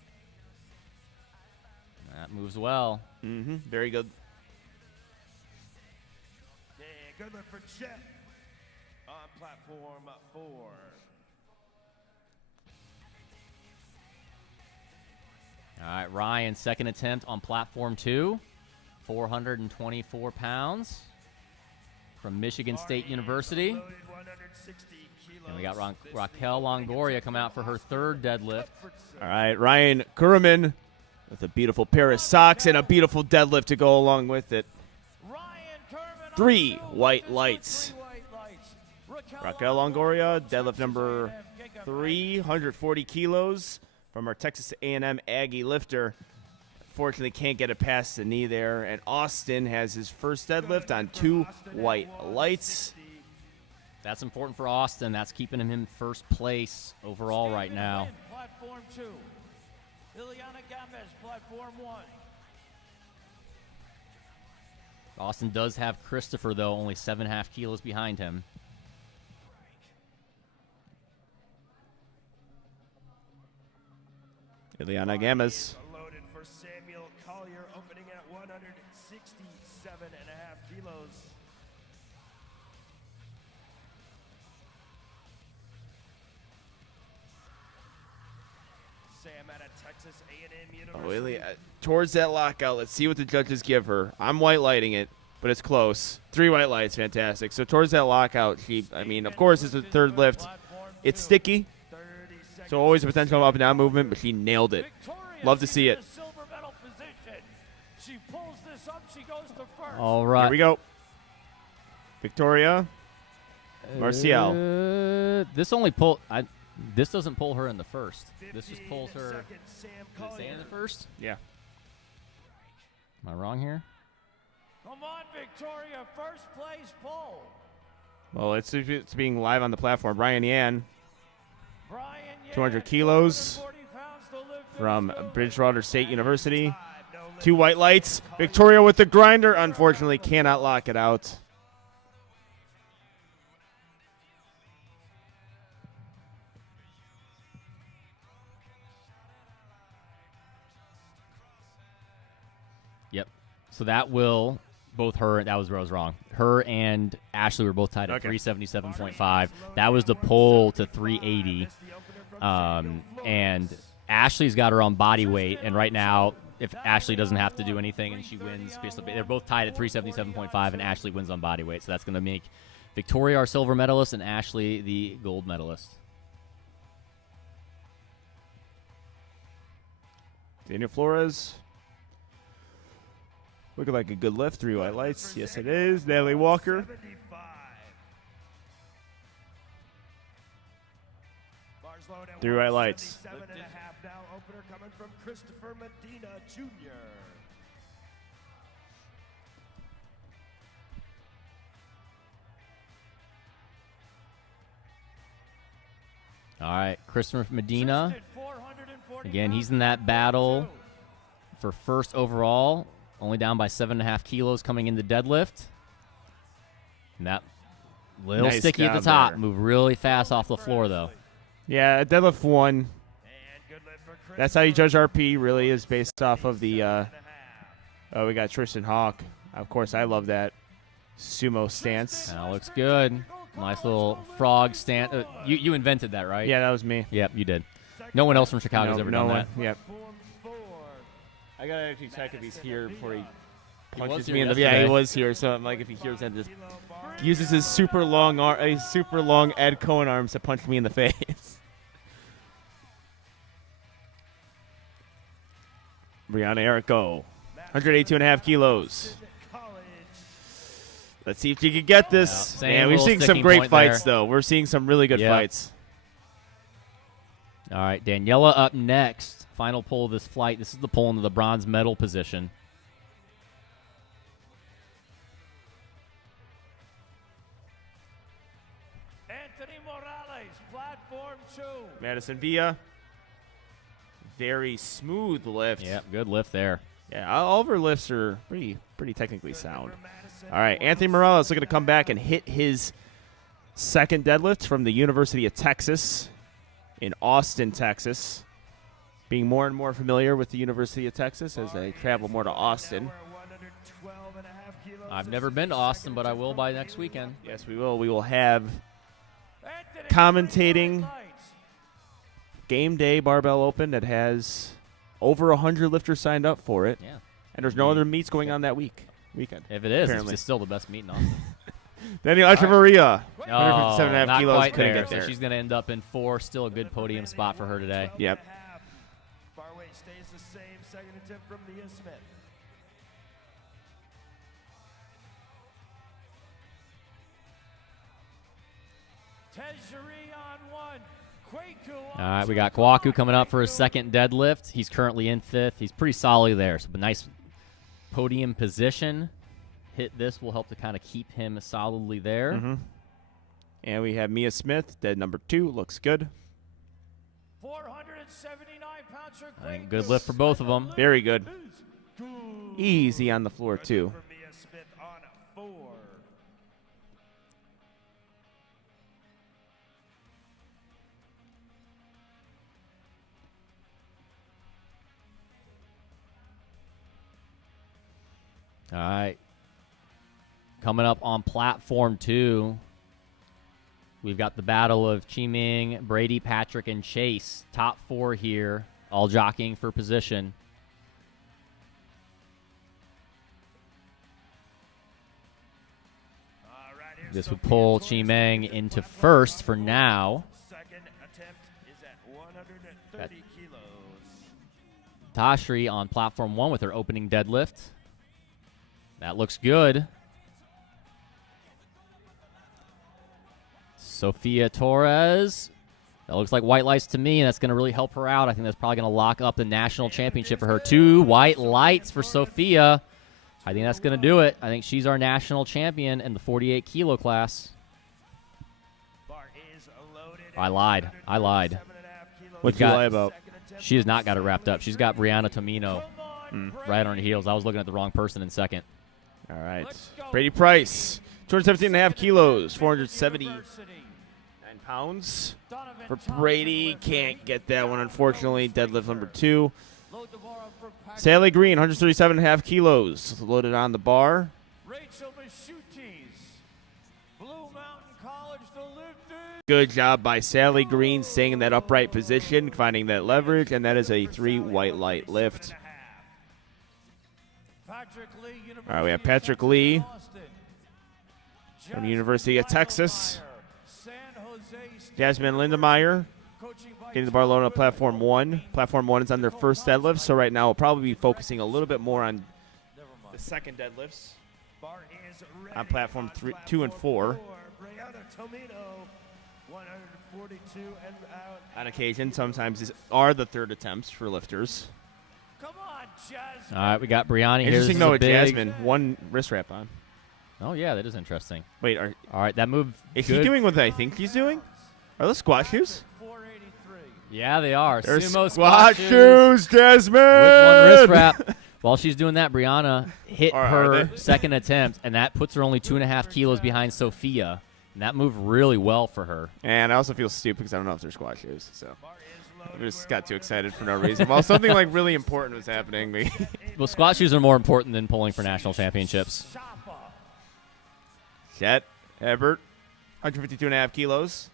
That moves well. Mm-hmm. Very good. Yeah, good look for Chet on platform 4. All right, Ryan, second attempt on platform 2, 424 pounds from Michigan State University. Loaded 160 kilos. And we got This Raquel Longoria come out for her third deadlift. All right, Ryan Kurman with a beautiful pair of socks and a beautiful deadlift to go along with it. Ryan Kerman 3 on white silver, lights. 3 white lights. Raquel Longoria, deadlift number 340 kilos from our Texas A&M Aggie lifter. Fortunately, can't get it past the knee there. And Austin has his first deadlift on 2 white lights. That's important for Austin. That's keeping him in first place overall right now. Wynn, platform 2. Ileana Gomez, platform 1. Austin does have Christopher, though, only 7.5 kilos behind him. Ileana Gamas. Loaded for Samuel Collier, opening at 167.5 kilos. Sam out of Texas A&M University. Towards that lockout, let's see what the judges give her. I'm white lighting it, but it's close. 3 white lights, fantastic. So towards that lockout, of course, it's the third lift. It's sticky, 30 seconds. so always a potential up and down movement, but she nailed it. Victoria, Love to she's see in it. a silver medal position. She pulls this up, she goes to first. All Here right. we go. Victoria Marcial. This only pull. This doesn't pull her in the first. This just 15 pulls her. seconds, Sam Does it say in Collier. the first? Yeah. Am I wrong here? Come on, Victoria, first place pull. Well, it's being live on the platform. Brian Yan Brian Yan, 200 kilos 240 pounds to lift from this Bridgewater State University. 5, no lift. 2 white lights. Victoria with the grinder. Unfortunately, cannot lock it out. Yep. So that will both her. That was where I was wrong. Her and Ashley were both tied at Okay. 377.5. That was the pull to 380. And Ashley's got her on body weight, and right now, if Ashley doesn't have to do anything and she wins, basically, they're both tied at 377.5, and Ashley wins on body weight. So that's going to make Victoria our silver medalist and Ashley the gold medalist. Daniel Flores. Looking like a good lift. 3 white lights. Yes, it is. Natalie Walker. 75. Bars load at 3 white lights. 177.5 now. Opener coming from Christopher Medina Jr. All right, Christopher Medina. Just at Again, he's in that battle for first overall, only down by 7.5 kilos coming into deadlift. And that little Nice sticky at the job top. there. Move really fast off the floor, though. Yeah, deadlift 1. That's how you judge RP, really, is based off of the, oh, we got Tristan Hawk. Of course, I love that sumo stance. That looks good. Nice little frog stance. You invented that, right? Yeah, that was me. Yep, you did. No one else from Chicago's ever done that. Yep. I gotta actually check if he's here before he was punches here me in the. yesterday. Yeah, he was here. So I'm like, if he hears that, just uses his super long Ed Cohen arms to punch me in the face. Brianna Erico, 182.5 kilos. Let's see if you can get this. Same Man, we're little seeing some sticking great point fights, there. though. We're seeing some really good Yep. fights. All right, Daniela up next. Final pull of this flight. This is the pull into the bronze medal position. Anthony Morales, platform 2. Madison Villa, very smooth lift. Yep, good lift there. Yeah, all of her lifts are pretty technically sound. All right, Anthony Morales looking to come back and hit his second deadlift from the University of Texas in Austin, Texas. Being more and more familiar with the University of Texas as I travel more to Austin. I've never been to Austin, but I will by next weekend. Yes, we will. We will have Anthony commentating Lights. Game Day Barbell Open that has over 100 lifters signed up for it. Yeah. And there's no other meets going on that weekend. If it is, Apparently. it's still the best meet in Austin. Daniel Echevarria, Oh, 157.5 not kilos, quite couldn't there. get there. So she's going to end up in 4. Still a good podium spot for her today. Yep. Bar weight stays the same. Second attempt from Mia Smith. Tejuri on 1. Kwaku on All right, we 2. got Come on, Kwaku coming up for his Kwaku. second deadlift. He's currently in 5th. He's pretty solid there. So a nice podium position. Hit this will help to kind of keep him solidly there. Mm-hmm. And we have Mia Smith, dead number 2. Looks good. 479 pounds for I think Kwaku. good lift for both of them. Very good. Easy on the floor, too. For Mia Smith on 4. All right. Coming up on platform 2, we've got the battle of Chi Ming, Brady, Patrick, and Chase. Top 4 here, all jockeying for position. All right, here's This would Sophia pull Torres Chi Meng taking the into platform first on for 4. now. Second attempt is at 130 kilos. Tashri on platform 1 with her opening deadlift. That looks good. Sophia Torres. That looks like white lights to me, and that's going to really help her out. I think that's probably going to lock up the national championship for her. 2 white lights for Sophia. I think that's going to do it. I think she's our national champion in the 48 kilo class. Bar is loaded. I lied. 7.5 What'd kilos. you got- lie about? Second attempt She has not got it wrapped up. She's got Brianna Tomino right on her heels. I was looking at the wrong person in second. All right. Let's go, Brady Price, 217.5 kilos, 479 University. pounds. Donovan For Thompson Brady, with can't the get that one, unfortunately. Deadlift number 2. Load the bar up for Patrick. Sally Green, 137.5 kilos, loaded on the bar. Rachel Mashutis. Blue Mountain College, the lifters. Good job by Sally Green staying in that upright position, finding that leverage, and that is a 3 white light lift. Patrick Lee, University All right, we have of Patrick Texas, Lee Austin. from the University of Texas. San Jose State Jasmine University, Lindemeyer coaching by getting the bar loaded on platform 1. Platform 1 is on their first deadlift, so right now we'll probably be focusing a little bit more on the second deadlifts. Bar is ready On platform on 2 and 4. Brianna Tomino, 142 and out. On occasion, sometimes these are the third attempts for lifters. Come on, Jasmine. All right, we got Brianni here. This Interesting is though a with big- Jasmine, 1 wrist wrap on. Oh, yeah, that is interesting. Wait, All right, that move is good. he doing what I think he's doing? Are those squat shoes? 483. Yeah, they are. They're Sumo squat shoes, Jasmine. with one wrist wrap. While she's doing that, Brianna hit Are her they? second attempt, and that puts her only 2.5 kilos behind Sophia. And that moved really well for her. And I also feel stupid because I don't know if they're squat shoes. So I just got too excited for no reason. While something like really important was happening. Well, squat shoes are more important than pulling for national championships. Chet Ebert, 152.5 kilos.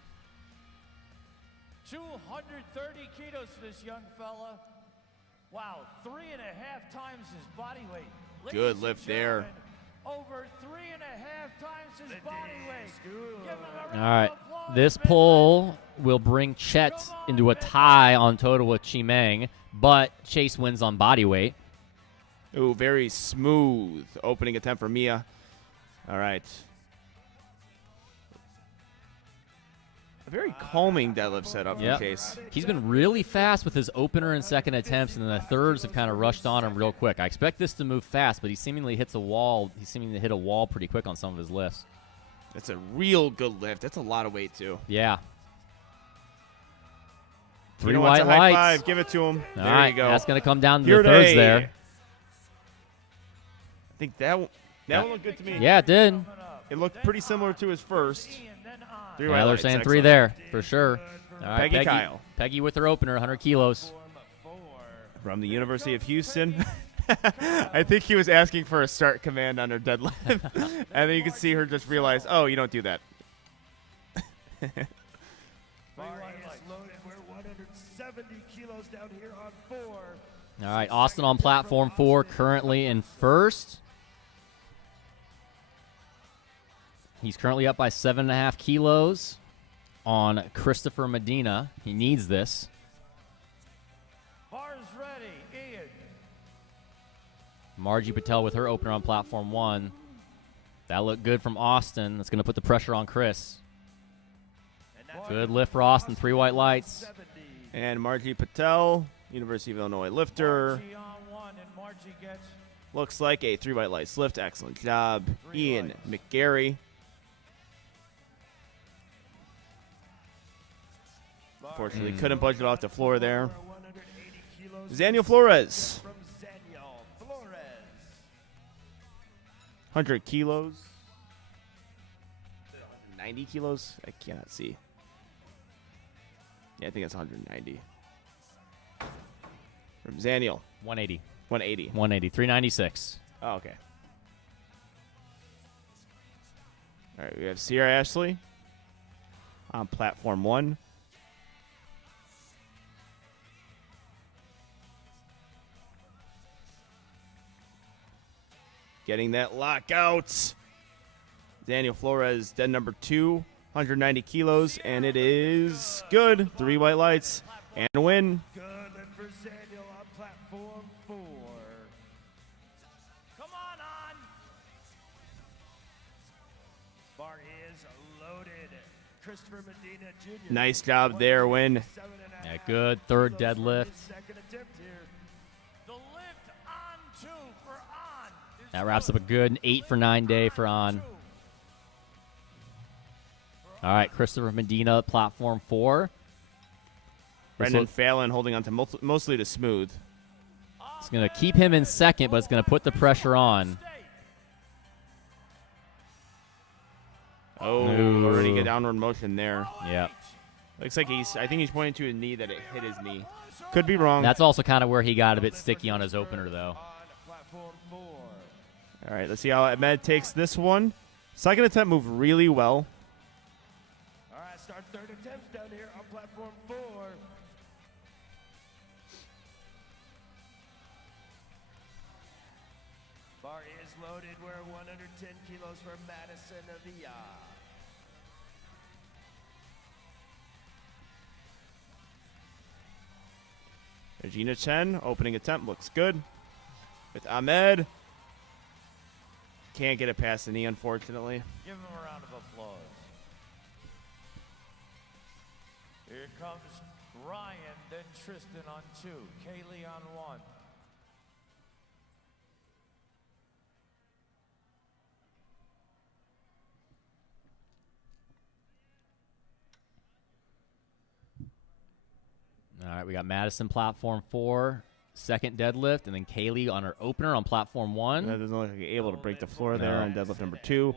230 kilos for this young fella. Wow, 3.5 times his body weight. Good Ladies and lift there. gentlemen, Over 3.5 times his body weight. Give him a All round right. of applause, This men. pull will bring Chet into a tie on total with Chimeng, but Chase wins on body weight. Ooh, very smooth opening attempt for Mia. All right. A very calming deadlift setup Yep. for Chase. He's been really fast with his opener and second attempts, and then the thirds have kind of rushed on him real quick. I expect this to move fast, but he seemingly hits a wall. He's seeming to hit a wall pretty quick on some of his lifts. That's a real good lift. That's a lot of weight, too. Yeah. He Three wants white a high lights. five. Give it to him. All There right, you go. that's going to come down to Here the thirds they- there. I think that one looked good to me. Yeah, it did. It looked pretty similar to his first. Three white Yeah, they're lights, saying three excellent. there for sure. All right, Peggy Kyle. Peggy with her opener, 100 kilos. From the University of Houston. I think he was asking for a start command on her deadlift. And then you can see her just realize, oh, you don't do that. Bar is loaded. We're 170 kilos down here on 4. All right, Austin on platform 4, currently in first. He's currently up by 7.5 kilos on Christopher Medina. He needs this. Bars ready, Ian. Margie Patel with her opener on platform 1. That looked good from Austin. That's going to put the pressure on Chris. Good lift for Austin, 3 white lights. And Margie Patel, University of Illinois lifter. Margie on 1, and Margie gets Looks like a 3 white lights lift. Excellent job. Ian McGarry. Unfortunately, couldn't budget off the floor there. 180 kilos Zaniel Flores, from Zaniel Flores. 100 kilos. 90 kilos? I cannot see. Yeah, I think it's 190. From Zaniel, 180. 180. 180. 396. Oh, okay. All right, we have Sierra Ashley on platform 1. Getting that lockout. Daniel Flores, dead number 2, 190 kilos, and it is good. 3 white lights and a win. Good lift for Zaniel on platform 4. come on. Bar is loaded. Christopher Medina Jr. Nice job there, win. 7.5 Yeah, good third kilos for deadlift. his second attempt here. The lift on 2 for on. is That wraps up a good 8 for 9 day for On. 2. All right, Christopher Medina, platform 4. Brendan Fallon holding on to mostly to smooth. It's going to keep him in second, but it's going to put the pressure on. Oh, Ooh. already a downward motion there. Yeah. Looks like I think he's pointing to his knee that it hit his knee. Could be wrong. That's also kind of where he got a bit sticky on his opener, though. On platform 4. All right, let's see how Ahmed takes this one. Second attempt moved really well. All right, start third attempts down here on platform 4. Bar is loaded. We're 110 kilos for Madison Avila. Regina Chen, opening attempt looks good. With Ahmed. Can't get it past the knee, unfortunately. Give him a round of applause. Here comes Ryan, then Tristan on 2, Kaylee on 1. right, we got Madison platform 4, second deadlift, and then Kaylee on her opener on platform 1. That doesn't look like you're able to break the floor there on deadlift number 2.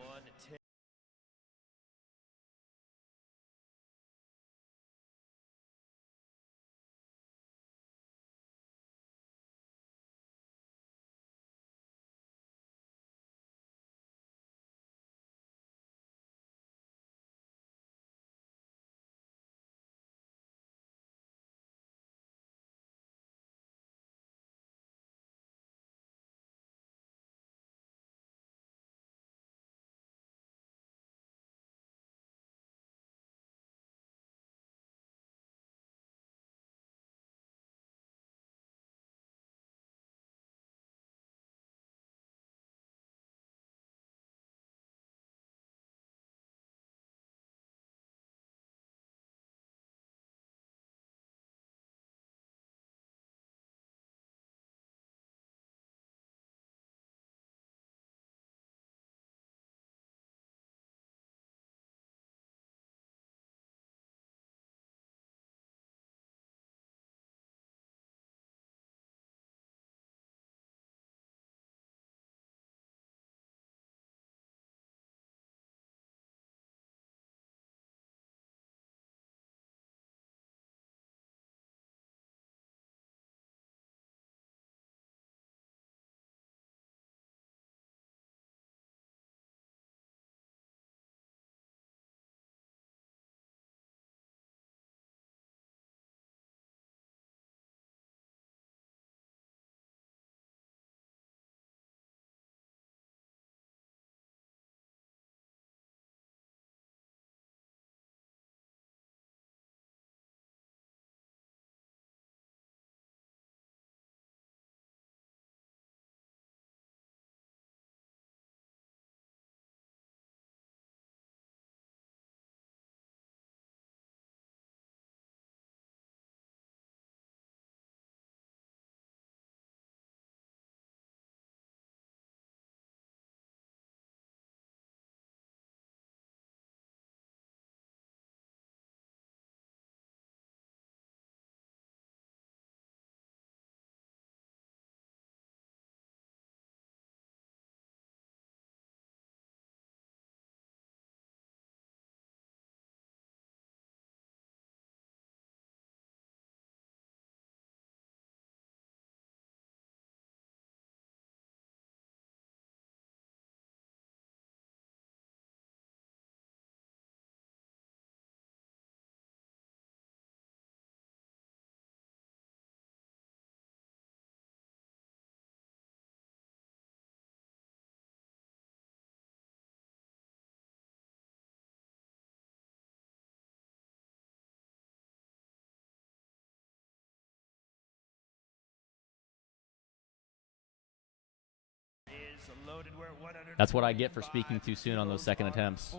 That's what I get for speaking too soon on those second attempts.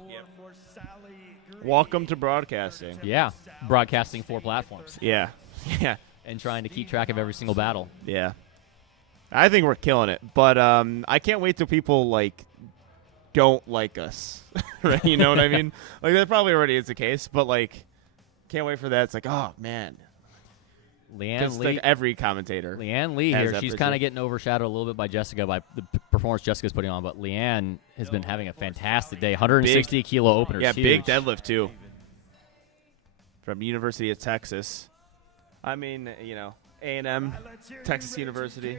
Welcome to broadcasting. Yeah, broadcasting 4 platforms Yeah. Yeah. and trying to keep track of every single battle. Yeah. I think we're killing it. But I can't wait till people, like, don't like us. Right? You know what I mean? Like, that probably already is the case. But, like, can't wait for that. It's like, oh, man. Leanne Just Lee, like every commentator. Leanne Lee has here. that She's picture. kind of getting overshadowed a little bit by Jessica, by the performance Jessica's putting on. But Leanne has been having a fantastic day. 160 kilo openers. Yeah, huge. big deadlift, too. From University of Texas. I mean, you know, A&M, Texas University.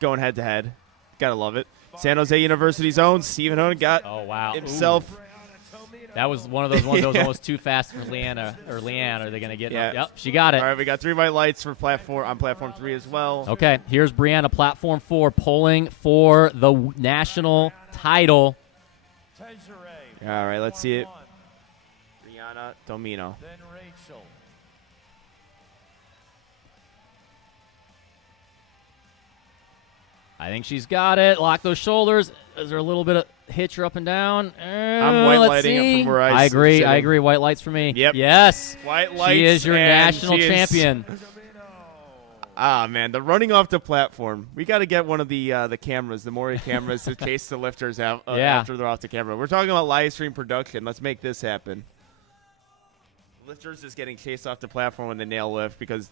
Going head-to-head. Gotta love it. San Jose University's own Stephen Hoden got Oh wow! himself. Ooh. That was one of those ones that was almost too fast for Leanne. Are they going to get? Yeah. Yep, she got it. All right, we got 3 white lights for platform 3 as well. Okay, here's Brianna, platform 4, polling for the national title. All right, let's see it. Brianna Domino. Then Rachel. I think she's got it. Lock those shoulders. Is there a little bit of hitch her up and down? I'm white let's lighting it see. from where I agree. sitting. I agree. White lights for me. Yep. Yes. White lights. She is your and national she is- champion. Ah, man, the running off the platform. We got to get one of the cameras, the Maury cameras, to chase the lifters out Yeah. after they're off the camera. We're talking about live stream production. Let's make this happen. Lifters just getting chased off the platform in the nail lift because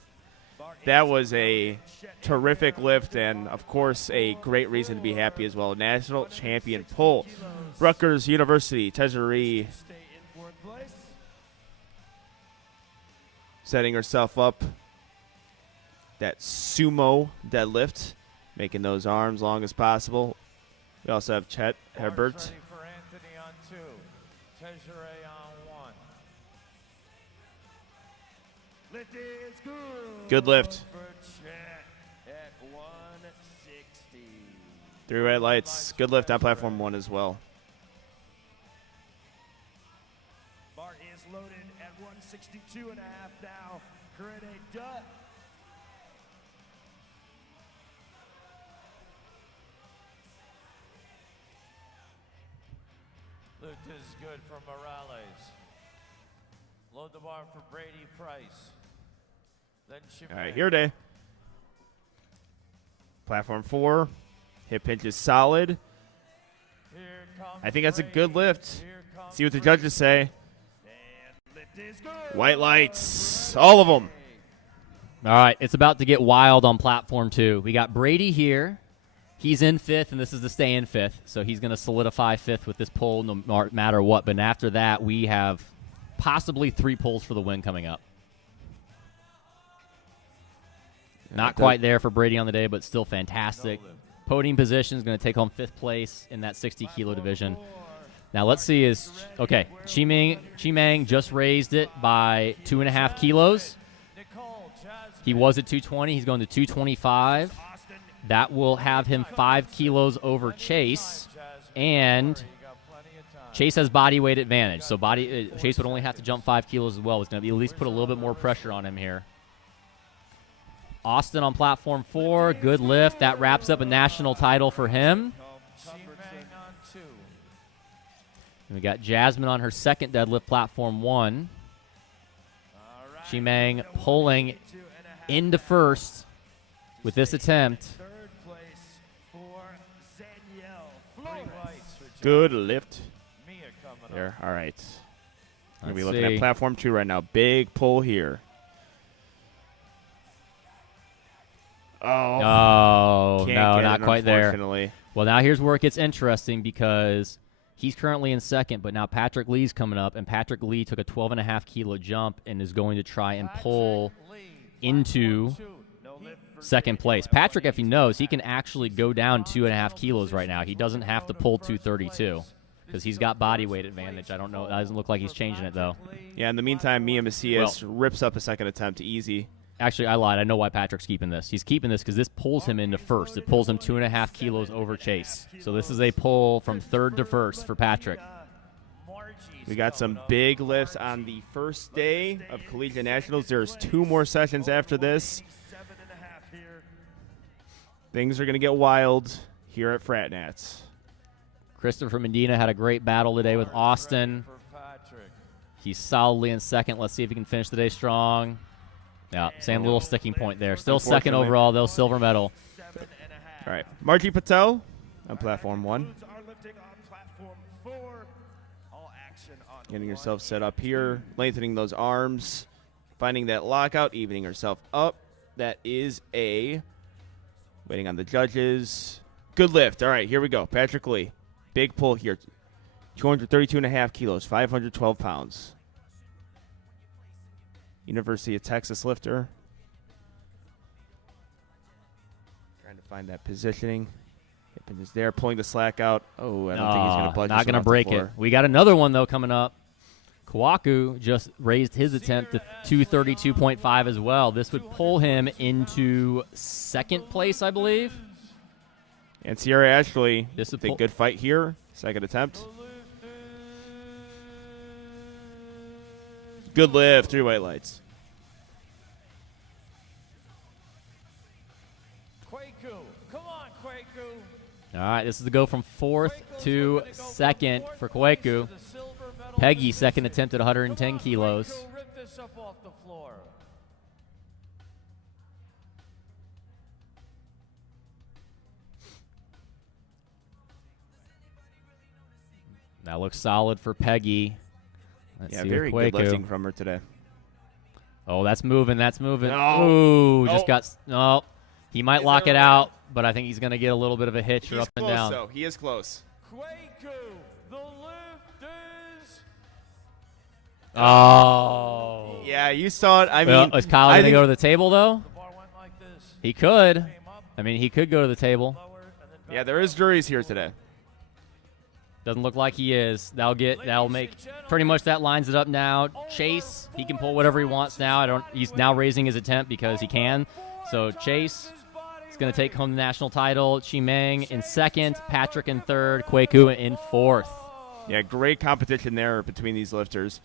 that was a terrific lift and, of course, a great reason to be happy as well. National champion pull. Rutgers University, Tejerie setting herself up. That sumo deadlift, making those arms long as possible. We also have Chet Hebert. Ready for Anthony on 2. Tejerie on 1. Lift is good. Good lift. For Chet at 160. 3 red lights. Good lift on platform 1 as well. Bar is loaded at 162 and a half now. Credit Dutt. Luke is good for Morales. Load the bar for Brady Price. Then All right, here day. Platform 4. Hip pinch is solid. I think that's a good lift. See what the judges say. White lights. All of them. All right, it's about to get wild on platform 2. We got Brady here. He's in 5th, and this is to stay in 5th, so he's going to solidify 5th with this pull no matter what. But after that, we have possibly 3 pulls for the win coming up. Not quite there for Brady on the day, but still fantastic. Podium position is going to take home 5th place in that 60-kilo division. Now let's see okay, Chimang just raised it by 2.5 kilos. He was at 220. He's going to 225. That will have him 5 kilos over Chase, and Chase has body weight advantage. So Chase would only have to jump 5 kilos as well. It's going to at least put a little bit more pressure on him here. Austin on platform 4, good lift. That wraps up a national title for him. And we got Jasmine on her 2nd deadlift, platform 1. Chimang pulling into 1st with this attempt. Good lift. There, all right. We're going to be looking at platform 2 right now. Big pull here. Oh, no, not quite there. Unfortunately. Well, now here's where it gets interesting because he's currently in 2nd, but now Patrick Lee's coming up, and Patrick Lee took a 12.5 kilo jump and is going to try and pull into 2nd place. Patrick, if he knows, he can actually go down 2.5 kilos right now. He doesn't have to pull 232 because he's got body weight advantage. I don't know. It doesn't look like he's changing it, though. Yeah, in the meantime, Mia Macias rips up a 2nd attempt easy. Actually, I lied. I know why Patrick's keeping this. He's keeping this because this pulls him into 1st. It pulls him 2.5 kilos over Chase. So this is a pull from 3rd to 1st for Patrick. We got some big lifts on the first day of Collegiate Nationals. There's 2 more sessions after this. Things are going to get wild here at Frat Nats. Christopher Medina had a great battle today with Austin. He's solidly in 2nd. Let's see if he can finish the day strong. Yeah, same little sticking point there. Still 2nd overall, though, silver medal. All right, Margie Patel on platform 1. Getting herself set up here, lengthening those arms, finding that lockout, evening herself up. That is a waiting on the judges. Good lift. All right, here we go. Patrick Lee, big pull here. 232.5 kilos, 512 pounds. University of Texas lifter. Trying to find that positioning. Hippin is there, pulling the slack out. Oh, I don't think he's going to budge. Not going to break it. We got another one, though, coming up. Kawaku just raised his attempt to 232.5 as well. This would pull him into 2nd place, I believe. And Sierra Ashley, this is a good fight here. 2nd attempt. Good lift, 3 white lights. Kwaku, come on, Kwaku. All right, this is the go from 4th to 2nd for Kwaku. Peggy, 2nd attempt at 110 kilos. Rip this up off the floor. That looks solid for Peggy. Let's see very good lifting from her today. Oh, that's moving. That's moving. No. Ooh, just Oh. got. No. He might lock there it a out, but I think he's going to get a little bit of a hitch or He's up and close, down. though. He is close. Kwaku, the lift is. Oh. Yeah, you saw it. I Well, mean, is Kyle I going to think- go to the table, though? The bar went like this. He could. Came up, I mean, he could go to the table. lower, and then back Yeah, there is juries here today. Doesn't look like he is. That'll make pretty much that lines it up now. Chase, he can pull whatever he wants now. He's now raising his attempt because he can. So Chase is going to take home the national title. Chimeng in second, Patrick in third, Kwaku in fourth. Yeah, great competition there between these lifters.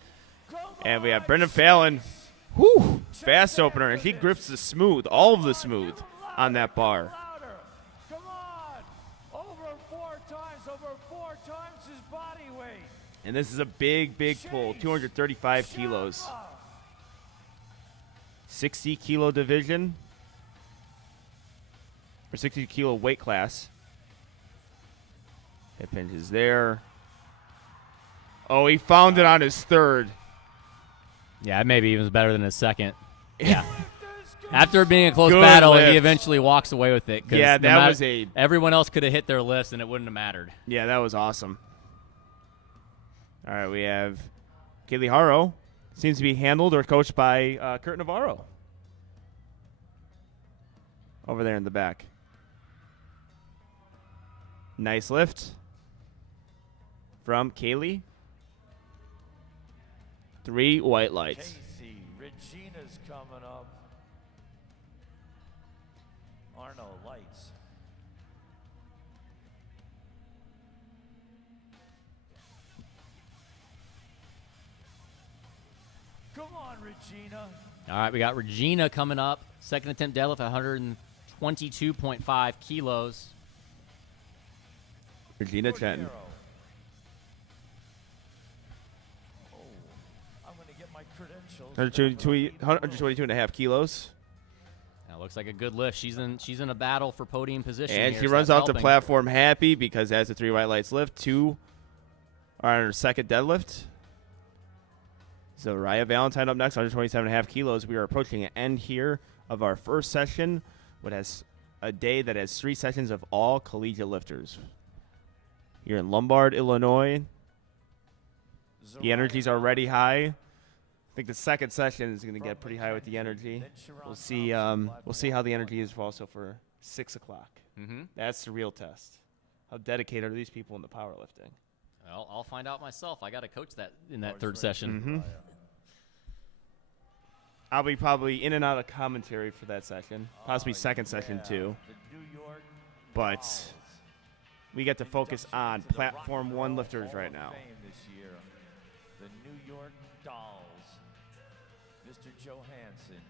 And we have Brendan Fallon. Whew, fast opener, and he grips the smooth, all of the smooth on that bar. louder. Come on. Over four times his body weight. And this is a big, big pull, 235 kilos. 60 kilo division, or 60 kilo weight class. Hip hinge is there. Oh, he found it on his third. Yeah, maybe even better than his second. Yeah. After it being a close Good battle, lift. he eventually walks away with it. 'Cause Yeah, no that matter- was a- Everyone else could have hit their lifts, and it wouldn't have mattered. Yeah, that was awesome. All right, we have Kaylee Haro. Seems to be handled or coached by Kurt Navarro. Over there in the back. Nice lift from Kaylee. 3 white lights. Casey, Regina's coming up. Arno lights. Come on, Regina. All right, we got Regina coming up. Second attempt deadlift, 122.5 kilos. Regina Chenton. Cordero. Oh, I'm going to get my credentials. 122.5 kilos. That looks like a good lift. She's in a battle for podium position. And here, she so runs that's off the helping. platform happy because as the 3 white lights lift, 2 are on her second deadlift. So Raya Valentine up next, 127.5 kilos. We are approaching an end here of our first session, what has a day that has 3 sessions of all collegiate lifters. Here in Lombard, Illinois, the energy's already high. I think the second session is going to get pretty high with the energy. We'll see how the energy is also for 6 o'clock. Mm-hmm. That's the real test. How dedicated are these people in the powerlifting? Well, I'll find out myself. I got to coach that in that third session. Mm-hmm. I'll be probably in and out of commentary for that session, possibly second session too. The New York But Dolls. we get to focus on Induction into the Platform Rock and 1 Roll lifters Hall right of now. Fame this year. The New York Dolls. Mr. Johansson.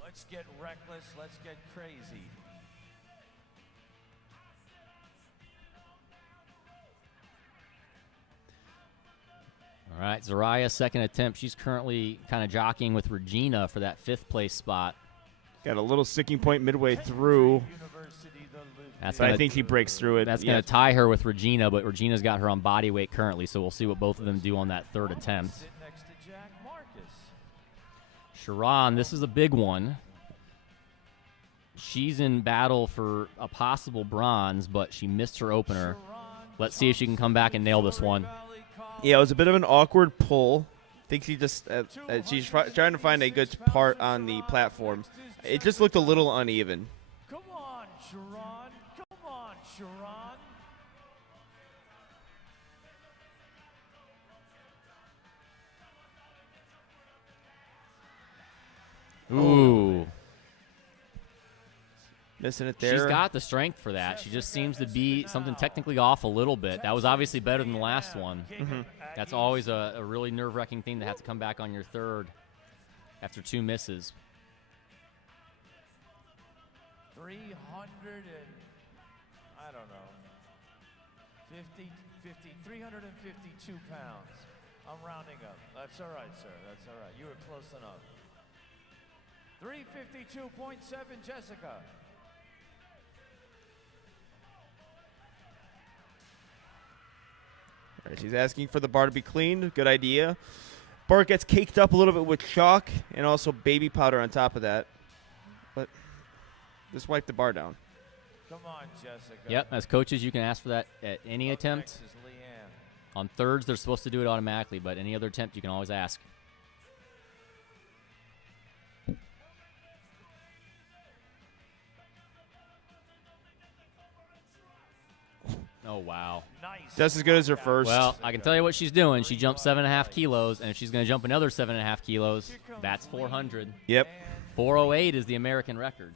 Let's get reckless. Let's get crazy. All right, Zariah, second attempt. She's currently kind of jockeying with Regina for that 5th place spot. Got a little sticking point midway through, University, the Luke That's but I gonna- think she breaks through it. That's Yeah. going to tie her with Regina, but Regina's got her on body weight currently, so we'll see what both of them do on that third attempt. Sit next to Jack Marcus. Sharon, this is a big one. She's in battle for a possible bronze, but she missed her opener. Let's see if she can come back and nail this one. Yeah, it was a bit of an awkward pull. I think she just she's trying to find a good part on the platform. It just looked a little uneven. Come on, Sharon. Come on, Sharon. Ooh. Missing it there. She's got the strength for that. She just seems to be something technically off a little bit. That was obviously better than the last one. That's always a really nerve-wracking thing to have to come back on your third after 2 misses. 300 and, I don't know, 352 pounds. I'm rounding up. That's all right, sir. That's all right. You were close enough. 352.7, Jessica. Right, she's asking for the bar to be cleaned. Good idea. Bar gets caked up a little bit with chalk and also baby powder on top of that. But just wipe the bar down. Come on, Jessica. Yep, as coaches, you can ask for that at any attempt. Next is Leanne. On thirds, they're supposed to do it automatically, but any other attempt, you can always ask. Oh, wow. Nice. Just as good as her first. Well, I can tell you what she's doing. She jumped 7.5 kilos, and if she's going to jump another 7.5 kilos, that's 400. Yep. 408 is the American record.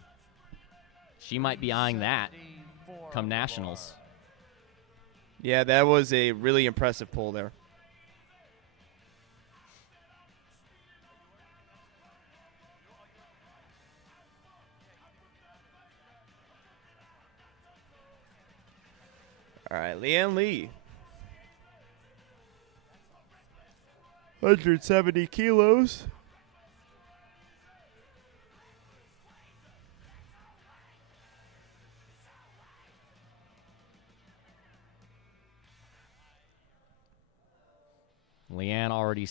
She might be eyeing that come nationals. Yeah, that was a really impressive pull there. All right, Leanne Lee. 170 kilos. Leanne already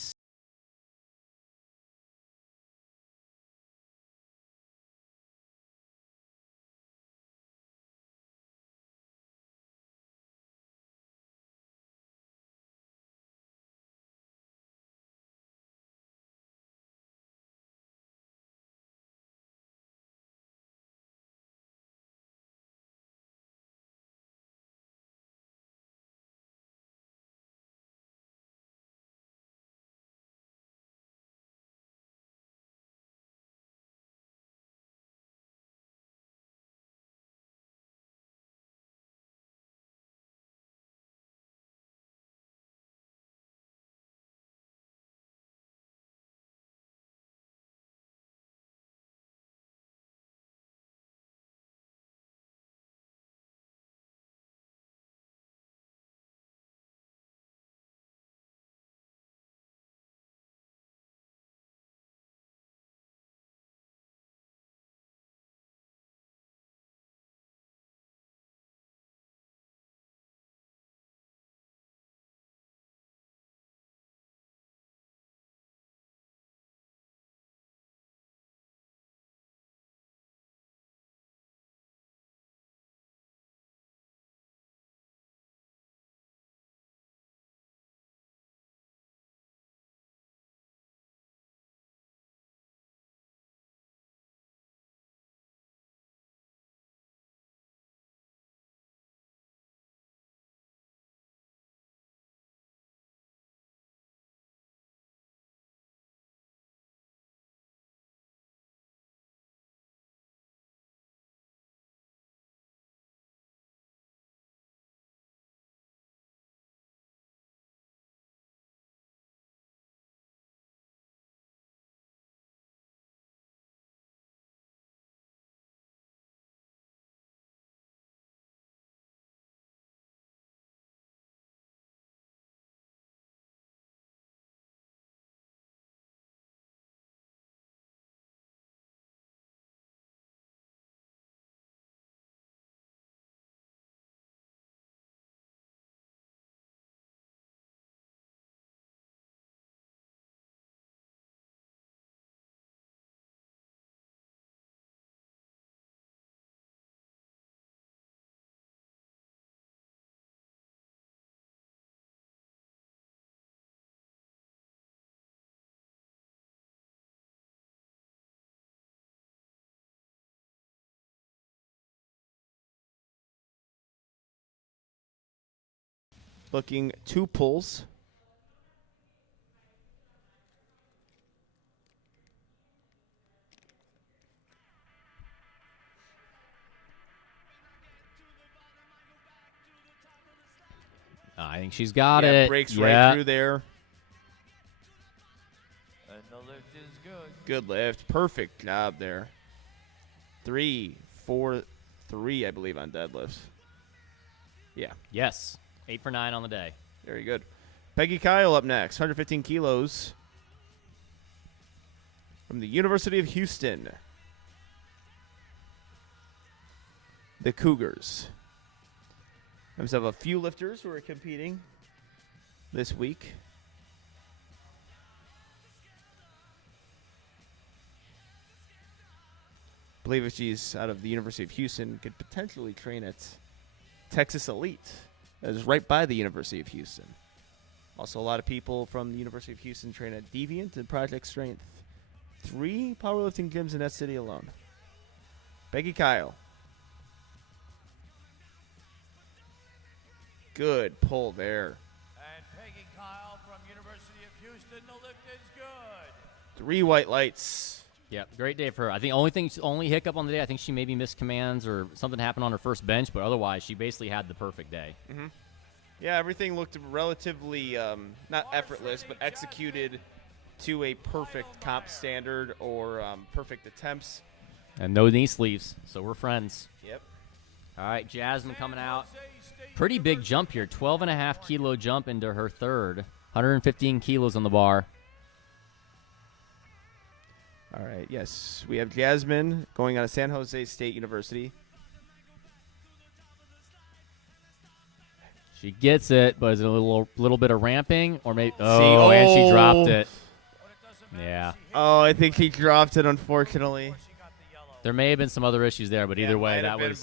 Looking 2 pulls. I think she's got Yeah, it. breaks Yeah. right through there. And the lift is good. Good lift. Perfect job there. 3, 4, 3, I believe, on deadlifts. Yeah, Yes. 8 for 9 on the day. very good. Peggy Kyle up next, 115 kilos. From the University of Houston. The Cougars. We have a few lifters who are competing this week. I believe if she's out of the University of Houston, could potentially train at Texas Elite, that is right by the University of Houston. Also, a lot of people from the University of Houston train at Deviant and Project Strength. 3 powerlifting gyms in that city alone. Becky Kyle. Good pull there. And Peggy Kyle from University of Houston, the lift is good. 3 white lights. Yeah, great day for her. I think only hiccup on the day, I think she maybe missed commands or something happened on her first bench, but otherwise she basically had the perfect day. Mm-hmm. Yeah, everything looked relatively not effortless, but executed to a perfect comp standard or perfect attempts. And no knee sleeves, so we're friends. Yep. All right, Jasmine coming out. Pretty big jump here, 12.5 kilo jump into her third, 115 kilos on the bar. All right, yes. We have Jasmine going out of San Jose State University. She gets it, but is it a little bit of ramping? Or maybe, and she dropped it. Yeah. Oh, I think she dropped it, unfortunately. There may have been some other issues there, but either way, that was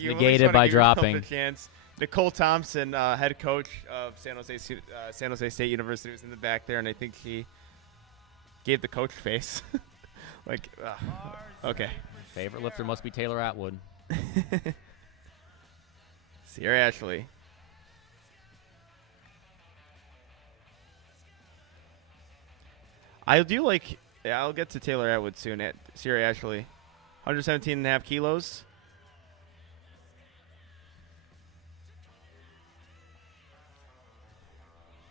you negated by dropping. A chance. Nicole Thompson, head coach of San Jose State University, was in the back there, and I think she gave the coach face. Okay. Favorite lifter must be Taylor Atwood. Sierra Ashley. I'll get to Taylor Atwood soon. At Sierra Ashley, 117.5 kilos.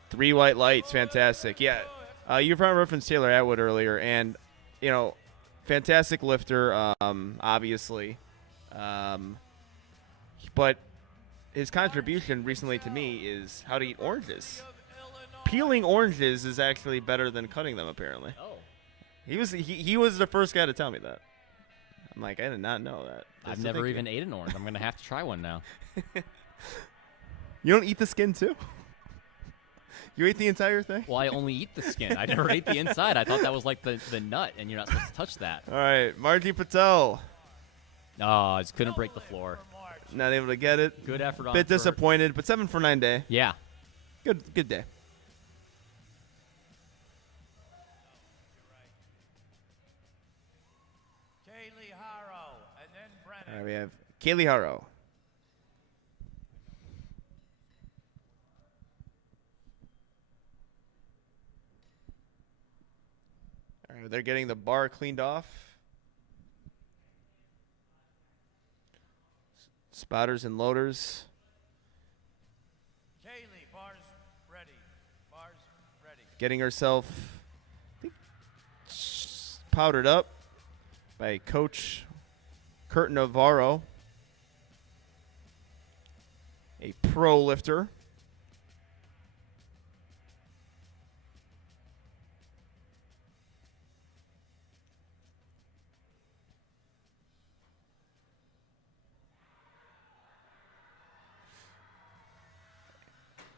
Three white lights, fantastic. Yeah, you referenced Taylor Atwood earlier, and fantastic lifter, obviously, but his contribution recently to me is how to eat oranges. Peeling oranges is actually better than cutting them, apparently. Oh. He was the first guy to tell me that. I'm like, I did not know that. I've never even ate an orange. I'm going to have to try one now. You don't eat the skin, too? You ate the entire thing? Well, I only eat the skin. I never ate the inside. I thought that was like the nut, and you're not supposed to touch that. All right, Margie Patel. Oh, I just couldn't break the floor. Not able to get it. Good effort on Bit disappointed, but 7 for 9 day. Yeah. Good day. Kaylee Harrow, and then Brennan. All right, we have Kaylee Harrow. All right, they're getting the bar cleaned off. Spotters and loaders. Kaylee, bars ready. Bars ready. Getting herself, I think, powdered up by Coach Kurt Navarro, a pro lifter.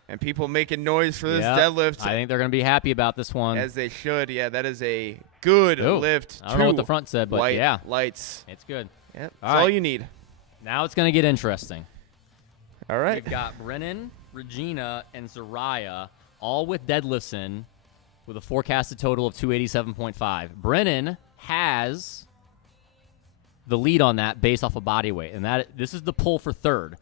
And people making noise for this deadlift. I think they're going to be happy about this one. As they should. Yeah, that is a good lift. I don't know what the front said, but white yeah. lights. It's good. Yep, that's all you need. Now it's going to get interesting. All right. We've got Brennan, Regina, and Zariah all with deadlifts in with a forecasted total of 287.5. Brennan has the lead on that based off of body weight, and this is the pull for third.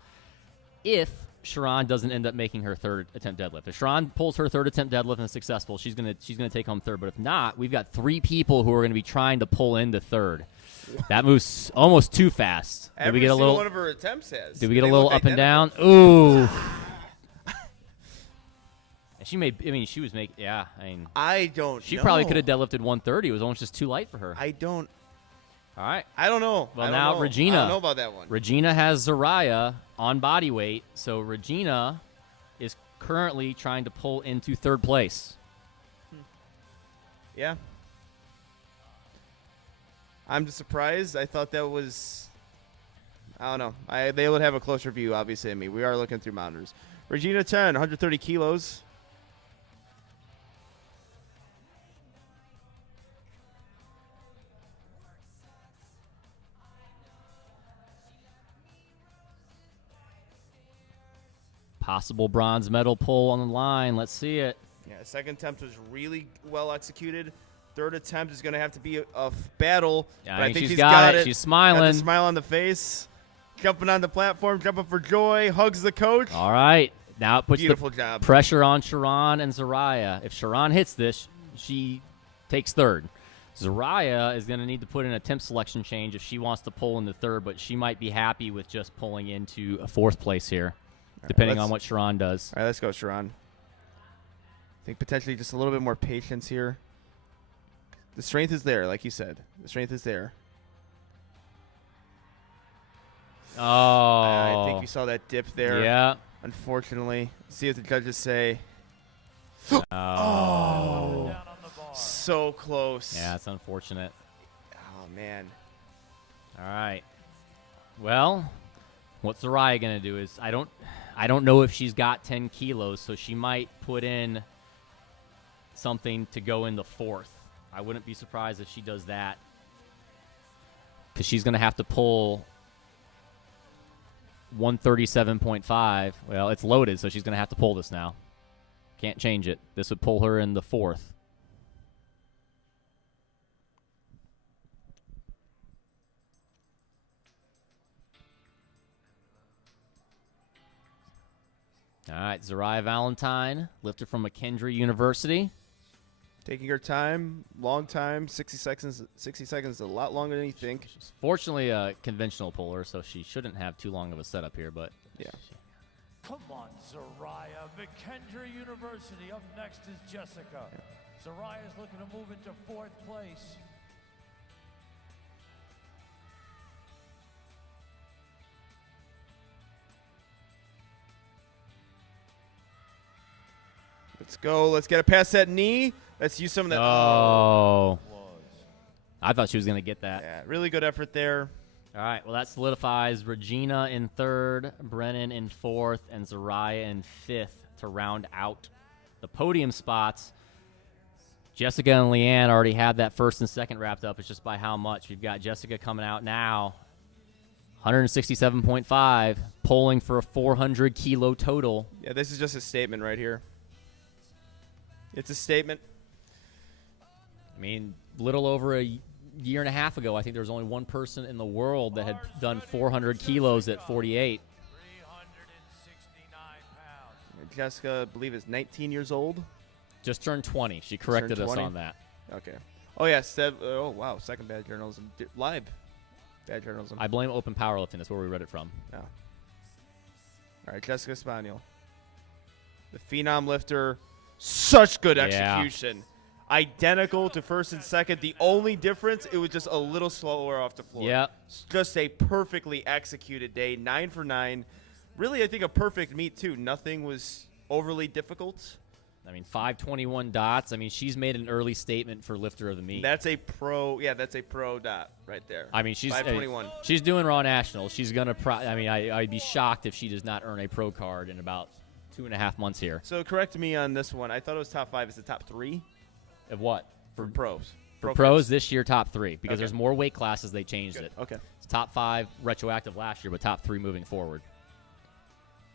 If Sharon doesn't end up making her third attempt deadlift. If Sharon pulls her third attempt deadlift and is successful, she's gonna take home third. But if not, we've got 3 people who are going to be trying to pull into third. That moves almost too fast. Every single one of her attempts has. Did we get a little up and down? Ooh. And she made. I mean, she was making. Yeah. I don't. She probably could have deadlifted 130. It was almost just too light for her. I don't. All right. I don't know. Well, now Regina. I don't know about that one. Regina has Zariah on body weight, so Regina is currently trying to pull into third place. Yeah. I'm just surprised. I thought that was, I don't know. They would have a closer view, obviously, than me. We are looking through monitors. Regina 10, 130 kilos. Possible bronze medal pull on the line. Let's see it. Yeah, second attempt was really well executed. Third attempt is going to have to be a battle. Yeah, but I think she's she's got it. it. She's smiling. Got the smile on the face. Jumping on the platform, jumping for joy, hugs the coach. All right. Now it puts Beautiful the job. pressure on Sharon and Zariah. If Sharon hits this, she takes third. Zariah is going to need to put in a temp selection change if she wants to pull into third, but she might be happy with just pulling into a fourth place here, depending on what Sharon does. All right, let's go, Sharon. I think potentially just a little bit more patience here. The strength is there, like you said. The strength is there. Oh. I think you saw that dip there. Yeah. Unfortunately. See what the judges say. Oh. So close. Yeah, it's unfortunate. Oh, man. All right. Well, what Zariah going to do is I don't know if she's got 10 kilos, so she might put in something to go in the fourth. I wouldn't be surprised if she does that because she's going to have to pull 137.5. Well, it's loaded, so she's going to have to pull this now. Can't change it. This would pull her in the fourth. All right, Zariah Valentine, lifter from McKendree University. Taking her time, long time, 60 seconds. 60 seconds is a lot longer than you think. She's fortunately a conventional puller, so she shouldn't have too long of a setup here, but yeah. Come on, Zariah. McKendree University. Up next is Jessica. Zariah's looking to move into fourth place. Let's go. Let's get it past that knee. Let's use some of that. Oh. I thought she was going to get that. Yeah, really good effort there. All right, well, that solidifies Regina in third, Brennan in fourth, and Zariah in fifth to round out the podium spots. Jessica and Leanne already had that first and second wrapped up. It's just by how much. We've got Jessica coming out now, 167.5, pulling for a 400-kilo total. Yeah, this is just a statement right here. It's a statement. I mean, little over a year and a half ago, I think there was only one person in the world that had done 400 kilos at 48. 369 pounds. Jessica, I believe, is 19 years old. Just turned 20. She corrected turned us 20? on that. Okay. Oh, yeah. Oh, wow. Second bad journalism. Live bad journalism. I blame Open Powerlifting. That's where we read it from. No. All right, Jessica Spaniel. The Phenom lifter. Such good execution. Identical to first and second. The only difference, it was just a little slower off the floor. Yep. Just a perfectly executed day. 9 for 9. Really, I think a perfect meet, too. Nothing was overly difficult. I mean, 521 dots. I mean, she's made an early statement for lifter of the meet. That's a pro. Yeah, that's a pro dot right there. I mean, she's 521. She's doing Raw Nationals. She's gonna. I'd be shocked if she does not earn a pro card in about 2.5 months here. So correct me on this one. I thought it was top 5. Is it top 3 Of what? for pros? For Pro pros cards? this year, top 3 because Okay. there's more weight classes. They changed Good. it. Okay. It's top 5 retroactive last year, but top 3 moving forward.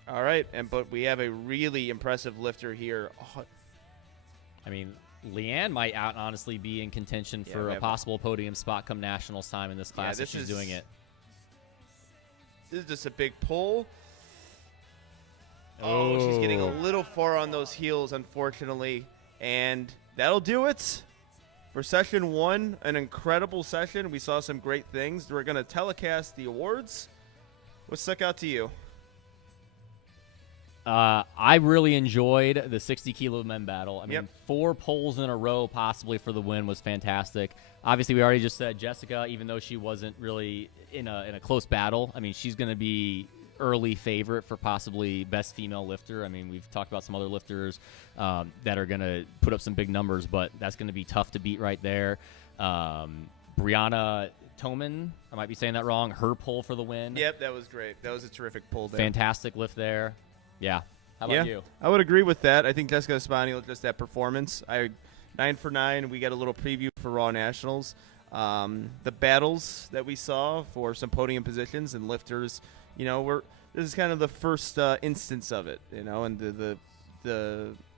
All right, but we have a really impressive lifter here. Oh, I mean, Leanne might honestly be in contention for a possible podium spot come Nationals time in this class if she's doing it. This is just a big pull. Oh, she's getting a little far on those heels, unfortunately. And that'll do it for session 1. An incredible session. We saw some great things. We're going to telecast the awards. What stuck out to you? I really enjoyed the 60-kilo men battle. I mean, Yep. 4 pulls in a row possibly for the win was fantastic. Obviously, we already just said Jessica, even though she wasn't really in a close battle, I mean, she's going to be early favorite for possibly best female lifter. I mean, we've talked about some other lifters that are going to put up some big numbers, but that's going to be tough to beat right there. Brianna Toman, I might be saying that wrong, her pull for the win. Yep, that was great. That was a terrific pull there. Fantastic lift there. Yeah. How about you? I would agree with that. I think Jessica Espaniel, just that performance. 9 for 9. We got a little preview for Raw Nationals. The battles that we saw for some podium positions and lifters, you know, the first instance of it, you know, and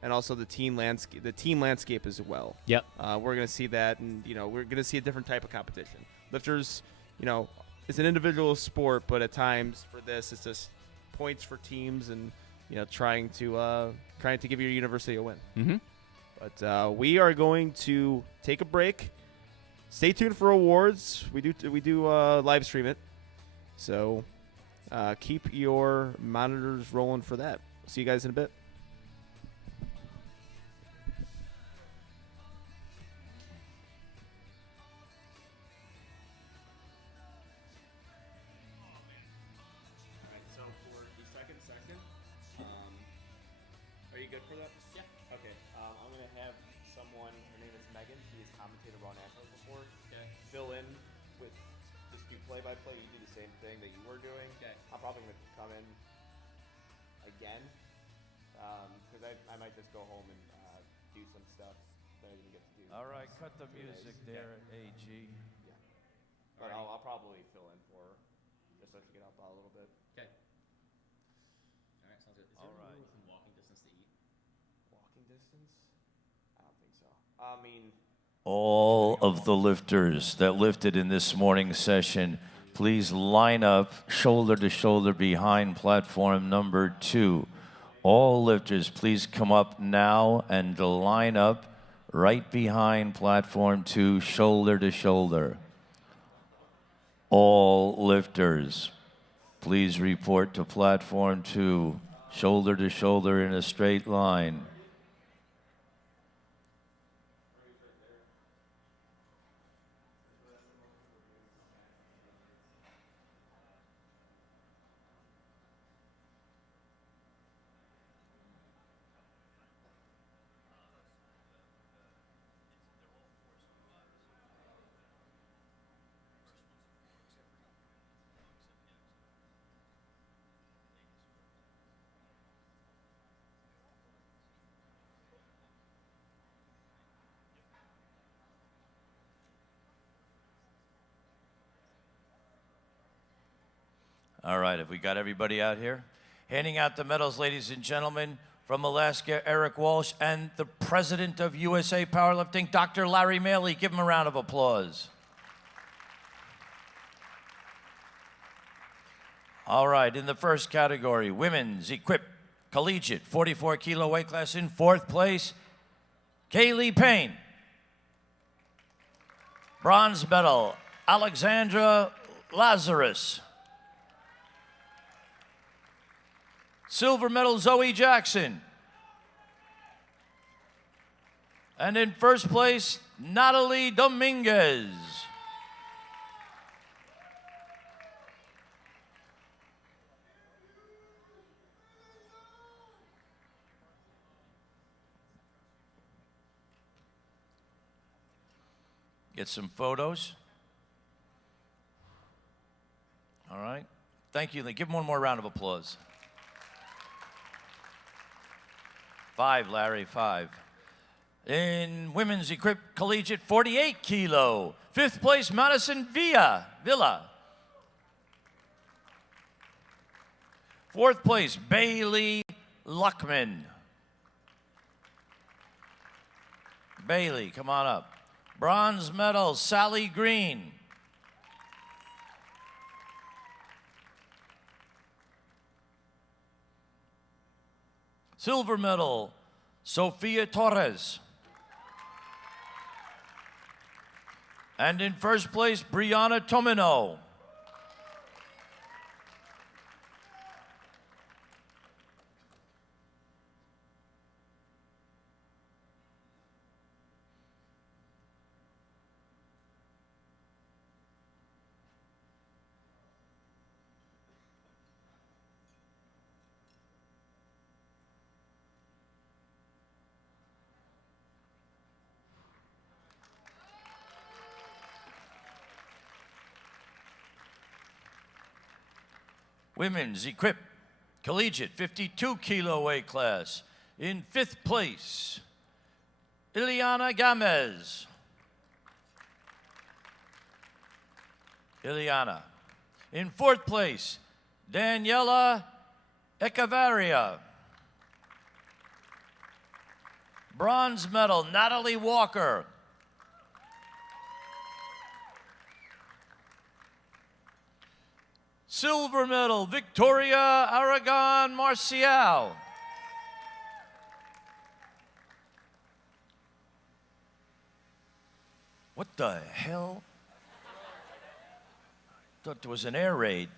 and also the team landscape as well. Yep. We're going to see that, and you know, we're going to see a different type of competition. Lifters, you know, it's an individual sport, but at times for this, it's just points for teams, and you know, trying to give your university a win. Mm-hmm. But we are going to take a break. Stay tuned for awards. We do live stream it, so keep your monitors rolling for that. See you guys in a bit. So for the second section, are you good for that? Yeah. Okay. I'm gonna have someone. Her name is Megan. She has commentated Raw Nationals before. Okay. Fill in with just do play-by-play. You do the same thing that you were doing. Okay. I'm probably gonna come in again because I might just go home and do some stuff that I didn't get to do. All right, cut the music there, AG. Yeah. But I'll probably fill in for her just so she can help out a little bit. Okay. All right, sounds good. Is All there right. within walking distance to eat? Walking distance? I don't think so. I mean, All of the lifters that lifted in this morning's session, please line up shoulder to shoulder behind platform number 2. All lifters, please come up now and line up right behind platform 2, shoulder to shoulder. All lifters, please report to platform 2, shoulder to shoulder in a straight line. All right, have we got everybody out here? Handing out the medals, ladies and gentlemen, from Alaska, Eric Walsh, and the president of USA Powerlifting, Dr. Larry Maley. Give him a round of applause. All right, in the first category, women's equipped collegiate 44-kilo weight class, in 4th place, Kaylee Payne. Bronze medal, Alexandra Lazarus. Silver medal, Zoe Jackson. And in first place, Natalie Dominguez. Get some photos. All right. Thank you. Give them one more round of applause. 5, Larry, 5. In women's equipped collegiate 48-kilo, 5th place, Madison Villa. 4th place, Bailey Luckman. Bailey, come on up. Bronze medal, Sally Green. Silver medal, Sofia Torres. And in first place, Brianna Tomino. Women's equipped collegiate 52-kilo weight class. In 5th place, Ileana Gamez. Ileana. In 4th place, Daniela Echevarria. Bronze medal, Natalie Walker. Silver medal, Victoria Aragon Marcial. What the hell? Thought there was an air raid.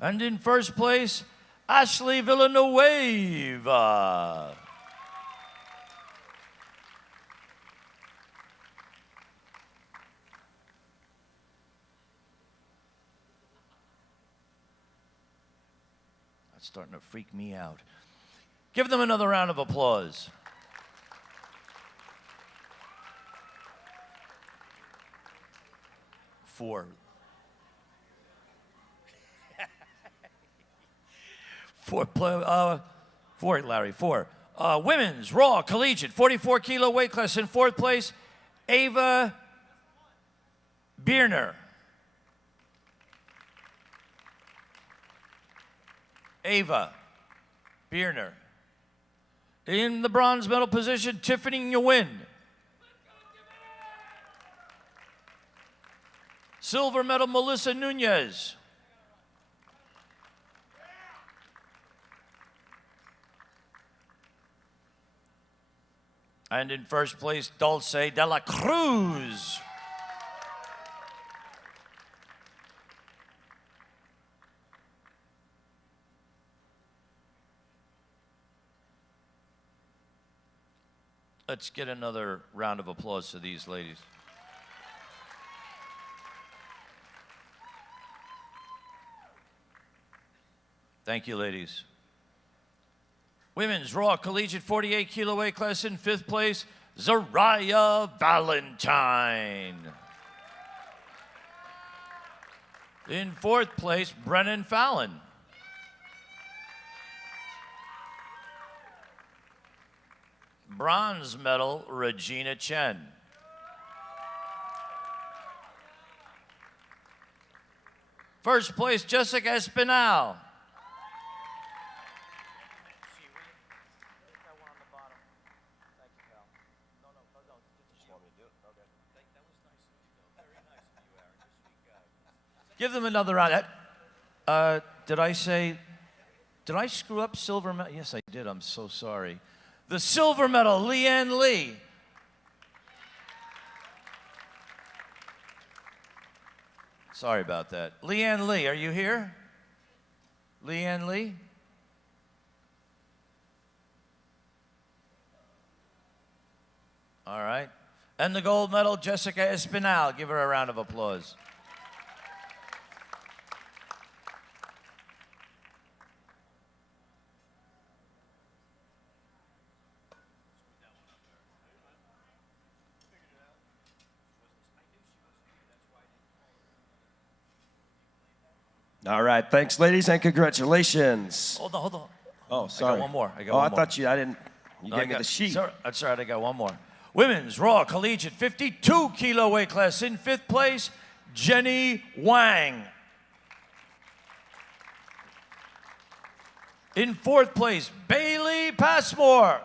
And in first place, Ashley Villanueva. That's starting to freak me out. Give them another round of applause. Four, Larry, four. Women's Raw Collegiate 44 kilo weight class. In fourth place, Ava Bierner. Ava Bierner. In the bronze medal position, Tiffany Nguyen. Silver medal, Melissa Nunez. And in first place, Dulce de la Cruz. Let's get another round of applause to these ladies. Thank you, ladies. Women's Raw Collegiate 48 kilo weight class. In fifth place, Zariah Valentine. In fourth place, Brennan Fallon. Bronze medal, Regina Chen. First place, Jessica Espinal. Give them another round. Did I screw up silver medal? Yes, I did. I'm so sorry. The silver medal, Leanne Lee. Sorry about that. Leanne Lee, are you here? Leanne Lee? All right. And the gold medal, Jessica Espinal. Give her a round of applause. All right, thanks, ladies, and congratulations. Hold on. Oh, sorry. I got one more. I thought you gave me the sheet. That's all right, I got one more. Women's Raw Collegiate 52 kilo weight class. In fifth place, Jenny Wang. In fourth place, Bailey Passmore.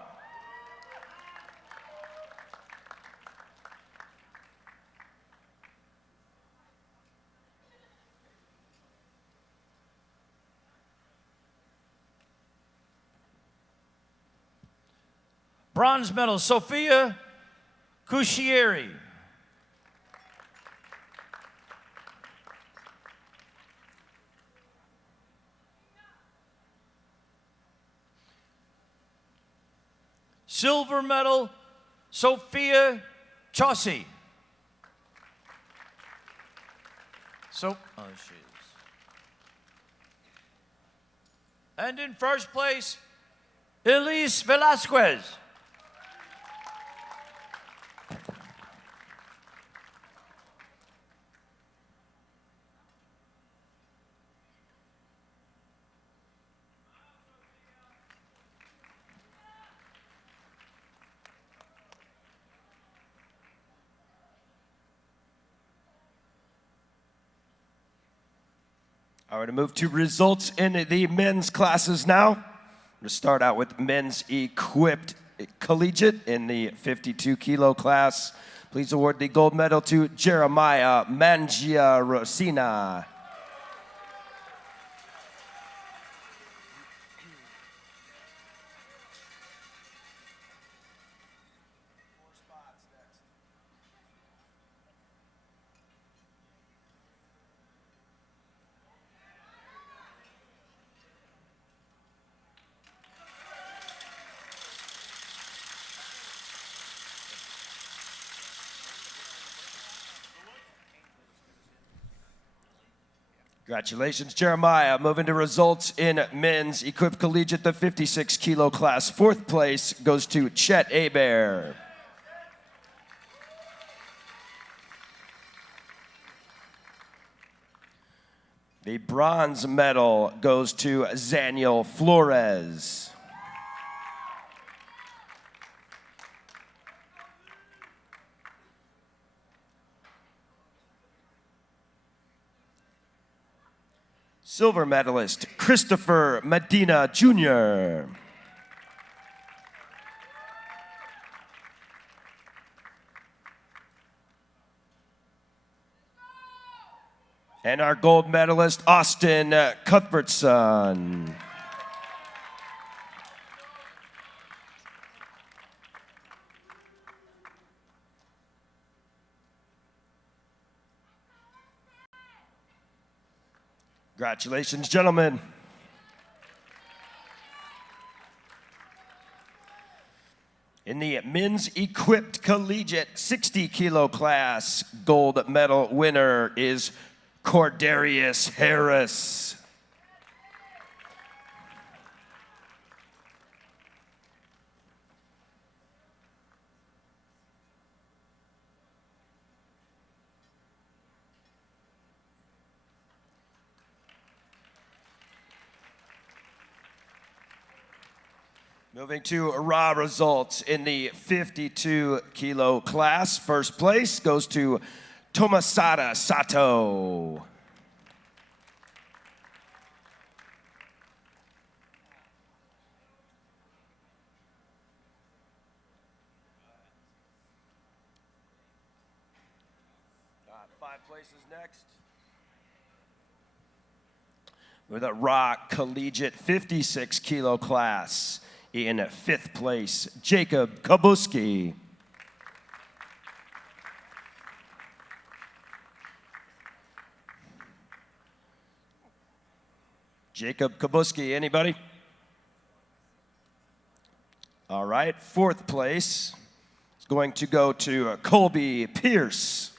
Bronze medal, Sophia Cuscieri. Silver medal, Sophia Chaucy. And in first place, Elise Velasquez. All right, to move to results in the men's classes now. We're going to start out with men's equipped collegiate in the 52 kilo class. Please award the gold medal to Jeremiah Mangiarosina. Congratulations, Jeremiah. Moving to results in men's equipped collegiate, the 56 kilo class. Fourth place goes to Chet Abair. The bronze medal goes to Zaniel Flores. Silver medalist, Christopher Medina Jr. And our gold medalist, Austin Cuthbertson. Congratulations, gentlemen. In the men's equipped collegiate 60 kilo class, gold medal winner is Cordarius Harris. Moving to raw results in the 52 kilo class. First place goes to Tomasada Sato. Five places next. With a raw collegiate 56 kilo class. In fifth place, Jacob Kabuski. Jacob Kabuski, anybody? All right, fourth place is going to go to Colby Pierce.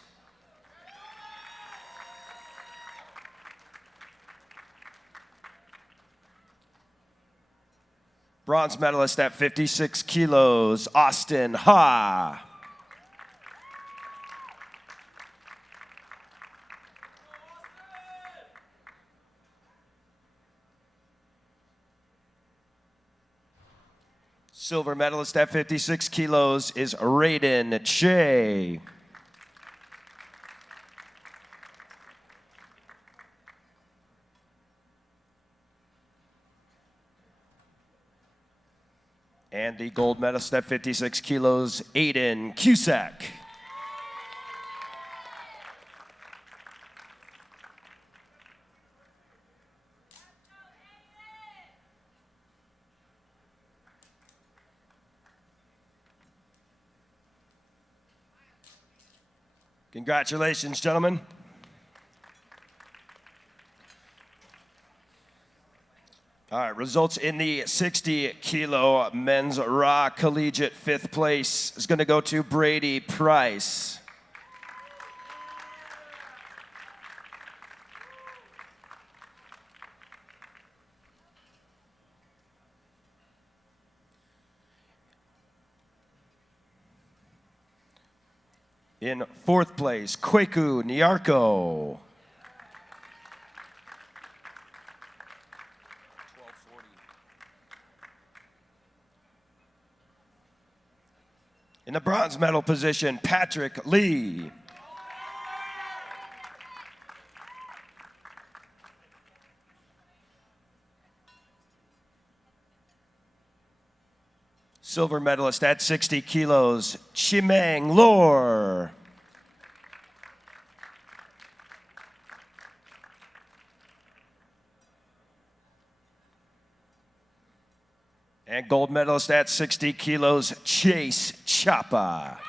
Bronze medalist at 56 kilos, Austin Ha. Silver medalist at 56 kilos is Raiden Che. And the gold medalist at 56 kilos, Aiden Cusack. Congratulations, gentlemen. All right, results in the 60 kilo men's raw collegiate. Fifth place is going to go to Brady Price. In fourth place, Kweku Nyarko. In the bronze medal position, Patrick Lee. Silver medalist at 60 kilos, Chimeng Lor. And gold medalist at 60 kilos, Chase Chapa.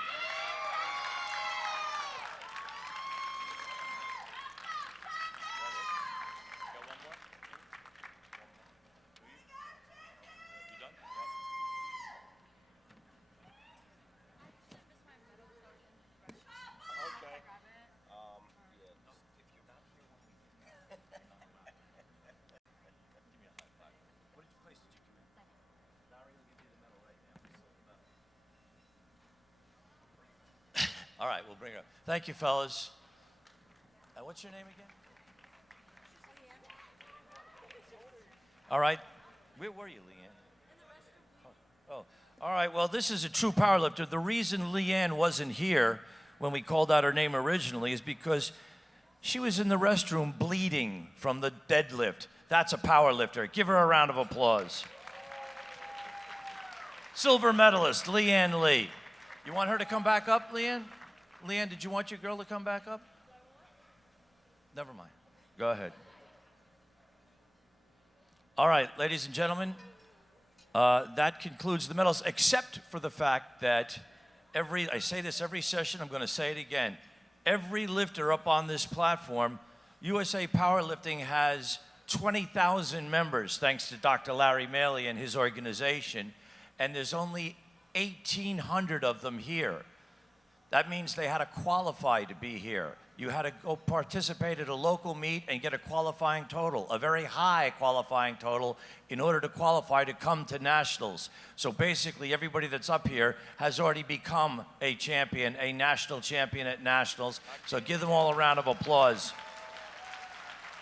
All right, we'll bring her up. Thank you, fellas. What's your name again? All right. Where were you, Leanne? Oh, all right. Well, this is a true powerlifter. The reason Leanne wasn't here when we called out her name originally is because she was in the restroom bleeding from the deadlift. That's a powerlifter. Give her a round of applause. Silver medalist, Leanne Lee. You want her to come back up, Leanne? Leanne, did you want your girl to come back up? Never mind. Go ahead. All right, ladies and gentlemen, that concludes the medals, except for the fact that I say this every session, I'm going to say it again. Every lifter up on this platform, USA Powerlifting has 20,000 members, thanks to Dr. Larry Maley and his organization, and there's only 1,800 of them here. That means they had to qualify to be here. You had to go participate at a local meet and get a qualifying total, a very high qualifying total, in order to qualify to come to nationals. So basically, everybody that's up here has already become a champion, a national champion at nationals. So give them all a round of applause.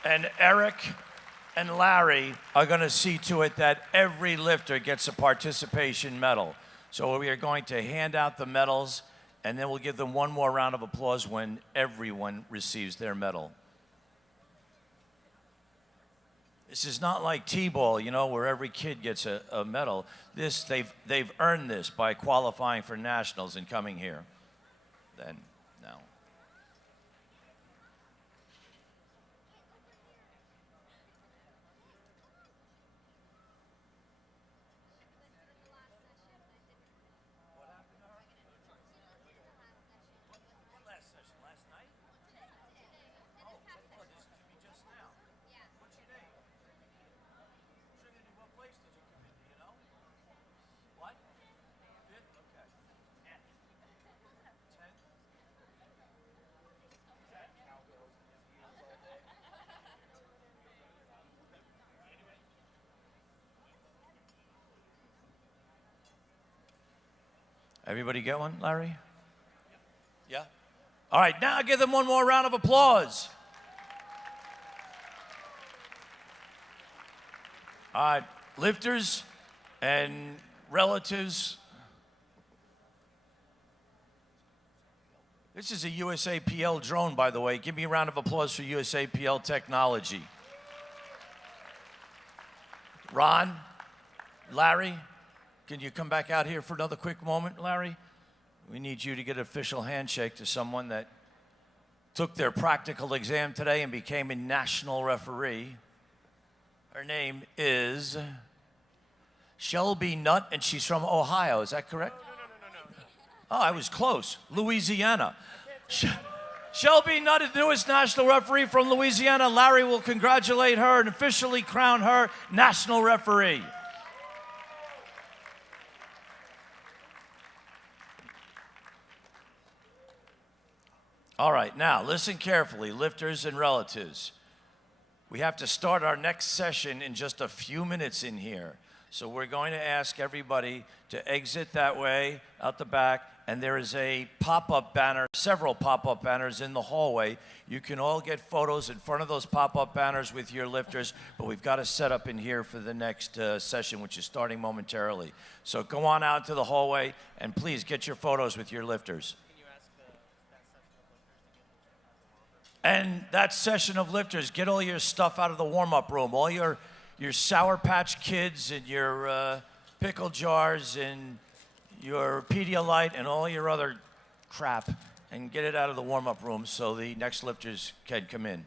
And Eric and Larry are going to see to it that every lifter gets a participation medal. So we are going to hand out the medals, and then we'll give them one more round of applause when everyone receives their medal. This is not like T-ball, you know, where every kid gets a medal. They've earned this by qualifying for nationals and coming here. Then, now. Everybody get one, Larry? Yeah? All right, now give them one more round of applause. All right, lifters and relatives. This is a USAPL drone, by the way. Give me a round of applause for USAPL technology. Ron, Larry, can you come back out here for another quick moment, Larry? We need you to get an official handshake to someone that took their practical exam today and became a national referee. Her name is Shelby Nutt, and she's from Ohio. Is that correct? No. Oh, I was close. Louisiana. Shelby Nutt is the newest national referee from Louisiana. Larry will congratulate her and officially crown her national referee. All right, now listen carefully, lifters and relatives. We have to start our next session in just a few minutes in here. So we're going to ask everybody to exit that way, out the back, and there is a pop-up banner, several pop-up banners in the hallway. You can all get photos in front of those pop-up banners with your lifters, but we've got to set up in here for the next session, which is starting momentarily. So go on out to the hallway, and please get your photos with your lifters. And that session of lifters, get all your stuff out of the warm-up room, all your Sour Patch Kids and your pickle jars and your Pedialyte and all your other crap and get it out of the warm-up room so the next lifters can come in.